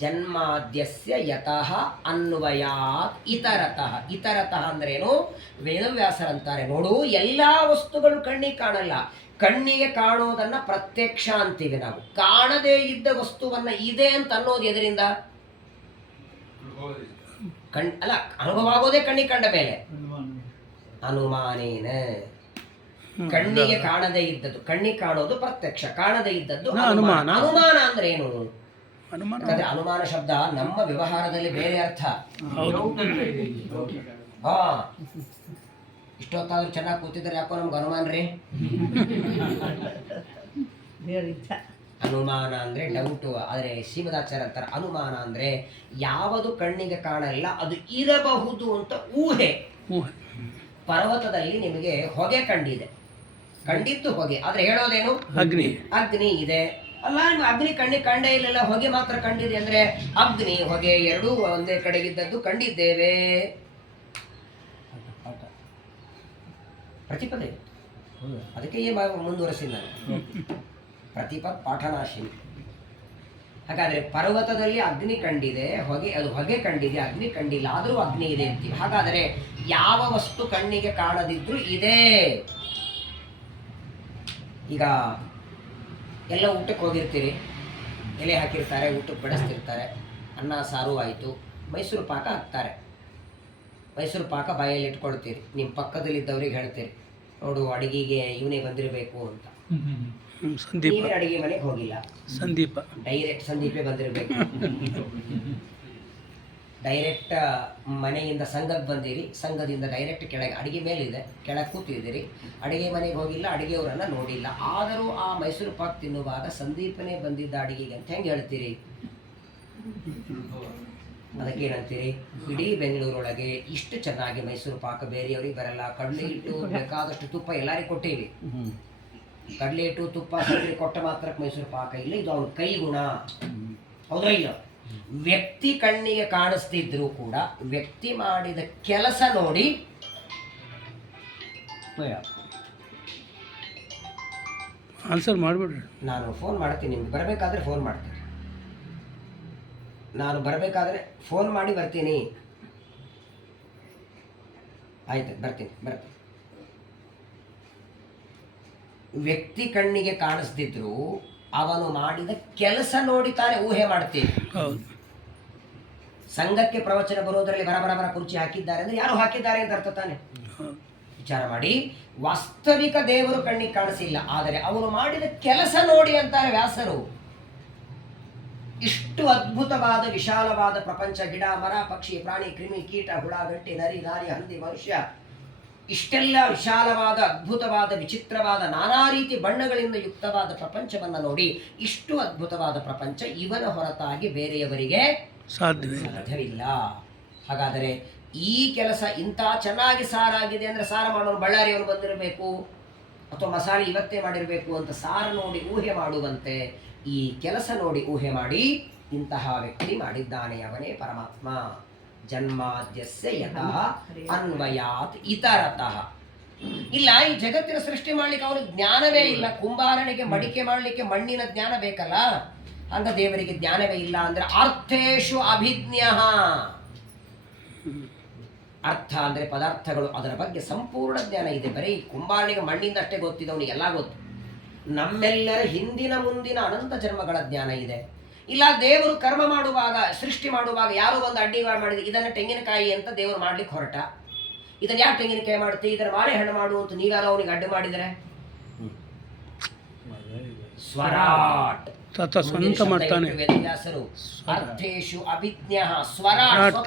ಜನ್ಮಾದ್ಯಸ್ಯ ಯತಃ ಅನ್ವಯಾತ್ ಇತರತಃ. ಇತರತಃ ಅಂದ್ರೇನು? ವೇದವ್ಯಾಸರಂತಾರೆ, ನೋಡು, ಎಲ್ಲ ವಸ್ತುಗಳು ಕಣ್ಣಿಗೆ ಕಾಣಲ್ಲ. ಕಣ್ಣಿಗೆ ಕಾಣೋದನ್ನ ಪ್ರತ್ಯಕ್ಷ ಅಂತೀವಿ ನಾವು. ಕಾಣದೇ ಇದ್ದ ವಸ್ತುವನ್ನ ಇದೆ ಅಂತ ಅನ್ನೋದು ಎದರಿಂದ? ಅಲ್ಲ, ಅನುಭವ ಆಗೋದೇ ಕಣ್ಣಿಗೆ ಕಂಡ ಮೇಲೆ. ಅನುಮಾನೇನ. ಕಣ್ಣಿಗೆ ಕಾಣದೇ ಇದ್ದದ್ದು, ಕಣ್ಣಿಗೆ ಕಾಣೋದು ಪ್ರತ್ಯಕ್ಷ, ಕಾಣದೇ ಇದ್ದದ್ದು ಅನುಮಾನ. ಅನುಮಾನ ಅಂದ್ರೆ ಏನು? ಯಾಕಂದ್ರೆ ಅನುಮಾನ ಶಬ್ದ ನಮ್ಮ ವ್ಯವಹಾರದಲ್ಲಿ ಬೇರೆ ಅರ್ಥ. ಹಾ, ಇಷ್ಟೊತ್ತಾದ್ರೂ ಚೆನ್ನಾಗಿ ಕೂತಿದ್ರೆ ಯಾಕೋ ನಮ್ಗೆ ಅನುಮಾನ ರೀ. ಅನುಮಾನ ಅಂದ್ರೆ ಡೌಟು. ಆದರೆ ಶ್ರೀಮದಾಚಾರ್ಯ ಅಂತಾರೆ ಅನುಮಾನ ಅಂದ್ರೆ ಯಾವುದು ಕಣ್ಣಿಗೆ ಕಾಣಲ್ಲ ಅದು ಇರಬಹುದು ಅಂತ ಊಹೆ. ಪರ್ವತದಲ್ಲಿ ನಿಮಗೆ ಹೊಗೆ ಕಂಡಿದ್ದು ಹೊಗೆ, ಆದ್ರೆ ಹೇಳೋದೇನು? ಅಗ್ನಿ ಇದೆ. ಅಲ್ಲ, ನಿಮ್ಗೆ ಅಗ್ನಿ ಕಣ್ಣಿಗೆ ಕಂಡೇ ಇಲ್ಲ, ಹೊಗೆ ಮಾತ್ರ ಕಂಡಿದೆ ಅಂದ್ರೆ ಅಗ್ನಿ ಹೊಗೆ ಎರಡೂ ಒಂದೇ ಕಡೆಗಿದ್ದದ್ದು ಕಂಡಿದ್ದೇವೆ. ಪ್ರತಿಪದೆ ಅದಕ್ಕೆ ಮುಂದುವರೆಸಿ ನಾನು ಪ್ರತಿಪತ್ ಪಾಠನಾಶಿನಿ. ಹಾಗಾದ್ರೆ ಪರ್ವತದಲ್ಲಿ ಅಗ್ನಿ ಕಂಡಿದೆ, ಹೊಗೆ ಕಂಡಿದೆ, ಅಗ್ನಿ ಕಂಡಿಲ್ಲ, ಆದರೂ ಅಗ್ನಿ ಇದೆ ಅಂತೀವಿ. ಹಾಗಾದರೆ ಯಾವ ವಸ್ತು ಕಣ್ಣಿಗೆ ಕಾಣದಿದ್ರು ಇದೆ. ಈಗ ಎಲ್ಲ ಊಟಕ್ಕೆ ಹೋಗಿರ್ತೀರಿ, ಎಲೆ ಹಾಕಿರ್ತಾರೆ, ಊಟಕ್ಕೆ ಬಡಿಸ್ತಿರ್ತಾರೆ, ಅನ್ನ ಸಾರು ಆಯಿತು, ಮೈಸೂರು ಪಾಕ ಹಾಕ್ತಾರೆ. ಮೈಸೂರು ಪಾಕ ಬಾಯಲ್ಲಿ ಇಟ್ಕೊಳ್ತೀರಿ, ನಿಮ್ಮ ಪಕ್ಕದಲ್ಲಿದ್ದವ್ರಿಗೆ ಹೇಳ್ತೀರಿ, ನೋಡು ಅಡಿಗೆಗೆ ಇವನೇ ಬಂದಿರಬೇಕು ಅಂತ. ನೀವೇ ಅಡಿಗೆ ಮನೆಗೆ ಹೋಗಿಲ್ಲ, ಡೈರೆಕ್ಟ್ ಸಂದೀಪೇ ಬಂದಿರಬೇಕು. ಡೈರೆಕ್ಟ್ ಮನೆಯಿಂದ ಸಂಘಕ್ಕೆ ಬಂದಿರಿ, ಸಂಘದಿಂದ ಡೈರೆಕ್ಟ್ ಕೆಳಗೆ ಅಡಿಗೆ ಮೇಲಿದೆ, ಕೆಳಗೆ ಕೂತಿದ್ದೀರಿ, ಅಡಿಗೆ ಮನೆಗೆ ಹೋಗಿಲ್ಲ, ಅಡಿಗೆಯವರನ್ನು ನೋಡಿಲ್ಲ. ಆದರೂ ಆ ಮೈಸೂರು ಪಾಕ್ ತಿನ್ನುವಾಗ ಸಂದೀಪನೇ ಬಂದಿದ್ದ ಅಡಿಗೆಗೆ ಅಂತ ಹೆಂಗೆ ಹೇಳ್ತೀರಿ? ಅದಕ್ಕೇನಂತೀರಿ? ಇಡೀ ಬೆಂಗಳೂರೊಳಗೆ ಇಷ್ಟು ಚೆನ್ನಾಗಿ ಮೈಸೂರು ಪಾಕ ಬೇರೆಯವ್ರಿಗೆ ಬರಲ್ಲ, ಕಡಲೆ ಹಿಟ್ಟು ಬೇಕಾದಷ್ಟು ತುಪ್ಪ ಎಲ್ಲರಿಗೂ ಕೊಟ್ಟೀವಿ, ಕಡಲೆ ಹಿಟ್ಟು ತುಪ್ಪ ಸಕ್ಕರೆ ಕೊಟ್ಟ ಮಾತ್ರಕ್ಕೆ ಮೈಸೂರು ಪಾಕ ಇಲ್ಲ, ಇದು ಅವನ ಕೈ ಗುಣ. ಹೌದಾ ಇಲ್ಲ? ವ್ಯಕ್ತಿ ಕಣ್ಣಿಗೆ ಕಾಣಿಸ್ತಿದ್ರು ಕೂಡ ವ್ಯಕ್ತಿ ಮಾಡಿದ ಕೆಲಸ ನೋಡಿ ಆನ್ಸರ್ ಮಾಡಿಬಿಡ್ರಿ. ನಾನು ಫೋನ್ ಮಾಡ್ತೀನಿ, ನಿಮ್ಗೆ ಬರಬೇಕಾದ್ರೆ ಫೋನ್ ಮಾಡ್ತೀನಿ, ನಾನು ಬರಬೇಕಾದ್ರೆ ಫೋನ್ ಮಾಡಿ ಬರ್ತೀನಿ. ಆಯ್ತು, ಬರ್ತೀನಿ. ವ್ಯಕ್ತಿ ಕಣ್ಣಿಗೆ ಕಾಣಿಸ್ದಿದ್ರು ಅವನು ಮಾಡಿದ ಕೆಲಸ ನೋಡಿ ತಾನೇ ಊಹೆ ಮಾಡ್ತೀವಿ. ಸಂಘಕ್ಕೆ ಪ್ರವಚನ ಬರೋದ್ರಲ್ಲಿ ಬರ ಕುರ್ಚಿ ಹಾಕಿದ್ದಾರೆ ಅಂದ್ರೆ ಯಾರು ಹಾಕಿದ್ದಾರೆ ಅಂತ ಅರ್ಥ ತಾನೆ. ವಿಚಾರ ಮಾಡಿ, ವಾಸ್ತವಿಕ ದೇವರು ಕಣ್ಣಿಗೆ ಕಾಣಿಸಿಲ್ಲ, ಆದರೆ ಅವನು ಮಾಡಿದ ಕೆಲಸ ನೋಡಿ ಅಂತಾರೆ ವ್ಯಾಸರು. ಇಷ್ಟು ಅದ್ಭುತವಾದ ವಿಶಾಲವಾದ ಪ್ರಪಂಚ, ಗಿಡ ಮರ ಪಕ್ಷಿ ಪ್ರಾಣಿ ಕ್ರಿಮಿ ಕೀಟ ಹುಳ ಗಂಟಿ ನರಿ ನಾರಿ ಹಂದಿ ಮನುಷ್ಯ ಇಷ್ಟೆಲ್ಲ ವಿಶಾಲವಾದ ಅದ್ಭುತವಾದ ವಿಚಿತ್ರವಾದ ನಾನಾ ರೀತಿ ಬಣ್ಣಗಳಿಂದ ಯುಕ್ತವಾದ ಪ್ರಪಂಚವನ್ನು ನೋಡಿ, ಇಷ್ಟು ಅದ್ಭುತವಾದ ಪ್ರಪಂಚ ಇವನ ಹೊರತಾಗಿ ಬೇರೆಯವರಿಗೆ ಸಾಧ್ಯವಿಲ್ಲ. ಹಾಗಾದರೆ ಈ ಕೆಲಸ ಇಂಥ ಚೆನ್ನಾಗಿ ಸಾರಾಗಿದೆ ಅಂದರೆ ಸಾರು ಮಾಡೋನು ಬಳ್ಳಾರಿಯವನು ಬಂದಿರಬೇಕು ಅಥವಾ ಮಸಾಲೆ ಇವತ್ತೇ ಮಾಡಿರಬೇಕು ಅಂತ ಸಾರು ನೋಡಿ ಊಹೆ ಮಾಡುವಂತೆ ಈ ಕೆಲಸ ನೋಡಿ ಊಹೆ ಮಾಡಿ ಇಂತಹ ವ್ಯಕ್ತಿ ಮಾಡಿದ್ದಾನೆ, ಅವನೇ ಪರಮಾತ್ಮ. ಜನ್ಮಾದ್ಯಸ್ಯ ಯತಃ ಅನ್ವಯಾತ್ ಇತರತಃ. ಇಲ್ಲ, ಈ ಜಗತ್ತಿನ ಸೃಷ್ಟಿ ಮಾಡ್ಲಿಕ್ಕೆ ಅವನಿಗೆ ಜ್ಞಾನವೇ ಇಲ್ಲ. ಕುಂಬಾರನಿಗೆ ಮಡಿಕೆ ಮಾಡಲಿಕ್ಕೆ ಮಣ್ಣಿನ ಜ್ಞಾನ ಬೇಕಲ್ಲ, ಹಂಗ ದೇವರಿಗೆ ಜ್ಞಾನವೇ ಇಲ್ಲ ಅಂದ್ರೆ ಅರ್ಥೇಶು ಅಭಿಜ್ಞ. ಅರ್ಥ ಅಂದ್ರೆ ಪದಾರ್ಥಗಳು, ಅದರ ಬಗ್ಗೆ ಸಂಪೂರ್ಣ ಜ್ಞಾನ ಇದೆ. ಬರೀ ಕುಂಬಾರನಿಗೆ ಮಣ್ಣಿಂದ ಅಷ್ಟೇ ಗೊತ್ತಿದೆ, ಅವನಿಗೆ ಎಲ್ಲ ಗೊತ್ತು. ನಮ್ಮೆಲ್ಲರ ಹಿಂದಿನ ಮುಂದಿನ ಅನಂತ ಜನ್ಮಗಳ ಜ್ಞಾನ ಇದೆ. ಇಲ್ಲ, ದೇವರು ಕರ್ಮ ಮಾಡುವಾಗ ಸೃಷ್ಟಿ ಮಾಡುವಾಗ ಯಾರೋ ಒಂದು ಅಡ್ಡಿಗಾರ ಮಾಡಿದ್ರೆ ಇದನ್ನು ತೆಂಗಿನಕಾಯಿ ಅಂತ ದೇವರು ಮಾಡ್ಲಿಕ್ಕೆ ಹೊರಟ, ಇದನ್ನು ಯಾಕೆ ತೆಂಗಿನಕಾಯಿ ಮಾಡ್ತೀವಿ, ಇದನ್ನು ಬಾಳೆಹಣ್ಣು ಮಾಡು ಅಂತ ನೀವ್ಯಾರೋ ಅವನಿಗೆ ಅಡ್ಡು ಮಾಡಿದರೆ ಸ್ವರಾಟ್ ವೇದವ್ಯಾಸರು ಅರ್ಥೇಶು ಅಭಿಜ್ಞ ಸ್ವರಾಟ್,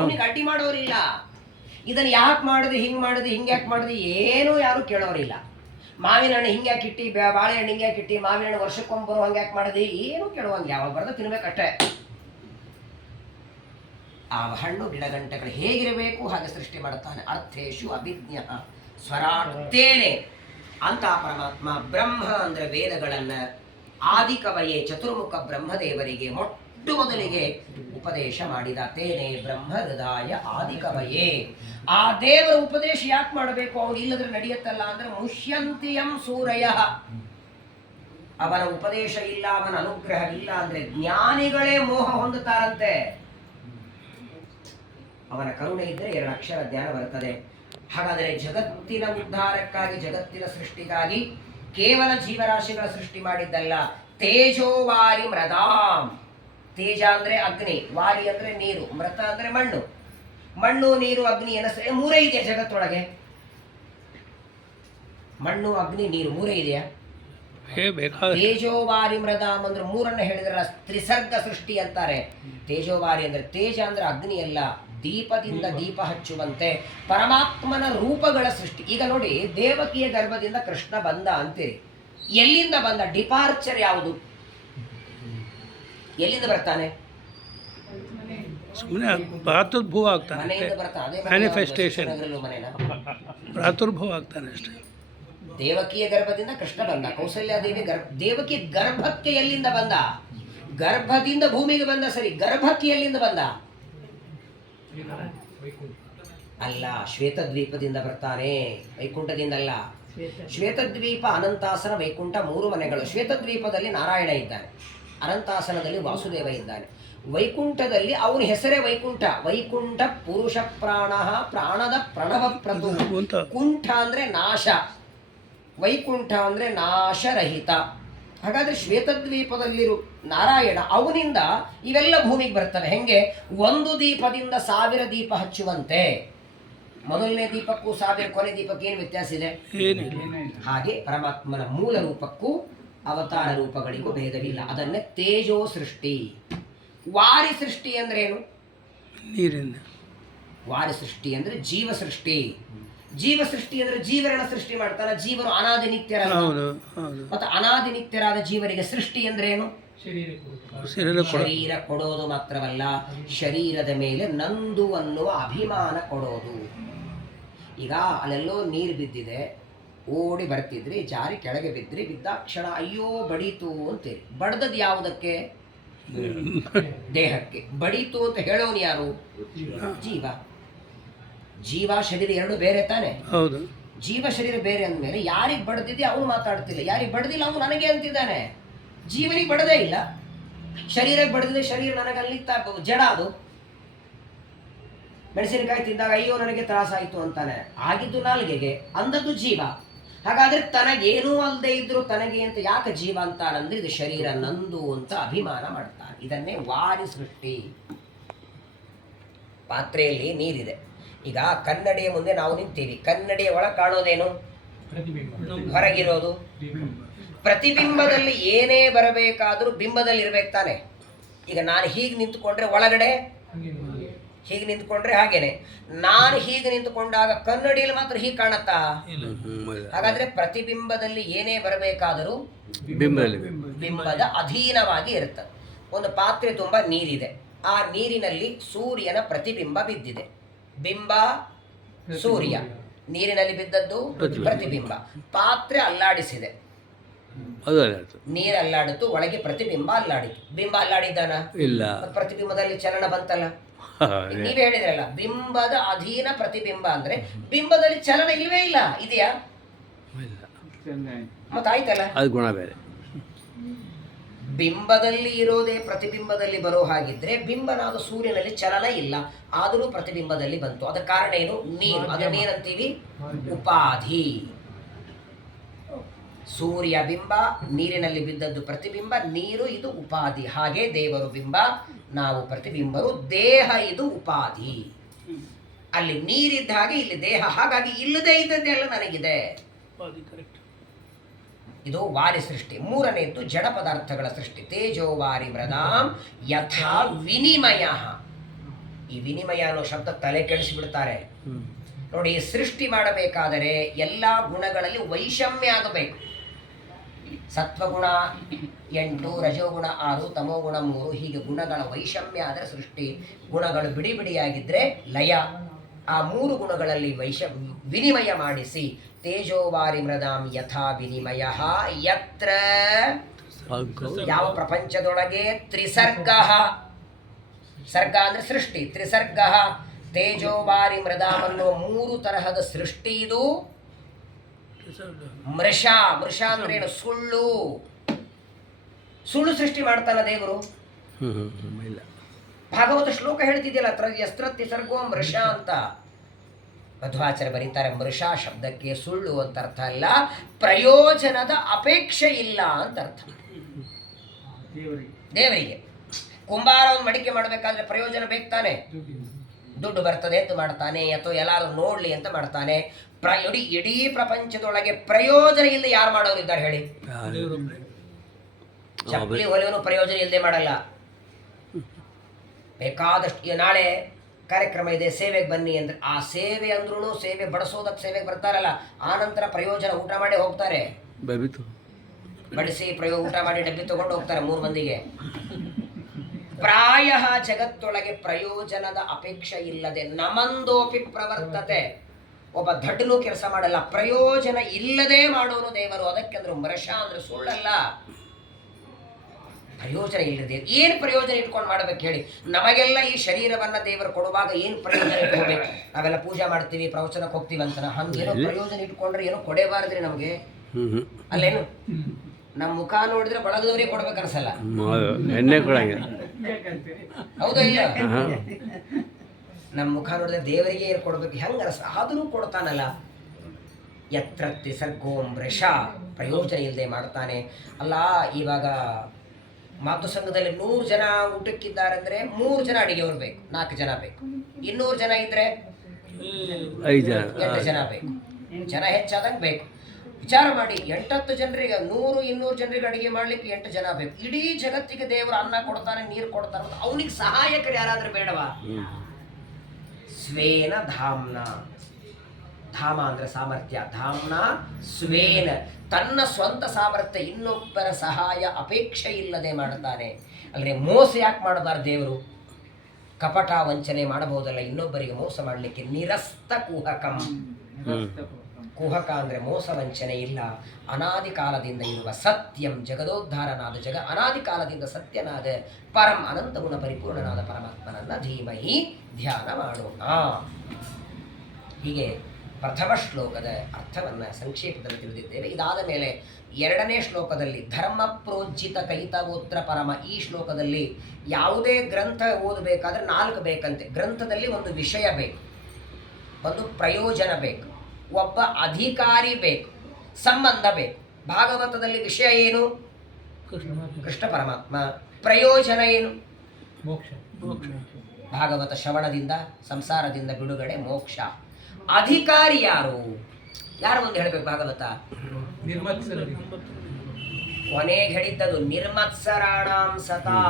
ಅವನಿಗೆ ಅಡ್ಡಿ ಮಾಡೋರಿಲ್ಲ. ಇದನ್ನು ಯಾಕೆ ಮಾಡಿದೆ, ಹಿಂಗೆ ಮಾಡಿದೆ, ಹಿಂಗೆ ಯಾಕೆ ಮಾಡಿದೆ, ಏನೂ ಯಾರು ಕೇಳೋರಿಲ್ಲ. ಮಾವಿನ ಹಣ್ಣು ಹಿಂಗೆ ಯಾಕಿಟ್ಟಿ, ಬಾಳೆಹಣ್ಣು ಹಿಂಗೆ ಯಾಕಿಟ್ಟಿ, ಮಾವಿನ ಹಣ್ಣು ವರ್ಷಕ್ಕೊಮ್ಮೆ ಹಂಗೆ ಯಾಕೆ ಮಾಡಿದೆ, ಏನೂ ಕೇಳುವಂಗೆ, ಯಾವಾಗ ಬರ್ದ ತಿನ್ಬೇಕಷ್ಟೇ. ಆ ಹಣ್ಣು ಗಿಡಗಂಟೆಗಳು ಹೇಗಿರಬೇಕು ಹಾಗೆ ಸೃಷ್ಟಿ ಮಾಡುತ್ತಾನೆ. ಅರ್ಥೇಶು ಅಭಿಜ್ಞ ಸ್ವರಾಟೇನೆ ಅಂತ ಪರಮಾತ್ಮ. ಬ್ರಹ್ಮ ಅಂದ್ರೆ ವೇದಗಳನ್ನ ಆದಿಕವಯೇ ಚತುರ್ಮುಖ ಬ್ರಹ್ಮದೇವರಿಗೆ ಮೊಟ್ಟ ಮೊದಲಿಗೆ ಉಪದೇಶ ಮಾಡಿದ. ತೇನೆ ಬ್ರಹ್ಮ ಹೃದಯ ಆದಿಕವಯೇ. ಆ ದೇವರ ಉಪದೇಶ ಯಾಕೆ ಮಾಡಬೇಕು, ಅವನು ಇಲ್ಲದ್ರೆ ನಡೆಯುತ್ತಲ್ಲ ಅಂದ್ರೆ ಮುಷ್ಯಂತಿಯಂ ಸೂರಯ. ಅವನ ಉಪದೇಶ ಇಲ್ಲ, ಅವನ ಅನುಗ್ರಹ ಇಲ್ಲ ಅಂದ್ರೆ ಜ್ಞಾನಿಗಳೇ ಮೋಹ ಹೊಂದುತ್ತಾರಂತೆ. ಅವನ ಕರುಣೆ ಇದ್ದರೆ 2 ಅಕ್ಷರ ಜ್ಞಾನ ಬರುತ್ತದೆ. ಹಾಗಾದರೆ ಜಗತ್ತಿನ ಉದ್ಧಾರಕ್ಕಾಗಿ, ಜಗತ್ತಿನ ಸೃಷ್ಟಿಗಾಗಿ ಕೇವಲ ಜೀವರಾಶಿಗಳ ಸೃಷ್ಟಿ ಮಾಡಿದ್ದಲ್ಲ. ತೇಜೋವಾರಿ ಮೃದಾಂ. ತೇಜ ಅಂದ್ರೆ ಅಗ್ನಿ, ವಾರಿ ಅಂದ್ರೆ ನೀರು, ಮೃತ ಅಂದ್ರೆ ಮಣ್ಣು. ಮಣ್ಣು ನೀರು ಅಗ್ನಿ ಏನಸ್ರೆ 3 ಇದೆಯಾ ಜಗತ್ತೊಳಗೆ? ಮಣ್ಣು ಅಗ್ನಿ ನೀರು 3 ಇದೆಯಾ? ತೇಜೋವಾರಿ ಮೃದಾಂ ಅಂದ್ರೆ 3 ಹೇಳಿದ್ರೆ ತ್ರಿಸರ್ಗ ಸೃಷ್ಟಿ ಅಂತಾರೆ. ತೇಜೋವಾರಿ ಅಂದ್ರೆ ತೇಜ ಅಂದ್ರೆ ಅಗ್ನಿ ಅಲ್ಲ, ದೀಪದಿಂದ ದೀಪ ಹಚ್ಚುವಂತೆ ಪರಮಾತ್ಮನ ರೂಪಗಳ ಸೃಷ್ಟಿ. ಈಗ ನೋಡಿ, ದೇವಕಿಯ ಗರ್ಭದಿಂದ ಕೃಷ್ಣ ಬಂದ ಅಂತೀರಿ, ಎಲ್ಲಿಂದ ಬಂದ? ಡಿಪಾರ್ಚರ್ ಯಾವುದು? ಎಲ್ಲಿಂದ ಬರ್ತಾನೆ? ಪ್ರಾದುರ್ಭವ ಆಗ್ತಾನೆ, ಮನೆಯಿಂದ ಬರ್ತಾನೆ. ಮ್ಯಾನಿಫೆಸ್ಟೇಷನ್, ಪ್ರಾದುರ್ಭವ ಆಗ್ತಾನೆ ಅಷ್ಟೇ. ದೇವಕಿಯ ಗರ್ಭದಿಂದ ಕೃಷ್ಣ ಬಂದ. ಕೌಸಲ್ಯಾದೇವಿ ದೇವಕಿ ಗರ್ಭಕ್ಕೆ ಎಲ್ಲಿಂದ ಬಂದ? ಗರ್ಭದಿಂದ ಭೂಮಿಗೆ ಬಂದ. ಸರಿ, ಗರ್ಭಕ್ಕೆ ಎಲ್ಲಿಂದ ಬಂದ? ಅಲ್ಲ, ಶ್ವೇತದ್ವೀಪದಿಂದ ಬರ್ತಾನೆ, ವೈಕುಂಠದಿಂದ ಅಲ್ಲ. ಶ್ವೇತದ್ವೀಪ, ಅನಂತಾಸನ, ವೈಕುಂಠ 3 ಮನೆಗಳು. ಶ್ವೇತದ್ವೀಪದಲ್ಲಿ ನಾರಾಯಣ ಇದ್ದಾನೆ, ಅನಂತಾಸನದಲ್ಲಿ ವಾಸುದೇವ ಇದ್ದಾನೆ, ವೈಕುಂಠದಲ್ಲಿ ಅವನ ಹೆಸರೇ ವೈಕುಂಠ. ವೈಕುಂಠ ಪುರುಷ ಪ್ರಾಣ, ಪ್ರಾಣದ ಪ್ರಣವ ಪ್ರತು. ಕುಂಠ ಅಂದ್ರೆ ನಾಶ, ವೈಕುಂಠ ಅಂದ್ರೆ ನಾಶರಹಿತ. ಹಾಗಾದ್ರೆ ಶ್ವೇತದ್ವೀಪದಲ್ಲಿರು ನಾರಾಯಣ, ಅವನಿಂದ ಇವೆಲ್ಲ ಭೂಮಿಗೆ ಬರ್ತವೆ. ಹೆಂಗೆ? ಒಂದು ದೀಪದಿಂದ 1000 ದೀಪ ಹಚ್ಚುವಂತೆ. ಮೊದಲನೇ ದೀಪಕ್ಕೂ 1000 ಕೊನೆ ದೀಪಕ್ಕೆ ಏನು ವ್ಯತ್ಯಾಸ ಇದೆ? ಹಾಗೆ ಪರಮಾತ್ಮನ ಮೂಲ ರೂಪಕ್ಕೂ ಅವತಾರ ರೂಪಗಳಿಗೂ ಭೇದವಿಲ್ಲ. ಅದನ್ನೇ ತೇಜೋ ಸೃಷ್ಟಿ. ವಾರಿ ಸೃಷ್ಟಿ ಅಂದ್ರೇನು? ನೀರಿನ ವಾರಿ ಸೃಷ್ಟಿ ಅಂದ್ರೆ ಜೀವ ಸೃಷ್ಟಿ. ಜೀವ ಸೃಷ್ಟಿ ಅಂದ್ರೆ ಜೀವರನ್ನ ಸೃಷ್ಟಿ ಮಾಡ್ತಾನೆ. ಜೀವರು ಅನಾದಿ ನಿತ್ಯರಾದ, ಮತ್ತೆ ಅನಾದಿ ನಿತ್ಯರಾದ ಜೀವರಿಗೆ ಸೃಷ್ಟಿ ಅಂದ್ರೇನು? ಶರೀರ ಕೊಡೋದು ಮಾತ್ರವಲ್ಲ, ಶರೀರದ ಮೇಲೆ ನಂದು ಅನ್ನುವ ಅಭಿಮಾನ ಕೊಡೋದು. ಈಗ ಅಲ್ಲೆಲ್ಲೋ ನೀರು ಬಿದ್ದಿದೆ, ಓಡಿ ಬರ್ತಿದ್ರಿ, ಜಾರಿ ಕೆಳಗೆ ಬಿದ್ರಿ, ಬಿದ್ದಾಕ್ಷಣ ಅಯ್ಯೋ ಬಡೀತು ಅಂತೀರಿ. ಬಡ್ದದ್ ಯಾವುದಕ್ಕೆ? ದೇಹಕ್ಕೆ. ಬಡೀತು ಅಂತ ಹೇಳೋನು ಯಾರು? ಜೀವ. ಜೀವ ಶರೀರ 2 ಬೇರೆ ತಾನೆ? ಹೌದು. ಜೀವ ಶರೀರ ಬೇರೆ ಅಂದಮೇಲೆ ಯಾರಿಗೆ ಬಡ್ದಿದೆ ಅವನು ಮಾತಾಡ್ತಿಲ್ಲ, ಯಾರಿಗೆ ಬಡ್ದಿಲ್ಲ ಅವನು ನನಗೆ ಅಂತಿದ್ದಾನೆ. ಜೀವನಿಗೆ ಬಡದೇ ಇಲ್ಲ, ಶರೀರಕ್ಕೆ ಬಡ್ದಿದೆ, ಶರೀರ ನನಗೆ ಅಲ್ಲಿ ಜಡ. ಅದು ಮೆಣಸಿನಕಾಯಿ ತಿಂದಾಗ ಅಯ್ಯೋ ನನಗೆ ತ್ರಾಸಾಯಿತು ಅಂತಾನೆ, ಆಗಿದ್ದು ನಾಲ್ಗೆಗೆ, ಅಂದದ್ದು ಜೀವ. ಹಾಗಾದ್ರೆ ತನಗೇನೂ ಅಲ್ಲದೆ ಇದ್ರು ತನಗೆ ಅಂತ ಯಾಕೆ ಜೀವ ಅಂತಾನಂದ್ರೆ ಇದು ಶರೀರ ನಂದು ಅಂತ ಅಭಿಮಾನ ಮಾಡ್ತಾನೆ. ಇದನ್ನೇ ವಾರಿ ಸೃಷ್ಟಿ. ಪಾತ್ರೆಯಲ್ಲಿ ನೀರಿದೆ. ಈಗ ಕನ್ನಡಿಯ ಮುಂದೆ ನಾವು ನಿಂತೀವಿ, ಕನ್ನಡಿಯ ಒಳಗೆ ಕಾಣೋದೇನು? ಹೊರಗಿರೋದು ಪ್ರತಿಬಿಂಬದಲ್ಲಿ. ಏನೇ ಬರಬೇಕಾದ್ರೂ ಬಿಂಬದಲ್ಲಿ ಇರ್ಬೇಕು ತಾನೆ. ಈಗ ನಾನು ಹೀಗೆ ನಿಂತುಕೊಂಡ್ರೆ ಒಳಗಡೆ ಹೀಗೆ ನಿಂತ್ಕೊಂಡ್ರೆ ಹಾಗೇನೆ. ನಾನು ಹೀಗೆ ನಿಂತುಕೊಂಡಾಗ ಕನ್ನಡಿಯಲ್ಲಿ ಮಾತ್ರ ಹೀಗೆ ಕಾಣತ್ತಾ? ಹಾಗಾದ್ರೆ ಪ್ರತಿಬಿಂಬದಲ್ಲಿ ಏನೇ ಬರಬೇಕಾದರೂ ಬಿಂಬದ ಅಧೀನವಾಗಿ ಇರುತ್ತದೆ. ಒಂದು ಪಾತ್ರೆ ತುಂಬ ನೀರಿದೆ, ಆ ನೀರಿನಲ್ಲಿ ಸೂರ್ಯನ ಪ್ರತಿಬಿಂಬ ಬಿದ್ದಿದೆ. ಬಿಂಬ ಸೂರ್ಯ, ನೀರಿನಲ್ಲಿ ಬಿದ್ದದ್ದು ಪ್ರತಿಬಿಂಬ. ಪಾತ್ರೆ ಅಲ್ಲಾಡಿಸಿದೆ, ನೀರು ಅಲ್ಲಾಡಿತು, ಒಳಗೆ ಪ್ರತಿಬಿಂಬ ಅಲ್ಲಾಡಿತು. ಬಿಂಬ ಅಲ್ಲಾಡಿದ್ದಾನ? ಇಲ್ಲ. ಪ್ರತಿಬಿಂಬದಲ್ಲಿ ಚಲನ ಬಂತಲ್ಲ. ನೀವೇ ಹೇಳಿದ್ರಲ್ಲ, ಬಿಂಬದ ಅಧೀನ ಪ್ರತಿಬಿಂಬ ಅಂದ್ರೆ ಬಿಂಬದಲ್ಲಿ ಚಲನ ಇಲ್ವೇ ಇಲ್ಲ. ಇದೆಯಾ? ಮತ್ತಾಯ್ತಲ್ಲ, ಅದು ಗುಣ ಬೇರೆ. ಬಿಂಬದಲ್ಲಿ ಇರೋದೇ ಪ್ರತಿಬಿಂಬದಲ್ಲಿ ಬರೋ ಹಾಗಿದ್ರೆ ಬಿಂಬನಾದ ಸೂರ್ಯನಲ್ಲಿ ಚಲನ ಇಲ್ಲ, ಆದರೂ ಪ್ರತಿಬಿಂಬದಲ್ಲಿ ಬಂತು. ಅದಕ್ಕೆ ಕಾರಣ ಏನು? ನೀರು. ಅದನ್ನೇನಂತೀವಿ? ಉಪಾಧಿ. ಸೂರ್ಯ ಬಿಂಬ, ನೀರಿನಲ್ಲಿ ಬಿದ್ದದ್ದು ಪ್ರತಿಬಿಂಬ, ನೀರು ಇದು ಉಪಾಧಿ. ಹಾಗೆ ದೇವರು ಬಿಂಬ, ನಾವು ಪ್ರತಿಬಿಂಬರು. ದೇಹ ಇದು ಉಪಾಧಿ. ಅಲ್ಲಿ ನೀರಿದ್ದ ಹಾಗೆ ಇಲ್ಲಿ ದೇಹ. ಹಾಗಾಗಿ ಇಲ್ಲದೆ ಇದ್ದದ್ದೆಲ್ಲ ನನಗಿದೆ. ಇದು ವಾರಿ ಸೃಷ್ಟಿ. ಮೂರನೆಯದ್ದು ಜಡ ಪದಾರ್ಥಗಳ ಸೃಷ್ಟಿ. ತೇಜೋ ವಾರಿ ಮೃದಾಂ ಯಥಾ ವಿನಿಮಯ. ಈ ವಿನಿಮಯ ಅನ್ನೋ ಶಬ್ದ ತಲೆ ಕೆಡಿಸಿಬಿಡ್ತಾರೆ ನೋಡಿ. ಸೃಷ್ಟಿ ಮಾಡಬೇಕಾದರೆ ಎಲ್ಲ ಗುಣಗಳಲ್ಲಿ ವೈಷಮ್ಯ ಆಗಬೇಕು. ಸತ್ವಗುಣ 8, ರಜೋಗುಣ 6, ತಮೋಗುಣ 3, ಹೀಗೆ ಗುಣಗಳ ವೈಷಮ್ಯ ಆದರೆ ಸೃಷ್ಟಿ. ಗುಣಗಳು ಬಿಡಿ ಬಿಡಿಯಾಗಿದ್ದರೆ ಲಯ. ಆ 3 ಗುಣಗಳಲ್ಲಿ ವಿನಿಮಯ ಮಾಡಿಸಿ. ತೇಜೋವಾರಿ ಮೃದಾಂ ಯಥಾ ವಿನಿಮಯ ಯತ್ರ, ಯಾವ ಪ್ರಪಂಚದೊಳಗೆ ತ್ರಿಸರ್ಗ. ಸರ್ಗ ಅಂದ್ರೆ ಸೃಷ್ಟಿ, ತ್ರಿಸರ್ಗ. ತೇಜೋವಾರಿ ಮೃದಾಂ ಅನ್ನುವ 3 ತರಹದ ಸೃಷ್ಟಿ ಇದು. ಮೃಷ. ಮೃಷ ಅಂದ್ರೆ ಏನು? ಸುಳ್ಳು. ಸುಳ್ಳು ಸೃಷ್ಟಿ ಮಾಡ್ತಾನ ದೇವರು. ಭಾಗವತ ಶ್ಲೋಕ ಹೇಳ್ತಿದ್ಯಲ್ಲ, ಯಸ್ತ್ರತ್ತಿ ಸರ್ಗೋ ಮೃಷ ಅಂತ. ಮಧ್ವಾಚಾರ್ಯ ಬರೀತಾರೆ, ಮೃಷ ಶಬ್ದಕ್ಕೆ ಸುಳ್ಳು ಅಂತ ಅರ್ಥ ಅಲ್ಲ, ಪ್ರಯೋಜನದ ಅಪೇಕ್ಷೆ ಇಲ್ಲ ಅಂತ ಅರ್ಥ. ದೇವರಿಗೆ ಕುಂಬಾರ ಒಂದು ಮಡಿಕೆ ಮಾಡಬೇಕಾದ್ರೆ ಪ್ರಯೋಜನ ಬೇಕು ತಾನೆ. ದುಡ್ಡು ಬರ್ತದೆ ಅಂತ ಮಾಡ್ತಾನೆ, ಅಥವಾ ಎಲ್ಲಾರು ನೋಡ್ಲಿ ಅಂತ ಮಾಡ್ತಾನೆ. ಇಡೀ ಪ್ರಪಂಚದೊಳಗೆ ಪ್ರಯೋಜನ ಇಲ್ಲದೆ ಯಾರು ಮಾಡೋರು ಇದ್ದಾರೆ ಹೇಳಿ? ಚಪ್ಪಲಿ ಹೊಲಿಯೋನು ಪ್ರಯೋಜನ ಇಲ್ಲದೆ ಮಾಡಲ್ಲ. ಬೇಕಾದಷ್ಟು. ನಾಳೆ ಕಾರ್ಯಕ್ರಮ ಇದೆ, ಸೇವೆಗೆ ಬನ್ನಿ ಅಂದ್ರೆ ಆ ಸೇವೆ ಅಂದ್ರೂ ಸೇವೆ ಬಡಿಸೋದಕ್ಕೆ ಸೇವೆಗೆ ಬರ್ತಾರಲ್ಲ, ಆ ನಂತರ ಪ್ರಯೋಜನ ಊಟ ಮಾಡಿ ಹೋಗ್ತಾರೆ. ಬಡಿಸಿ ಊಟ ಮಾಡಿ ಡಬ್ಬಿ ತಗೊಂಡು ಹೋಗ್ತಾರೆ 3 ಮಂದಿಗೆ. ಪ್ರಾಯ ಜಗತ್ತೊಳಗೆ ಪ್ರಯೋಜನದ ಅಪೇಕ್ಷೆ ಇಲ್ಲದೆ ನಮಂದೋಪಿ ಪ್ರವರ್ತತೆ. ಒಬ್ಬ ದಡ್ಡನು ಕೆಲಸ ಮಾಡಲ್ಲ, ಪ್ರಯೋಜನ ಇಲ್ಲದೆ ಮಾಡೋನು ದೇವರು. ಅದಕ್ಕೆಂದ್ರು ಮೃಷ ಅಂದ್ರೆ ಸುಳ್ಳಲ್ಲ, ಪ್ರಯೋಜನ ಇಲ್ಲದೆ. ಏನು ಪ್ರಯೋಜನ ಇಟ್ಕೊಂಡು ಮಾಡ್ಬೇಕು ಹೇಳಿ? ನಮಗೆಲ್ಲ ಈ ಶರೀರವನ್ನ ದೇವರು ಕೊಡುವಾಗ ಏನು ಪ್ರಯೋಜನ ಇಟ್ಕೋಬೇಕು? ನಾವೆಲ್ಲ ಪೂಜೆ ಮಾಡ್ತೀವಿ, ಪ್ರವಚನಕ್ಕೆ ಹೋಗ್ತೀವಿ ಅಂತ. ಹಂಗೇನೋ ಪ್ರಯೋಜನ ಇಟ್ಕೊಂಡ್ರೆ ಏನೋ ಕೊಡೇಬಾರದ್ರಿ ನಮಗೆ, ಅಲ್ಲೇನು? ನಮ್ಮ ಮುಖ ನೋಡಿದ್ರೆ ಬಳಗದವ್ರಿಗೆ ಕೊಡ್ಬೇಕು ಅನ್ಸಲ್ಲ. ಹೌದಾ ಇಲ್ಲ? ನಮ್ಮ ಮುಖ ನೋಡಿದ್ರೆ ದೇವರಿಗೆ ಏನು ಕೊಡ್ಬೇಕು ಹೆಂಗ ಅನ್ಸ? ಆದರೂ ಕೊಡ್ತಾನಲ್ಲ. ಯತ್ರತ್ತಿ ಸರ್ಗೋಂ ವೃಷ, ಪ್ರಯೋಜನ ಇಲ್ಲದೆ ಮಾಡ್ತಾನೆ. ಅಲ್ಲ, ಇವಾಗ ಮಾತು ಸಂಘದಲ್ಲಿ 100 ಜನ ಊಟಕ್ಕಿದ್ದಾರೆ ಅಂದ್ರೆ 3 ಜನ ಅಡಿಗೆಯವ್ರು ಬೇಕು, 4 ಜನ ಬೇಕು. 200 ಜನ ಇದ್ರೆ 8 ಜನ ಬೇಕು. ಜನ ಹೆಚ್ಚಾದಂಗೆ ಬೇಕು. ವಿಚಾರ ಮಾಡಿ, 8-10 ಜನರಿಗೆ 100-200 ಜನರಿಗೆ ಅಡಿಗೆ ಮಾಡ್ಲಿಕ್ಕೆ 8 ಜನ ಬೇಕು. ಇಡೀ ಜಗತ್ತಿಗೆ ದೇವರು ಅನ್ನ ಕೊಡ್ತಾನೆ, ನೀರು ಕೊಡ್ತಾನೆ, ಅವನಿಗೆ ಸಹಾಯಕರು ಯಾರಾದ್ರೂ ಬೇಡವಾ? ಸ್ವೇನ ಧಾಮ್ನ. ಧಾಮ ಅಂದ್ರೆ ಸಾಮರ್ಥ್ಯ, ಧಾಮ್ನ ಸ್ವೇನ, ತನ್ನ ಸ್ವಂತ ಸಾಮರ್ಥ್ಯ, ಇನ್ನೊಬ್ಬರ ಸಹಾಯ ಅಪೇಕ್ಷೆ ಇಲ್ಲದೆ ಮಾಡ್ತಾನೆ. ಅಲ್ಲದೆ ಮೋಸ ಯಾಕೆ ಮಾಡಬಾರ್ದು ದೇವರು? ಕಪಟ ವಂಚನೆ ಮಾಡಬಹುದಲ್ಲ ಇನ್ನೊಬ್ಬರಿಗೆ ಮೋಸ ಮಾಡಲಿಕ್ಕೆ. ನಿರಸ್ತ ಕುಹಕಂ. ಕುಹಕ ಅಂದ್ರೆ ಮೋಸ ವಂಚನೆ ಇಲ್ಲ. ಅನಾದಿ ಕಾಲದಿಂದ ಇರುವ ಸತ್ಯಂ, ಜಗದೋದ್ಧಾರನಾದ ಅನಾದಿ ಕಾಲದಿಂದ ಸತ್ಯನಾದ ಪರಂ ಅನಂತ ಗುಣ ಪರಿಪೂರ್ಣನಾದ ಪರಮಾತ್ಮನನ್ನ ಧೀಮಹಿ ಧ್ಯಾನ ಮಾಡೋಣ. ಹೀಗೆ ಪ್ರಥಮ ಶ್ಲೋಕದ ಅರ್ಥವನ್ನು ಸಂಕ್ಷೇಪದಲ್ಲಿ ತಿಳಿದಿದ್ದೇವೆ. ಇದಾದ ಮೇಲೆ 2ನೇ ಶ್ಲೋಕದಲ್ಲಿ ಧರ್ಮ ಪ್ರೋಜ್ಜಿತ ಕೈತಗೋತ್ರ ಪರಮ. ಈ ಶ್ಲೋಕದಲ್ಲಿ ಯಾವುದೇ ಗ್ರಂಥ ಓದಬೇಕಾದ್ರೆ 4 ಬೇಕಂತೆ. ಗ್ರಂಥದಲ್ಲಿ ಒಂದು ವಿಷಯ ಬೇಕು, ಒಂದು ಪ್ರಯೋಜನ ಬೇಕು, ಒಬ್ಬ ಅಧಿಕಾರಿ ಬೇಕು, ಸಂಬಂಧ ಬೇಕು. ಭಾಗವತದಲ್ಲಿ ವಿಷಯ ಏನು? ಕೃಷ್ಣ ಪರಮಾತ್ಮ. ಪ್ರಯೋಜನ ಏನು? ಮೋಕ್ಷ. ಭಾಗವತ ಶ್ರವಣದಿಂದ ಸಂಸಾರದಿಂದ ಬಿಡುಗಡೆ, ಮೋಕ್ಷ. ಅಧಿಕಾರಿ ಯಾರು? ಯಾರು ಒಂದು ಹೇಳಬೇಕು? ಭಾಗವತ ಕೊನೆಗೆ ಹೇಳಿದ್ದದು ನಿರ್ಮತ್ಸರಾಣಾಂ ಸತಾ.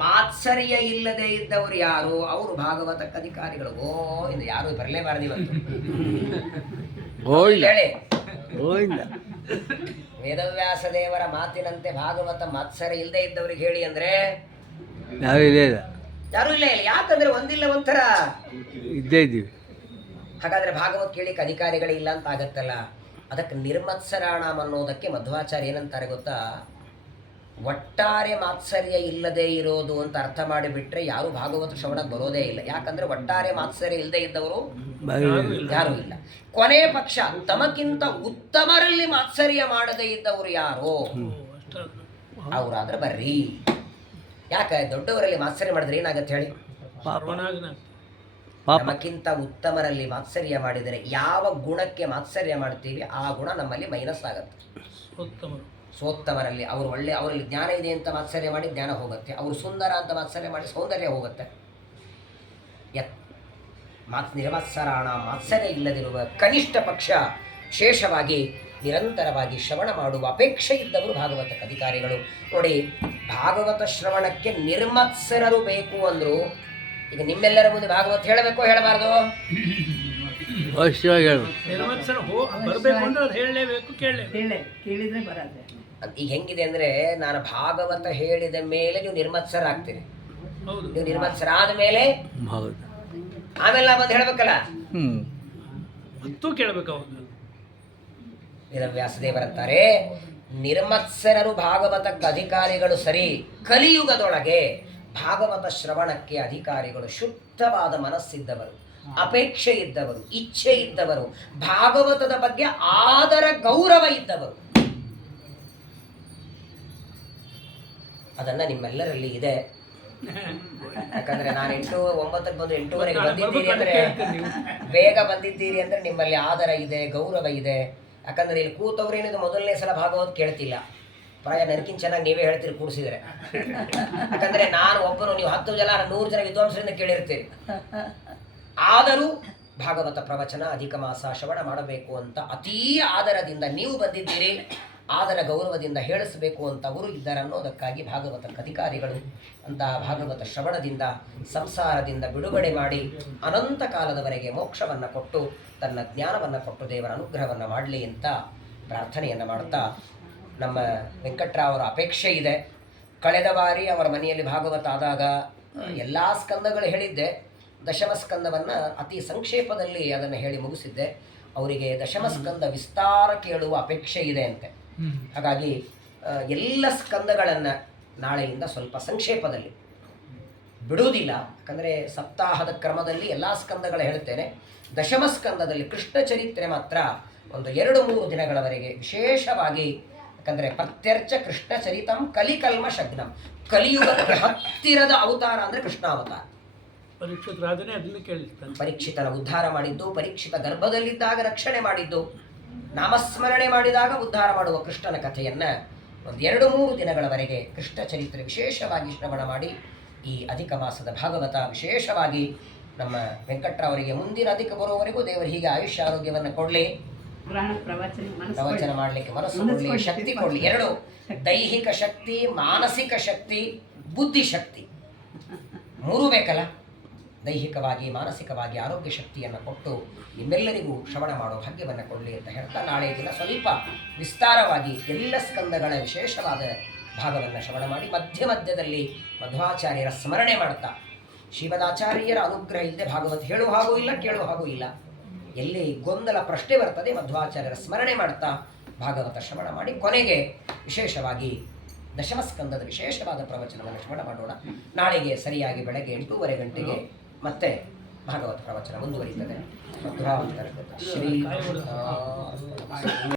ಮಾತ್ಸರ್ಯ ಇಲ್ಲದೆ ಇದ್ದವರು ಯಾರು? ಅವರು ಭಾಗವತಕ್ಕೆ ಅಧಿಕಾರಿಗಳು. ಇನ್ನು ಯಾರು ಬರಲೇಬಾರದು ಇವತ್ತು. ಗೋವಿಂದ ಹೇಳಿ, ಗೋವಿಂದ. ವೇದವ್ಯಾಸ ದೇವರ ಮಾತಿನಂತೆ ಭಾಗವತ ಮಾತ್ಸರ್ಯ ಇಲ್ಲದೆ ಇದ್ದವ್ರಿಗೆ ಹೇಳಿ ಅಂದ್ರೆ ನಾವು ಇಲ್ಲೇ ಇಲ್ಲ, ಯಾರು ಇಲ್ಲ. ಯಾಕಂದ್ರೆ ಒಂದಿಲ್ಲ ಒಂಥರ ಇದ್ದೇ ಇದ್ದೀವಿ. ಹಾಗಾದ್ರೆ ಭಾಗವತ್ ಕೇಳಿಕ್ಕೆ ಅಧಿಕಾರಿಗಳೇ ಇಲ್ಲ ಅಂತ ಆಗತ್ತಲ್ಲ. ಅದಕ್ಕೆ ನಿರ್ಮತ್ಸರಾಣಂ ಅನ್ನೋದಕ್ಕೆ ಮಧ್ವಾಚಾರ್ಯ ಏನಂತಾರೆ ಗೊತ್ತಾ? ಒಟ್ಟಾರೆ ಮಾತ್ಸರ್ಯ ಇಲ್ಲದೆ ಇರೋದು ಅಂತ ಅರ್ಥ ಮಾಡಿಬಿಟ್ರೆ ಯಾರು ಭಾಗವತ ಶ್ರವಣಕ್ಕೆ ಬರೋದೇ ಇಲ್ಲ. ಯಾಕಂದ್ರೆ ಒಟ್ಟಾರೆ ಮಾತ್ಸರ್ಯ ಇಲ್ಲದೆ ಇದ್ದವರು ಯಾರು ಇಲ್ಲ. ಕೊನೆ ಪಕ್ಷ ತಮಕ್ಕಿಂತ ಉತ್ತಮರಲ್ಲಿ ಮಾತ್ಸರ್ಯ ಮಾಡದೇ ಇದ್ದವರು ಯಾರು? ಅವರಾದ್ರೆ ಬರ್ರಿ. ಯಾಕೆ ದೊಡ್ಡವರಲ್ಲಿ ಮಾತ್ಸರ್ಯ ಮಾಡಿದ್ರೆ ಏನಾಗತ್ತೆ ಹೇಳಿ? ನಮಕ್ಕಿಂತ ಉತ್ತಮರಲ್ಲಿ ಮಾತ್ಸರ್ಯ ಮಾಡಿದರೆ ಯಾವ ಗುಣಕ್ಕೆ ಮಾತ್ಸರ್ಯ ಮಾಡ್ತೀವಿ ಆ ಗುಣ ನಮ್ಮಲ್ಲಿ ಮೈನಸ್ ಆಗತ್ತೆ. ಸೋತ್ತಮರಲ್ಲಿ ಅವರಲ್ಲಿ ಜ್ಞಾನ ಇದೆ ಅಂತ ಮಾತ್ಸರ್ಯ ಮಾಡಿ ಜ್ಞಾನ ಹೋಗುತ್ತೆ. ಅವರು ಸುಂದರ ಅಂತ ಮಾತ್ಸರ್ಯ ಮಾಡಿ ಸೌಂದರ್ಯ ಹೋಗುತ್ತೆ. ನಿರ್ಮತ್ಸರಾಣ, ಮಾತ್ಸರ್ಯ ಇಲ್ಲದಿರುವ ಕನಿಷ್ಠ ಪಕ್ಷ ಶೇಷವಾಗಿ ನಿರಂತರವಾಗಿ ಶ್ರವಣ ಮಾಡುವ ಅಪೇಕ್ಷೆ ಇದ್ದವರು ಭಾಗವತಕ್ಕೆ ಅಧಿಕಾರಿಗಳು. ನೋಡಿ, ಭಾಗವತ ಶ್ರವಣಕ್ಕೆ ನಿರ್ಮತ್ಸರರು ಬೇಕು ಅಂದ್ರು. ಈಗ ನಿಮ್ಮೆಲ್ಲರ ಮುಂದೆ ಭಾಗವತ ಹೇಳಬೇಕೋ ಹೇಳಬಾರ್ದು? ಅವಶ್ಯವಾಗಿ ಹೇಳು. ನಿರ್ಮತ್ಸರ ಬರಬೇಕು ಅಂದ್ರೆ ಅದು ಹೇಳಲೇಬೇಕು, ಕೇಳಿದ್ರೆ ಬರತ್ತೆ. ಈಗ ಹೆಂಗಿದೆ ಅಂದ್ರೆ, ನಾನು ಭಾಗವತ ಹೇಳಿದ ಮೇಲೆ ನೀವು ನಿರ್ಮತ್ಸರ ಆಗ್ತೀರಿ. ನೀವು ನಿರ್ಮತ್ಸರ ಆದ ಮೇಲೆ ಹೌದು, ಆಮೇಲೆ ನಾ ಬಂದು ಹೇಳ್ಬೇಕಲ್ಲ. ಮತ್ತೂ ಕೇಳಬೇಕು ಅವಾಗ. ವೇದವ್ಯಾಸದೇವರಂತಾರೆ, ನಿರ್ಮತ್ಸರರು ಭಾಗವತಕ್ಕೆ ಅಧಿಕಾರಿಗಳು ಸರಿ. ಕಲಿಯುಗದೊಳಗೆ ಭಾಗವತ ಶ್ರವಣಕ್ಕೆ ಅಧಿಕಾರಿಗಳು ಶುದ್ಧವಾದ ಮನಸ್ಸಿದ್ದವರು, ಅಪೇಕ್ಷೆ ಇದ್ದವರು, ಇಚ್ಛೆ ಇದ್ದವರು, ಭಾಗವತದ ಬಗ್ಗೆ ಆದರ ಗೌರವ ಇದ್ದವರು. ಅದನ್ನ ನಿಮ್ಮೆಲ್ಲರಲ್ಲಿ ಇದೆ. ಯಾಕಂದ್ರೆ ನಾನು 8-9 ಬಂದು 8:30 ಬಂದಿದ್ದೀರಿ ಅಂದ್ರೆ, ಬೇಗ ಬಂದಿದ್ದೀರಿ ಅಂದ್ರೆ ನಿಮ್ಮಲ್ಲಿ ಆದರ ಇದೆ, ಗೌರವ ಇದೆ. ಯಾಕಂದ್ರೆ ಇಲ್ಲಿ ಕೂತವ್ರೇನಿದು ಮೊದಲನೇ ಸಲ ಭಾಗವತ ಕೇಳ್ತಿಲ್ಲ. ಪ್ರಾಯ ನನಗಿಂತ ಚೆನ್ನಾಗಿ ನೀವೇ ಹೇಳ್ತೀರಿ ಕೂಡಿಸಿದ್ರೆ. ಯಾಕಂದ್ರೆ ನಾನು ಒಬ್ಬನು, ನೀವು 10 ಜನ 100 ಜನ ವಿದ್ವಾಂಸರಿಂದ ಕೇಳಿರ್ತೀರಿ. ಆದರೂ ಭಾಗವತ ಪ್ರವಚನ ಅಧಿಕ ಮಾಸ ಶ್ರವಣ ಮಾಡಬೇಕು ಅಂತ ಅತೀ ಆದರದಿಂದ ನೀವು ಬಂದಿದ್ದೀರಿ. ಆದರ ಗೌರವದಿಂದ ಹೇಳಿಸಬೇಕು ಅಂತವರು ಇದ್ದಾರೆ ಅನ್ನೋದಕ್ಕಾಗಿ ಭಾಗವತಕ್ಕೆ ಅಧಿಕಾರಿಗಳು ಅಂತ ಭಾಗವತ ಶ್ರವಣದಿಂದ ಸಂಸಾರದಿಂದ ಬಿಡುಗಡೆ ಮಾಡಿ ಅನಂತ ಕಾಲದವರೆಗೆ ಮೋಕ್ಷವನ್ನು ಕೊಟ್ಟು ತನ್ನ ಜ್ಞಾನವನ್ನು ಕೊಟ್ಟು ದೇವರ ಅನುಗ್ರಹವನ್ನು ಮಾಡಲಿ ಅಂತ ಪ್ರಾರ್ಥನೆಯನ್ನು ಮಾಡ್ತಾ, ನಮ್ಮ ವೆಂಕಟ್ರಾವರ ಅಪೇಕ್ಷೆ ಇದೆ. ಕಳೆದ ಬಾರಿ ಅವರ ಮನೆಯಲ್ಲಿ ಭಾಗವತ ಆದಾಗ ಎಲ್ಲ ಸ್ಕಂದಗಳು ಹೇಳಿದ್ದೆ. ದಶಮ ಸ್ಕಂದವನ್ನು ಅತಿ ಸಂಕ್ಷೇಪದಲ್ಲಿ ಅದನ್ನು ಹೇಳಿ ಮುಗಿಸಿದ್ದೆ. ಅವರಿಗೆ ದಶಮ ಸ್ಕಂದ ವಿಸ್ತಾರ ಕೇಳುವ ಅಪೇಕ್ಷೆ ಇದೆ ಅಂತೆ. ಹಾಗಾಗಿ ಎಲ್ಲ ಸ್ಕಂದಗಳನ್ನು ನಾಳೆಯಿಂದ ಸ್ವಲ್ಪ ಸಂಕ್ಷೇಪದಲ್ಲಿ ಬಿಡುವುದಿಲ್ಲ. ಯಾಕಂದರೆ ಸಪ್ತಾಹದ ಕ್ರಮದಲ್ಲಿ ಎಲ್ಲ ಸ್ಕಂದಗಳು ಹೇಳುತ್ತೇನೆ. ದಶಮ ಸ್ಕಂದದಲ್ಲಿ ಕೃಷ್ಣ ಚರಿತ್ರೆ ಮಾತ್ರ ಒಂದು 2-3 ದಿನಗಳವರೆಗೆ ವಿಶೇಷವಾಗಿ, ಯಾಕಂದರೆ ಪ್ರತ್ಯರ್ಚ ಕೃಷ್ಣ ಚರಿತಂ ಕಲಿಕಲ್ಮ ಶಗ್ನಂ, ಕಲಿಯುಗಕ್ಕೆ ಹತ್ತಿರದ ಅವತಾರ ಅಂದರೆ ಕೃಷ್ಣಾವತಾರ. ಪರೀಕ್ಷಿತ ರಾಜನೇ ಅದನ್ನು ಕೇಳಿರ್ತಾನೆ. ಪರೀಕ್ಷಿತನ ಉದ್ಧಾರ ಮಾಡಿದ್ದು, ಪರೀಕ್ಷಿತ ಗರ್ಭದಲ್ಲಿದ್ದಾಗ ರಕ್ಷಣೆ ಮಾಡಿದ್ದು, ನಾಮಸ್ಮರಣೆ ಮಾಡಿದಾಗ ಉದ್ಧಾರ ಮಾಡುವ ಕೃಷ್ಣನ ಕಥೆಯನ್ನು ಒಂದು 2-3 ದಿನಗಳವರೆಗೆ ಕೃಷ್ಣ ಚರಿತ್ರೆ ವಿಶೇಷವಾಗಿ ಶ್ರವಣ ಮಾಡಿ, ಈ ಅಧಿಕ ಮಾಸದ ಭಾಗವತ ವಿಶೇಷವಾಗಿ ನಮ್ಮ ವೆಂಕಟ್ರಾವರಿಗೆ ಮುಂದಿನ ಅಧಿಕ ಬರುವವರೆಗೂ ದೇವರು ಹೀಗೆ ಆಯುಷ್ಯ ಆರೋಗ್ಯವನ್ನು ಕೊಡಲಿ, ಪ್ರವಚನ ಮಾಡಲಿಕ್ಕೆ ಮನಸ್ಸು ಕೊಡಲಿ, ಶಕ್ತಿ ಕೊಡಲಿ. 2 ದೈಹಿಕ ಶಕ್ತಿ, ಮಾನಸಿಕ ಶಕ್ತಿ, ಬುದ್ಧಿಶಕ್ತಿ 3 ಬೇಕಲ್ಲ. ದೈಹಿಕವಾಗಿ ಮಾನಸಿಕವಾಗಿ ಆರೋಗ್ಯ ಶಕ್ತಿಯನ್ನು ಕೊಟ್ಟು ನಿಮ್ಮೆಲ್ಲರಿಗೂ ಶ್ರವಣ ಮಾಡೋ ಭಾಗ್ಯವನ್ನು ಕೊಡಲಿ ಅಂತ ಹೇಳ್ತಾ, ನಾಳೆ ದಿನ ಸ್ವಲ್ಪ ವಿಸ್ತಾರವಾಗಿ ಎಲ್ಲ ಸ್ಕಂದಗಳ ವಿಶೇಷವಾದ ಭಾಗವನ್ನು ಶ್ರವಣ ಮಾಡಿ ಮಧ್ಯ ಮಧ್ಯದಲ್ಲಿ ಮಧ್ವಾಚಾರ್ಯರ ಸ್ಮರಣೆ ಮಾಡ್ತಾ, ಶ್ರೀಮದಾಚಾರ್ಯರ ಅನುಗ್ರಹ ಇಲ್ಲದೆ ಭಾಗವತ ಹೇಳುವ ಹಾಗೂ ಇಲ್ಲ, ಕೇಳುವ ಹಾಗೂ ಇಲ್ಲ. ಎಲ್ಲಿ ಗೊಂದಲ ಪ್ರಶ್ನೆ ಬರ್ತದೆ ಮಧ್ವಾಚಾರ್ಯರ ಸ್ಮರಣೆ ಮಾಡ್ತಾ ಭಾಗವತ ಶ್ರವಣ ಮಾಡಿ ಕೊನೆಗೆ ವಿಶೇಷವಾಗಿ ದಶಮಸ್ಕಂದದ ವಿಶೇಷವಾದ ಪ್ರವಚನವನ್ನು ಶ್ರವಣ ಮಾಡೋಣ. ನಾಳೆಗೆ ಸರಿಯಾಗಿ ಬೆಳಗ್ಗೆ 8:30 ಗಂಟೆಗೆ ಮತ್ತೆ ಭಾಗವತ ಪ್ರವಚನ ಮುಂದುವರಿಯುತ್ತದೆ. ಶ್ರೀ